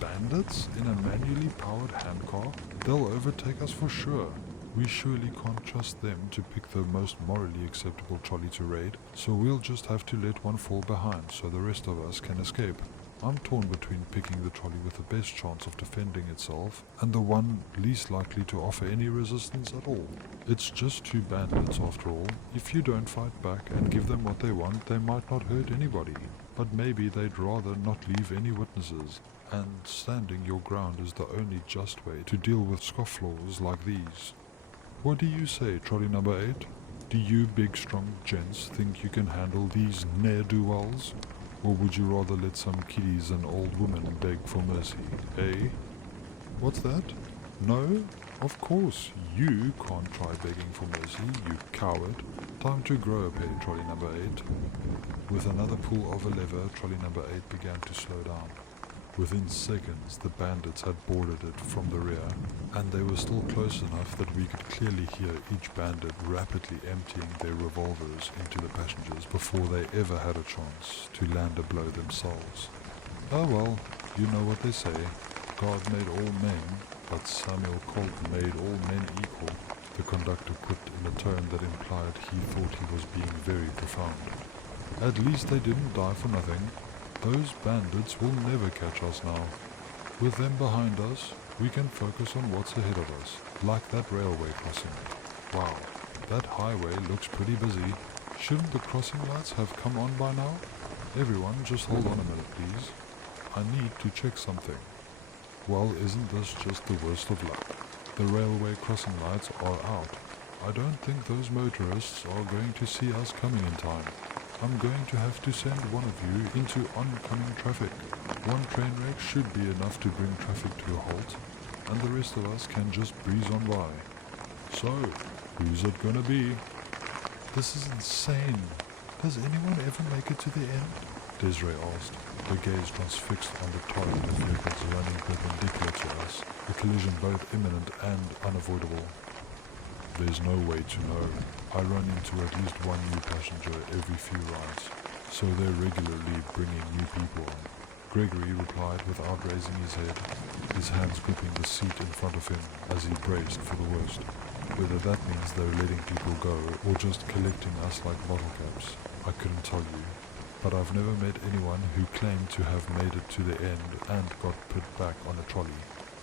Bandits in a manually powered handcar? They'll overtake us for sure. We surely can't trust them to pick the most morally acceptable trolley to raid, so we'll just have to let one fall behind so the rest of us can escape. I'm torn between picking the trolley with the best chance of defending itself and the one least likely to offer any resistance at all. It's just 2 bandits after all. If you don't fight back and give them what they want, they might not hurt anybody. But maybe they'd rather not leave any witnesses, and standing your ground is the only just way to deal with scofflaws like these. What do you say, trolley number 8? Do you big strong gents think you can handle these ne'er-do-wells? Or would you rather let some kiddies and old women beg for mercy, eh? What's that? No? Of course, you can't try begging for mercy, you coward. Time to grow up here, trolley number 8. With another pull of a lever, trolley number 8 began to slow down. Within seconds, the bandits had boarded it from the rear, and they were still close enough that we could clearly hear each bandit rapidly emptying their revolvers into the passengers before they ever had a chance to land a blow themselves. Oh well, you know what they say, God made all men, but Samuel Colton made all men equal, the conductor put in a tone that implied he thought he was being very profound. At least they didn't die for nothing. Those bandits will never catch us now. With them behind us, we can focus on what's ahead of us, like that railway crossing. Wow, that highway looks pretty busy. Shouldn't the crossing lights have come on by now? Everyone, just hold on a minute, please. I need to check something. Well, isn't this just the worst of luck? The railway crossing lights are out. I don't think those motorists are going to see us coming in time. I'm going to have to send one of you into oncoming traffic. One train wreck should be enough to bring traffic to a halt, and the rest of us can just breeze on by. So, who's it gonna be? This is insane. Does anyone ever make it to the end? Desiree asked, her gaze transfixed on the torrent of vehicles running perpendicular to us, a collision both imminent and unavoidable. There's no way to know. I run into at least one new passenger every few rides, so they're regularly bringing new people on. Gregory replied without raising his head, his hands gripping the seat in front of him as he braced for the worst. Whether that means they're letting people go or just collecting us like bottle caps, I couldn't tell you. But I've never met anyone who claimed to have made it to the end and got put back on a trolley,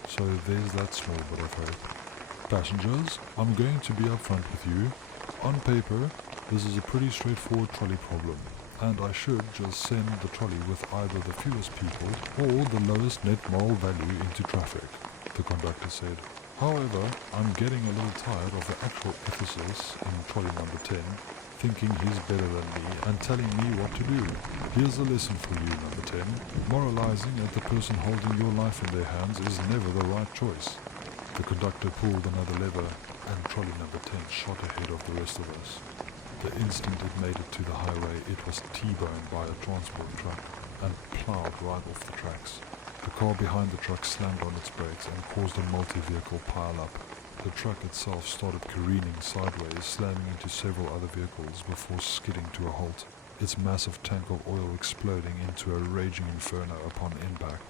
so there's that small bit of hope. Passengers, I'm going to be upfront with you. On paper, this is a pretty straightforward trolley problem, and I should just send the trolley with either the fewest people or the lowest net moral value into traffic, the conductor said. However, I'm getting a little tired of the actual ethicist in trolley number 10 thinking he's better than me and telling me what to do. Here's a lesson for you, number 10. Moralizing at the person holding your life in their hands is never the right choice. The conductor pulled another lever, and trolley number 10 shot ahead of the rest of us. The instant it made it to the highway, it was T-boned by a transport truck and plowed right off the tracks. The car behind the truck slammed on its brakes and caused a multi-vehicle pile-up. The truck itself started careening sideways, slamming into several other vehicles before skidding to a halt, its massive tank of oil exploding into a raging inferno upon impact.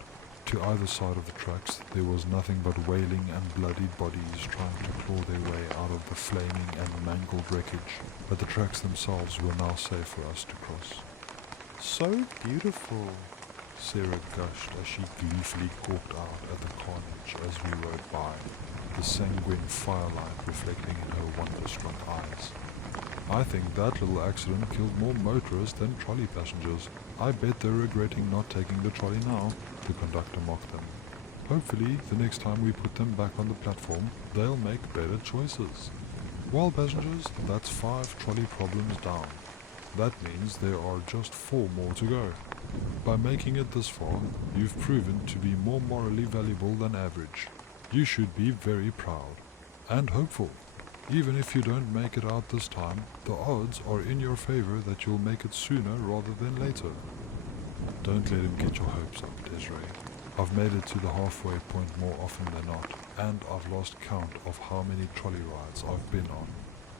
To either side of the tracks, there was nothing but wailing and bloodied bodies trying to claw their way out of the flaming and mangled wreckage, but the tracks themselves were now safe for us to cross. So beautiful, Sarah gushed as she gleefully gawked out at the carnage as we rode by, the sanguine firelight reflecting in her wonder-struck eyes. I think that little accident killed more motorists than trolley passengers. I bet they're regretting not taking the trolley now, the conductor mocked them. Hopefully, the next time we put them back on the platform, they'll make better choices. Well, passengers, that's 5 trolley problems down. That means there are just 4 more to go. By making it this far, you've proven to be more morally valuable than average. You should be very proud and hopeful. Even if you don't make it out this time, the odds are in your favor that you'll make it sooner rather than later. Don't let him get your hopes up, Desiree. I've made it to the halfway point more often than not, and I've lost count of how many trolley rides I've been on,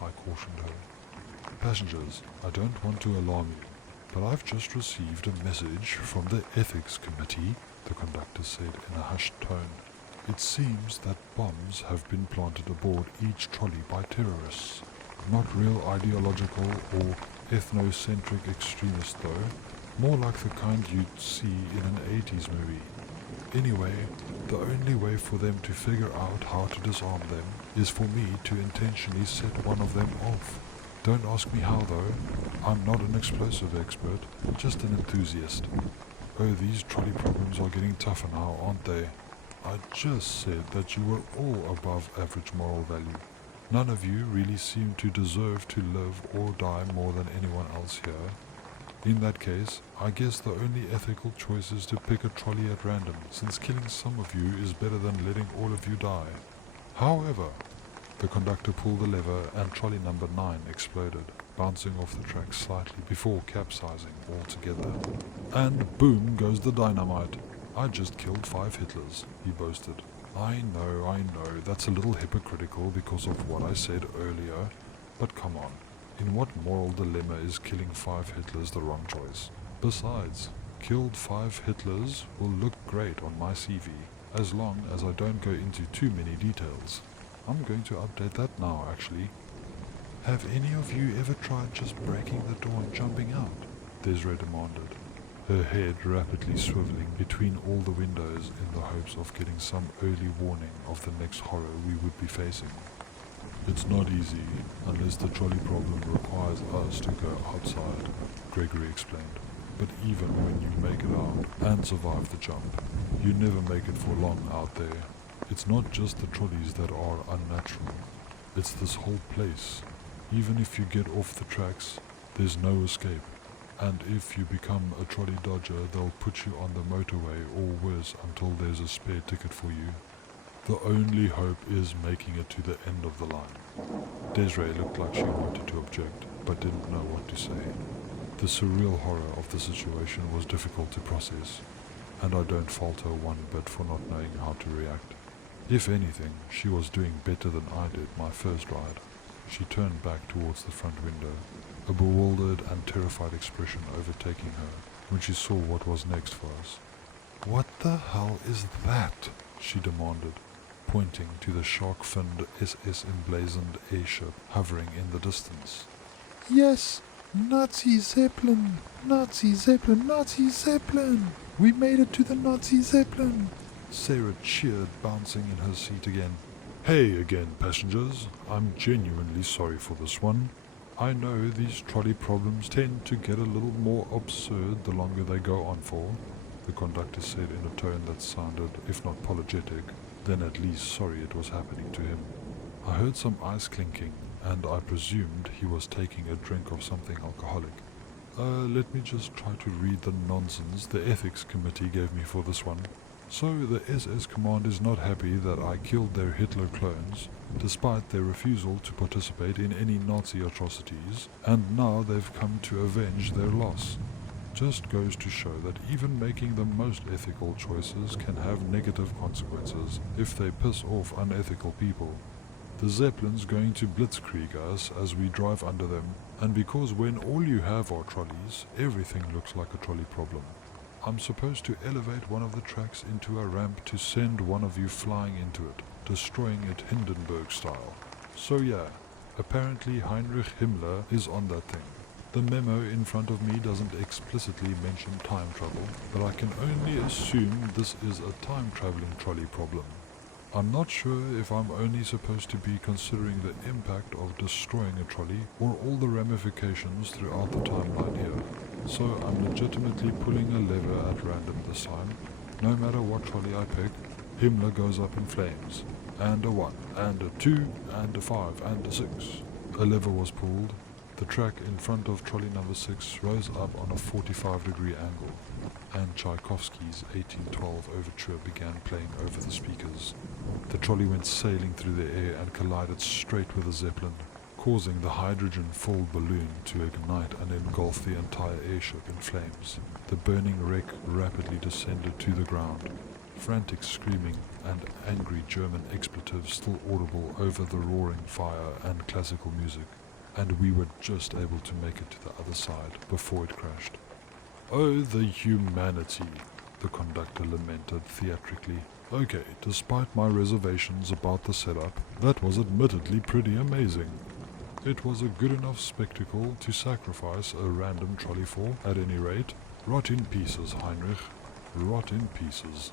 I cautioned her. Passengers, I don't want to alarm you, but I've just received a message from the Ethics Committee, the conductor said in a hushed tone. It seems that bombs have been planted aboard each trolley by terrorists. Not real ideological or ethnocentric extremists though, more like the kind you'd see in an 80s movie. Anyway, the only way for them to figure out how to disarm them is for me to intentionally set one of them off. Don't ask me how though, I'm not an explosive expert, just an enthusiast. Oh, these trolley problems are getting tougher now, aren't they? I just said that you were all above average moral value. None of you really seem to deserve to live or die more than anyone else here. In that case, I guess the only ethical choice is to pick a trolley at random, since killing some of you is better than letting all of you die. However, the conductor pulled the lever and trolley number 9 exploded, bouncing off the track slightly before capsizing altogether. And boom goes the dynamite. I just killed 5 Hitlers, he boasted. I know, that's a little hypocritical because of what I said earlier, but come on, in what moral dilemma is killing 5 Hitlers the wrong choice? Besides, killed 5 Hitlers will look great on my CV, as long as I don't go into too many details. I'm going to update that now, actually. Have any of you ever tried just breaking the door and jumping out? Desiree demanded, her head rapidly swiveling between all the windows in the hopes of getting some early warning of the next horror we would be facing. It's not easy, unless the trolley problem requires us to go outside, Gregory explained. But even when you make it out and survive the jump, you never make it for long out there. It's not just the trolleys that are unnatural, it's this whole place. Even if you get off the tracks, there's no escape. And if you become a trolley dodger, they'll put you on the motorway or worse until there's a spare ticket for you. The only hope is making it to the end of the line. Desiree looked like she wanted to object, but didn't know what to say. The surreal horror of the situation was difficult to process, and I don't fault her one bit for not knowing how to react. If anything, she was doing better than I did my first ride. She turned back towards the front window, a bewildered and terrified expression overtaking her when she saw what was next for us. "What the hell is that?" she demanded, pointing to the shark-finned SS emblazoned airship hovering in the distance. "Yes, Nazi Zeppelin! Nazi Zeppelin! Nazi Zeppelin! We made it to the Nazi Zeppelin!" Sarah cheered, bouncing in her seat again. "Hey again, passengers. I'm genuinely sorry for this one. I know these trolley problems tend to get a little more absurd the longer they go on for," the conductor said in a tone that sounded, if not apologetic, then at least sorry it was happening to him. I heard some ice clinking, and I presumed he was taking a drink of something alcoholic. Let me just try to read the nonsense the ethics committee gave me for this one. So the SS command is not happy that I killed their Hitler clones, despite their refusal to participate in any Nazi atrocities, and now they've come to avenge their loss. Just goes to show that even making the most ethical choices can have negative consequences if they piss off unethical people. The Zeppelin's going to blitzkrieg us as we drive under them, and because when all you have are trolleys, everything looks like a trolley problem. I'm supposed to elevate one of the tracks into a ramp to send one of you flying into it, destroying it Hindenburg style. So yeah, apparently Heinrich Himmler is on that thing. The memo in front of me doesn't explicitly mention time travel, but I can only assume this is a time-traveling trolley problem. I'm not sure if I'm only supposed to be considering the impact of destroying a trolley or all the ramifications throughout the timeline here. So I'm legitimately pulling a lever at random this time. No matter what trolley I pick, Himmler goes up in flames. And a 1, and a 2, and a 5, and a 6. A lever was pulled. The track in front of trolley number 6 rose up on a 45-degree angle, and Tchaikovsky's 1812 overture began playing over the speakers. The trolley went sailing through the air and collided straight with the Zeppelin, causing the hydrogen-filled balloon to ignite and engulf the entire airship in flames. The burning wreck rapidly descended to the ground, frantic screaming and angry German expletives still audible over the roaring fire and classical music. And we were just able to make it to the other side before it crashed. "Oh, the humanity," the conductor lamented theatrically. "Okay, despite my reservations about the setup, that was admittedly pretty amazing. It was a good enough spectacle to sacrifice a random trolley for, at any rate. Rot in pieces, Heinrich. Rot in pieces."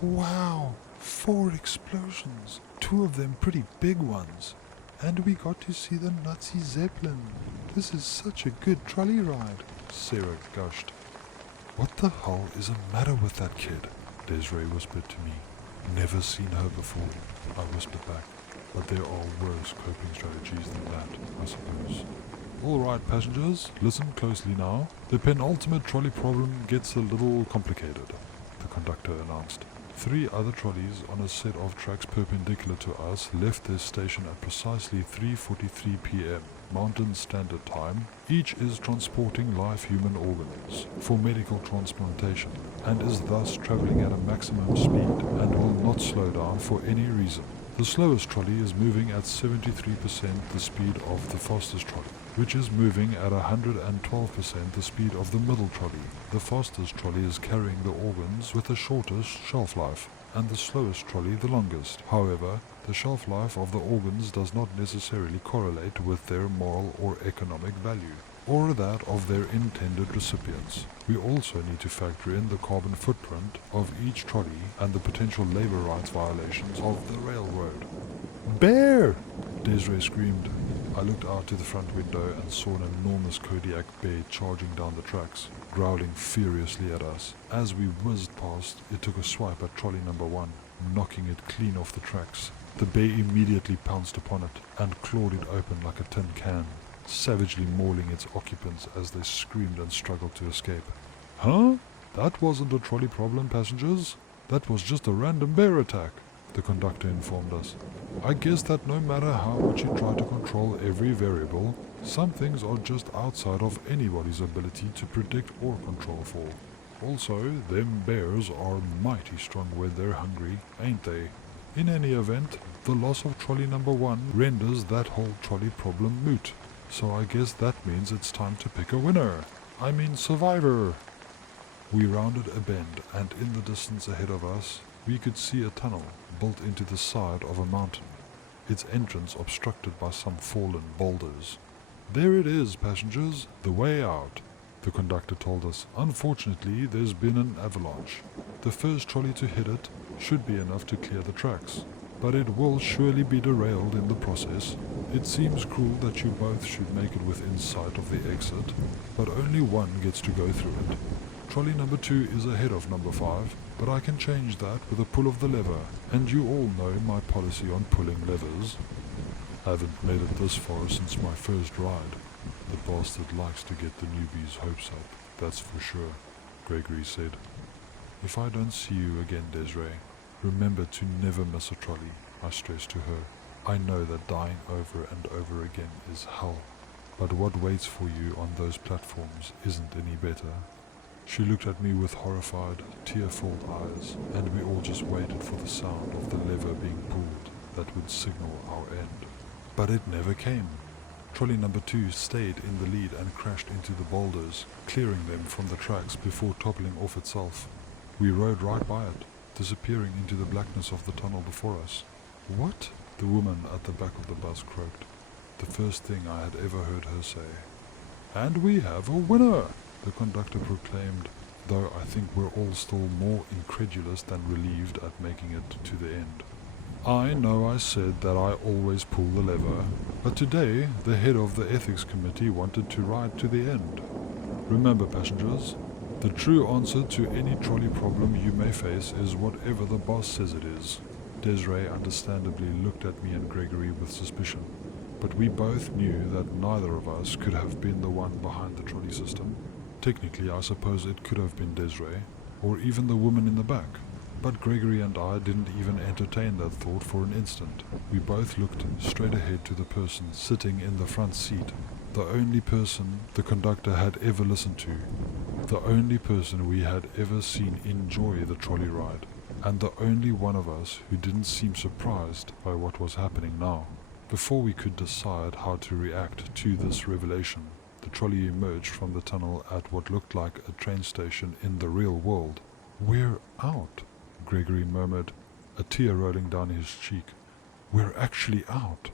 "Wow, 4 explosions, 2 of them pretty big ones. And we got to see the Nazi Zeppelin. This is such a good trolley ride," Sarah gushed. "What the hell is the matter with that kid?" Desiree whispered to me. "Never seen her before," I whispered back. "But there are worse coping strategies than that, I suppose." "All right, passengers, listen closely now. The penultimate trolley problem gets a little complicated," the conductor announced. 3 other trolleys on a set of tracks perpendicular to us left their station at precisely 3:43 p.m. Mountain Standard Time. Each is transporting live human organs for medical transplantation and is thus travelling at a maximum speed and will not slow down for any reason. The slowest trolley is moving at 73% the speed of the fastest trolley, which is moving at 112% the speed of the middle trolley. The fastest trolley is carrying the organs with the shortest shelf life, and the slowest trolley the longest. However, the shelf life of the organs does not necessarily correlate with their moral or economic value, or that of their intended recipients. We also need to factor in the carbon footprint of each trolley and the potential labor rights violations of the railroad. "Bear!" Desiree screamed. I looked out to the front window and saw an enormous Kodiak bear charging down the tracks, growling furiously at us. As we whizzed past, it took a swipe at trolley number 1, knocking it clean off the tracks. The bear immediately pounced upon it and clawed it open like a tin can, savagely mauling its occupants as they screamed and struggled to escape. "Huh? That wasn't a trolley problem, passengers. That was just a random bear attack," the conductor informed us. "I guess that no matter how much you try to control every variable, some things are just outside of anybody's ability to predict or control for. Also, them bears are mighty strong when they're hungry, ain't they? In any event, the loss of trolley number 1 renders that whole trolley problem moot. So I guess that means it's time to pick a winner. I mean survivor." We rounded a bend, and in the distance ahead of us, we could see a tunnel built into the side of a mountain, its entrance obstructed by some fallen boulders. "There it is, passengers, the way out," the conductor told us. "Unfortunately, there's been an avalanche. The first trolley to hit it should be enough to clear the tracks, but it will surely be derailed in the process. It seems cruel that you both should make it within sight of the exit, but only one gets to go through it. Trolley number 2 is ahead of number 5, but I can change that with a pull of the lever, and you all know my policy on pulling levers. Haven't made it this far since my first ride. The bastard likes to get the newbies' hopes up, that's for sure," Gregory said. "If I don't see you again, Desiree, remember to never miss a trolley," I stressed to her. "I know that dying over and over again is hell, but what waits for you on those platforms isn't any better." She looked at me with horrified, tear-filled eyes, and we all just waited for the sound of the lever being pulled that would signal our end. But it never came. Trolley number 2 stayed in the lead and crashed into the boulders, clearing them from the tracks before toppling off itself. We rode right by it, disappearing into the blackness of the tunnel before us. "What?" the woman at the back of the bus croaked, the first thing I had ever heard her say. "And we have a winner!" the conductor proclaimed, though I think we're all still more incredulous than relieved at making it to the end. I know I said that I always pull the lever, but today the head of the ethics committee wanted to ride to the end. Remember, passengers, the true answer to any trolley problem you may face is whatever the boss says it is. Desiree understandably looked at me and Gregory with suspicion, but we both knew that neither of us could have been the one behind the trolley system. Technically, I suppose it could have been Desiree, or even the woman in the back, but Gregory and I didn't even entertain that thought for an instant. We both looked straight ahead to the person sitting in the front seat, the only person the conductor had ever listened to, the only person we had ever seen enjoy the trolley ride, and the only one of us who didn't seem surprised by what was happening now. Before we could decide how to react to this revelation, the trolley emerged from the tunnel at what looked like a train station in the real world. "We're out," Gregory murmured, a tear rolling down his cheek. "We're actually out."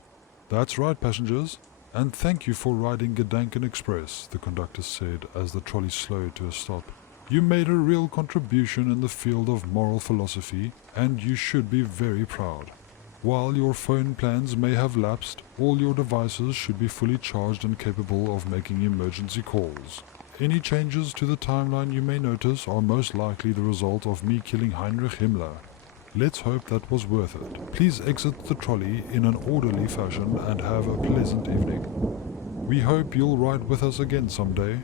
"That's right, passengers, and thank you for riding Gedanken Express," the conductor said as the trolley slowed to a stop. "You made a real contribution in the field of moral philosophy, and you should be very proud. While your phone plans may have lapsed, all your devices should be fully charged and capable of making emergency calls. Any changes to the timeline you may notice are most likely the result of me killing Heinrich Himmler. Let's hope that was worth it. Please exit the trolley in an orderly fashion and have a pleasant evening. We hope you'll ride with us again someday."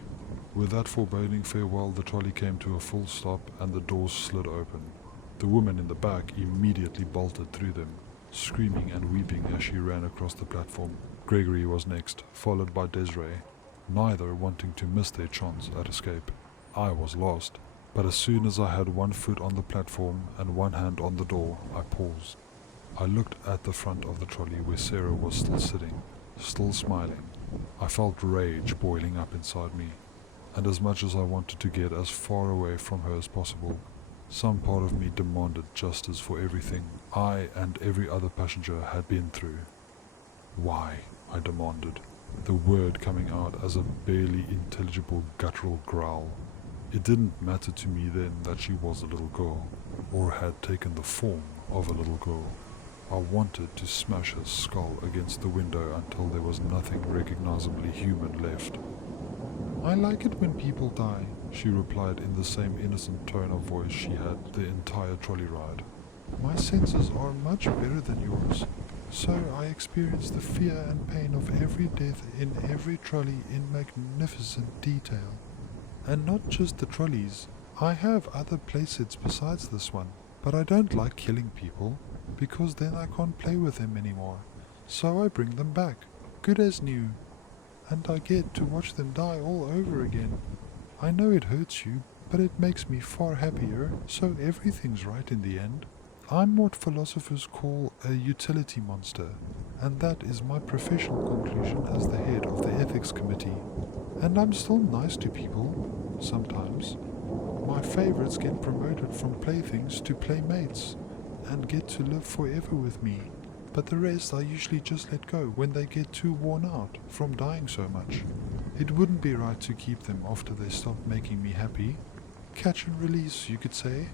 With that foreboding farewell, the trolley came to a full stop and the doors slid open. The woman in the back immediately bolted through them, screaming and weeping as she ran across the platform. Gregory was next, followed by Desiree, neither wanting to miss their chance at escape. I was lost, but as soon as I had one foot on the platform and one hand on the door, I paused. I looked at the front of the trolley where Sarah was still sitting, still smiling. I felt rage boiling up inside me, and as much as I wanted to get as far away from her as possible, some part of me demanded justice for everything I and every other passenger had been through. Why? I demanded, the word coming out as a barely intelligible guttural growl. It didn't matter to me then that she was a little girl, or had taken the form of a little girl. I wanted to smash her skull against the window until there was nothing recognizably human left. I like it when people die, she replied in the same innocent tone of voice she had the entire trolley ride. My senses are much better than yours, so I experience the fear and pain of every death in every trolley in magnificent detail. And not just the trolleys. I have other playsets besides this one, but I don't like killing people, because then I can't play with them anymore. So I bring them back, good as new, and I get to watch them die all over again. I know it hurts you, but it makes me far happier, so everything's right in the end. I'm what philosophers call a utility monster, and that is my professional conclusion as the head of the ethics committee. And I'm still nice to people, sometimes. My favorites get promoted from playthings to playmates, and get to live forever with me. But the rest I usually just let go when they get too worn out from dying so much. It wouldn't be right to keep them after they stop making me happy. Catch and release, you could say.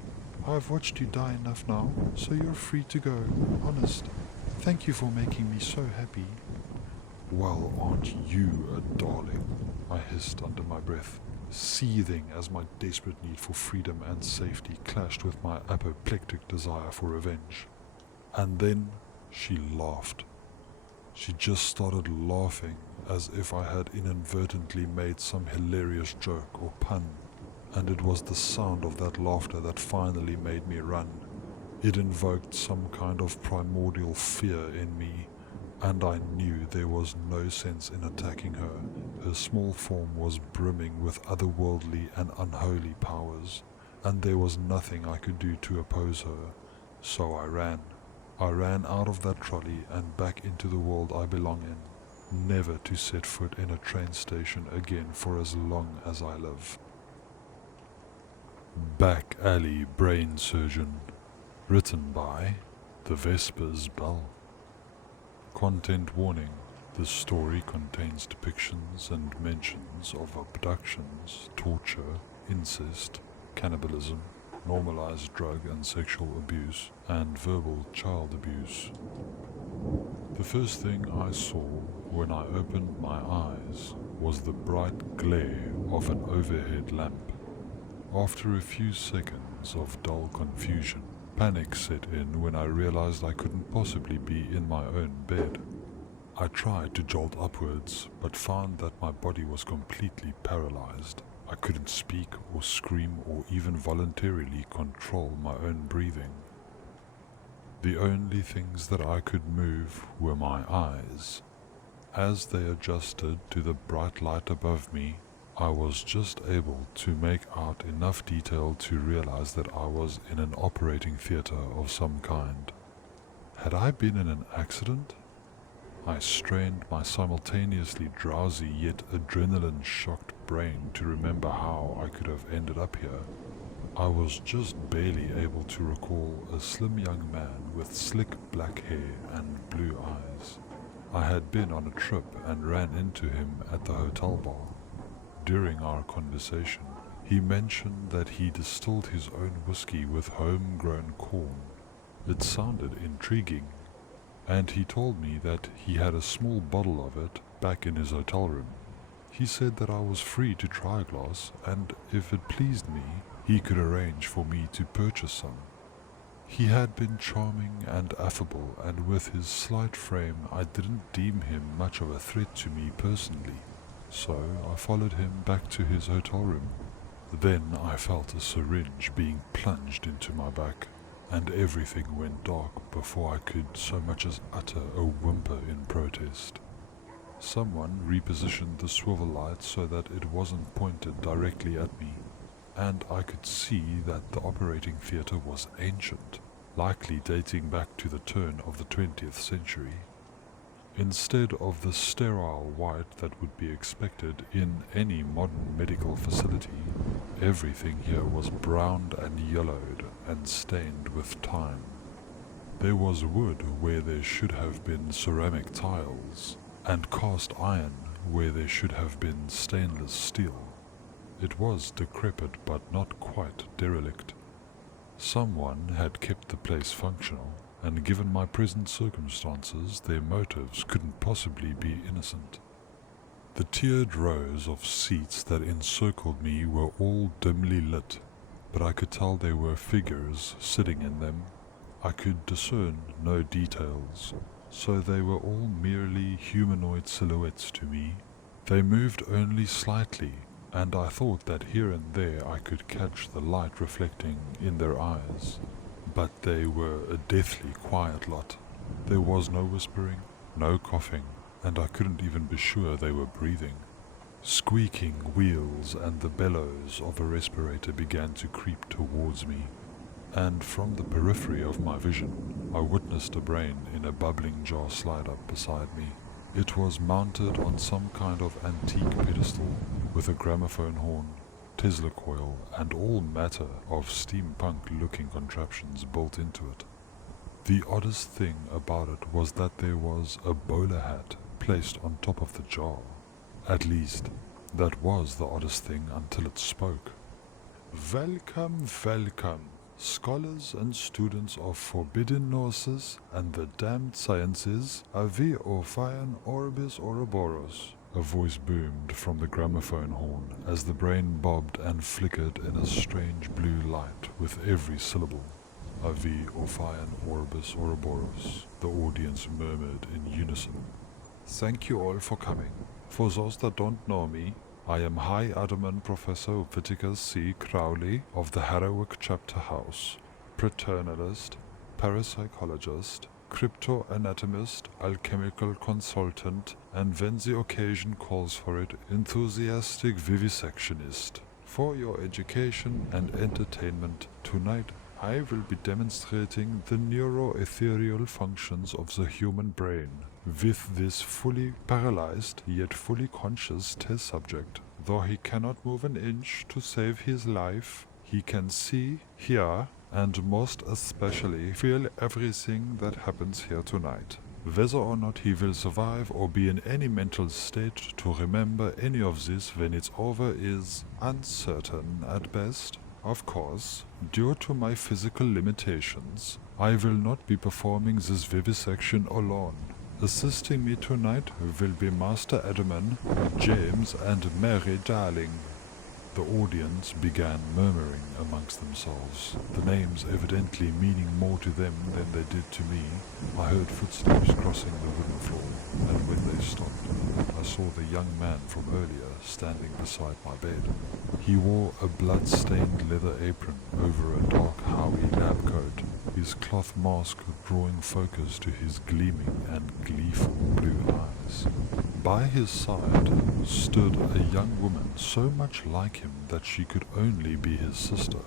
I've watched you die enough now, so you're free to go, honest. Thank you for making me so happy. Well, aren't you a darling? I hissed under my breath, seething as my desperate need for freedom and safety clashed with my apoplectic desire for revenge. And then she laughed. She just started laughing as if I had inadvertently made some hilarious joke or pun, and it was the sound of that laughter that finally made me run. It invoked some kind of primordial fear in me, and I knew there was no sense in attacking her. Her small form was brimming with otherworldly and unholy powers, and there was nothing I could do to oppose her, so I ran. I ran out of that trolley and back into the world I belong in, never to set foot in a train station again for as long as I live. Back Alley Brain Surgeon. Written by The Vespers Bell. Content warning. This story contains depictions and mentions of abductions, torture, incest, cannibalism, normalized drug and sexual abuse, and verbal child abuse. The first thing I saw when I opened my eyes was the bright glare of an overhead lamp. After a few seconds of dull confusion, panic set in when I realized I couldn't possibly be in my own bed. I tried to jolt upwards, but found that my body was completely paralyzed. I couldn't speak or scream or even voluntarily control my own breathing. The only things that I could move were my eyes. As they adjusted to the bright light above me, I was just able to make out enough detail to realize that I was in an operating theater of some kind. Had I been in an accident? I strained my simultaneously drowsy yet adrenaline-shocked brain to remember how I could have ended up here. I was just barely able to recall a slim young man with slick black hair and blue eyes. I had been on a trip and ran into him at the hotel bar. During our conversation, he mentioned that he distilled his own whiskey with homegrown corn. It sounded intriguing, and he told me that he had a small bottle of it back in his hotel room. He said that I was free to try a glass, and if it pleased me, he could arrange for me to purchase some. He had been charming and affable, and with his slight frame I didn't deem him much of a threat to me personally, so I followed him back to his hotel room. Then I felt a syringe being plunged into my back. and everything went dark before I could so much as utter a whimper in protest. Someone repositioned the swivel light so that it wasn't pointed directly at me, and I could see that the operating theatre was ancient, likely dating back to the turn of the 20th century. Instead of the sterile white that would be expected in any modern medical facility, everything here was browned and yellowed and stained with time. There was wood where there should have been ceramic tiles, and cast iron where there should have been stainless steel. It was decrepit but not quite derelict. Someone had kept the place functional, and given my present circumstances, their motives couldn't possibly be innocent. The tiered rows of seats that encircled me were all dimly lit, but I could tell there were figures sitting in them. I could discern no details, so they were all merely humanoid silhouettes to me. They moved only slightly, and I thought that here and there I could catch the light reflecting in their eyes. But they were a deathly quiet lot. There was no whispering, no coughing, and I couldn't even be sure they were breathing. Squeaking wheels and the bellows of a respirator began to creep towards me, and from the periphery of my vision, I witnessed a brain in a bubbling jar slide up beside me. It was mounted on some kind of antique pedestal, with a gramophone horn, Tesla coil, and all matter of steampunk-looking contraptions built into it. The oddest thing about it was that there was a bowler hat placed on top of the jar. At least, that was the oddest thing until it spoke. "Welcome, welcome, scholars and students of forbidden Gnosis and the damned sciences, Avi Ophion Orbis Ouroboros," a voice boomed from the gramophone horn as the brain bobbed and flickered in a strange blue light with every syllable. "Avi Ophion Orbis Ouroboros," the audience murmured in unison. "Thank you all for coming. For those that don't know me, I am High Adamant Professor Whittaker C. Crowley of the Heroic Chapter House, paternalist, parapsychologist, cryptoanatomist, alchemical consultant, and when the occasion calls for it, enthusiastic vivisectionist. For your education and entertainment, tonight I will be demonstrating the neuroethereal functions of the human brain with this fully paralyzed yet fully conscious test subject. Though he cannot move an inch to save his life, he can see, hear, and most especially feel everything that happens here tonight. Whether or not he will survive or be in any mental state to remember any of this when it's over is uncertain at best. Of course, due to my physical limitations, I will not be performing this vivisection alone. Assisting me tonight will be Master Adamant, James, and Mary Darling. The audience began murmuring amongst themselves, the names evidently meaning more to them than they did to me. I heard footsteps crossing the wooden floor, and when they stopped, I saw the young man from earlier standing beside my bed. He wore a blood-stained leather apron over a dark Howie lab coat, his cloth mask drawing focus to his gleaming and gleeful blue eyes. By his side stood a young woman so much like him that she could only be his sister.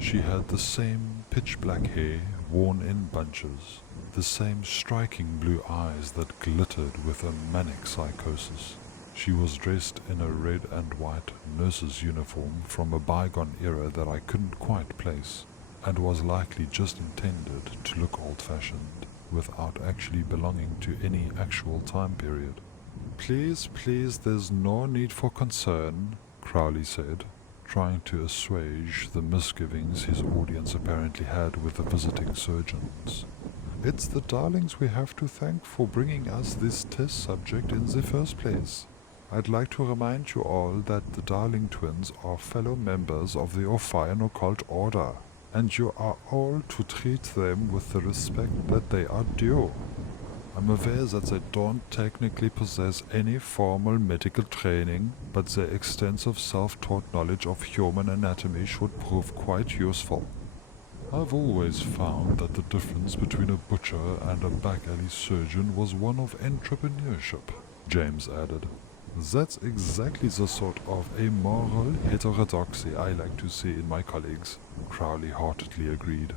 She had the same pitch-black hair worn in bunches, the same striking blue eyes that glittered with a manic psychosis. She was dressed in a red and white nurse's uniform from a bygone era that I couldn't quite place, and was likely just intended to look old-fashioned, without actually belonging to any actual time period. Please, there's no need for concern," Crowley said, trying to assuage the misgivings his audience apparently had with the visiting surgeons. "It's the Darlings we have to thank for bringing us this test subject in the first place. I'd like to remind you all that the Darling twins are fellow members of the Ophion Occult Order, and you are all to treat them with the respect that they are due. I'm aware that they don't technically possess any formal medical training, but their extensive self-taught knowledge of human anatomy should prove quite useful." I've always found that the difference between a butcher and a back-alley surgeon was one of entrepreneurship, James added. That's exactly the sort of amoral heterodoxy I like to see in my colleagues, Crowley heartily agreed.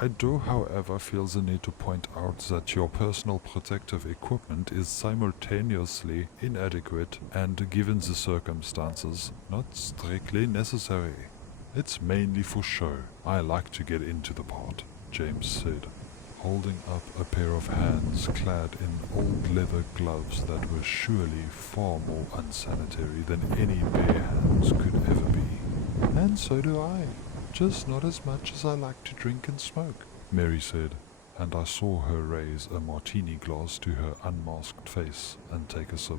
I do, however, feel the need to point out that your personal protective equipment is simultaneously inadequate and, given the circumstances, not strictly necessary. It's mainly for show. I like to get into the part, James said, holding up a pair of hands clad in old leather gloves that were surely far more unsanitary than any bare hands could ever be. And so do I. Just not as much as I like to drink and smoke, Mary said, and I saw her raise a martini glass to her unmasked face and take a sip.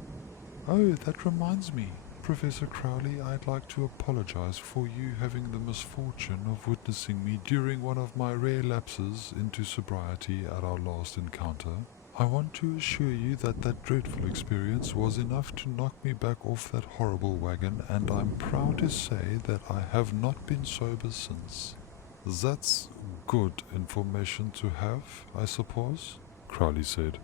Oh, that reminds me, Professor Crowley, I'd like to apologize for you having the misfortune of witnessing me during one of my rare lapses into sobriety at our last encounter. I want to assure you that that dreadful experience was enough to knock me back off that horrible wagon, and I'm proud to say that I have not been sober since. That's good information to have, I suppose, Crowley said.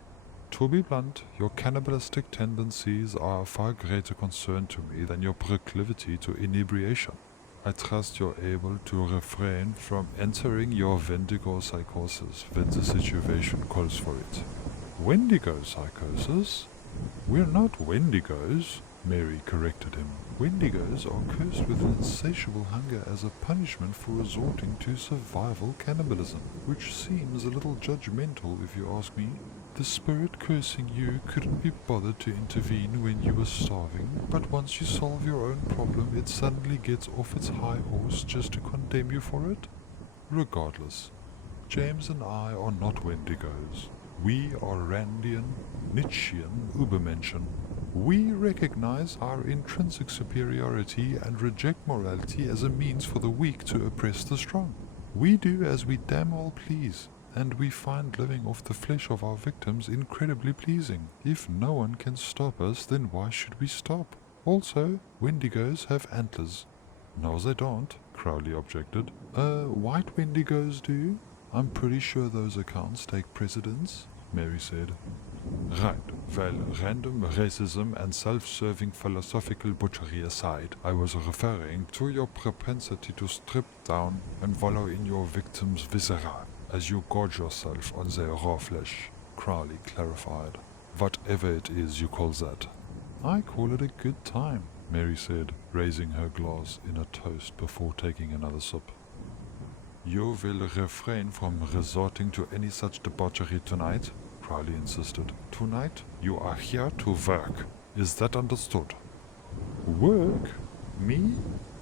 To be blunt, your cannibalistic tendencies are a far greater concern to me than your proclivity to inebriation. I trust you're able to refrain from entering your Wendigo psychosis when the situation calls for it. Wendigo psychosis? We're not Wendigos, Mary corrected him. Wendigos are cursed with an insatiable hunger as a punishment for resorting to survival cannibalism, which seems a little judgmental if you ask me. The spirit cursing you couldn't be bothered to intervene when you were starving, but once you solve your own problem, it suddenly gets off its high horse just to condemn you for it? Regardless, James and I are not Wendigos. We are Randian, Nietzschean Übermenschen. We recognize our intrinsic superiority and reject morality as a means for the weak to oppress the strong. We do as we damn well please, and we find living off the flesh of our victims incredibly pleasing. If no one can stop us, then why should we stop? Also, Wendigos have antlers. No, they don't, Crowley objected. White Wendigos do? I'm pretty sure those accounts take precedence, Mary said. Right, well, random racism and self-serving philosophical butchery aside, I was referring to your propensity to strip down and wallow in your victim's viscera as you gorge yourself on their raw flesh, Crowley clarified. Whatever it is you call that. I call it a good time, Mary said, raising her glass in a toast before taking another sip. You will refrain from resorting to any such debauchery tonight, Crowley insisted. Tonight you are here to work. Is that understood? Work? Me?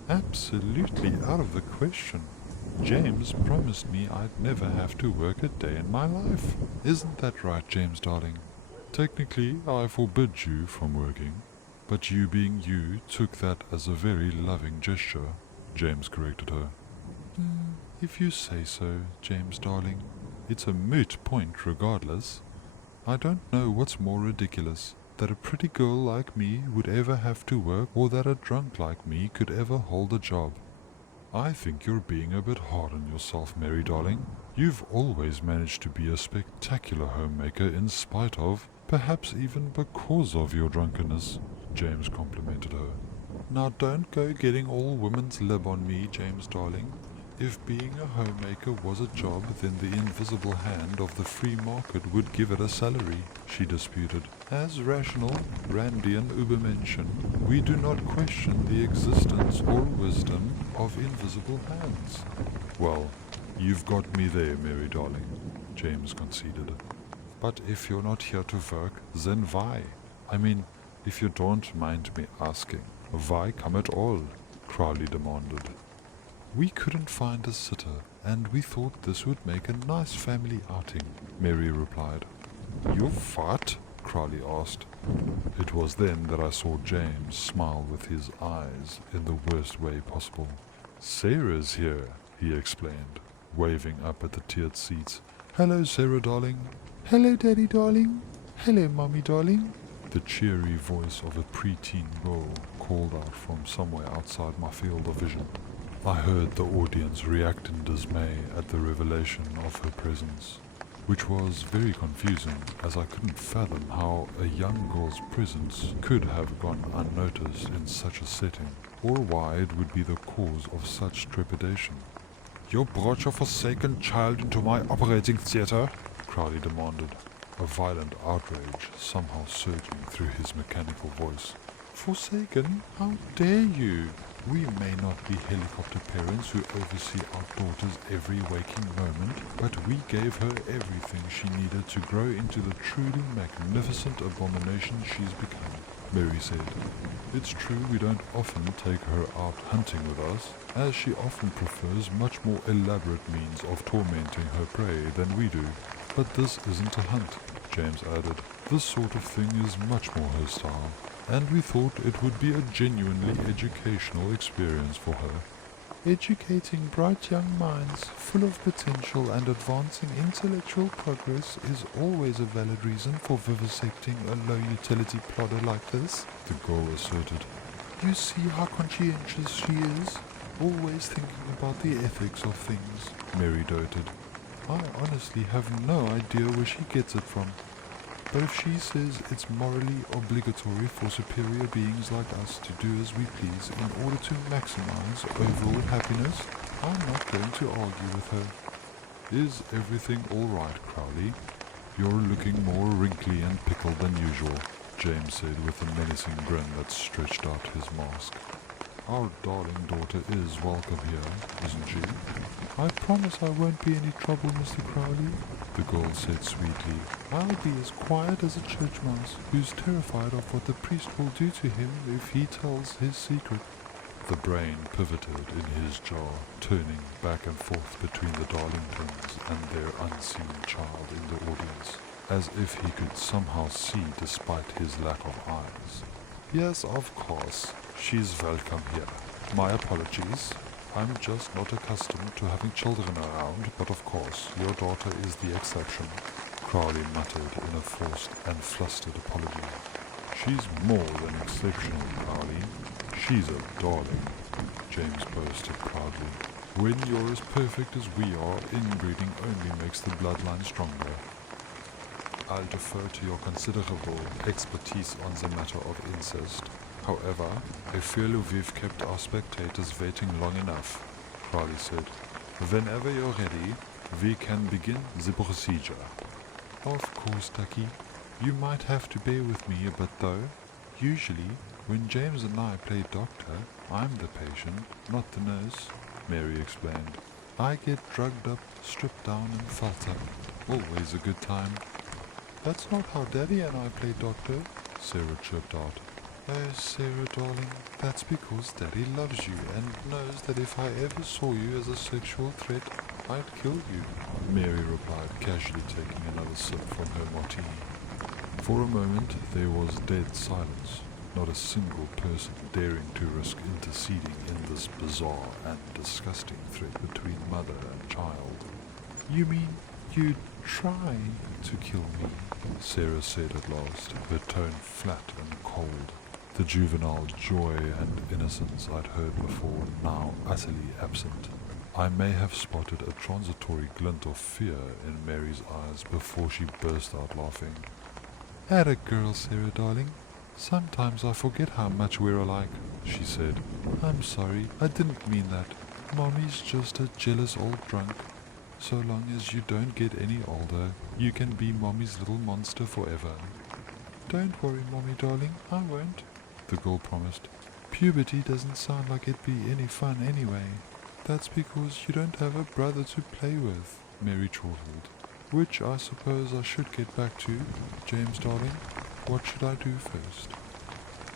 Absolutely out of the question. James promised me I'd never have to work a day in my life. Isn't that right, James, darling? Technically, I forbid you from working, but you being you took that as a very loving gesture, James corrected her. If you say so, James, darling. It's a moot point regardless. I don't know what's more ridiculous, that a pretty girl like me would ever have to work, or that a drunk like me could ever hold a job. I think you're being a bit hard on yourself, Mary darling. You've always managed to be a spectacular homemaker in spite of, perhaps even because of your drunkenness, James complimented her. Now don't go getting all woman's lib on me, James darling. If being a homemaker was a job, then the invisible hand of the free market would give it a salary, she disputed. As rational, Randian Übermenschen, we do not question the existence or wisdom of invisible hands. Well, you've got me there, Mary darling, James conceded. But if you're not here to work, then why? I mean, if you don't mind me asking, why come at all? Crowley demanded. We couldn't find a sitter, and we thought this would make a nice family outing, Mary replied. You what? Crowley asked. It was then that I saw James smile with his eyes in the worst way possible. Sarah's here, he explained, waving up at the tiered seats. Hello, Sarah darling. Hello, Daddy darling. Hello, Mommy darling. The cheery voice of a preteen girl called out from somewhere outside my field of vision. I heard the audience react in dismay at the revelation of her presence, which was very confusing as I couldn't fathom how a young girl's presence could have gone unnoticed in such a setting, or why it would be the cause of such trepidation. "You brought your forsaken child into my operating theatre?" Crowley demanded, a violent outrage somehow surging through his mechanical voice. "Forsaken? How dare you? We may not be helicopter parents who oversee our daughters every waking moment, but we gave her everything she needed to grow into the truly magnificent abomination she's become," Mary said. "It's true we don't often take her out hunting with us, as she often prefers much more elaborate means of tormenting her prey than we do. But this isn't a hunt," James added. "This sort of thing is much more her style, and we thought it would be a genuinely educational experience for her." "Educating bright young minds, full of potential and advancing intellectual progress is always a valid reason for vivisecting a low-utility plodder like this," the girl asserted. "You see how conscientious she is, always thinking about the ethics of things," Mary doted. "I honestly have no idea where she gets it from. But if she says it's morally obligatory for superior beings like us to do as we please in order to maximize overall happiness, I'm not going to argue with her." "Is everything all right, Crowley? You're looking more wrinkly and pickled than usual," James said with a menacing grin that stretched out his mask. "Our darling daughter is welcome here, isn't she?" "I promise I won't be any trouble, Mr. Crowley," the girl said sweetly. "I'll be as quiet as a church mouse who's terrified of what the priest will do to him if he tells his secret." The brain pivoted in his jaw, turning back and forth between the Darlingtons and their unseen child in the audience, as if he could somehow see despite his lack of eyes. "Yes, of course. She's welcome here. My apologies. I'm just not accustomed to having children around, but of course, your daughter is the exception," Crowley muttered in a forced and flustered apology. "She's more than exceptional, Crowley. She's a darling," James boasted proudly. "When you're as perfect as we are, inbreeding only makes the bloodline stronger." "I'll defer to your considerable expertise on the matter of incest. However, I feel we've kept our spectators waiting long enough," Crowley said. "Whenever you're ready, we can begin the procedure." "Of course, Ducky. You might have to bear with me a bit though. Usually, when James and I play doctor, I'm the patient, not the nurse," Mary explained. "I get drugged up, stripped down and felt up. Always a good time." "That's not how Daddy and I play doctor," Sarah chirped out. "Oh, Sarah, darling, that's because Daddy loves you and knows that if I ever saw you as a sexual threat, I'd kill you," Mary replied, casually taking another sip from her martini. For a moment there was dead silence, not a single person daring to risk interceding in this bizarre and disgusting threat between mother and child. "You mean you'd try to kill me?" Sarah said at last, her tone flat and cold. The juvenile joy and innocence I'd heard before now utterly absent. I may have spotted a transitory glint of fear in Mary's eyes before she burst out laughing. "Atta girl, Sarah darling. Sometimes I forget how much we're alike," she said. "I'm sorry, I didn't mean that. Mommy's just a jealous old drunk. So long as you don't get any older, you can be Mommy's little monster forever." "Don't worry, Mommy darling, I won't," the girl promised. "Puberty doesn't sound like it'd be any fun anyway." "That's because you don't have a brother to play with," Mary chortled. "Which I suppose I should get back to. James darling, what should I do first?"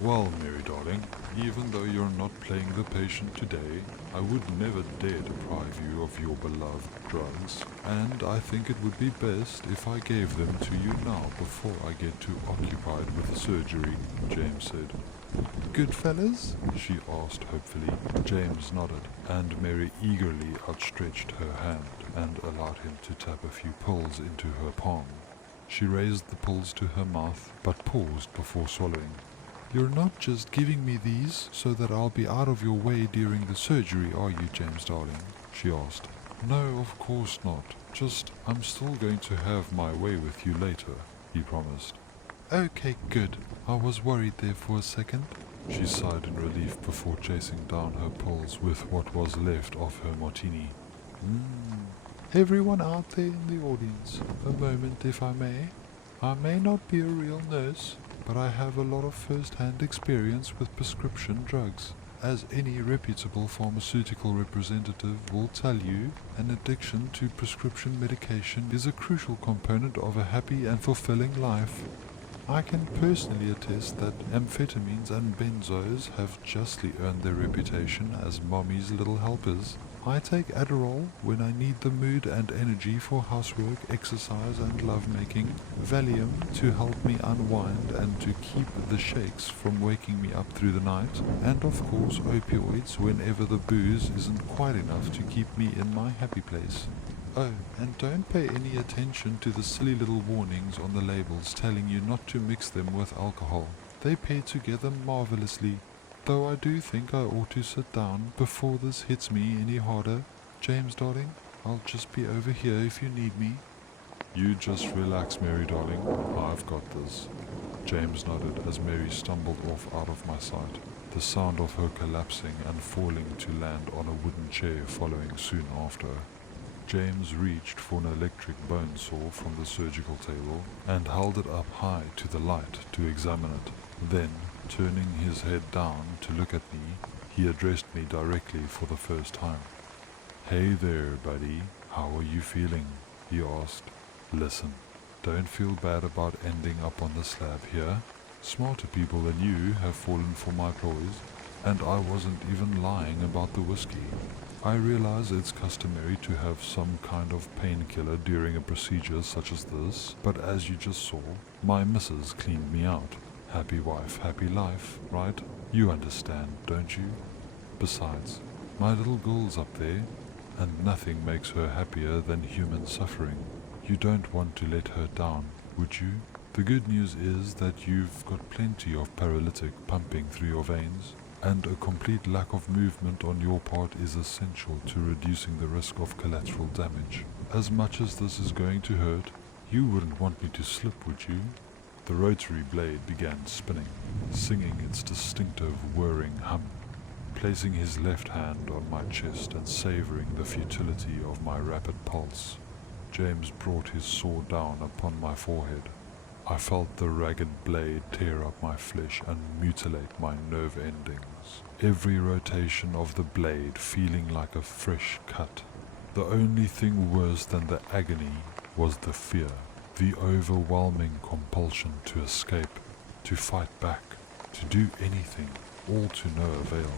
"Well, Mary darling, even though you're not playing the patient today, I would never dare deprive you of your beloved drugs, and I think it would be best if I gave them to you now before I get too occupied with surgery," James said. "Good fellas?" she asked hopefully. James nodded, and Mary eagerly outstretched her hand and allowed him to tap a few pills into her palm. She raised the pills to her mouth, but paused before swallowing. You're not just giving me these so that I'll be out of your way during the surgery, are you, James darling? She asked. No, of course not. Just, I'm still going to have my way with you later, he promised. Okay, good. I was worried there for a second. She sighed in relief before chasing down her pulse with what was left of her martini. Everyone out there in the audience, a moment if I may. I may not be a real nurse, but I have a lot of first-hand experience with prescription drugs. As any reputable pharmaceutical representative will tell you, an addiction to prescription medication is a crucial component of a happy and fulfilling life. I can personally attest that amphetamines and benzos have justly earned their reputation as mommy's little helpers. I take Adderall when I need the mood and energy for housework, exercise and lovemaking, Valium to help me unwind and to keep the shakes from waking me up through the night, and of course opioids whenever the booze isn't quite enough to keep me in my happy place. Oh, and don't pay any attention to the silly little warnings on the labels telling you not to mix them with alcohol. They pair together marvelously. Though I do think I ought to sit down before this hits me any harder. James, darling, I'll just be over here if you need me. You just relax, Mary, darling. I've got this. James nodded as Mary stumbled off out of my sight, the sound of her collapsing and falling to land on a wooden chair following soon after. James reached for an electric bone saw from the surgical table and held it up high to the light to examine it. Then, turning his head down to look at me, he addressed me directly for the first time. Hey there, buddy. How are you feeling? He asked. Listen, don't feel bad about ending up on the slab here. Smarter people than you have fallen for my ploys, and I wasn't even lying about the whiskey. I realize it's customary to have some kind of painkiller during a procedure such as this, but as you just saw, my missus cleaned me out. Happy wife, happy life, right? You understand, don't you? Besides, my little girl's up there, and nothing makes her happier than human suffering. You don't want to let her down, would you? The good news is that you've got plenty of paralytic pumping through your veins, and a complete lack of movement on your part is essential to reducing the risk of collateral damage. As much as this is going to hurt, you wouldn't want me to slip, would you? The rotary blade began spinning, singing its distinctive whirring hum. Placing his left hand on my chest and savoring the futility of my rapid pulse, James brought his saw down upon my forehead. I felt the ragged blade tear up my flesh and mutilate my nerve endings, every rotation of the blade feeling like a fresh cut. The only thing worse than the agony was the fear, the overwhelming compulsion to escape, to fight back, to do anything, all to no avail.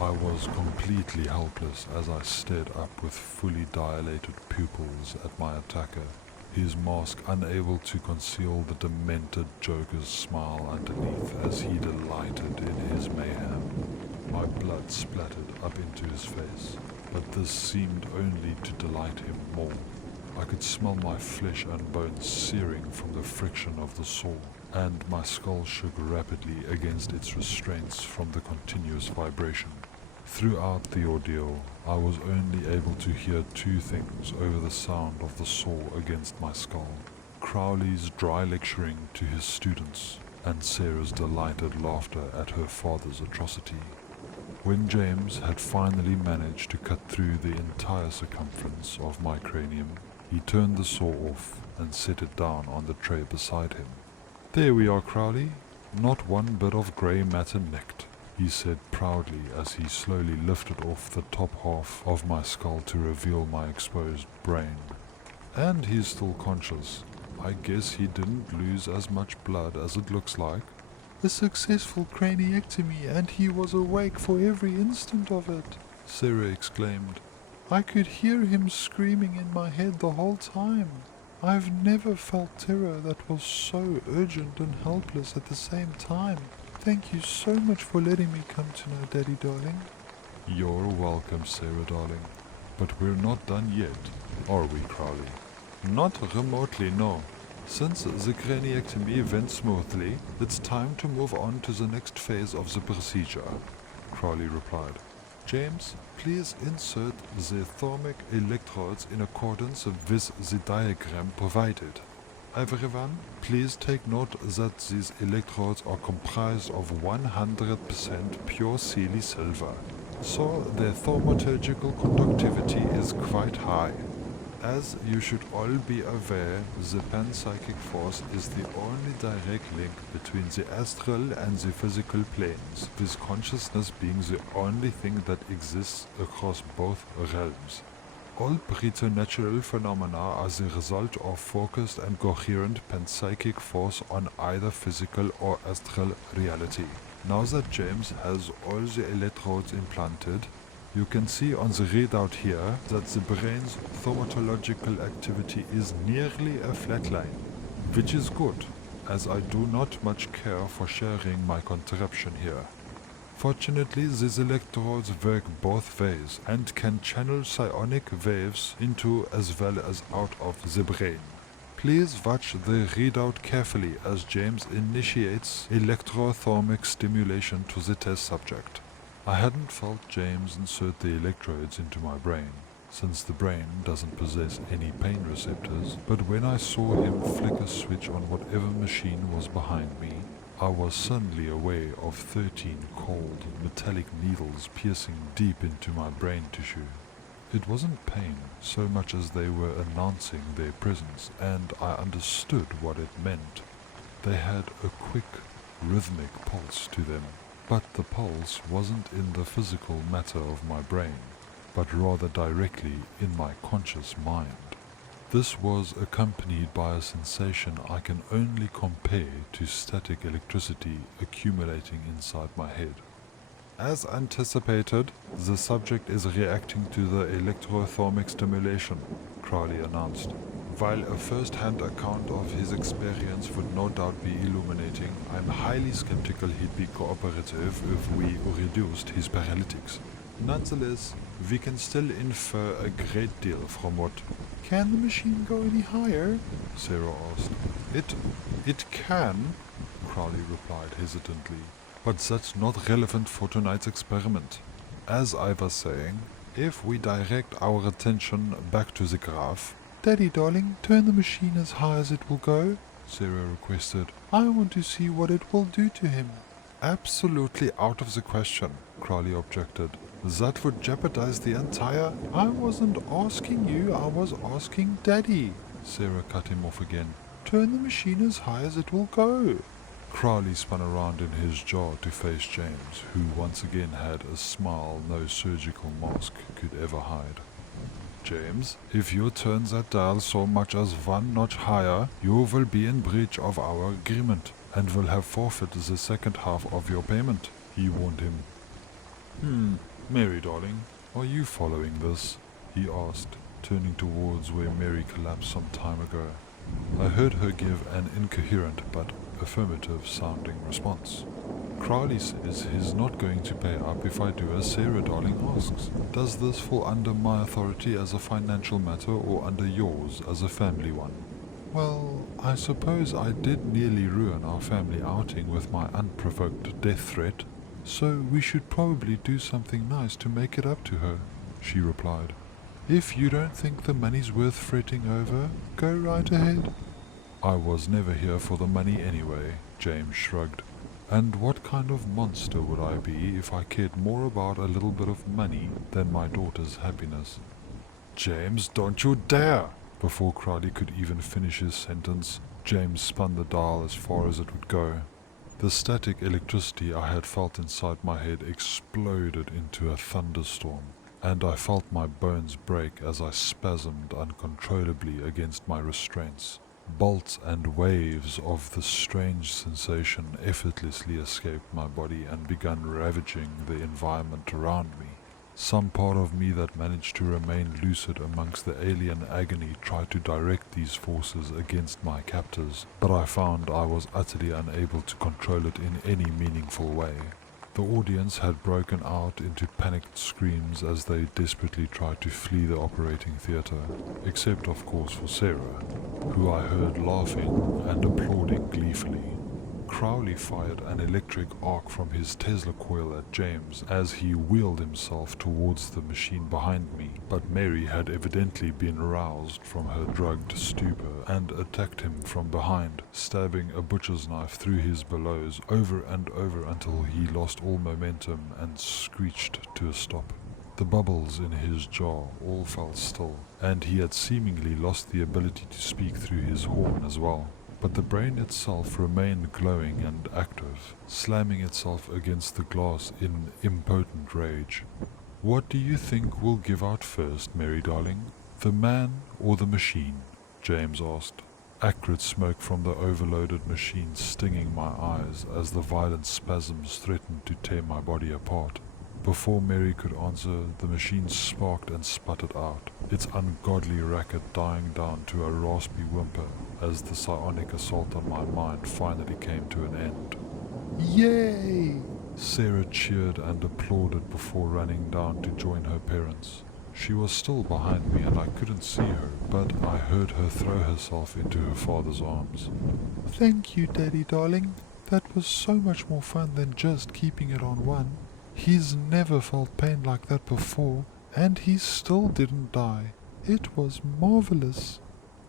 I was completely helpless as I stared up with fully dilated pupils at my attacker, his mask unable to conceal the demented Joker's smile underneath as he delighted in his mayhem. My blood splattered up into his face, but this seemed only to delight him more. I could smell my flesh and bones searing from the friction of the saw, and my skull shook rapidly against its restraints from the continuous vibration. Throughout the ordeal, I was only able to hear two things over the sound of the saw against my skull: Crowley's dry lecturing to his students, and Sarah's delighted laughter at her father's atrocity. When James had finally managed to cut through the entire circumference of my cranium, he turned the saw off and set it down on the tray beside him. There we are, Crowley. Not one bit of grey matter nicked, he said proudly as he slowly lifted off the top half of my skull to reveal my exposed brain. And he's still conscious. I guess he didn't lose as much blood as it looks like. A successful craniectomy, and he was awake for every instant of it, Sarah exclaimed. I could hear him screaming in my head the whole time. I've never felt terror that was so urgent and helpless at the same time. Thank you so much for letting me come to know, Daddy darling. You're welcome, Sarah darling. But we're not done yet, are we, Crowley? Not remotely, no. Since the craniectomy went smoothly, it's time to move on to the next phase of the procedure, Crowley replied. James, please insert the thermic electrodes in accordance with the diagram provided. Everyone, please take note that these electrodes are comprised of 100% pure Sealy silver, so their thaumaturgical conductivity is quite high. As you should all be aware, the panpsychic force is the only direct link between the astral and the physical planes, with consciousness being the only thing that exists across both realms. All preternatural phenomena are the result of focused and coherent panpsychic force on either physical or astral reality. Now that James has all the electrodes implanted, you can see on the readout here that the brain's thaumatological activity is nearly a flat line, which is good, as I do not much care for sharing my contraption here. Fortunately, these electrodes work both ways and can channel psionic waves into as well as out of the brain. Please watch the readout carefully as James initiates electrothermic stimulation to the test subject. I hadn't felt James insert the electrodes into my brain, since the brain doesn't possess any pain receptors, but when I saw him flick a switch on whatever machine was behind me, I was suddenly aware of 13 cold, metallic needles piercing deep into my brain tissue. It wasn't pain so much as they were announcing their presence, and I understood what it meant. They had a quick, rhythmic pulse to them, but the pulse wasn't in the physical matter of my brain, but rather directly in my conscious mind. This was accompanied by a sensation I can only compare to static electricity accumulating inside my head. As anticipated, the subject is reacting to the electrothermic stimulation, Crowley announced. While a first-hand account of his experience would no doubt be illuminating, I'm highly skeptical he'd be cooperative if we reduced his paralytics. Nonetheless, we can still infer a great deal from what... Can the machine go any higher? Sarah asked. It can, Crowley replied hesitantly, but that's not relevant for tonight's experiment. As I was saying, if we direct our attention back to the graph... Daddy darling, turn the machine as high as it will go, Sarah requested. I want to see what it will do to him. Absolutely out of the question, Crowley objected. That would jeopardize the entire... I wasn't asking you, I was asking Daddy, Sarah cut him off again. Turn the machine as high as it will go. Crowley spun around in his jaw to face James, who once again had a smile no surgical mask could ever hide. James, if you turn that dial so much as 1 notch higher, you will be in breach of our agreement, and will have forfeited the second half of your payment, he warned him. Mary, darling, are you following this? He asked, turning towards where Mary collapsed some time ago. I heard her give an incoherent but affirmative-sounding response. Crowley says he's not going to pay up if I do as Sarah darling asks. Does this fall under my authority as a financial matter or under yours as a family one? Well, I suppose I did nearly ruin our family outing with my unprovoked death threat, so we should probably do something nice to make it up to her, she replied. If you don't think the money's worth fretting over, go right ahead. I was never here for the money anyway, James shrugged. And what kind of monster would I be if I cared more about a little bit of money than my daughter's happiness? James, don't you dare! Before Crowley could even finish his sentence, James spun the dial as far as it would go. The static electricity I had felt inside my head exploded into a thunderstorm, and I felt my bones break as I spasmed uncontrollably against my restraints. Bolts and waves of the strange sensation effortlessly escaped my body and began ravaging the environment around me. Some part of me that managed to remain lucid amongst the alien agony tried to direct these forces against my captors, but I found I was utterly unable to control it in any meaningful way. The audience had broken out into panicked screams as they desperately tried to flee the operating theatre, except of course for Sarah, who I heard laughing and applauding gleefully. Crowley fired an electric arc from his Tesla coil at James as he wheeled himself towards the machine behind me, but Mary had evidently been roused from her drugged stupor and attacked him from behind, stabbing a butcher's knife through his bellows over and over until he lost all momentum and screeched to a stop. The bubbles in his jaw all fell still, and he had seemingly lost the ability to speak through his horn as well. But the brain itself remained glowing and active, slamming itself against the glass in impotent rage. "What do you think will give out first, Mary darling? The man or the machine?" James asked. Acrid smoke from the overloaded machine stinging my eyes as the violent spasms threatened to tear my body apart. Before Mary could answer, the machine sparked and sputtered out, its ungodly racket dying down to a raspy whimper as the psionic assault on my mind finally came to an end. "Yay!" Sarah cheered and applauded before running down to join her parents. She was still behind me and I couldn't see her, but I heard her throw herself into her father's arms. "Thank you, Daddy darling. That was so much more fun than just keeping it on one. He's never felt pain like that before, and he still didn't die. It was marvelous."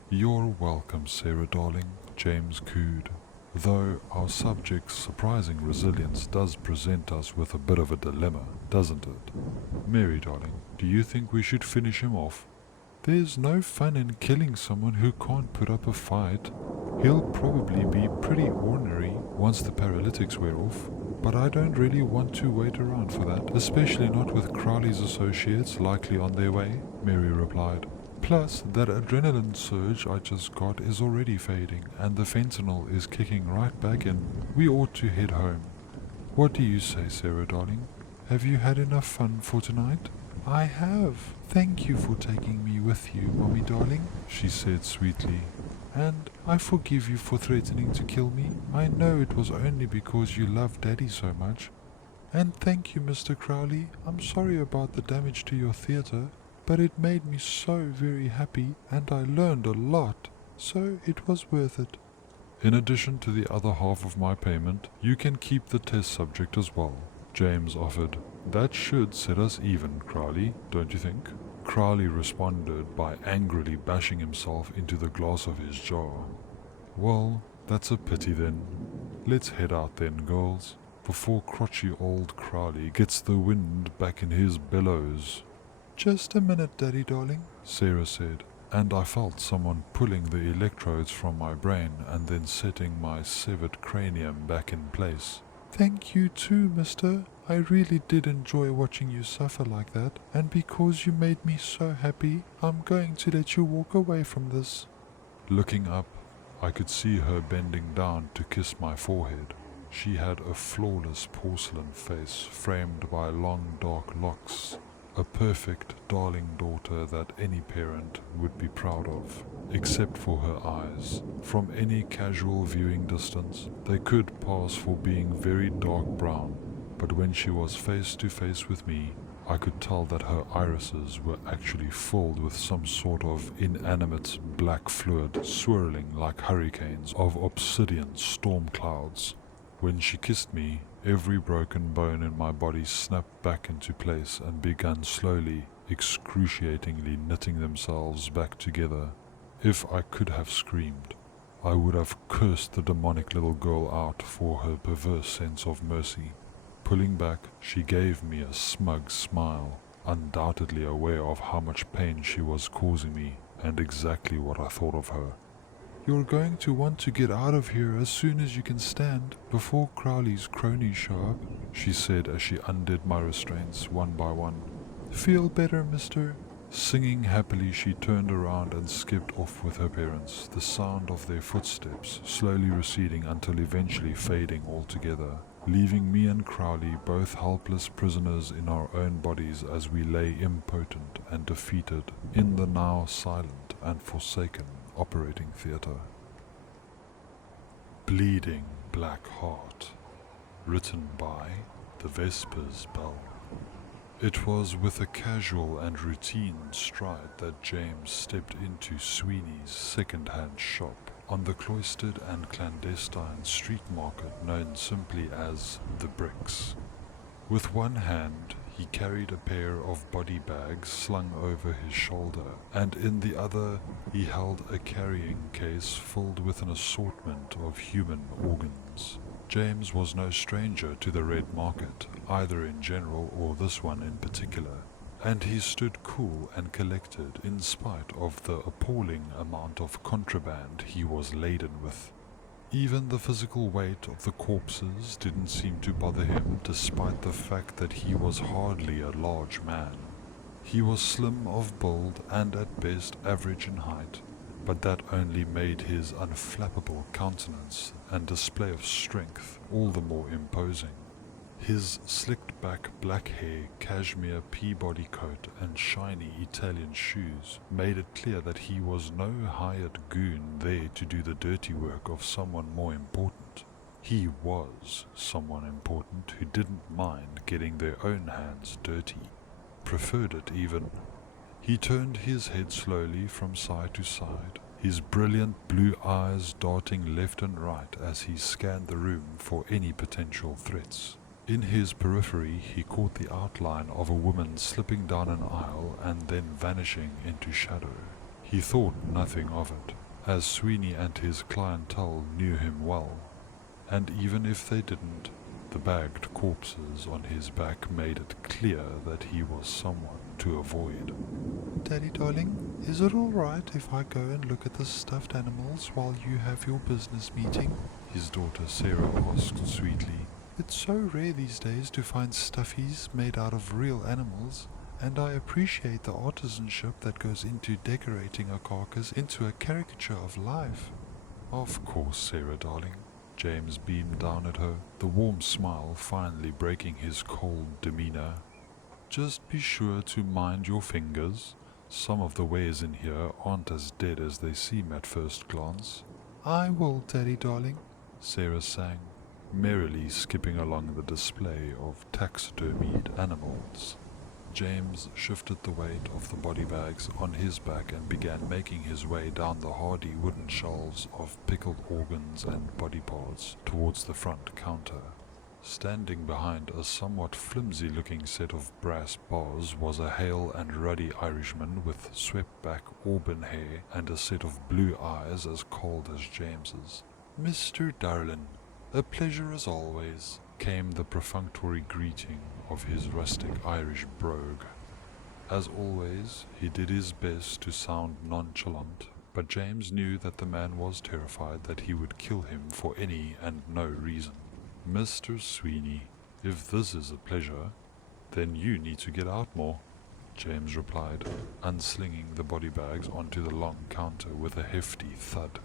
"You're welcome, Sarah darling," James cooed. Though our subject's surprising resilience does present us with a bit of a dilemma, doesn't it? "Mary darling, do you think we should finish him off?" "There's no fun in killing someone who can't put up a fight. He'll probably be pretty ornery once the paralytics wear off. But I don't really want to wait around for that, especially not with Crowley's associates likely on their way," Mary replied. "Plus, that adrenaline surge I just got is already fading, and the fentanyl is kicking right back in. We ought to head home. What do you say, Sarah darling? Have you had enough fun for tonight?" "I have. Thank you for taking me with you, Mommy darling," she said sweetly. "And I forgive you for threatening to kill me. I know it was only because you love Daddy so much. And thank you, Mr. Crowley. I'm sorry about the damage to your theatre, but it made me so very happy, and I learned a lot, so it was worth it." "In addition to the other half of my payment, you can keep the test subject as well," James offered. "That should set us even, Crowley, don't you think?" Crowley responded by angrily bashing himself into the glass of his jaw. "Well, that's a pity then. Let's head out then, girls, before crotchy old Crowley gets the wind back in his bellows." "Just a minute, Daddy darling," Sarah said, and I felt someone pulling the electrodes from my brain and then setting my severed cranium back in place. "Thank you too, mister. I really did enjoy watching you suffer like that, and because you made me so happy, I'm going to let you walk away from this." Looking up, I could see her bending down to kiss my forehead. She had a flawless porcelain face framed by long dark locks, a perfect darling daughter that any parent would be proud of, except for her eyes. From any casual viewing distance, they could pass for being very dark brown, but when she was face to face with me, I could tell that her irises were actually filled with some sort of inanimate black fluid swirling like hurricanes of obsidian storm clouds. When she kissed me, every broken bone in my body snapped back into place and began slowly, excruciatingly knitting themselves back together. If I could have screamed, I would have cursed the demonic little girl out for her perverse sense of mercy. Pulling back, she gave me a smug smile, undoubtedly aware of how much pain she was causing me and exactly what I thought of her. "You're going to want to get out of here as soon as you can stand, before Crowley's cronies show up," she said as she undid my restraints one by one. "Feel better, mister?" Singing happily, she turned around and skipped off with her parents, the sound of their footsteps slowly receding until eventually fading altogether, leaving me and Crowley both helpless prisoners in our own bodies as we lay impotent and defeated in the now silent and forsaken operating theatre. Bleeding Black Heart, written by the Vespers Bell. It was with a casual and routine stride that James stepped into Sweeney's second-hand shop on the cloistered and clandestine street market known simply as the Bricks. With one hand, he carried a pair of body bags slung over his shoulder, and in the other he held a carrying case filled with an assortment of human organs. James was no stranger to the red market, either in general or this one in particular, and he stood cool and collected in spite of the appalling amount of contraband he was laden with. Even the physical weight of the corpses didn't seem to bother him, despite the fact that he was hardly a large man. He was slim of build and at best average in height, but that only made his unflappable countenance and display of strength all the more imposing. His slicked back black hair, cashmere Peabody coat and shiny Italian shoes made it clear that he was no hired goon there to do the dirty work of someone more important. He was someone important who didn't mind getting their own hands dirty, preferred it even. He turned his head slowly from side to side, his brilliant blue eyes darting left and right as he scanned the room for any potential threats. In his periphery he caught the outline of a woman slipping down an aisle and then vanishing into shadow. He thought nothing of it, as Sweeney and his clientele knew him well, and even if they didn't, the bagged corpses on his back made it clear that he was someone to avoid. "Daddy darling, is it alright if I go and look at the stuffed animals while you have your business meeting?" his daughter Sarah asked sweetly. "It's so rare these days to find stuffies made out of real animals, and I appreciate the artisanship that goes into decorating a carcass into a caricature of life." "Of course, Sarah darling." James beamed down at her, the warm smile finally breaking his cold demeanor. "Just be sure to mind your fingers. Some of the wares in here aren't as dead as they seem at first glance." "I will, Daddy darling," Sarah sang, merrily skipping along the display of taxidermied animals. James shifted the weight of the body bags on his back and began making his way down the hardy wooden shelves of pickled organs and body parts towards the front counter. Standing behind a somewhat flimsy-looking set of brass bars was a hale and ruddy Irishman with swept-back auburn hair and a set of blue eyes as cold as James's. "Mr. Darlin, a pleasure as always," came the perfunctory greeting of his rustic Irish brogue. As always, he did his best to sound nonchalant, but James knew that the man was terrified that he would kill him for any and no reason. "Mr. Sweeney, if this is a pleasure, then you need to get out more," James replied, unslinging the body bags onto the long counter with a hefty thud.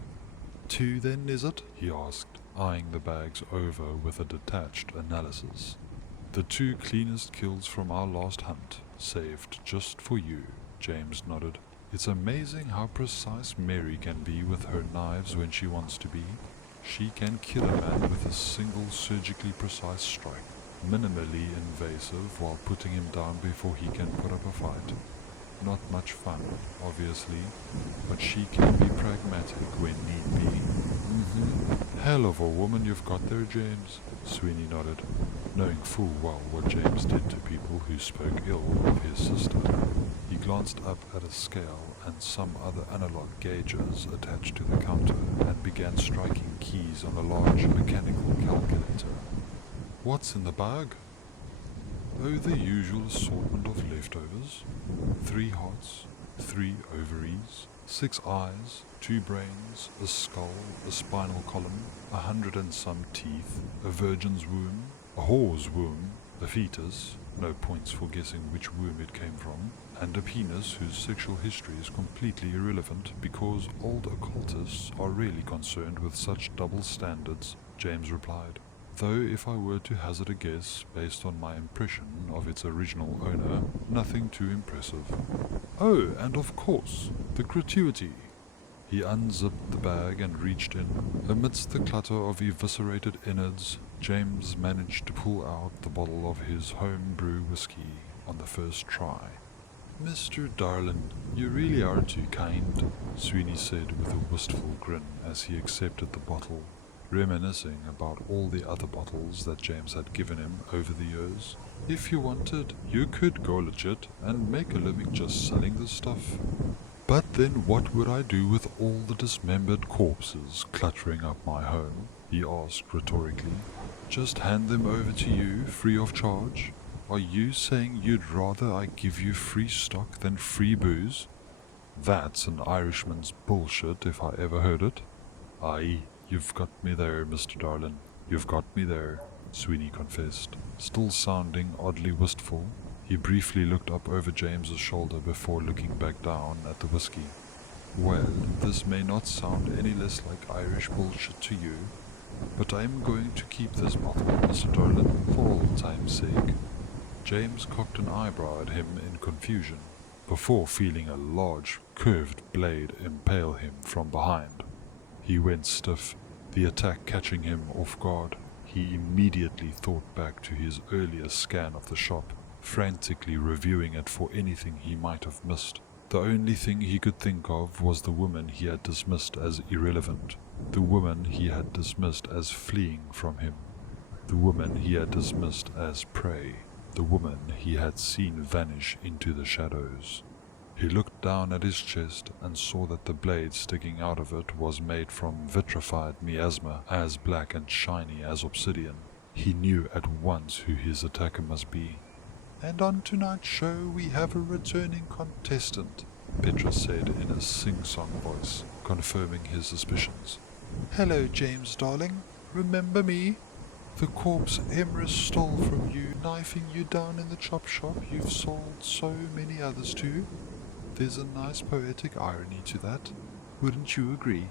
"Two then, is it?" he asked, eyeing the bags over with a detached analysis. "The two cleanest kills from our last hunt, saved just for you," James nodded. "It's amazing how precise Mary can be with her knives when she wants to be. She can kill a man with a single surgically precise strike, minimally invasive while putting him down before he can put up a fight. Not much fun, obviously, but she can be pragmatic when need be." "Hell of a woman you've got there, James," Sweeney nodded, knowing full well what James did to people who spoke ill of his sister. He glanced up at a scale and some other analog gauges attached to the counter and began striking keys on a large mechanical calculator. "What's in the bag?" "Oh, the usual assortment of leftovers. 3 hearts, 3 ovaries, 6 eyes, 2 brains, a skull, a spinal column, 100 and some teeth, a virgin's womb, a whore's womb, a fetus, no points for guessing which womb it came from, and a penis whose sexual history is completely irrelevant because old occultists are really concerned with such double standards," James replied. "Though if I were to hazard a guess based on my impression of its original owner, nothing too impressive. Oh, and of course, the gratuity." He unzipped the bag and reached in. Amidst the clutter of eviscerated innards, James managed to pull out the bottle of his home-brew whiskey on the first try. "Mr. Darlin, you really are too kind," Sweeney said with a wistful grin as he accepted the bottle, reminiscing about all the other bottles that James had given him over the years. "If you wanted, you could go legit and make a living just selling this stuff. But then what would I do with all the dismembered corpses cluttering up my home?" he asked rhetorically. "Just hand them over to you free of charge? Are you saying you'd rather I give you free stock than free booze? That's an Irishman's bullshit if I ever heard it." "Aye, you've got me there, Mr. Darlin. You've got me there," Sweeney confessed, still sounding oddly wistful. He briefly looked up over James's shoulder before looking back down at the whiskey. "Well, this may not sound any less like Irish bullshit to you, but I'm going to keep this bottle, Mr. Darlin, for old time's sake." James cocked an eyebrow at him in confusion, before feeling a large, curved blade impale him from behind. He went stiff, the attack catching him off guard. He immediately thought back to his earlier scan of the shop, frantically reviewing it for anything he might have missed. The only thing he could think of was the woman he had dismissed as irrelevant, the woman he had dismissed as fleeing from him, the woman he had dismissed as prey, the woman he had seen vanish into the shadows. He looked down at his chest and saw that the blade sticking out of it was made from vitrified miasma, as black and shiny as obsidian. He knew at once who his attacker must be. "And on tonight's show we have a returning contestant," Petra said in a sing-song voice, confirming his suspicions. "Hello, James, darling. Remember me? The corpse Emrys stole from you, knifing you down in the chop shop you've sold so many others to. There's a nice poetic irony to that. Wouldn't you agree?"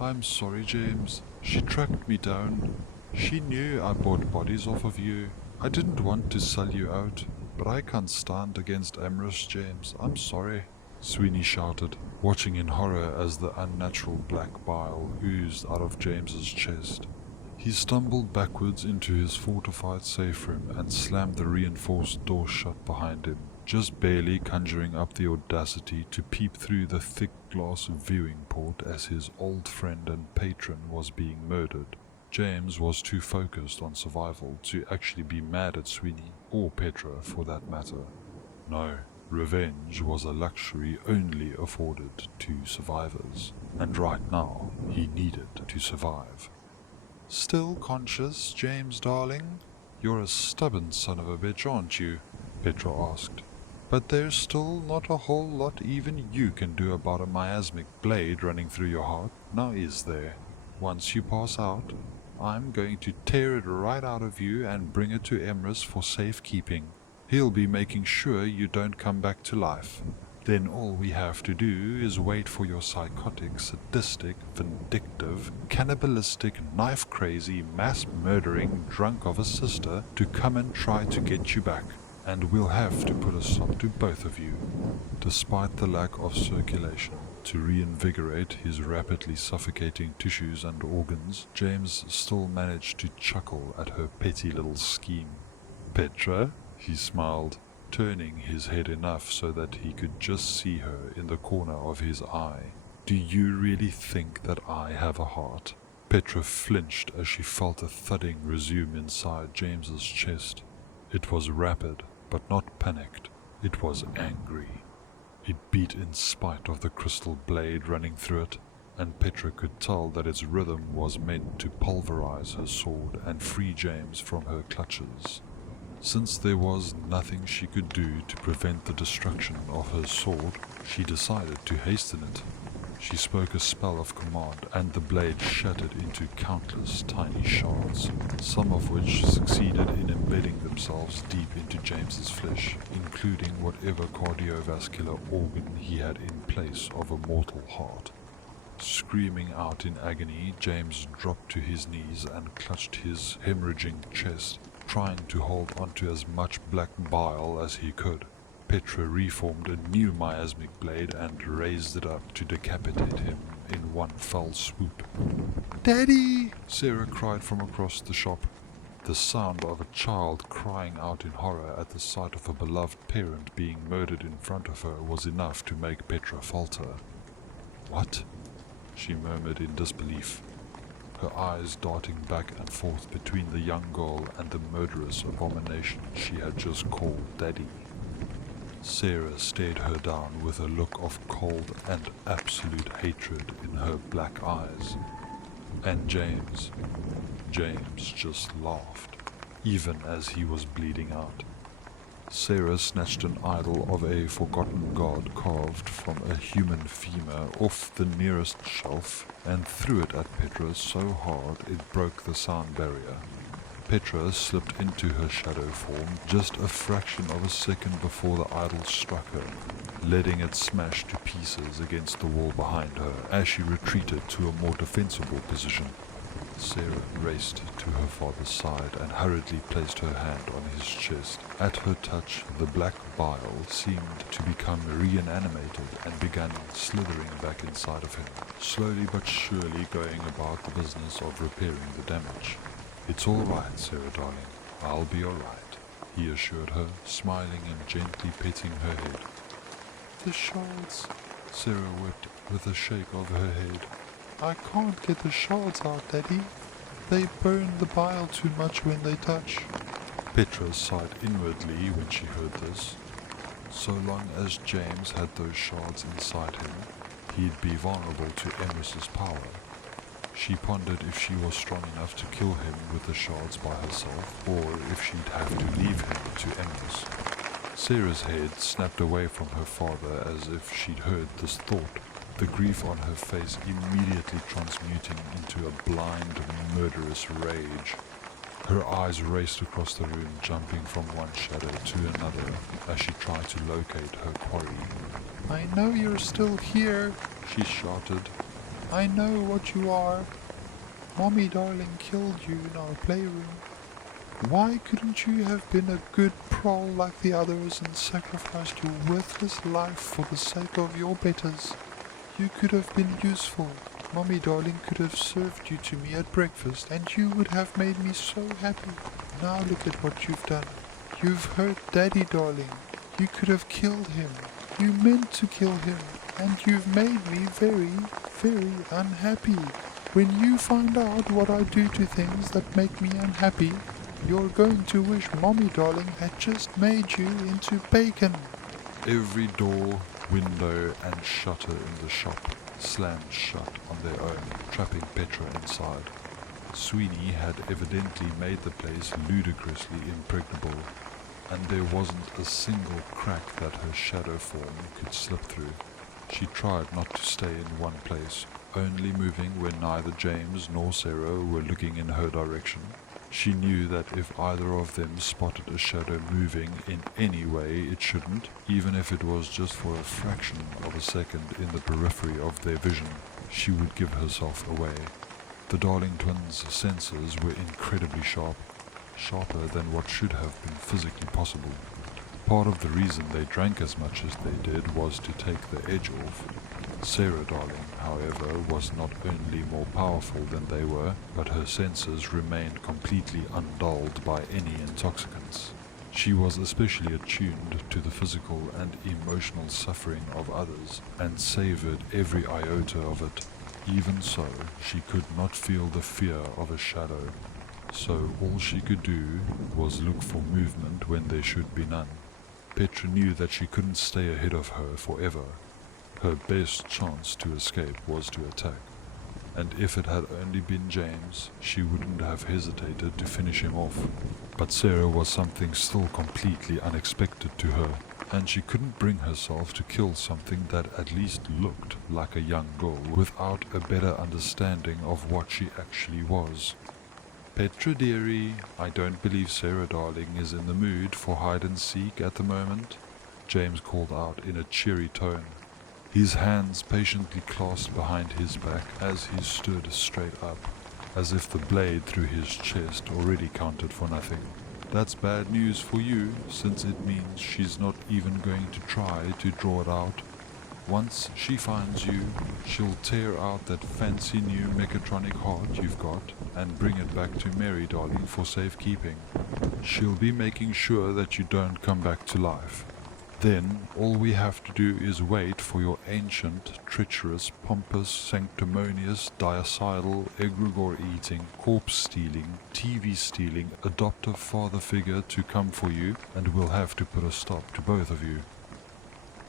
"I'm sorry, James. She tracked me down. She knew I bought bodies off of you. I didn't want to sell you out, but I can't stand against Amorous, James. I'm sorry," Sweeney shouted, watching in horror as the unnatural black bile oozed out of James's chest. He stumbled backwards into his fortified safe room and slammed the reinforced door shut behind him, just barely conjuring up the audacity to peep through the thick glass viewing port as his old friend and patron was being murdered. James was too focused on survival to actually be mad at Sweeney, or Petra for that matter. No, revenge was a luxury only afforded to survivors, and right now he needed to survive. "Still conscious, James, darling? You're a stubborn son of a bitch, aren't you?" Petra asked. "But there's still not a whole lot even you can do about a miasmic blade running through your heart, now is there? Once you pass out, I'm going to tear it right out of you and bring it to Emrys for safekeeping. He'll be making sure you don't come back to life. Then all we have to do is wait for your psychotic, sadistic, vindictive, cannibalistic, knife-crazy, mass-murdering drunk of a sister to come and try to get you back. And we'll have to put a stop to both of you." Despite the lack of circulation to reinvigorate his rapidly suffocating tissues and organs, James still managed to chuckle at her petty little scheme. "Petra?" he smiled, turning his head enough so that he could just see her in the corner of his eye. "Do you really think that I have a heart?" Petra flinched as she felt a thudding resume inside James's chest. It was rapid, but not panicked. It was angry. It beat in spite of the crystal blade running through it, and Petra could tell that its rhythm was meant to pulverize her sword and free James from her clutches. Since there was nothing she could do to prevent the destruction of her sword, she decided to hasten it. She spoke a spell of command, and the blade shattered into countless tiny shards, some of which succeeded in embedding themselves deep into James's flesh, including whatever cardiovascular organ he had in place of a mortal heart. Screaming out in agony, James dropped to his knees and clutched his hemorrhaging chest, trying to hold onto as much black bile as he could. Petra reformed a new miasmic blade and raised it up to decapitate him in one fell swoop. "Daddy!" Sarah cried from across the shop. The sound of a child crying out in horror at the sight of a beloved parent being murdered in front of her was enough to make Petra falter. "What?" she murmured in disbelief, her eyes darting back and forth between the young girl and the murderous abomination she had just called Daddy. Sarah stared her down with a look of cold and absolute hatred in her black eyes. And James just laughed, even as he was bleeding out. Sarah snatched an idol of a forgotten god carved from a human femur off the nearest shelf and threw it at Petra so hard it broke the sound barrier. Petra slipped into her shadow form just a fraction of a second before the idol struck her, letting it smash to pieces against the wall behind her as she retreated to a more defensible position. Sarah raced to her father's side and hurriedly placed her hand on his chest. At her touch, the black bile seemed to become reanimated and began slithering back inside of him, slowly but surely going about the business of repairing the damage. "It's all right, Sarah darling. I'll be all right," he assured her, smiling and gently petting her head. "The shards," Sarah wept with a shake of her head. "I can't get the shards out, Daddy. They burn the bile too much when they touch." Petra sighed inwardly when she heard this. So long as James had those shards inside him, he'd be vulnerable to Emrys's power. She pondered if she was strong enough to kill him with the shards by herself, or if she'd have to leave him to Emrys. Sarah's head snapped away from her father as if she'd heard this thought, the grief on her face immediately transmuting into a blind, murderous rage. Her eyes raced across the room, jumping from one shadow to another as she tried to locate her quarry. "I know you're still here," she shouted. "I know what you are. Mommy darling killed you in our playroom. Why couldn't you have been a good prole like the others and sacrificed your worthless life for the sake of your betters? You could have been useful. Mommy darling could have served you to me at breakfast and you would have made me so happy. Now look at what you've done. You've hurt Daddy darling. You could have killed him. You meant to kill him. And you've made me very, very unhappy. When you find out what I do to things that make me unhappy, you're going to wish Mommy darling had just made you into bacon." Every door, window and shutter in the shop slammed shut on their own, trapping Petra inside. Sweeney had evidently made the place ludicrously impregnable, and there wasn't a single crack that her shadow form could slip through. She tried not to stay in one place, only moving when neither James nor Sarah were looking in her direction. She knew that if either of them spotted a shadow moving in any way it shouldn't, even if it was just for a fraction of a second in the periphery of their vision, she would give herself away. The Darling twins' senses were incredibly sharp, sharper than what should have been physically possible. Part of the reason they drank as much as they did was to take the edge off. Sarah Darling, however, was not only more powerful than they were, but her senses remained completely undulled by any intoxicants. She was especially attuned to the physical and emotional suffering of others, and savoured every iota of it. Even so, she could not feel the fear of a shadow, so all she could do was look for movement when there should be none. Petra knew that she couldn't stay ahead of her forever. Her best chance to escape was to attack, and if it had only been James, she wouldn't have hesitated to finish him off. But Sarah was something still completely unexpected to her, and she couldn't bring herself to kill something that at least looked like a young girl without a better understanding of what she actually was. "Petra dearie, I don't believe Sarah Darling is in the mood for hide and seek at the moment," James called out in a cheery tone, his hands patiently clasped behind his back as he stood straight up, as if the blade through his chest already counted for nothing. That's bad news for you, since it means she's not even going to try to draw it out. Once she finds you, she'll tear out that fancy new mechatronic heart you've got and bring it back to Mary, darling, for safekeeping. She'll be making sure that you don't come back to life. Then all we have to do is wait for your ancient, treacherous, pompous, sanctimonious, diocidal, egregore-eating, corpse-stealing, TV-stealing, adoptive father figure to come for you, and we'll have to put a stop to both of you.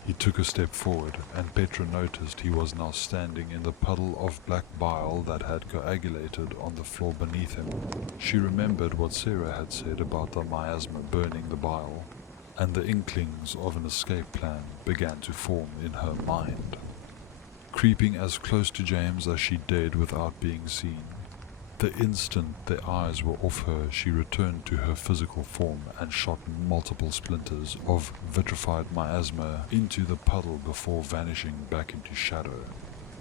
He took a step forward, and Petra noticed he was now standing in the puddle of black bile that had coagulated on the floor beneath him. She remembered what Sarah had said about the miasma burning the bile, and the inklings of an escape plan began to form in her mind. Creeping as close to James as she dared without being seen, the instant their eyes were off her, she returned to her physical form and shot multiple splinters of vitrified miasma into the puddle before vanishing back into shadow.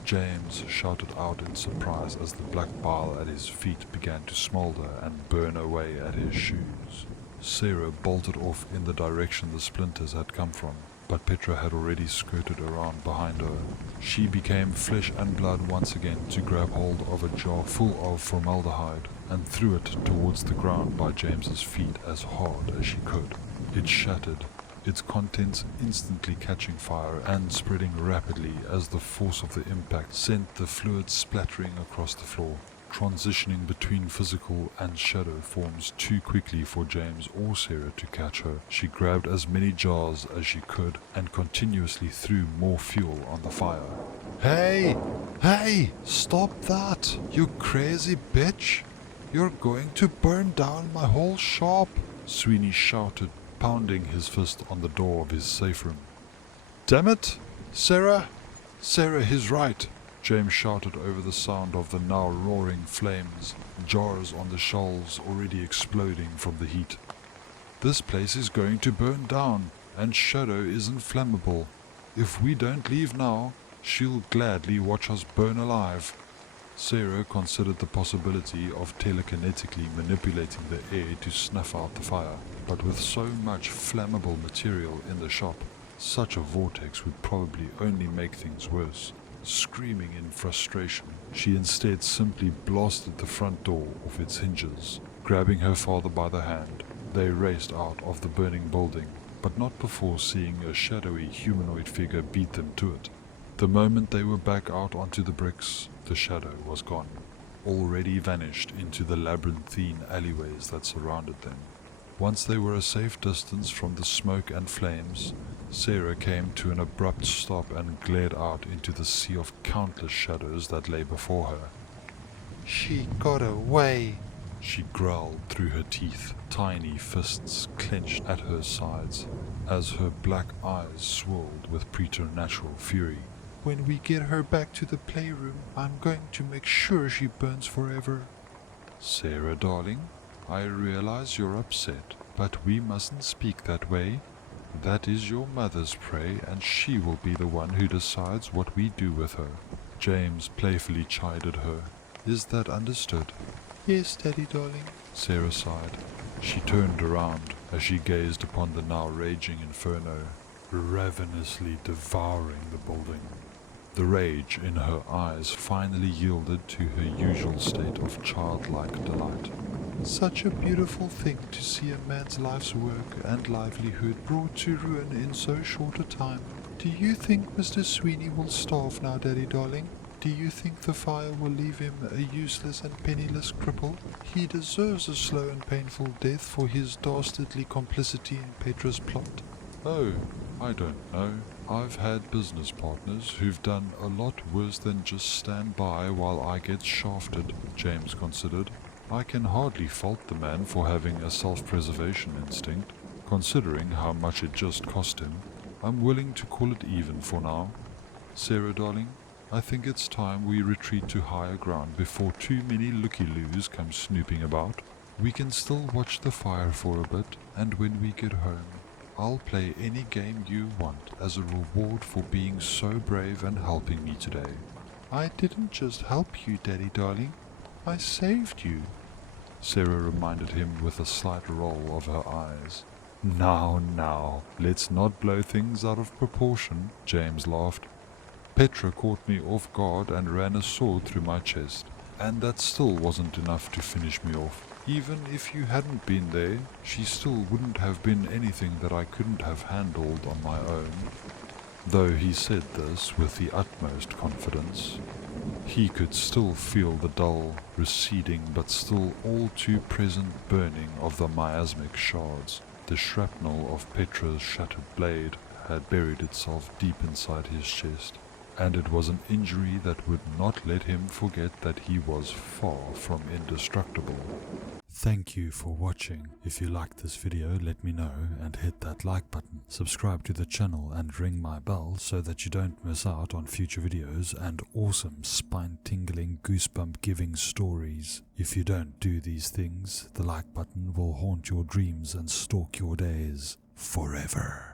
James shouted out in surprise as the black bile at his feet began to smolder and burn away at his shoes. Sarah bolted off in the direction the splinters had come from, but Petra had already skirted around behind her. She became flesh and blood once again to grab hold of a jar full of formaldehyde and threw it towards the ground by James's feet as hard as she could. It shattered, its contents instantly catching fire and spreading rapidly as the force of the impact sent the fluid splattering across the floor, transitioning between physical and shadow forms too quickly for James or Sarah to catch her. She grabbed as many jars as she could and continuously threw more fuel on the fire. "Hey! Hey! Stop that! You crazy bitch! You're going to burn down my whole shop!" Sweeney shouted, pounding his fist on the door of his safe room. "Damn it! Sarah! Sarah, he's right!" James shouted over the sound of the now roaring flames, jars on the shelves already exploding from the heat. "This place is going to burn down, and Shadow isn't flammable. If we don't leave now, she'll gladly watch us burn alive." Sarah considered the possibility of telekinetically manipulating the air to snuff out the fire, but with so much flammable material in the shop, such a vortex would probably only make things worse. Screaming in frustration, she instead simply blasted the front door off its hinges. Grabbing her father by the hand, they raced out of the burning building, but not before seeing a shadowy humanoid figure beat them to it. The moment they were back out onto the bricks, the shadow was gone, already vanished into the labyrinthine alleyways that surrounded them. Once they were a safe distance from the smoke and flames, Sarah came to an abrupt stop and glared out into the sea of countless shadows that lay before her. "She got away," she growled through her teeth, tiny fists clenched at her sides, as her black eyes swirled with preternatural fury. "When we get her back to the playroom, I'm going to make sure she burns forever." "Sarah, darling, I realize you're upset, but we mustn't speak that way. That is your mother's prey, and she will be the one who decides what we do with her." James playfully chided her. "Is that understood?" "Yes, Daddy darling," Sarah sighed. She turned around as she gazed upon the now raging inferno, ravenously devouring the building. The rage in her eyes finally yielded to her usual state of childlike delight. "Such a beautiful thing to see a man's life's work and livelihood brought to ruin in so short a time. Do you think Mr. Sweeney will starve now, Daddy darling? Do you think the fire will leave him a useless and penniless cripple? He deserves a slow and painful death for his dastardly complicity in Petra's plot." "Oh, I don't know. I've had business partners who've done a lot worse than just stand by while I get shafted," James considered. "I can hardly fault the man for having a self-preservation instinct, considering how much it just cost him. I'm willing to call it even for now. Sarah, darling, I think it's time we retreat to higher ground before too many looky-loos come snooping about. We can still watch the fire for a bit, and when we get home, I'll play any game you want as a reward for being so brave and helping me today." "I didn't just help you, Daddy darling. I saved you." Sarah reminded him with a slight roll of her eyes. Now, let's not blow things out of proportion, James laughed. Petra caught me off guard and ran a sword through my chest, and that still wasn't enough to finish me off. Even if you hadn't been there, she still wouldn't have been anything that I couldn't have handled on my own. Though he said this with the utmost confidence, he could still feel the dull, receding but still all too present burning of the miasmic shards. The shrapnel of Petra's shattered blade had buried itself deep inside his chest, and it was an injury that would not let him forget that he was far from indestructible. Thank you for watching. If you liked this video, let me know and hit that like button. Subscribe to the channel and ring my bell so that you don't miss out on future videos and awesome spine-tingling, goosebump-giving stories. If you don't do these things, the like button will haunt your dreams and stalk your days forever.